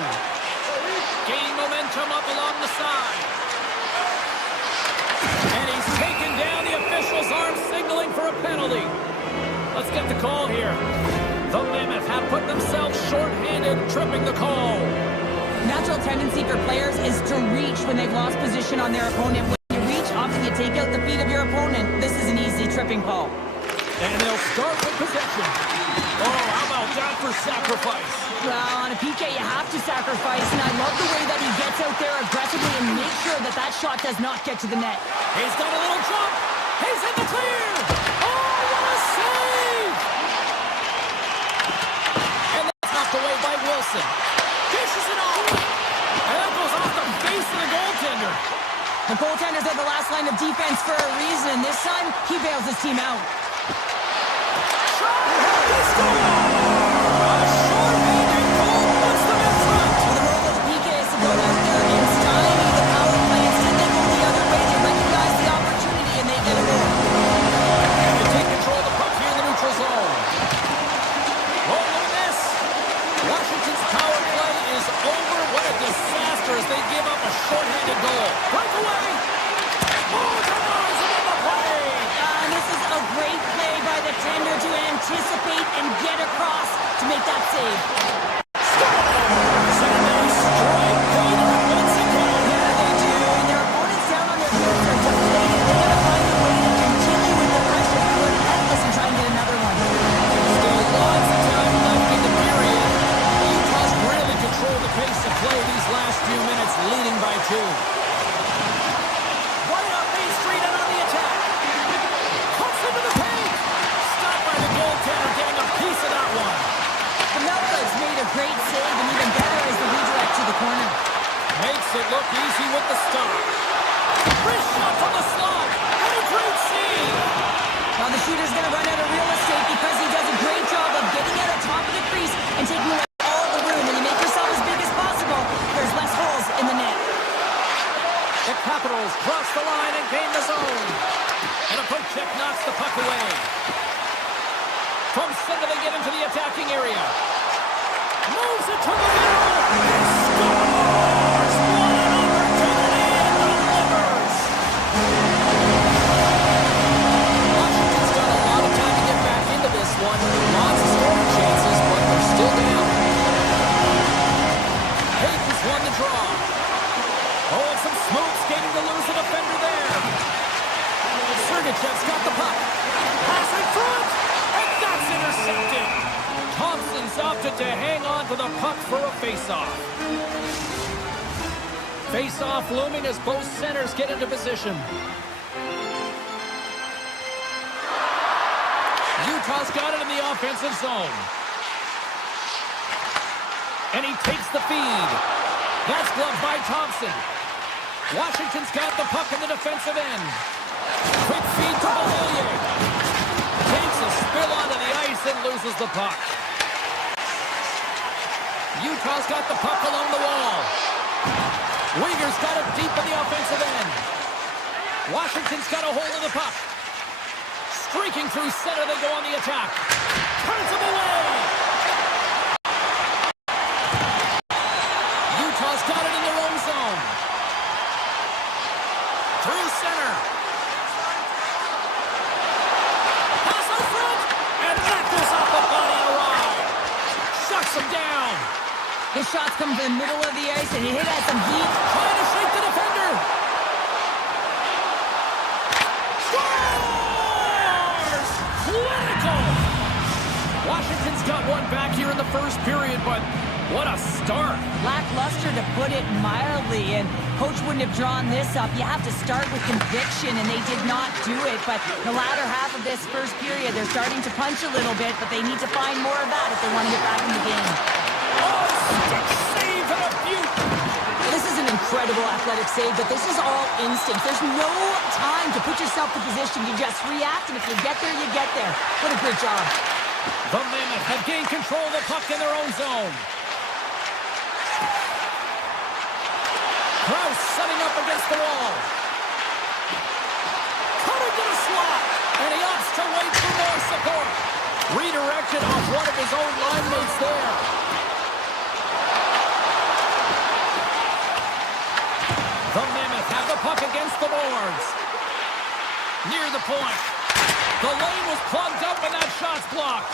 Gaining momentum up along the side. penalty. Let's get the call here. The Mammoth have put themselves short-handed, tripping the call. Natural tendency for players is to reach when they've lost position on their opponent. When you reach, often you take out the feet of your opponent. This is an easy tripping call. And they'll start with possession. Oh, how about that for sacrifice? Well, on a PK, you have to sacrifice, and I love the way that he gets out there aggressively and makes sure that that shot does not get to the net. He's got a little jump. He's in the clear. Oh, what a save! And that's knocked away by Wilson. Dishes it off. And that goes off the face of the goaltender. The goaltenders are the last line of defense for a reason, and this time, he bails his team out. He scores! A short-handed goal puts them in front. Well, the role of the PK is to go out there and stymie the power play. Instead, they go the other way. They recognize the opportunity, and they get a goal. And they take control of the puck here in the neutral zone. Oh, look at this. Washington's power play is over. What a disaster as they give up a short-handed goal. Breakaway. Oh, ties it in the play. And this is a great play by the tender to anticipate and get across to make that save. Scores! And they strike Calgary once again. Yeah, they do. And their opponents down on their heels are deflated. They gotta find a way to continue with the pressure. They're relentless and try and get another one. Still lots of time left in the period. Utah's really controlled the pace of play these last few minutes, leading by 2. Right up Main Street and on the attack. Puts into the paint. Stopped by the goaltender, getting a piece of that one. The Meltdown's made a great save, and even better is the redirect to the corner. Makes it look easy with the stop. Wrist shot from the slot. And a great save. Now the shooter's gonna run out of real estate because he does a great job of getting out of top of the crease and taking away all the room. When you make yourself as big as possible, there's less holes in the net. The Capitals cross the line and gain the zone. And a poke check knocks the puck away. From center they get into the attacking area. Moves it to the middle. And scores! What an opportunity and delivers! Washington's got a lot of time to get back into this one. Lots of scoring chances, but they're still down. Hayden's won the draw. Oh, and some smooth skating to lose a defender there. Sergachev's got the puck. Pass in front, and that's intercepted. Thompson's opted to hang on to the puck for a face-off. Face-off looming as both centers get into position. Utah's got it in the offensive zone. And he takes the feed. That's gloved by Thompson. Washington's got the puck in the defensive end. Quick feed to Beauvillier. Takes a spill onto the ice and loses the puck. Utah's got the puck along the wall. Uyghur's got it deep in the offensive end. Washington's got a hold of the puck. Streaking through center, they go on the attack. Turns him away. Utah's got it in their own zone. Through center. Pass out front. And that goes off the body of Rye. Shuts him down. His shots come to the middle of the ice, and he hit at some heat. Trying to shake the defender. Scores! Clinical! Washington's got one back here in the first period, but what a start. Lackluster, to put it mildly, and coach wouldn't have drawn this up. You have to start with conviction, and they did not do it. But the latter half of this first period, they're starting to punch a little bit, but they need to find more of that if they want to get back in the game. Oh, stick save and a beaut. This is an incredible athletic save, but this is all instinct. There's no time to put yourself in position. You just react, and if you get there, you get there. What a great job. The Mammoth have gained control of the puck in their own zone. Krause setting up against the wall. Cut into the slot, and he opts to wait for more support. Redirected off one of his own line mates there. The Mammoth have the puck against the boards. Near the point. The lane was plugged up and that shot's blocked.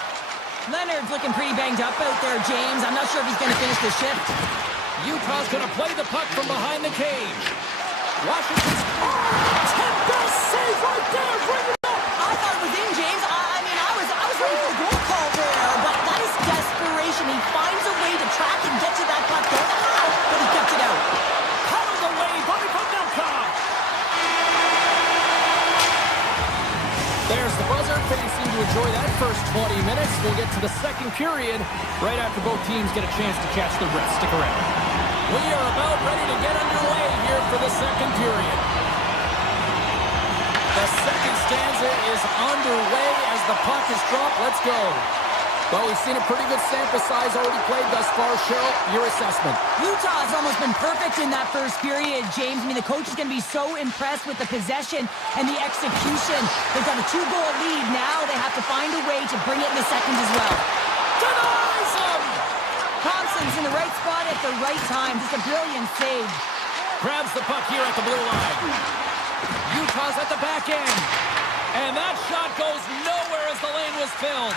Leonard's looking pretty banged up out there, James. I'm not sure if he's going to finish the shift. Utah's going to play the puck from behind the cage. Washington's... Best save right there. Bring it up. I thought it was in, James. I was ready for the goal call there, but that is desperation. He finds a way to track and get to that puck. Don't know how, but he kept it out. Cuddled away by Pavelka. There's the buzzer. Fans seem to enjoy that first 20 minutes. We'll get to the second period right after both teams get a chance to catch their breath. Stick around. We are about ready to get underway here for the second period. The second stanza is underway as the puck is dropped. Let's go. Well, we've seen a pretty good sample size already played thus far. Cheryl, your assessment. Utah has almost been perfect in that first period, James. I mean, the coach is going to be so impressed with the possession and the execution. They've got a 2-goal lead. Now they have to find a way to bring it in the second as well. Denies him! Thompson's in the right spot at the right time. Just a brilliant save. Grabs the puck here at the blue line. Utah's at the back end. And that shot goes nowhere as the lane was filled.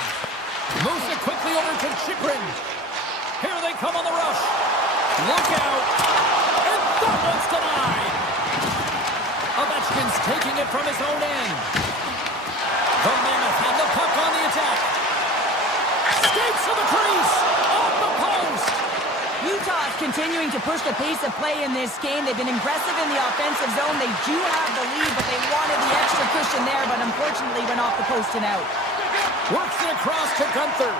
Moves it quickly over to Chikrin. Here they come on the rush. Look out. And that one's denied. Ovechkin's taking it from his own end. The Mammoth have the puck on the attack. Skates to the crease. Off the post. Utah's continuing to push the pace of play in this game. They've been aggressive in the offensive zone. They do have the lead, but they wanted the extra cushion there, but unfortunately went off the post and out. Works it across to Gunther.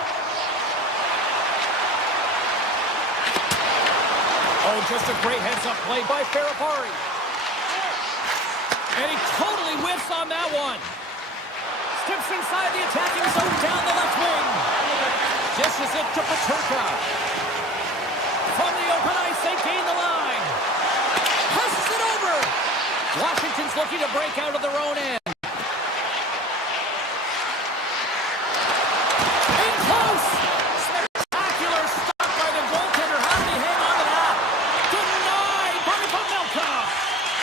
Oh, just a great heads-up play by Ferrapari. And he totally whiffs on that one. Steps inside the attacking zone down the left wing. Dishes it to Paterka. From the open ice, they gain the line. Passes it over. Washington's looking to break out of their own end.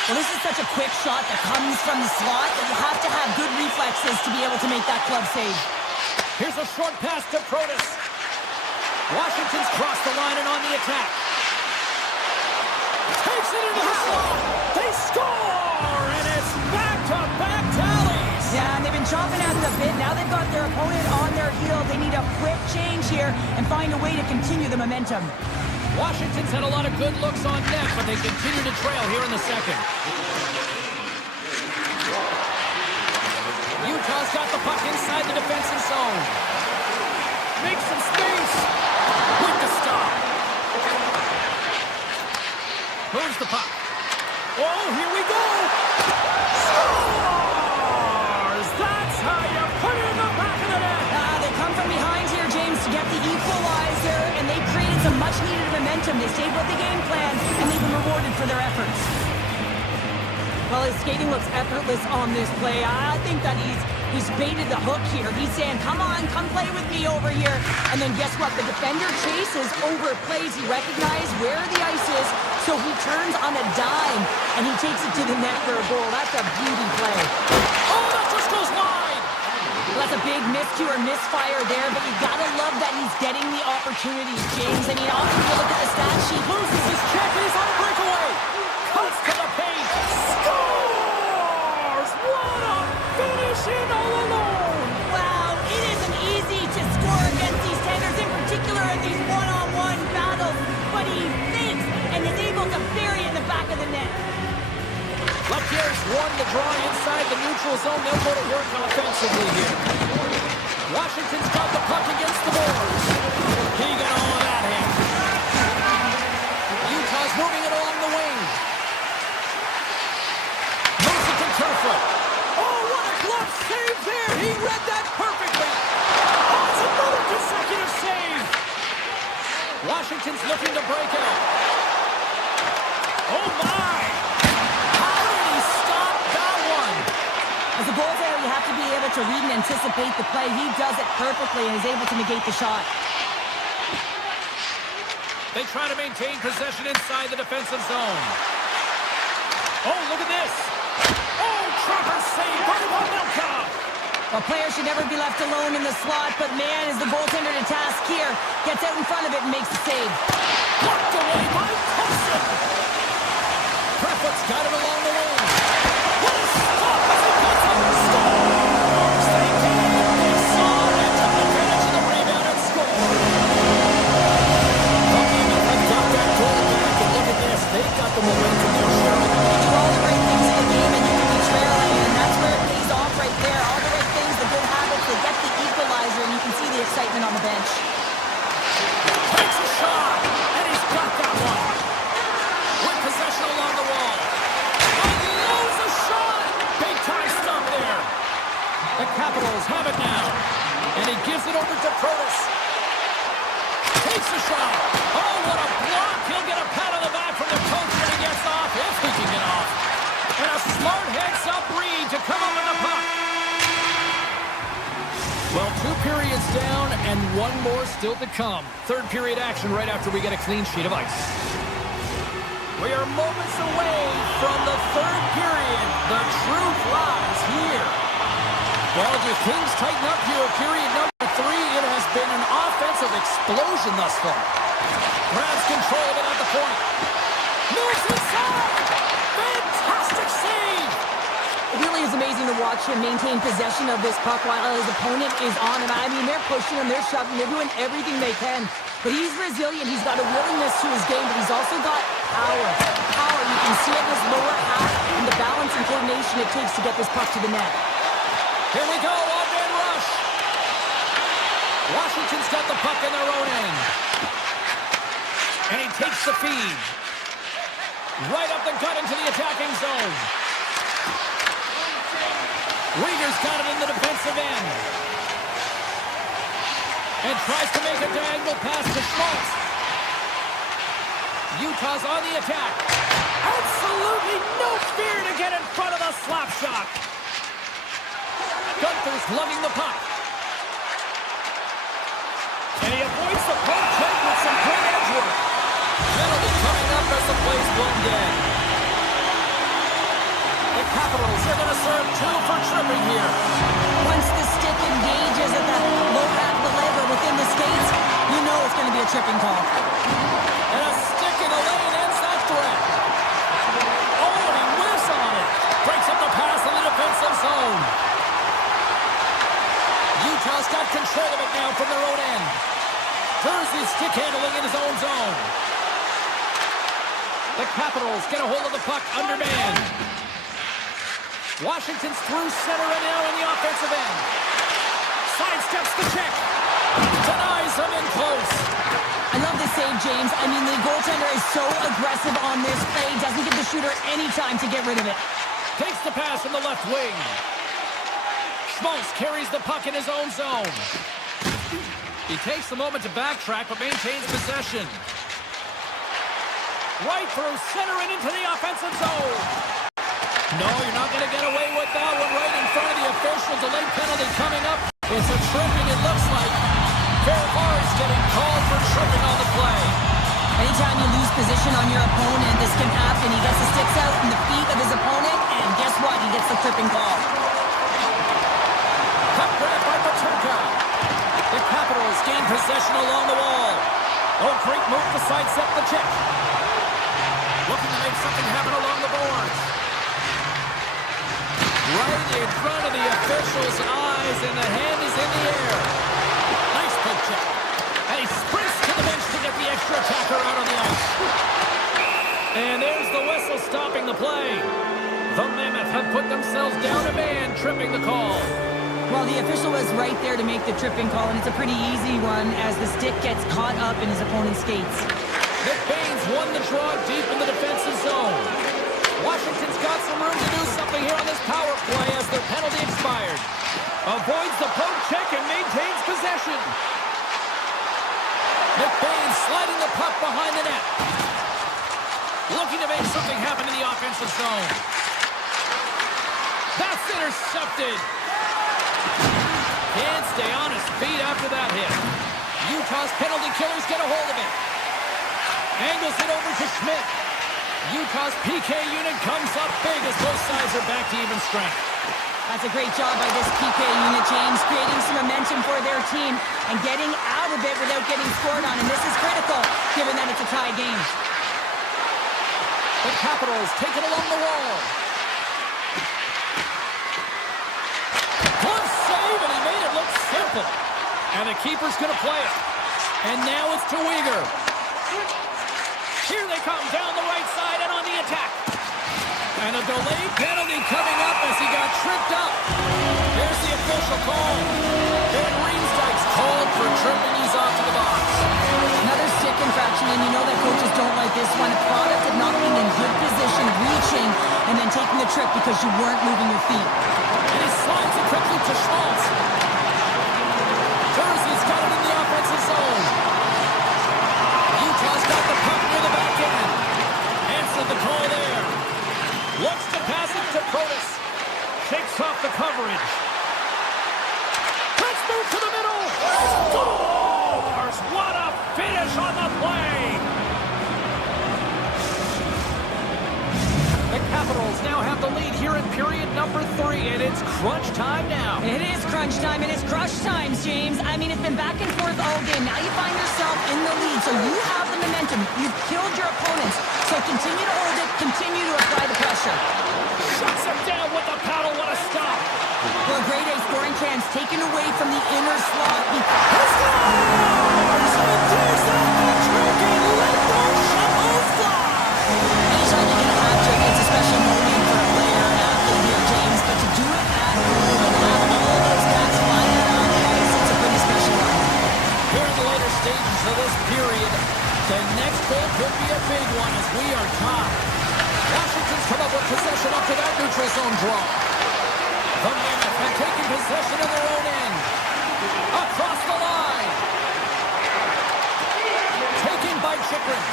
Well, this is such a quick shot that comes from the slot that you have to have good reflexes to be able to make that club save. Here's a short pass to Protas. Washington's crossed the line and on the attack. Takes it into the slot. They score! And it's back-to-back tallies. Yeah, and they've been chomping at the bit. Now they've got their opponent on their heels. They need a quick change here and find a way to continue the momentum. Washington's had a lot of good looks on net, but they continue to trail here in the second. Utah's got the puck inside the defensive zone. Makes some space. With the stop. Moves the puck. Oh, here we go. Scores! That's how you put it in the back of the net. They come from behind here, James, to get the equalizer, and they created some much-needed momentum. They stayed with the game plan, and they've been rewarded for their efforts. Well, his skating looks effortless on this play. I think that he's baited the hook here. He's saying, come on, come play with me over here. And then guess what? The defender chases, overplays. He recognizes where the ice is, so he turns on a dime, and he takes it to the net for a goal. That's a beauty play. Oh, that just goes wide. Well, that's a big miscue or misfire there, but you gotta love that he's getting the opportunities, James. I mean, often you look at the stat sheet. Loses his check, and he's on a breakaway. Cuts to the paint. Scores! What a finishing all alone. Wow, it isn't easy to score against these Tigers, in particular in these one-on-one battles, but he thinks and is able to bury it in the back of the net. Lapierre's won the draw inside the neutral zone. They'll go to work offensively here. Washington's got the puck against the boards. He got all of that in. Utah's moving it along the wing. Moves it to Kerfoot. Oh, what a glove save there. He read that perfectly. Oh, it's another consecutive save. Washington's looking to break out. Oh, my. As a goal player, you have to be able to read and anticipate the play. He does it perfectly and is able to negate the shot. They try to maintain possession inside the defensive zone. Oh, look at this. Oh, Trevor save by Pavelka. A player should never be left alone in the slot, but man, is the goaltender to task here. Gets out in front of it and makes the save. Blocked away by Thompson. Kerfoot's got it along the wing. What a stop as he puts up the scores! They did. They saw it, took advantage of the rebound and scored. The Mammoth have got that goal back, and look at this. They've got the momentum there, Cheryl. You do all the right things in the game and you can be trailing, and that's where it pays off right there. All the right things, the good habits, they get the equalizer, and you can see the excitement on the bench. Takes a shot, and he's got that one. With possession along the wall. And loads a shot. Big time stop there. The Capitals have it now. And he gives it over to Protas. Takes a shot. Oh, what a block. He'll get a pat on the back from the coach when he gets off, if he can get off. And a smart heads-up read to come up with the puck. Well, 2 periods down and 1 more still to come. Third period action right after we get a clean sheet of ice. We are moments away from the third period. The truth lies here. Well, do things tighten up here at period number 3? It has been an offensive explosion thus far. Grabs control of it at the point. Moves inside. Fantastic save. It really is amazing to watch him maintain possession of this puck while his opponent is on him. I mean, they're pushing him, they're shoving, they're doing everything they can. But he's resilient. He's got a willingness to his game, but he's also got power. Power. You can see it in his lower half and the balance and coordination it takes to get this puck to the net. Here we go, off-man rush. Washington's got the puck in their own end. And he takes the feed. Right up the gut into the attacking zone. Rieger's got it in the defensive end. And tries to make a diagonal pass to Schmaltz. Utah's on the attack. Absolutely no fear to get in front of the slap shot. Gunther's lugging the puck. And he avoids the poke check with some great edge work. Penalty coming up as the play's blown dead. The Capitals are going to serve 2 for tripping here. Once the stick engages at the low half of the leg or within the skates, you know it's going to be a tripping call. And a stick in the lane ends that threat. Oh, and he whiffs on it. Breaks up the pass in the defensive zone. Utah's got control of it now from their own end. Jersey stick handling in his own zone. The Capitals get a hold of the puck under man. Washington's through center and now in the offensive end. Sidesteps the check. Denies him in close. I love this save, James. I mean, the goaltender is so aggressive on this play. Doesn't give the shooter any time to get rid of it. Takes the pass from the left wing. Schmaltz carries the puck in his own zone. He takes a moment to backtrack, but maintains possession. Right through center and into the offensive zone. No, you're not going to get away with that one right in front of the official. Delayed penalty coming up. It's a tripping, it looks like. Ferrari's getting called for tripping on the play. Anytime you lose position on your opponent, this can happen. He gets the sticks out in the feet of his opponent, and guess what? He gets the tripping call. Puck grab by Paterka. The Capitals gain possession along the wall. Oh, great move to sidestep the check. Looking to make something happen along the boards. Right in front of the official's eyes, and the hand is in the air. Nice poke check. And he sprints to the bench to get the extra attacker out on the ice. And there's the whistle stopping the play. The Mammoth have put themselves down a man, tripping the call. Well, the official was right there to make the tripping call, and it's a pretty easy one as the stick gets caught up in his opponent's skates. Nick Baines won the draw deep in the defensive zone. Washington's got some room to do something here on this power play as their penalty expired. Avoids the poke check and maintains possession. Nick Baines sliding the puck behind the net. Looking to make something happen in the offensive zone. That's intercepted. Can't stay on his feet after that hit. Utah's penalty killers get a hold of it. Angles it over to Schmidt. Utah's PK unit comes up big as both sides are back to even strength. That's a great job by this PK unit, James, creating some momentum for their team and getting out of it without getting scored on. And this is critical, given that it's a tie game. The Capitals take it along the wall. Good save, and he made it look simple. And the keeper's going to play it. And now it's to Uyghur. Here they come down the right side and on the attack. And a delayed penalty coming up as he got tripped up. There's the official call. And Riemsdyk's called for tripping. He's off to the box. Another stick infraction, and you know that coaches don't like this one. A product of not being in good position, reaching, and then taking the trip because you weren't moving your feet. And he slides it quickly to Schmaltz. Jersey's got it in the offensive zone. Utah's got the puck near the back end. Answered the call there. Looks to pass it to Protas. Shakes off the coverage. Let's move to the middle. Scores! What a finish on the play! The Capitals now have the lead here in period number 3, and it's crunch time now. It is crunch time, and it's crush times, James. I mean, it's been back and forth all game. Now you find yourself in the lead, so you have the momentum. You've killed your opponents, so continue to hold it, continue to apply the pressure. Shuts him down with the paddle. What a stop! Well, a grade A scoring chance taken away from the inner slot. Anytime you get a hat trick, it's a special moment for a player and athlete here, James. But to do it at home and have all those cats flying around the ice, it's a pretty special one. Here in the later stages of this period, the next goal could be a big one as we are tied. Washington's come up with possession up to that neutral zone draw. The Mammoth have taken possession of their own end. Across the line. Taken by Chychrun.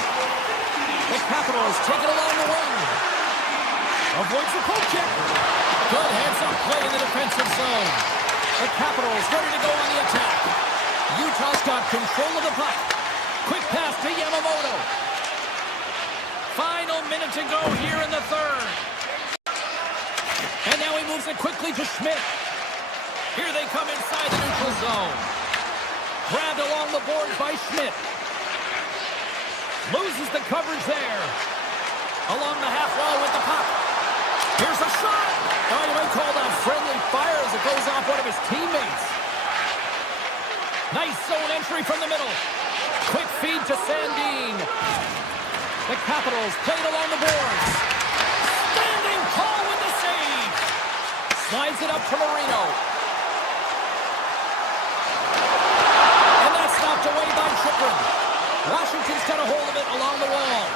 The Capitals take it along the wing. Avoids the poke check. Good heads-up play in the defensive zone. The Capitals ready to go on the attack. Utah's got control of the puck. Quick pass to Yamamoto. Final minute to go here in the third. And now he moves it quickly to Schmidt. Here they come inside the neutral zone. Grabbed along the boards by Schmidt. Loses the coverage there. Along the half wall with the puck. Here's a shot. Oh, you might call that friendly fire as it goes off one of his teammates. Nice zone entry from the middle. Quick feed to Sandin. The Capitals played along the boards. Standing tall with the save. Slides it up to Marino. And that's knocked away by Chychrun. Washington's got a hold of it along the wall.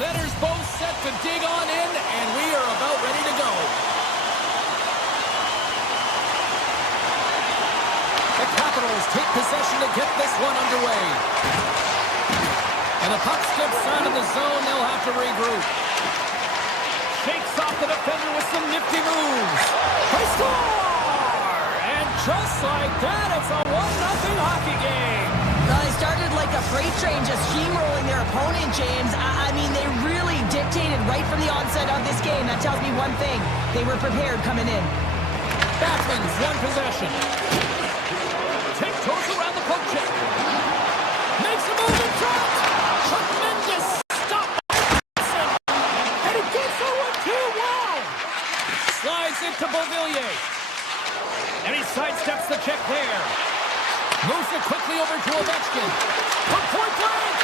Centers both set to dig on in, and we are about ready to go. The Capitals take possession to get this one underway. And the puck skips out of the zone. They'll have to regroup. Shakes off the defender with some nifty moves. They score! And just like that, it's a 1-0 hockey game. Well, it started like a freight train just steamrolling their opponent, James. I mean, they really dictated right from the onset of this game. That tells me one thing. They were prepared coming in. Backman's one possession. Tiptoes around the poke check. Makes a move in front. Tremendous stop. And it gets 0-2. Wow. Slides it to Beauvillier. And he sidesteps the check there. Moves it quickly over to Ovechkin. From point blank.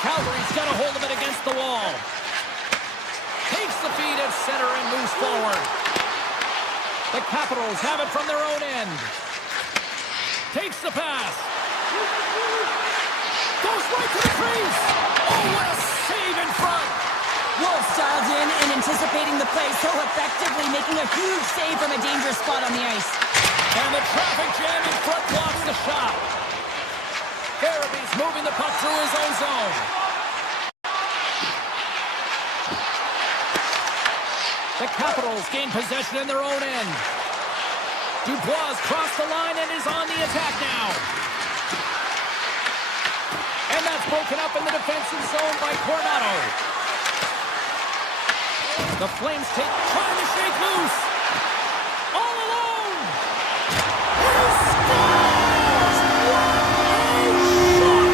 Calgary's got a hold of it against the wall. Takes the feed at center and moves forward. The Capitals have it from their own end. Takes the pass. Goes right to the crease. Oh, what a save in front. Wolf dialed in and anticipating the play so effectively, making a huge save from a dangerous spot on the ice. And the traffic jam in front blocks the shot. Farabee's moving the puck through his own zone. The Capitals gain possession in their own end. Dubois crossed the line and is on the attack now. And that's broken up in the defensive zone by Coronado. The Flames trying to shake loose. All alone. He scores! What a shot!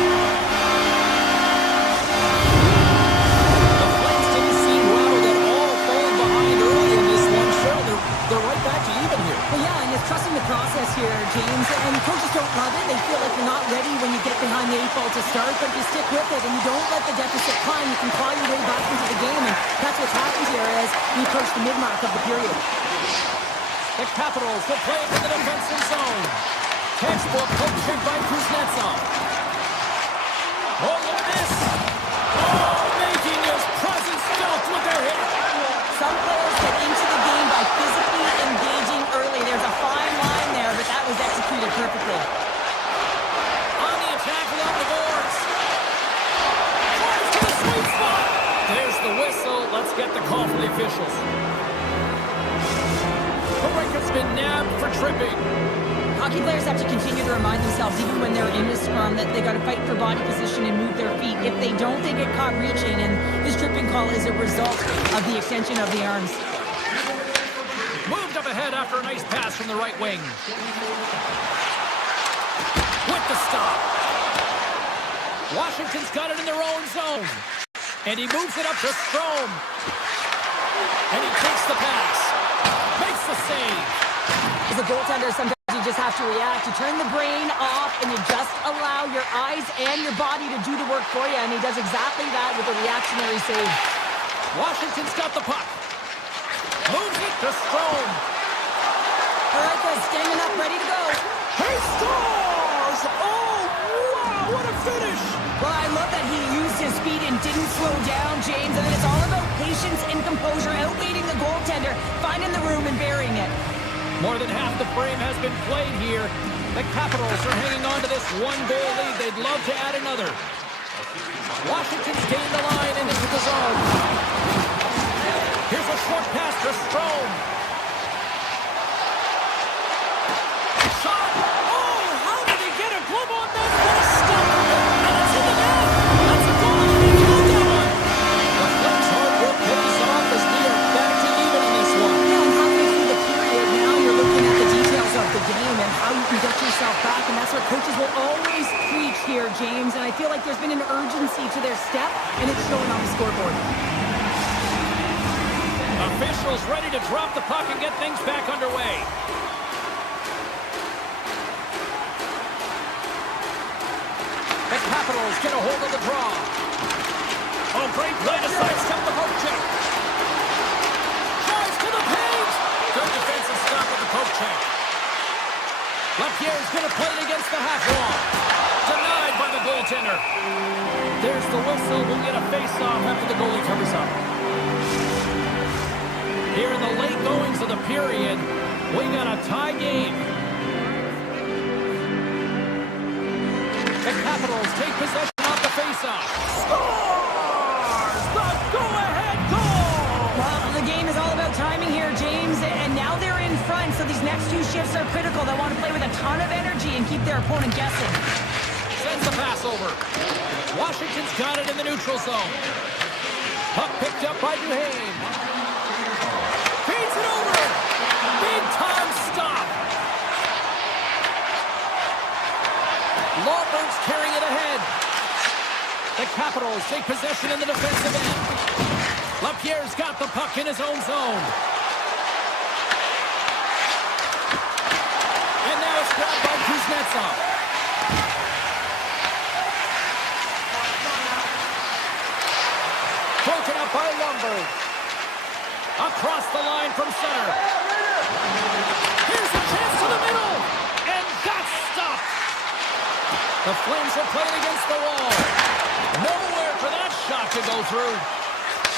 The Flames didn't seem rattled at all, falling behind early in this one. Sure, they're right back to even here. Well, yeah, and it's trusting the process here, James. And coaches don't love it. They feel like you're not ready when you get behind the 8 ball to start, but if you stick with it and you don't let the deficit climb, you can claw your way back into the game, and that's what's happened here as we approach the mid-mark of the period. The Capitals will play it in the defensive zone. Textbook poke check by Kuznetsov. Oh, look at this. Oh, making his presence felt with their hit. Some players get into the game by physically engaging early. There's a fine line there, but that was executed perfectly. On the attack along the boards. Drives to the sweet spot. There's the whistle. Let's get the call from the officials. Horeca's been nabbed for tripping. Hockey players have to continue to remind themselves, even when they're in the scrum, that they got to fight for body position and move their feet. If they don't, they get caught reaching, and this tripping call is a result of the extension of the arms. Moved up ahead after a nice pass from the right wing. With the stop. Washington's got it in their own zone. And he moves it up to Strome. And he takes the pass. Makes the save. As a goaltender, sometimes you just have to react. You turn the brain off and you just allow your eyes and your body to do the work for you, and he does exactly that with a reactionary save. Washington's got the puck. Moves it to Strome. Horeca standing up, ready to go. He scores! Oh, wow, what a finish! Well, I love that he used his speed and didn't slow down, James, and then it's all about patience and composure, outweighing the goaltender, finding the room and burying it. More than half the frame has been played here. The Capitals are hanging on to this one-goal lead. They'd love to add another. Washington's gained the line and into the zone. Here's a short pass to Strome. Shot! Oh, how did he get a glove on that? What a stop! And it's in the net! That's a goal, and he killed that one! The Flames' hard work pays off as we are back to even in this one. Yeah, and halfway through the period, now you're looking at the details of the game and how you can get yourself back, and that's what coaches will always preach here, James, and I feel like there's been an urgency to their step, and it's showing on the scoreboard. Officials ready to drop the puck and get things back underway. The Capitals get a hold of the draw. Oh, great play to sidestep the poke check. Drives to the paint. Good defensive stop with the poke check. LaPierre's going to play it against the half wall. Denied by the goaltender. There's the whistle. We'll get a face-off after the goalie covers up. Here in the late goings of the period, we got a tie game. The Capitals take possession off the faceoff. Scores! The go-ahead goal! Well, the game is all about timing here, James, and now they're in front, so these next two shifts are critical. They want to play with a ton of energy and keep their opponent guessing. Sends the pass over. Washington's got it in the neutral zone. Puck picked up by Duhane. Feeds it over. Big time stop. Lawberg's carrying it ahead. The Capitals take possession in the defensive end. LaPierre's got the puck in his own zone. And now it's grabbed by Kuznetsov. Broken up by Lundberg. Across the line from center. Here's a chance to the middle. And that's stopped. The Flames are playing against the wall. Nowhere for that shot to go through.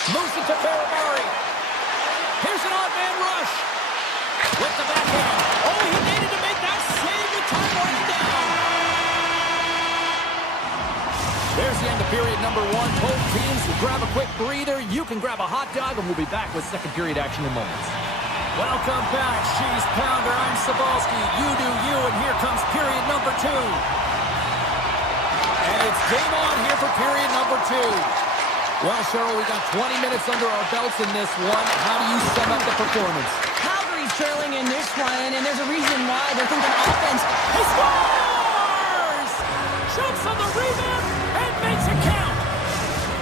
Moves it to Barabari. Here's an odd man rush. With the backhand. Oh, he needed to make that save with time running down. There's the end of period number one. Both teams grab a quick breather. You can grab a hot dog, and we'll be back with second period action in moments. Welcome back, Cheese Pounder. I'm Sabalski. You do you, and here comes period number two. And it's game on here for period number two. Well, Cheryl, we got 20 minutes under our belts in this one. How do you sum up the performance? Calgary's trailing in this one, and there's a reason why. They're thinking offense. He scores! Jumps on the rebound and makes it count.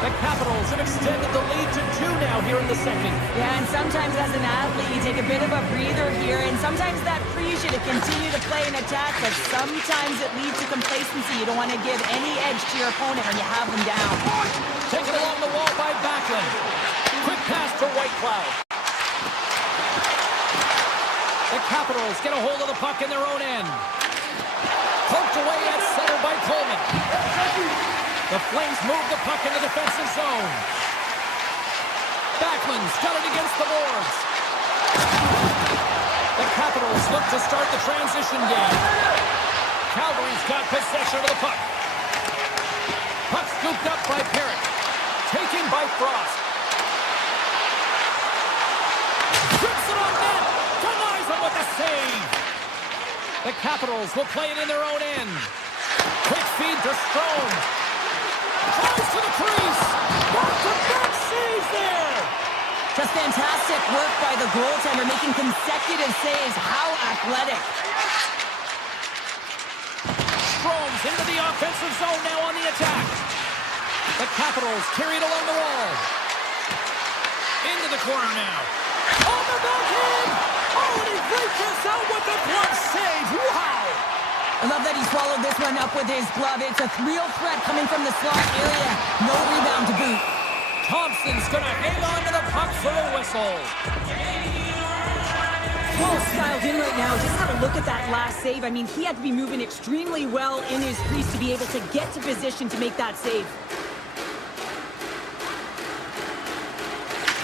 The Capitals have extended the lead to 2 now here in the second. Yeah, and sometimes as an athlete, you take a bit of a breather here, and sometimes that frees you to continue to play and attack, but sometimes it leads to complacency. You don't want to give any edge to your opponent when you have them down. Taken along the wall by Backlund. Quick pass to Whitecloud. The Capitals get a hold of the puck in their own end. Poked away at center by Coleman. The Flames move the puck in the defensive zone. Backlund's got it against the boards. The Capitals look to start the transition game. Calgary's got possession of the puck. Puck scooped up by Perrick. Taken by Frost. Grips it on net. Denies him with a save. The Capitals will play it in their own end. Quick feed to Strome. Tries to the crease. Back-to-back saves there. Just fantastic work by the goaltender, making consecutive saves. How athletic. Strome's into the offensive zone now on the attack. The Capitals carry it along the wall. Into the corner now. On the backhand. Oh, and he breaks us out with the glove save. Wow. I love that he swallowed this one up with his glove. It's a real threat coming from the slot area. No rebound to boot. Thompson's going to hang on to the puck for a whistle. Well styled in right now. Just have a look at that last save. I mean, he had to be moving extremely well in his crease to be able to get to position to make that save.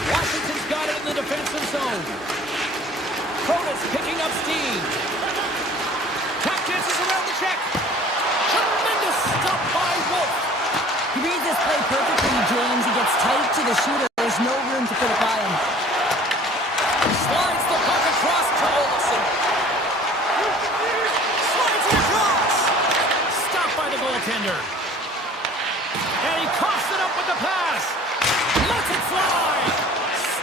Washington's got it in the defensive zone. Protas picking up steam. Tap dances around the check. Tremendous stop by Wolf. He reads this play perfectly, James. He gets tight to the shooter. There's no room to put it by him. Slides the puck across to Olsen. Slides it across. Stopped by the goaltender. And he coughs it up with the pass. Lets it fly.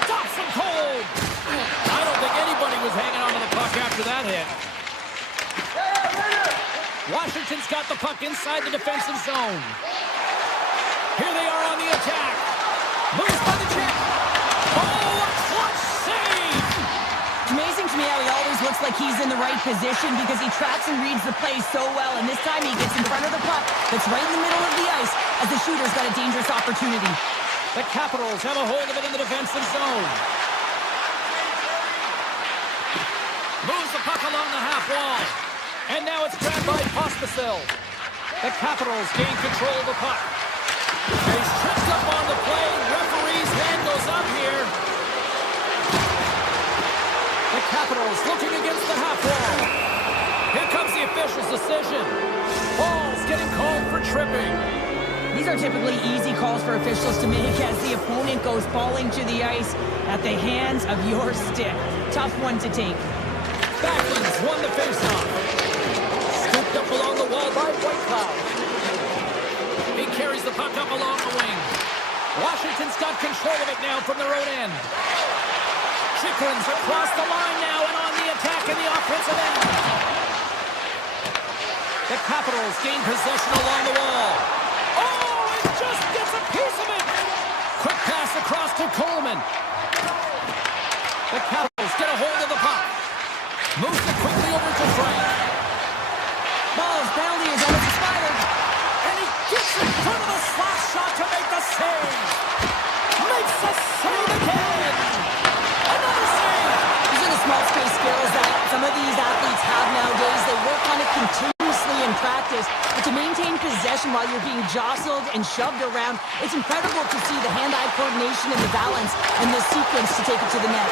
Stops him cold. I don't think anybody was hanging on to the puck after that hit. Washington's got the puck inside the defensive zone. Here they are on the attack. Moves by the check. Oh, a clutch save! It's amazing to me how he always looks like he's in the right position because he tracks and reads the play so well. And this time he gets in front of the puck that's right in the middle of the ice as the shooter's got a dangerous opportunity. The Capitals have a hold of it in the defensive zone. Moves the puck along the half wall. And now it's grabbed by Pospisil. The Capitals gain control of the puck. He's tripped up on the play. Referee's hand goes up here. The Capitals looking against the half wall. Here comes the official's decision. Ball's getting called for tripping. These are typically easy calls for officials to make as the opponent goes falling to the ice at the hands of your stick. Tough one to take. Backlund's won the faceoff. Scooped up along the wall by Whitecloud. puck up along the wing. Washington's got control of it now from their own end. Chikrin's across the line now and on the attack in the offensive end. The Capitals gain possession along the wall. Oh, it just gets a piece of it. Quick pass across to Coleman. The Capitals get a hold of the puck. Moves it quickly over to Frank. Ball's penalty is unexpired. And he gets in front of the slot shot to make the save. Makes the save again. Another save. These are the small space skills that some of these athletes have nowadays. They work on it continuously in practice. But to maintain possession while you're being jostled and shoved around, it's incredible to see the hand-eye coordination and the balance in this sequence to take it to the net.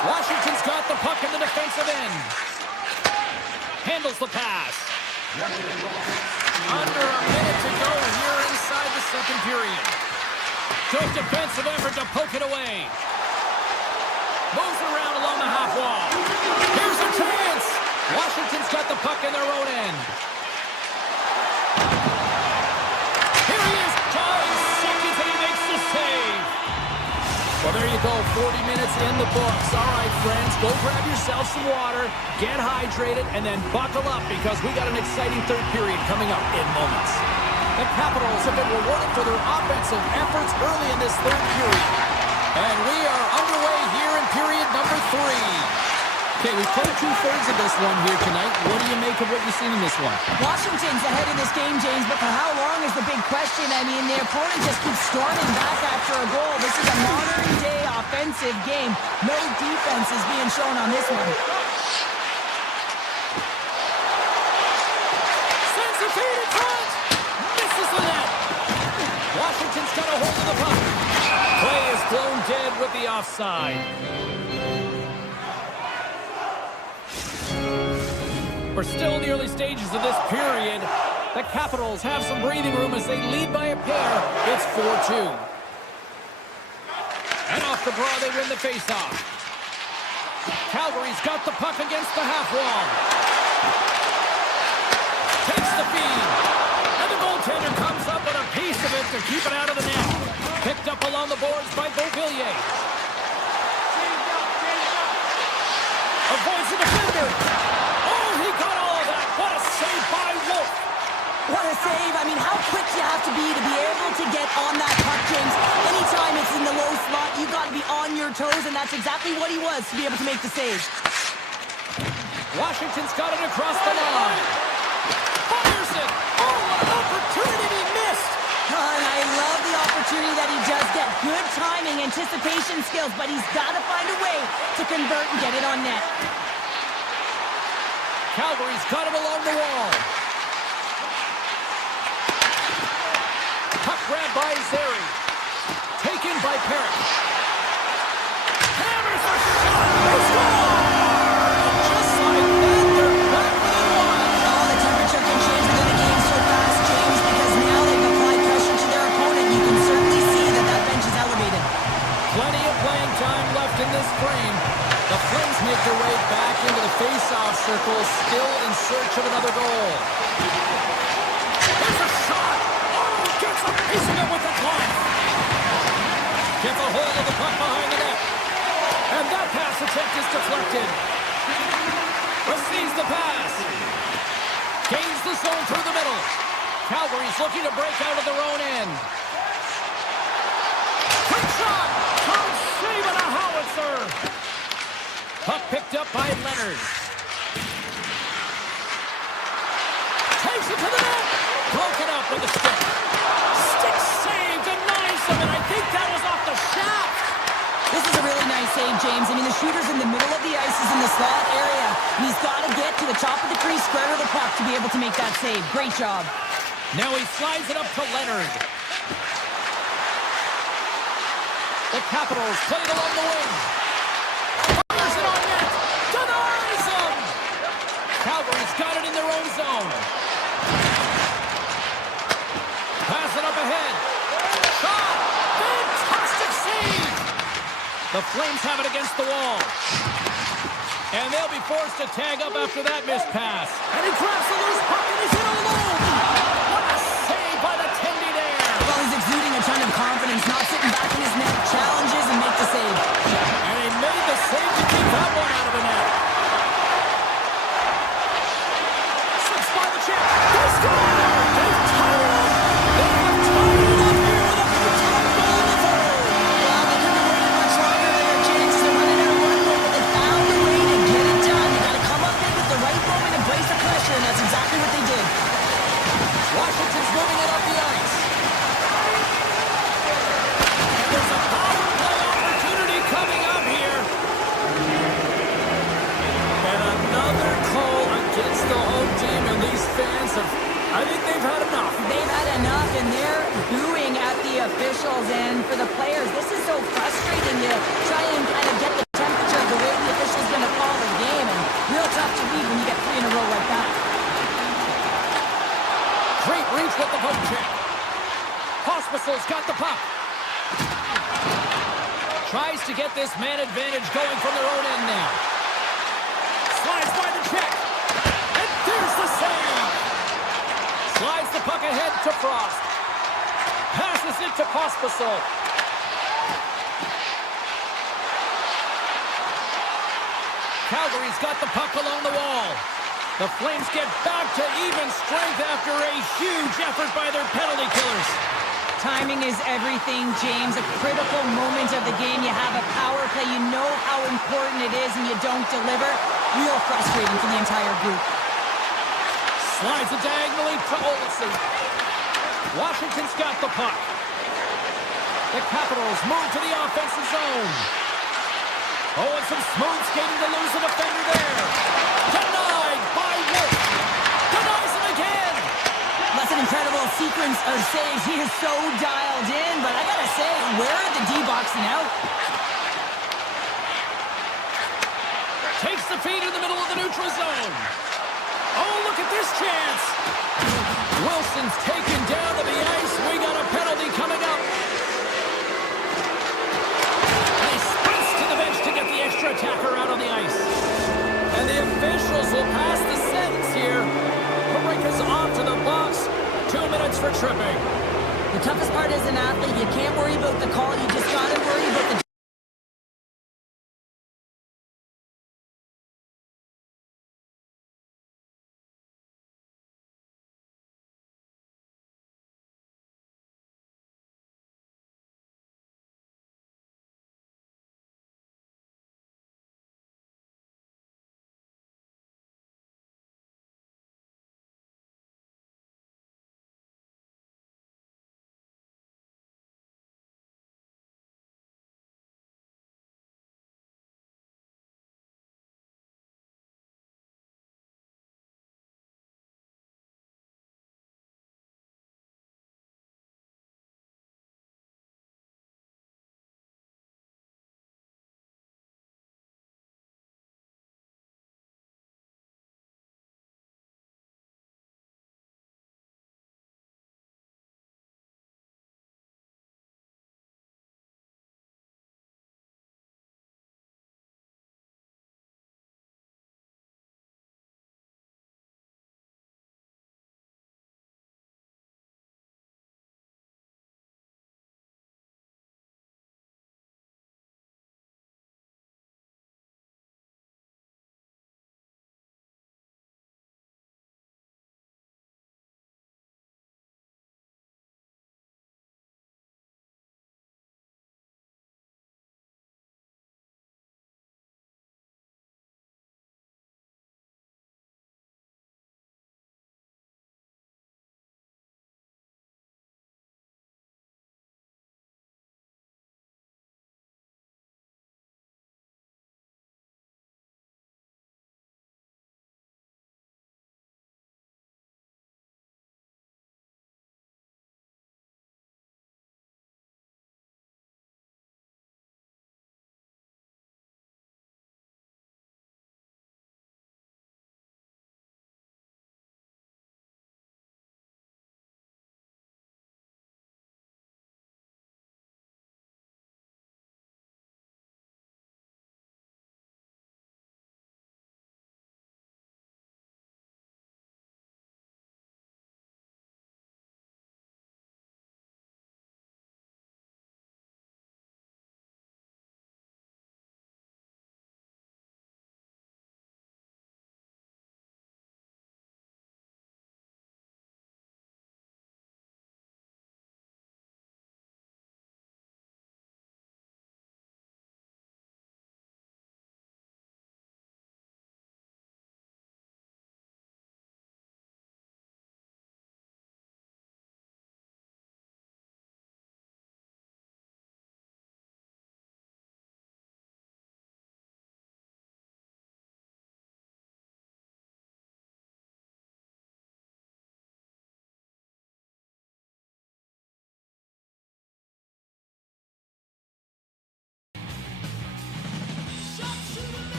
Washington's got the puck in the defensive end. Handles the pass. Under a minute to go here inside the second period. Good defensive effort to poke it away. Moves around along the half wall. Here's a chance. Washington's got the puck in their own end. Here he is. Seconds and he makes the save. Well, there you go. 40 minutes in the books. All right, friends, go grab yourself some water, get hydrated, and then buckle up because we got an exciting third period coming up in moments. The Capitals have been rewarded for their offensive efforts early in this third period. And we are underway here in period number 3. Okay, we've played 2/3 of this one here tonight. What do you make of what you've seen in this one? Washington's ahead in this game, James, but for how long is the big question? I mean, the opponent just keeps storming back after a goal. This is a modern-day offensive game. No defense is being shown on this one. Sends the feed in front. Misses the net. Washington's got a hold of the puck. Play is blown dead with the offside. We're still in the early stages of this period. The Capitals have some breathing room as they lead by a pair. It's 4-2. And off the draw, they win the faceoff. Calgary's got the puck against the half wall. Takes the feed. And the goaltender comes up with a piece of it to keep it out of the net. Picked up along the boards by Beauvillier. Avoids the defender. He got all of that. What a save by Wolf. What a save. I mean, how quick you have to be able to get on that puck, James. Anytime it's in the low slot, you got to be on your toes, and that's exactly what he was to be able to make the save. Washington's got it across the line. Fires it. Oh, what an opportunity he missed. And I love the opportunity that he does get. Good timing, anticipation skills, but he's got to find a way to convert and get it on net. Calgary's got him along the wall. Puck grabbed by Zeri. Taken by Parrish. Hammers a shot. They score! Just like that, they're back within one. Oh, the temperature can change within the game so fast, James, because now they've applied pressure to their opponent. You can certainly see that that bench is elevated. Plenty of playing time left in this frame. The Flames make their way back into the face-off circle, still in search of another goal. There's a shot! Oh, gets a piece of it with the glove. Gets a hold of the puck behind the net. And that pass attempt is deflected. Receives the pass. Gains the zone through the middle. Calgary's looking to break out of their own end. Quick shot! Tom saving a howitzer! Puck picked up by Leonard. Takes it to the net. Broken up with a stick. Stick save, denies him, and I think that was off the shaft. This is a really nice save, James. I mean, the shooter's in the middle of the ice, is in the slot area, and he's got to get to the top of the crease, square of the puck to be able to make that save. Great job. Now he slides it up to Leonard. The Capitals play it along the wing. Fires it on net. Denies him. Calgary's got it in their own zone. Pass it up ahead. Shot. Fantastic save. The Flames have it against the wall. And they'll be forced to tag up after that missed pass. And he grabs the loose puck and he's in alone. What a check. They score! They've tied it up! They have tied it up here with a beautiful goal in the third. Well, they couldn't have waited much longer. There are chances of running out of one goal, but they found a way to get it done. You got to come up big at the right moment and brace the pressure, and that's exactly what they did. Washington's moving it up the ice. And there's a power play opportunity coming up here. And another call against the home team, and these fans I think they've had enough. They've had enough, and they're booing at the officials. And for the players, this is so frustrating. You try and kind of get the temperature of the way the official's going to call the game, and real tough to read when you get 3 in a row like that. Great reach with the poke check. Hospital's got the puck. Tries to get this man advantage going from their own end now. Slides by the check. And there's the save. Slides the puck ahead to Frost. Passes it to Pospisil. Calgary's got the puck along the wall. The Flames get back to even strength after a huge effort by their penalty killers. Timing is everything, James. A critical moment of the game. You have a power play. You know how important it is, and you don't deliver. Real frustrating for the entire group. Slides it diagonally to Olsen. Washington's got the puck. The Capitals move to the offensive zone. Oh, and some smooth skating to lose a defender there. Denied by Wolf. Denies him again. That's an incredible sequence of saves. He is so dialed in, but I gotta say, where are the D-boxing out? Takes the feed in the middle of the neutral zone. Oh, look at this chance. Wilson's taken down to the ice. We got a penalty coming up. And he sprints to the bench to get the extra attacker out on the ice. And the officials will pass the sentence here. Parika's off to the box. 2 minutes for tripping. The toughest part as an athlete, you can't worry about the call. You just gotta worry about the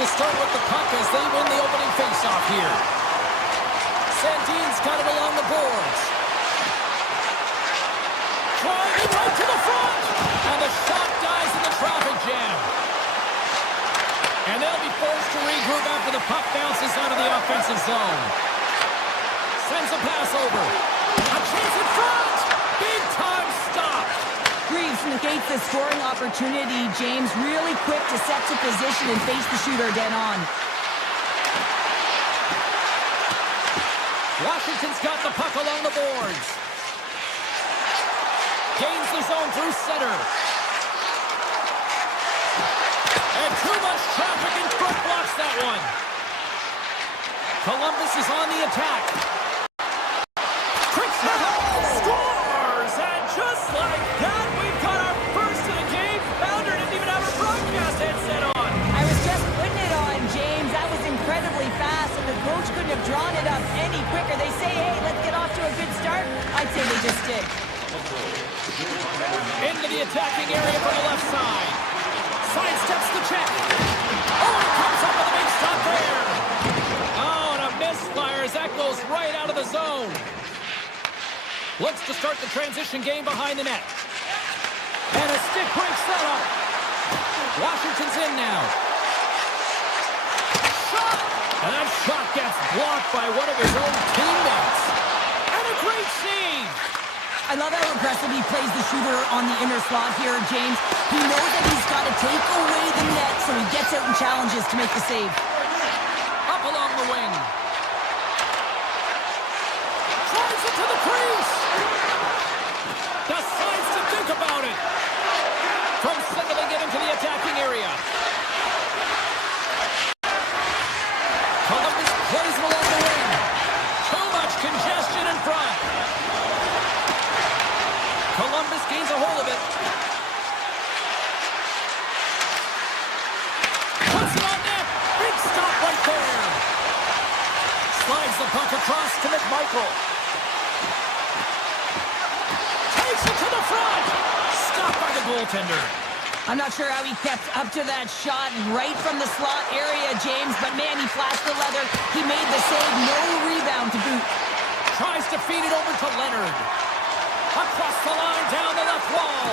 will start with the puck as they win the opening faceoff here. Sandin's got it along the boards. Driving right to the front. And the shot dies in the traffic jam. And they'll be forced to regroup after the puck bounces out of the offensive zone. Sends a pass over. A chance in front. Big time stop. Greaves negates the scoring opportunity. James really quick to set to position and face the shooter dead on. Washington's got the puck along the boards. Gains the zone through center. And too much traffic in front blocks that one. Columbus is on the attack. Quick shot. Scores! And just like that, we've got our first of the game. Founder didn't even have a broadcast headset on. I was just putting it on, James. That was incredibly fast, and the coach couldn't have drawn it up any quicker. They say, hey, let's get off to a good start. I'd say they just did. Into the attacking area from the left side. Sidesteps the check. Oh, he comes up with a big stop there. Oh, and a misfire as that goes right out of the zone. Looks to start the transition game behind the net. And a stick breaks that up. Washington's in now. Shot! And that shot gets blocked by one of his own teammates. And a great save. I love how aggressive he plays the shooter on the inner slot here, James. He knows that he's got to take away the net, so he gets out and challenges to make the save. Up along the wing. Drives it to the crease. Decides to think about it. From center they get into the attacking area. Columbus plays it along the wing. Too much congestion in front. Columbus gains a hold of it. Puts it on net. Big stop right there. Slides the puck across to McMichael. Takes it to the front. Stopped by the goaltender. I'm not sure how he kept up to that shot right from the slot area, James, but man, he flashed the leather. He made the save. No rebound to boot. Tries to feed it over to Leonard. Across the line, down the left wall.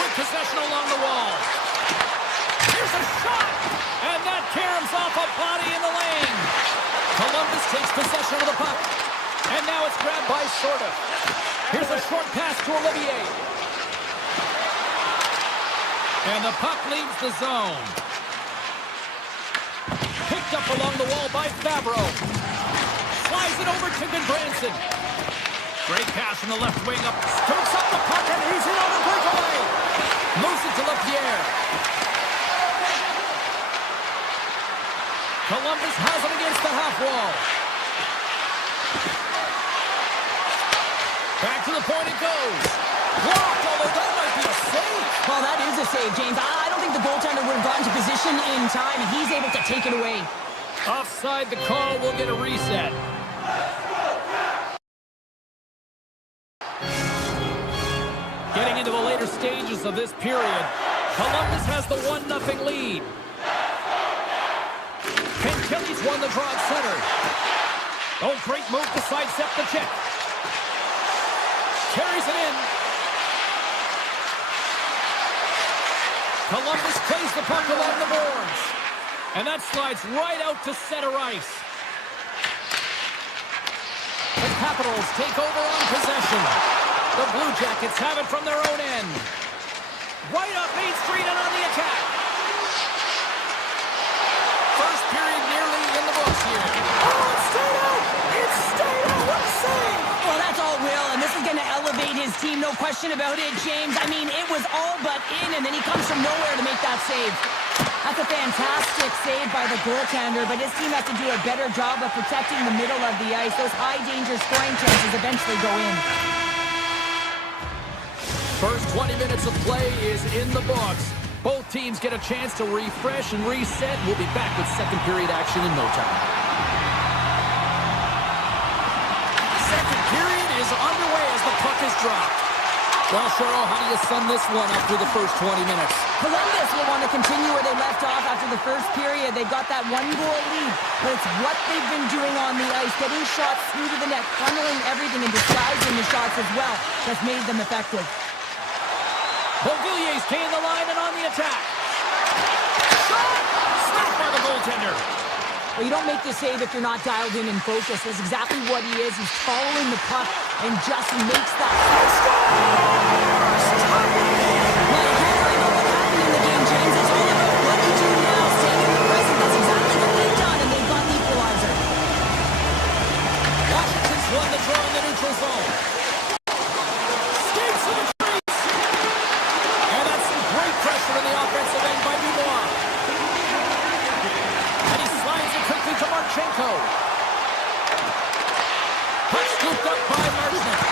With possession along the wall. Here's a shot. And that caroms off a body in the lane. Columbus takes possession of the puck. And now it's grabbed by Sorta. Here's a short pass to Olivier. And the puck leaves the zone. Picked up along the wall by Favreau. Slides it over to Gudbranson. Great pass from the left wing up. Scoops up the puck and he's in on the breakaway. Moves it to LaPierre. Columbus has it against the half wall. Back to the point it goes. Blocked, although that might be a save. Well, that is a save, James. I don't think the goaltender would have gotten to position in time, and he's able to take it away. Offside the call, we'll get a reset. Getting into the later stages of this period, Columbus has the 1-0 lead. Kelly's won the draw at center. Oh, great move to sidestep the check. Carries it in. Columbus plays the puck along the boards. And that slides right out to center ice. The Capitals take over on possession. The Blue Jackets have it from their own end. Right up Main Street and on the attack. First period nearly in the books here. Oh, it's stayed out! It's stayed out! What a save! Well, that's all Will, and this is going to elevate his team, no question about it, James. I mean, it was all but in, and then he comes from nowhere to make that save. That's a fantastic save by the goaltender, but his team has to do a better job of protecting the middle of the ice. Those high-danger scoring chances eventually go in. First 20 minutes of play is in the books. Both teams get a chance to refresh and reset. We'll be back with second period action in no time. Second period is underway as the puck is dropped. Well, Cheryl, how do you sum this one up through the first 20 minutes? Columbus will want to continue where they left off after the first period. They got that one-goal lead, but it's what they've been doing on the ice, getting shots through to the net, funneling everything and disguising the shots as well, that's made them effective. Beauvillier's gained the line and on the attack. Shot! Stopped by the goaltender. Well, you don't make the save if you're not dialed in and focused. That's exactly what he is. He's following the puck and just makes that. Now, you can't worry about what happened in the game, James. It's all about what you do now, staying in the present. That's exactly what they've done, and they've got the equalizer. Washington's won the draw in the neutral zone. Skates to the crease. And that's some great pressure in the offensive end by Dubois. And he slides it quickly to Marchenko. Puck scooped up by Marchment.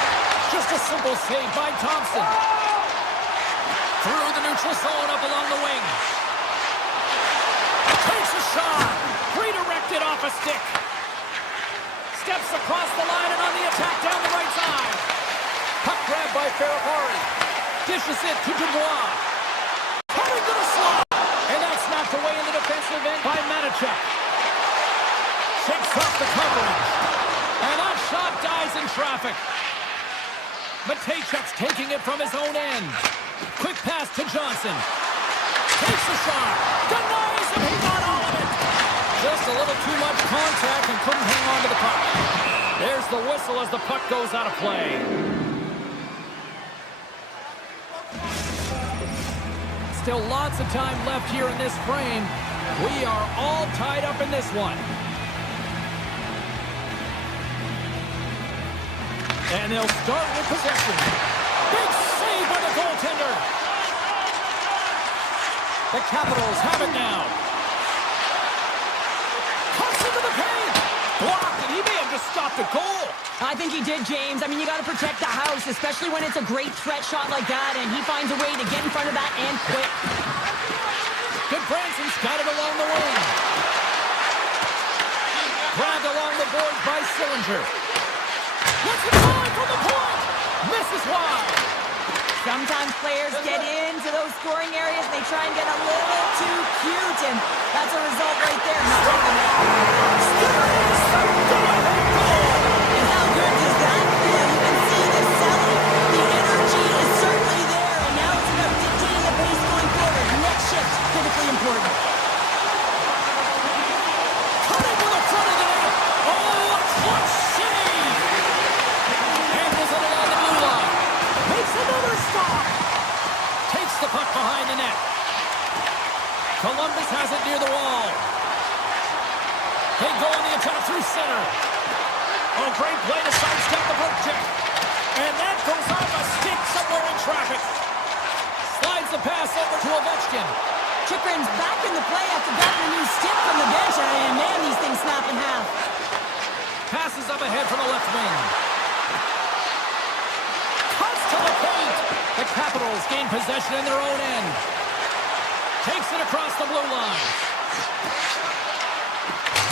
Just a simple save by Thompson. Through the neutral zone up along the wing. Takes a shot. Redirected off a stick. Steps across the line and on the attack down the right side. Puck grabbed by Ferrari. Dishes it to Dubois. Coming to the slot. And that's knocked away in the defensive end by Manichuk. Shakes off the coverage. And that shot dies in traffic. Matejchuk's taking it from his own end. Quick pass to Johnson. Takes the shot. Denies him. He got all of it. Just a little too much contact and couldn't hang on to the puck. There's the whistle as the puck goes out of play. Still lots of time left here in this frame. We are all tied up in this one. And they'll start with possession. Big save by the goaltender. The Capitals have it now. Cuts into the paint. Blocked, and he may have just stopped a goal. I think he did, James. I mean, you got to protect the house, especially when it's a great threat shot like that, and he finds a way to get in front of that and quick. Good Branson's got it along the wing. Grabbed along the boards by Sillinger. What's the line from the point? Misses wide. Sometimes players get into those scoring areas and they try and get a little too cute, and that's a result right there. Not right in the net. And how good does that feel? You can see the selling. The energy is certainly there, and now it's about dictating the pace going forward. Next shift, critically important. Cutting to the front of the net. Oh, a clutch save. Angles it along the blue line. Makes another stop. Takes the puck behind the net. Columbus has it near the wall. They go on the attack through center. Oh, great play to sidestep the poke check. And that goes off a stick somewhere in traffic. Slides the pass over to Ovechkin. Chikrin's back in the play after grabbing a new stick from the bench, and man, these things snap in half. Passes up ahead from the left wing. Cuts to the paint. The Capitals gain possession in their own end. Takes it across the blue line.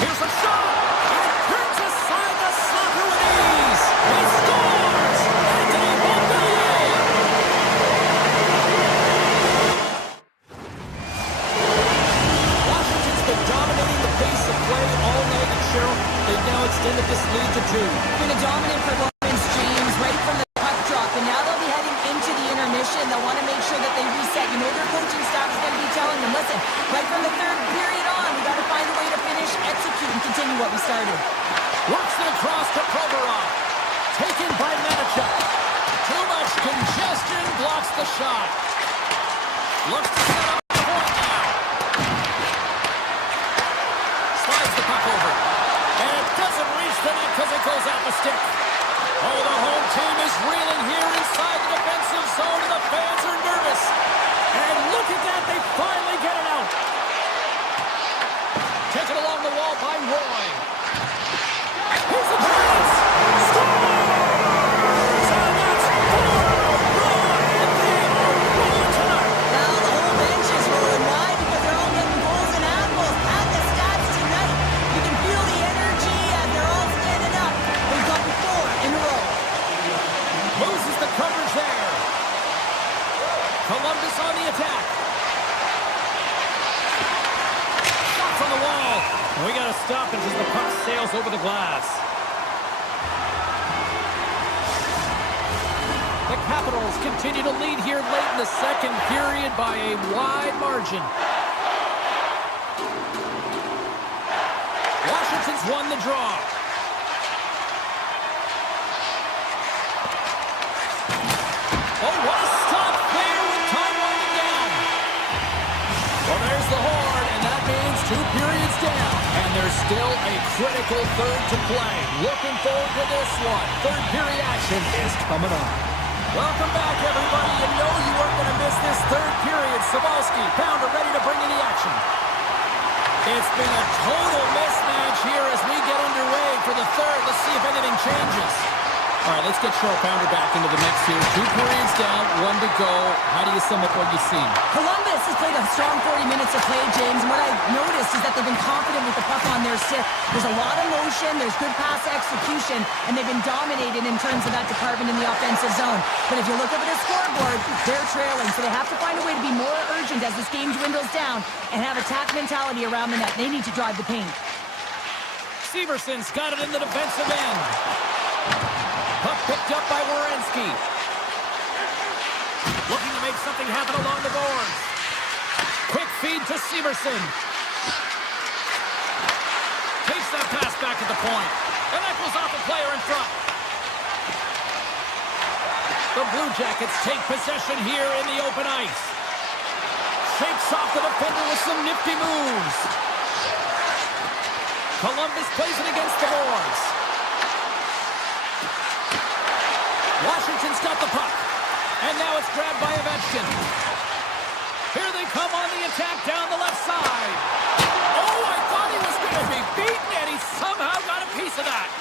Here's a shot. And it turns aside the slapper with ease. He scores. Anthony Beauvillier. Washington's been dominating the pace of play all night, and Cheryl, they've now extended this lead to 2. Been a dominant performance, James, right from the puck drop, and now they'll be heading into the intermission. They'll want to make sure that they reset. You know their coaching staff is going to be telling them, listen, right from the third period on, we got to find a way to finish, execute, and continue what we started. Works it across to Provorov. Taken by Manichuk. Too much congestion blocks the shot. Looks to set up the point now. Slides the puck over. And it doesn't reach the net because it goes out the stick. Oh, the home team is reeling here inside the defensive zone, and the fans are nervous. And look at that, they finally get it out. Taken along the wall by Roy. Here's the chance. Scores! And that's 4-1. And they are rolling tonight. Now the whole bench is rolling. Why? Because they're all getting goals and apples. Add the stats tonight. You can feel the energy as they're all standing up. They've gotten 4 in a row. Loses the coverage pass. The Capitals continue to lead here late in the second period by a wide margin. Washington's won the draw. Oh, what a stop there with time winding down. Well, there's the horn, and that means 2 periods down. And there's still a critical third to play. Looking forward to this one. Third period action is coming on. Welcome back, everybody. You know you weren't going to miss this third period. Savalsky, Pounder ready to bring in the action. It's been a total mismatch here as we get underway for the third. Let's see if anything changes. All right, let's get Short Pounder back into the mix here. 2 periods down, 1 to go. How do you sum up what you've seen? Columbus has played a strong 40 minutes of play, James, and what I've noticed is that they've been confident with the puck on their stick. There's a lot of motion, there's good pass execution, and they've been dominated in terms of that department in the offensive zone. But if you look up at the scoreboard, they're trailing, so they have to find a way to be more urgent as this game dwindles down and have attack mentality around the net. They need to drive the paint. Severson's got it in the defensive end. Puck picked up by Werenski. Looking to make something happen along the boards. Quick feed to Severson. Takes that pass back at the point. And that goes off a player in front. The Blue Jackets take possession here in the open ice. Shakes off the defender with some nifty moves. Columbus plays it against the boards. Washington's got the puck. And now it's grabbed by Ovechkin. Here they come on the attack down the left side. Oh, I thought he was going to be beaten, and he somehow got a piece of that.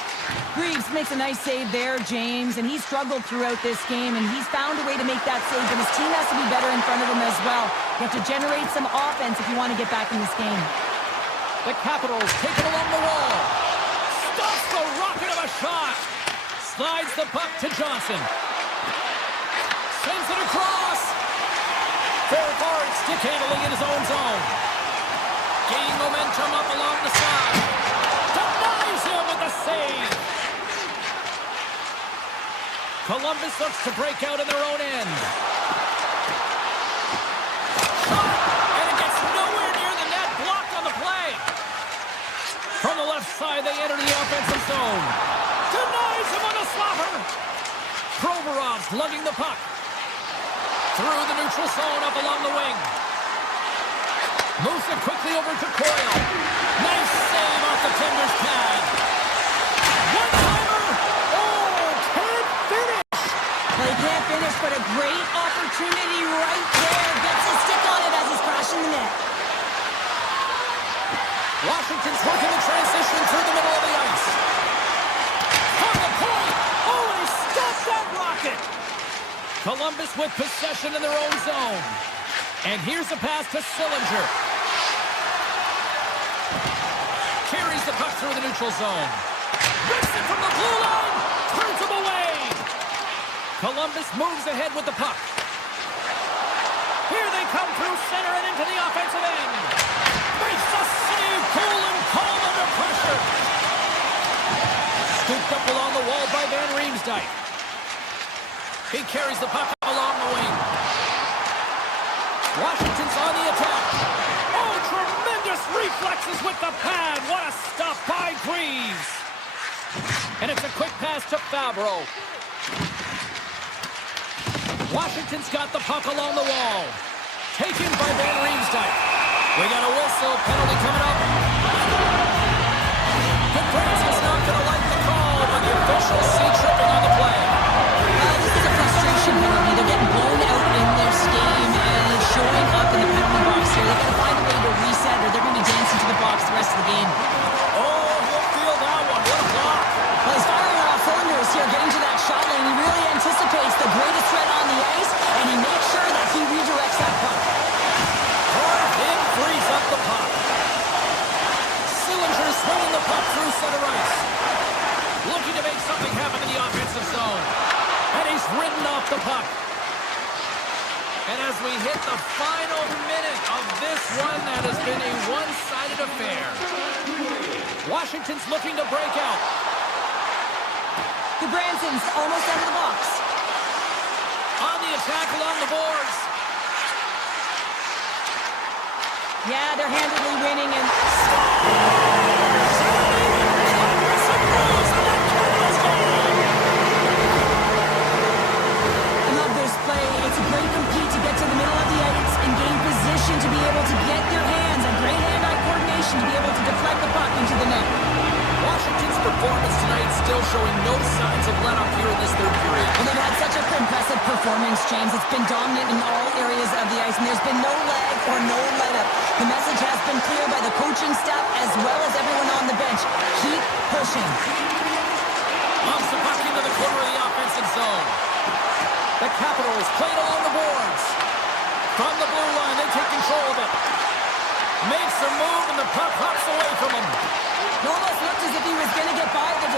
Greaves makes a nice save there, James, and he's struggled throughout this game, and he's found a way to make that save, but his team has to be better in front of him as well. You have to generate some offense if you want to get back in this game. The Capitals take it along the wall. Stops the rocket of a shot. Slides the puck to Johnson. Sends it across. Fair forward, stick handling in his own zone. Gaining momentum up along the side. Denies him with the save. Columbus looks to break out in their own end. Shot, and it gets nowhere near the net. Blocked on the play. From the left side, they enter the offensive zone. Denies him on a slaughter. Provorov's lugging the puck. Through the neutral zone up along the wing. Moves it quickly over to Coyle. Nice save off the tender's pad. One-timer. Oh, can't finish. Well, he can't finish, but a great opportunity right there. Gets a stick on it as he's crashing the net. Washington's working the transition through the middle of the ice. From the point. Oh, and he stopped that rocket. Columbus with possession in their own zone. And here's a pass to Sillinger. Carries the puck through the neutral zone. Rips it from the blue line. Turns him away. Columbus moves ahead with the puck. Here they come through center and into the offensive end. Makes the save. Cool and calm under pressure. Scooped up along the wall by Van Riemsdyk. He carries the puck along the wing. Washington's on the attack. Oh, tremendous reflexes with the pad. What a stop by Greaves. And it's a quick pass to Fabro. Washington's got the puck along the wall. Taken by Van Riemsdyk. We got a whistle. Penalty coming up. Goodbranson's not going to like the call, but the officials see tripping on the play. This is a frustration penalty. They're getting blown out in this game, and it's showing up in the penalty box here. They've got to find a way to reset, or they're going to be dancing to the box the rest of the game. Oh, he'll feel that one. What a block. Well, he's firing on all cylinders here, getting to that shot lane. He really anticipates the greatest threat on the ice, and he makes sure that he redirects that puck. Then frees up the puck. Sillinger swinging the puck through center ice. Looking to make something happen in the offensive zone. And he's ridden off the puck. And as we hit the final minute of this one, that has been a one-sided affair. Washington's looking to break out. Johnson's almost out of the box. On the attack along the boards. Yeah, they're handily winning and... I love this play. It's a great complete to get to the middle of the ice and gain position to be able to get your hands and great hand-eye coordination to be able to deflect the puck into the net. Washington's performance tonight still showing no signs of let-up here in this third period. Well, they've had such an impressive performance, James. It's been dominant in all areas of the ice, and there's been no lag or no let-up. The message has been clear by the coaching staff as well as everyone on the bench. Keep pushing. Bumps the puck into the corner of the offensive zone. The Capitals played along the boards. From the blue line, they take control of it. Makes a move, and the puck hops away from him. It almost looked as if he was going to get by the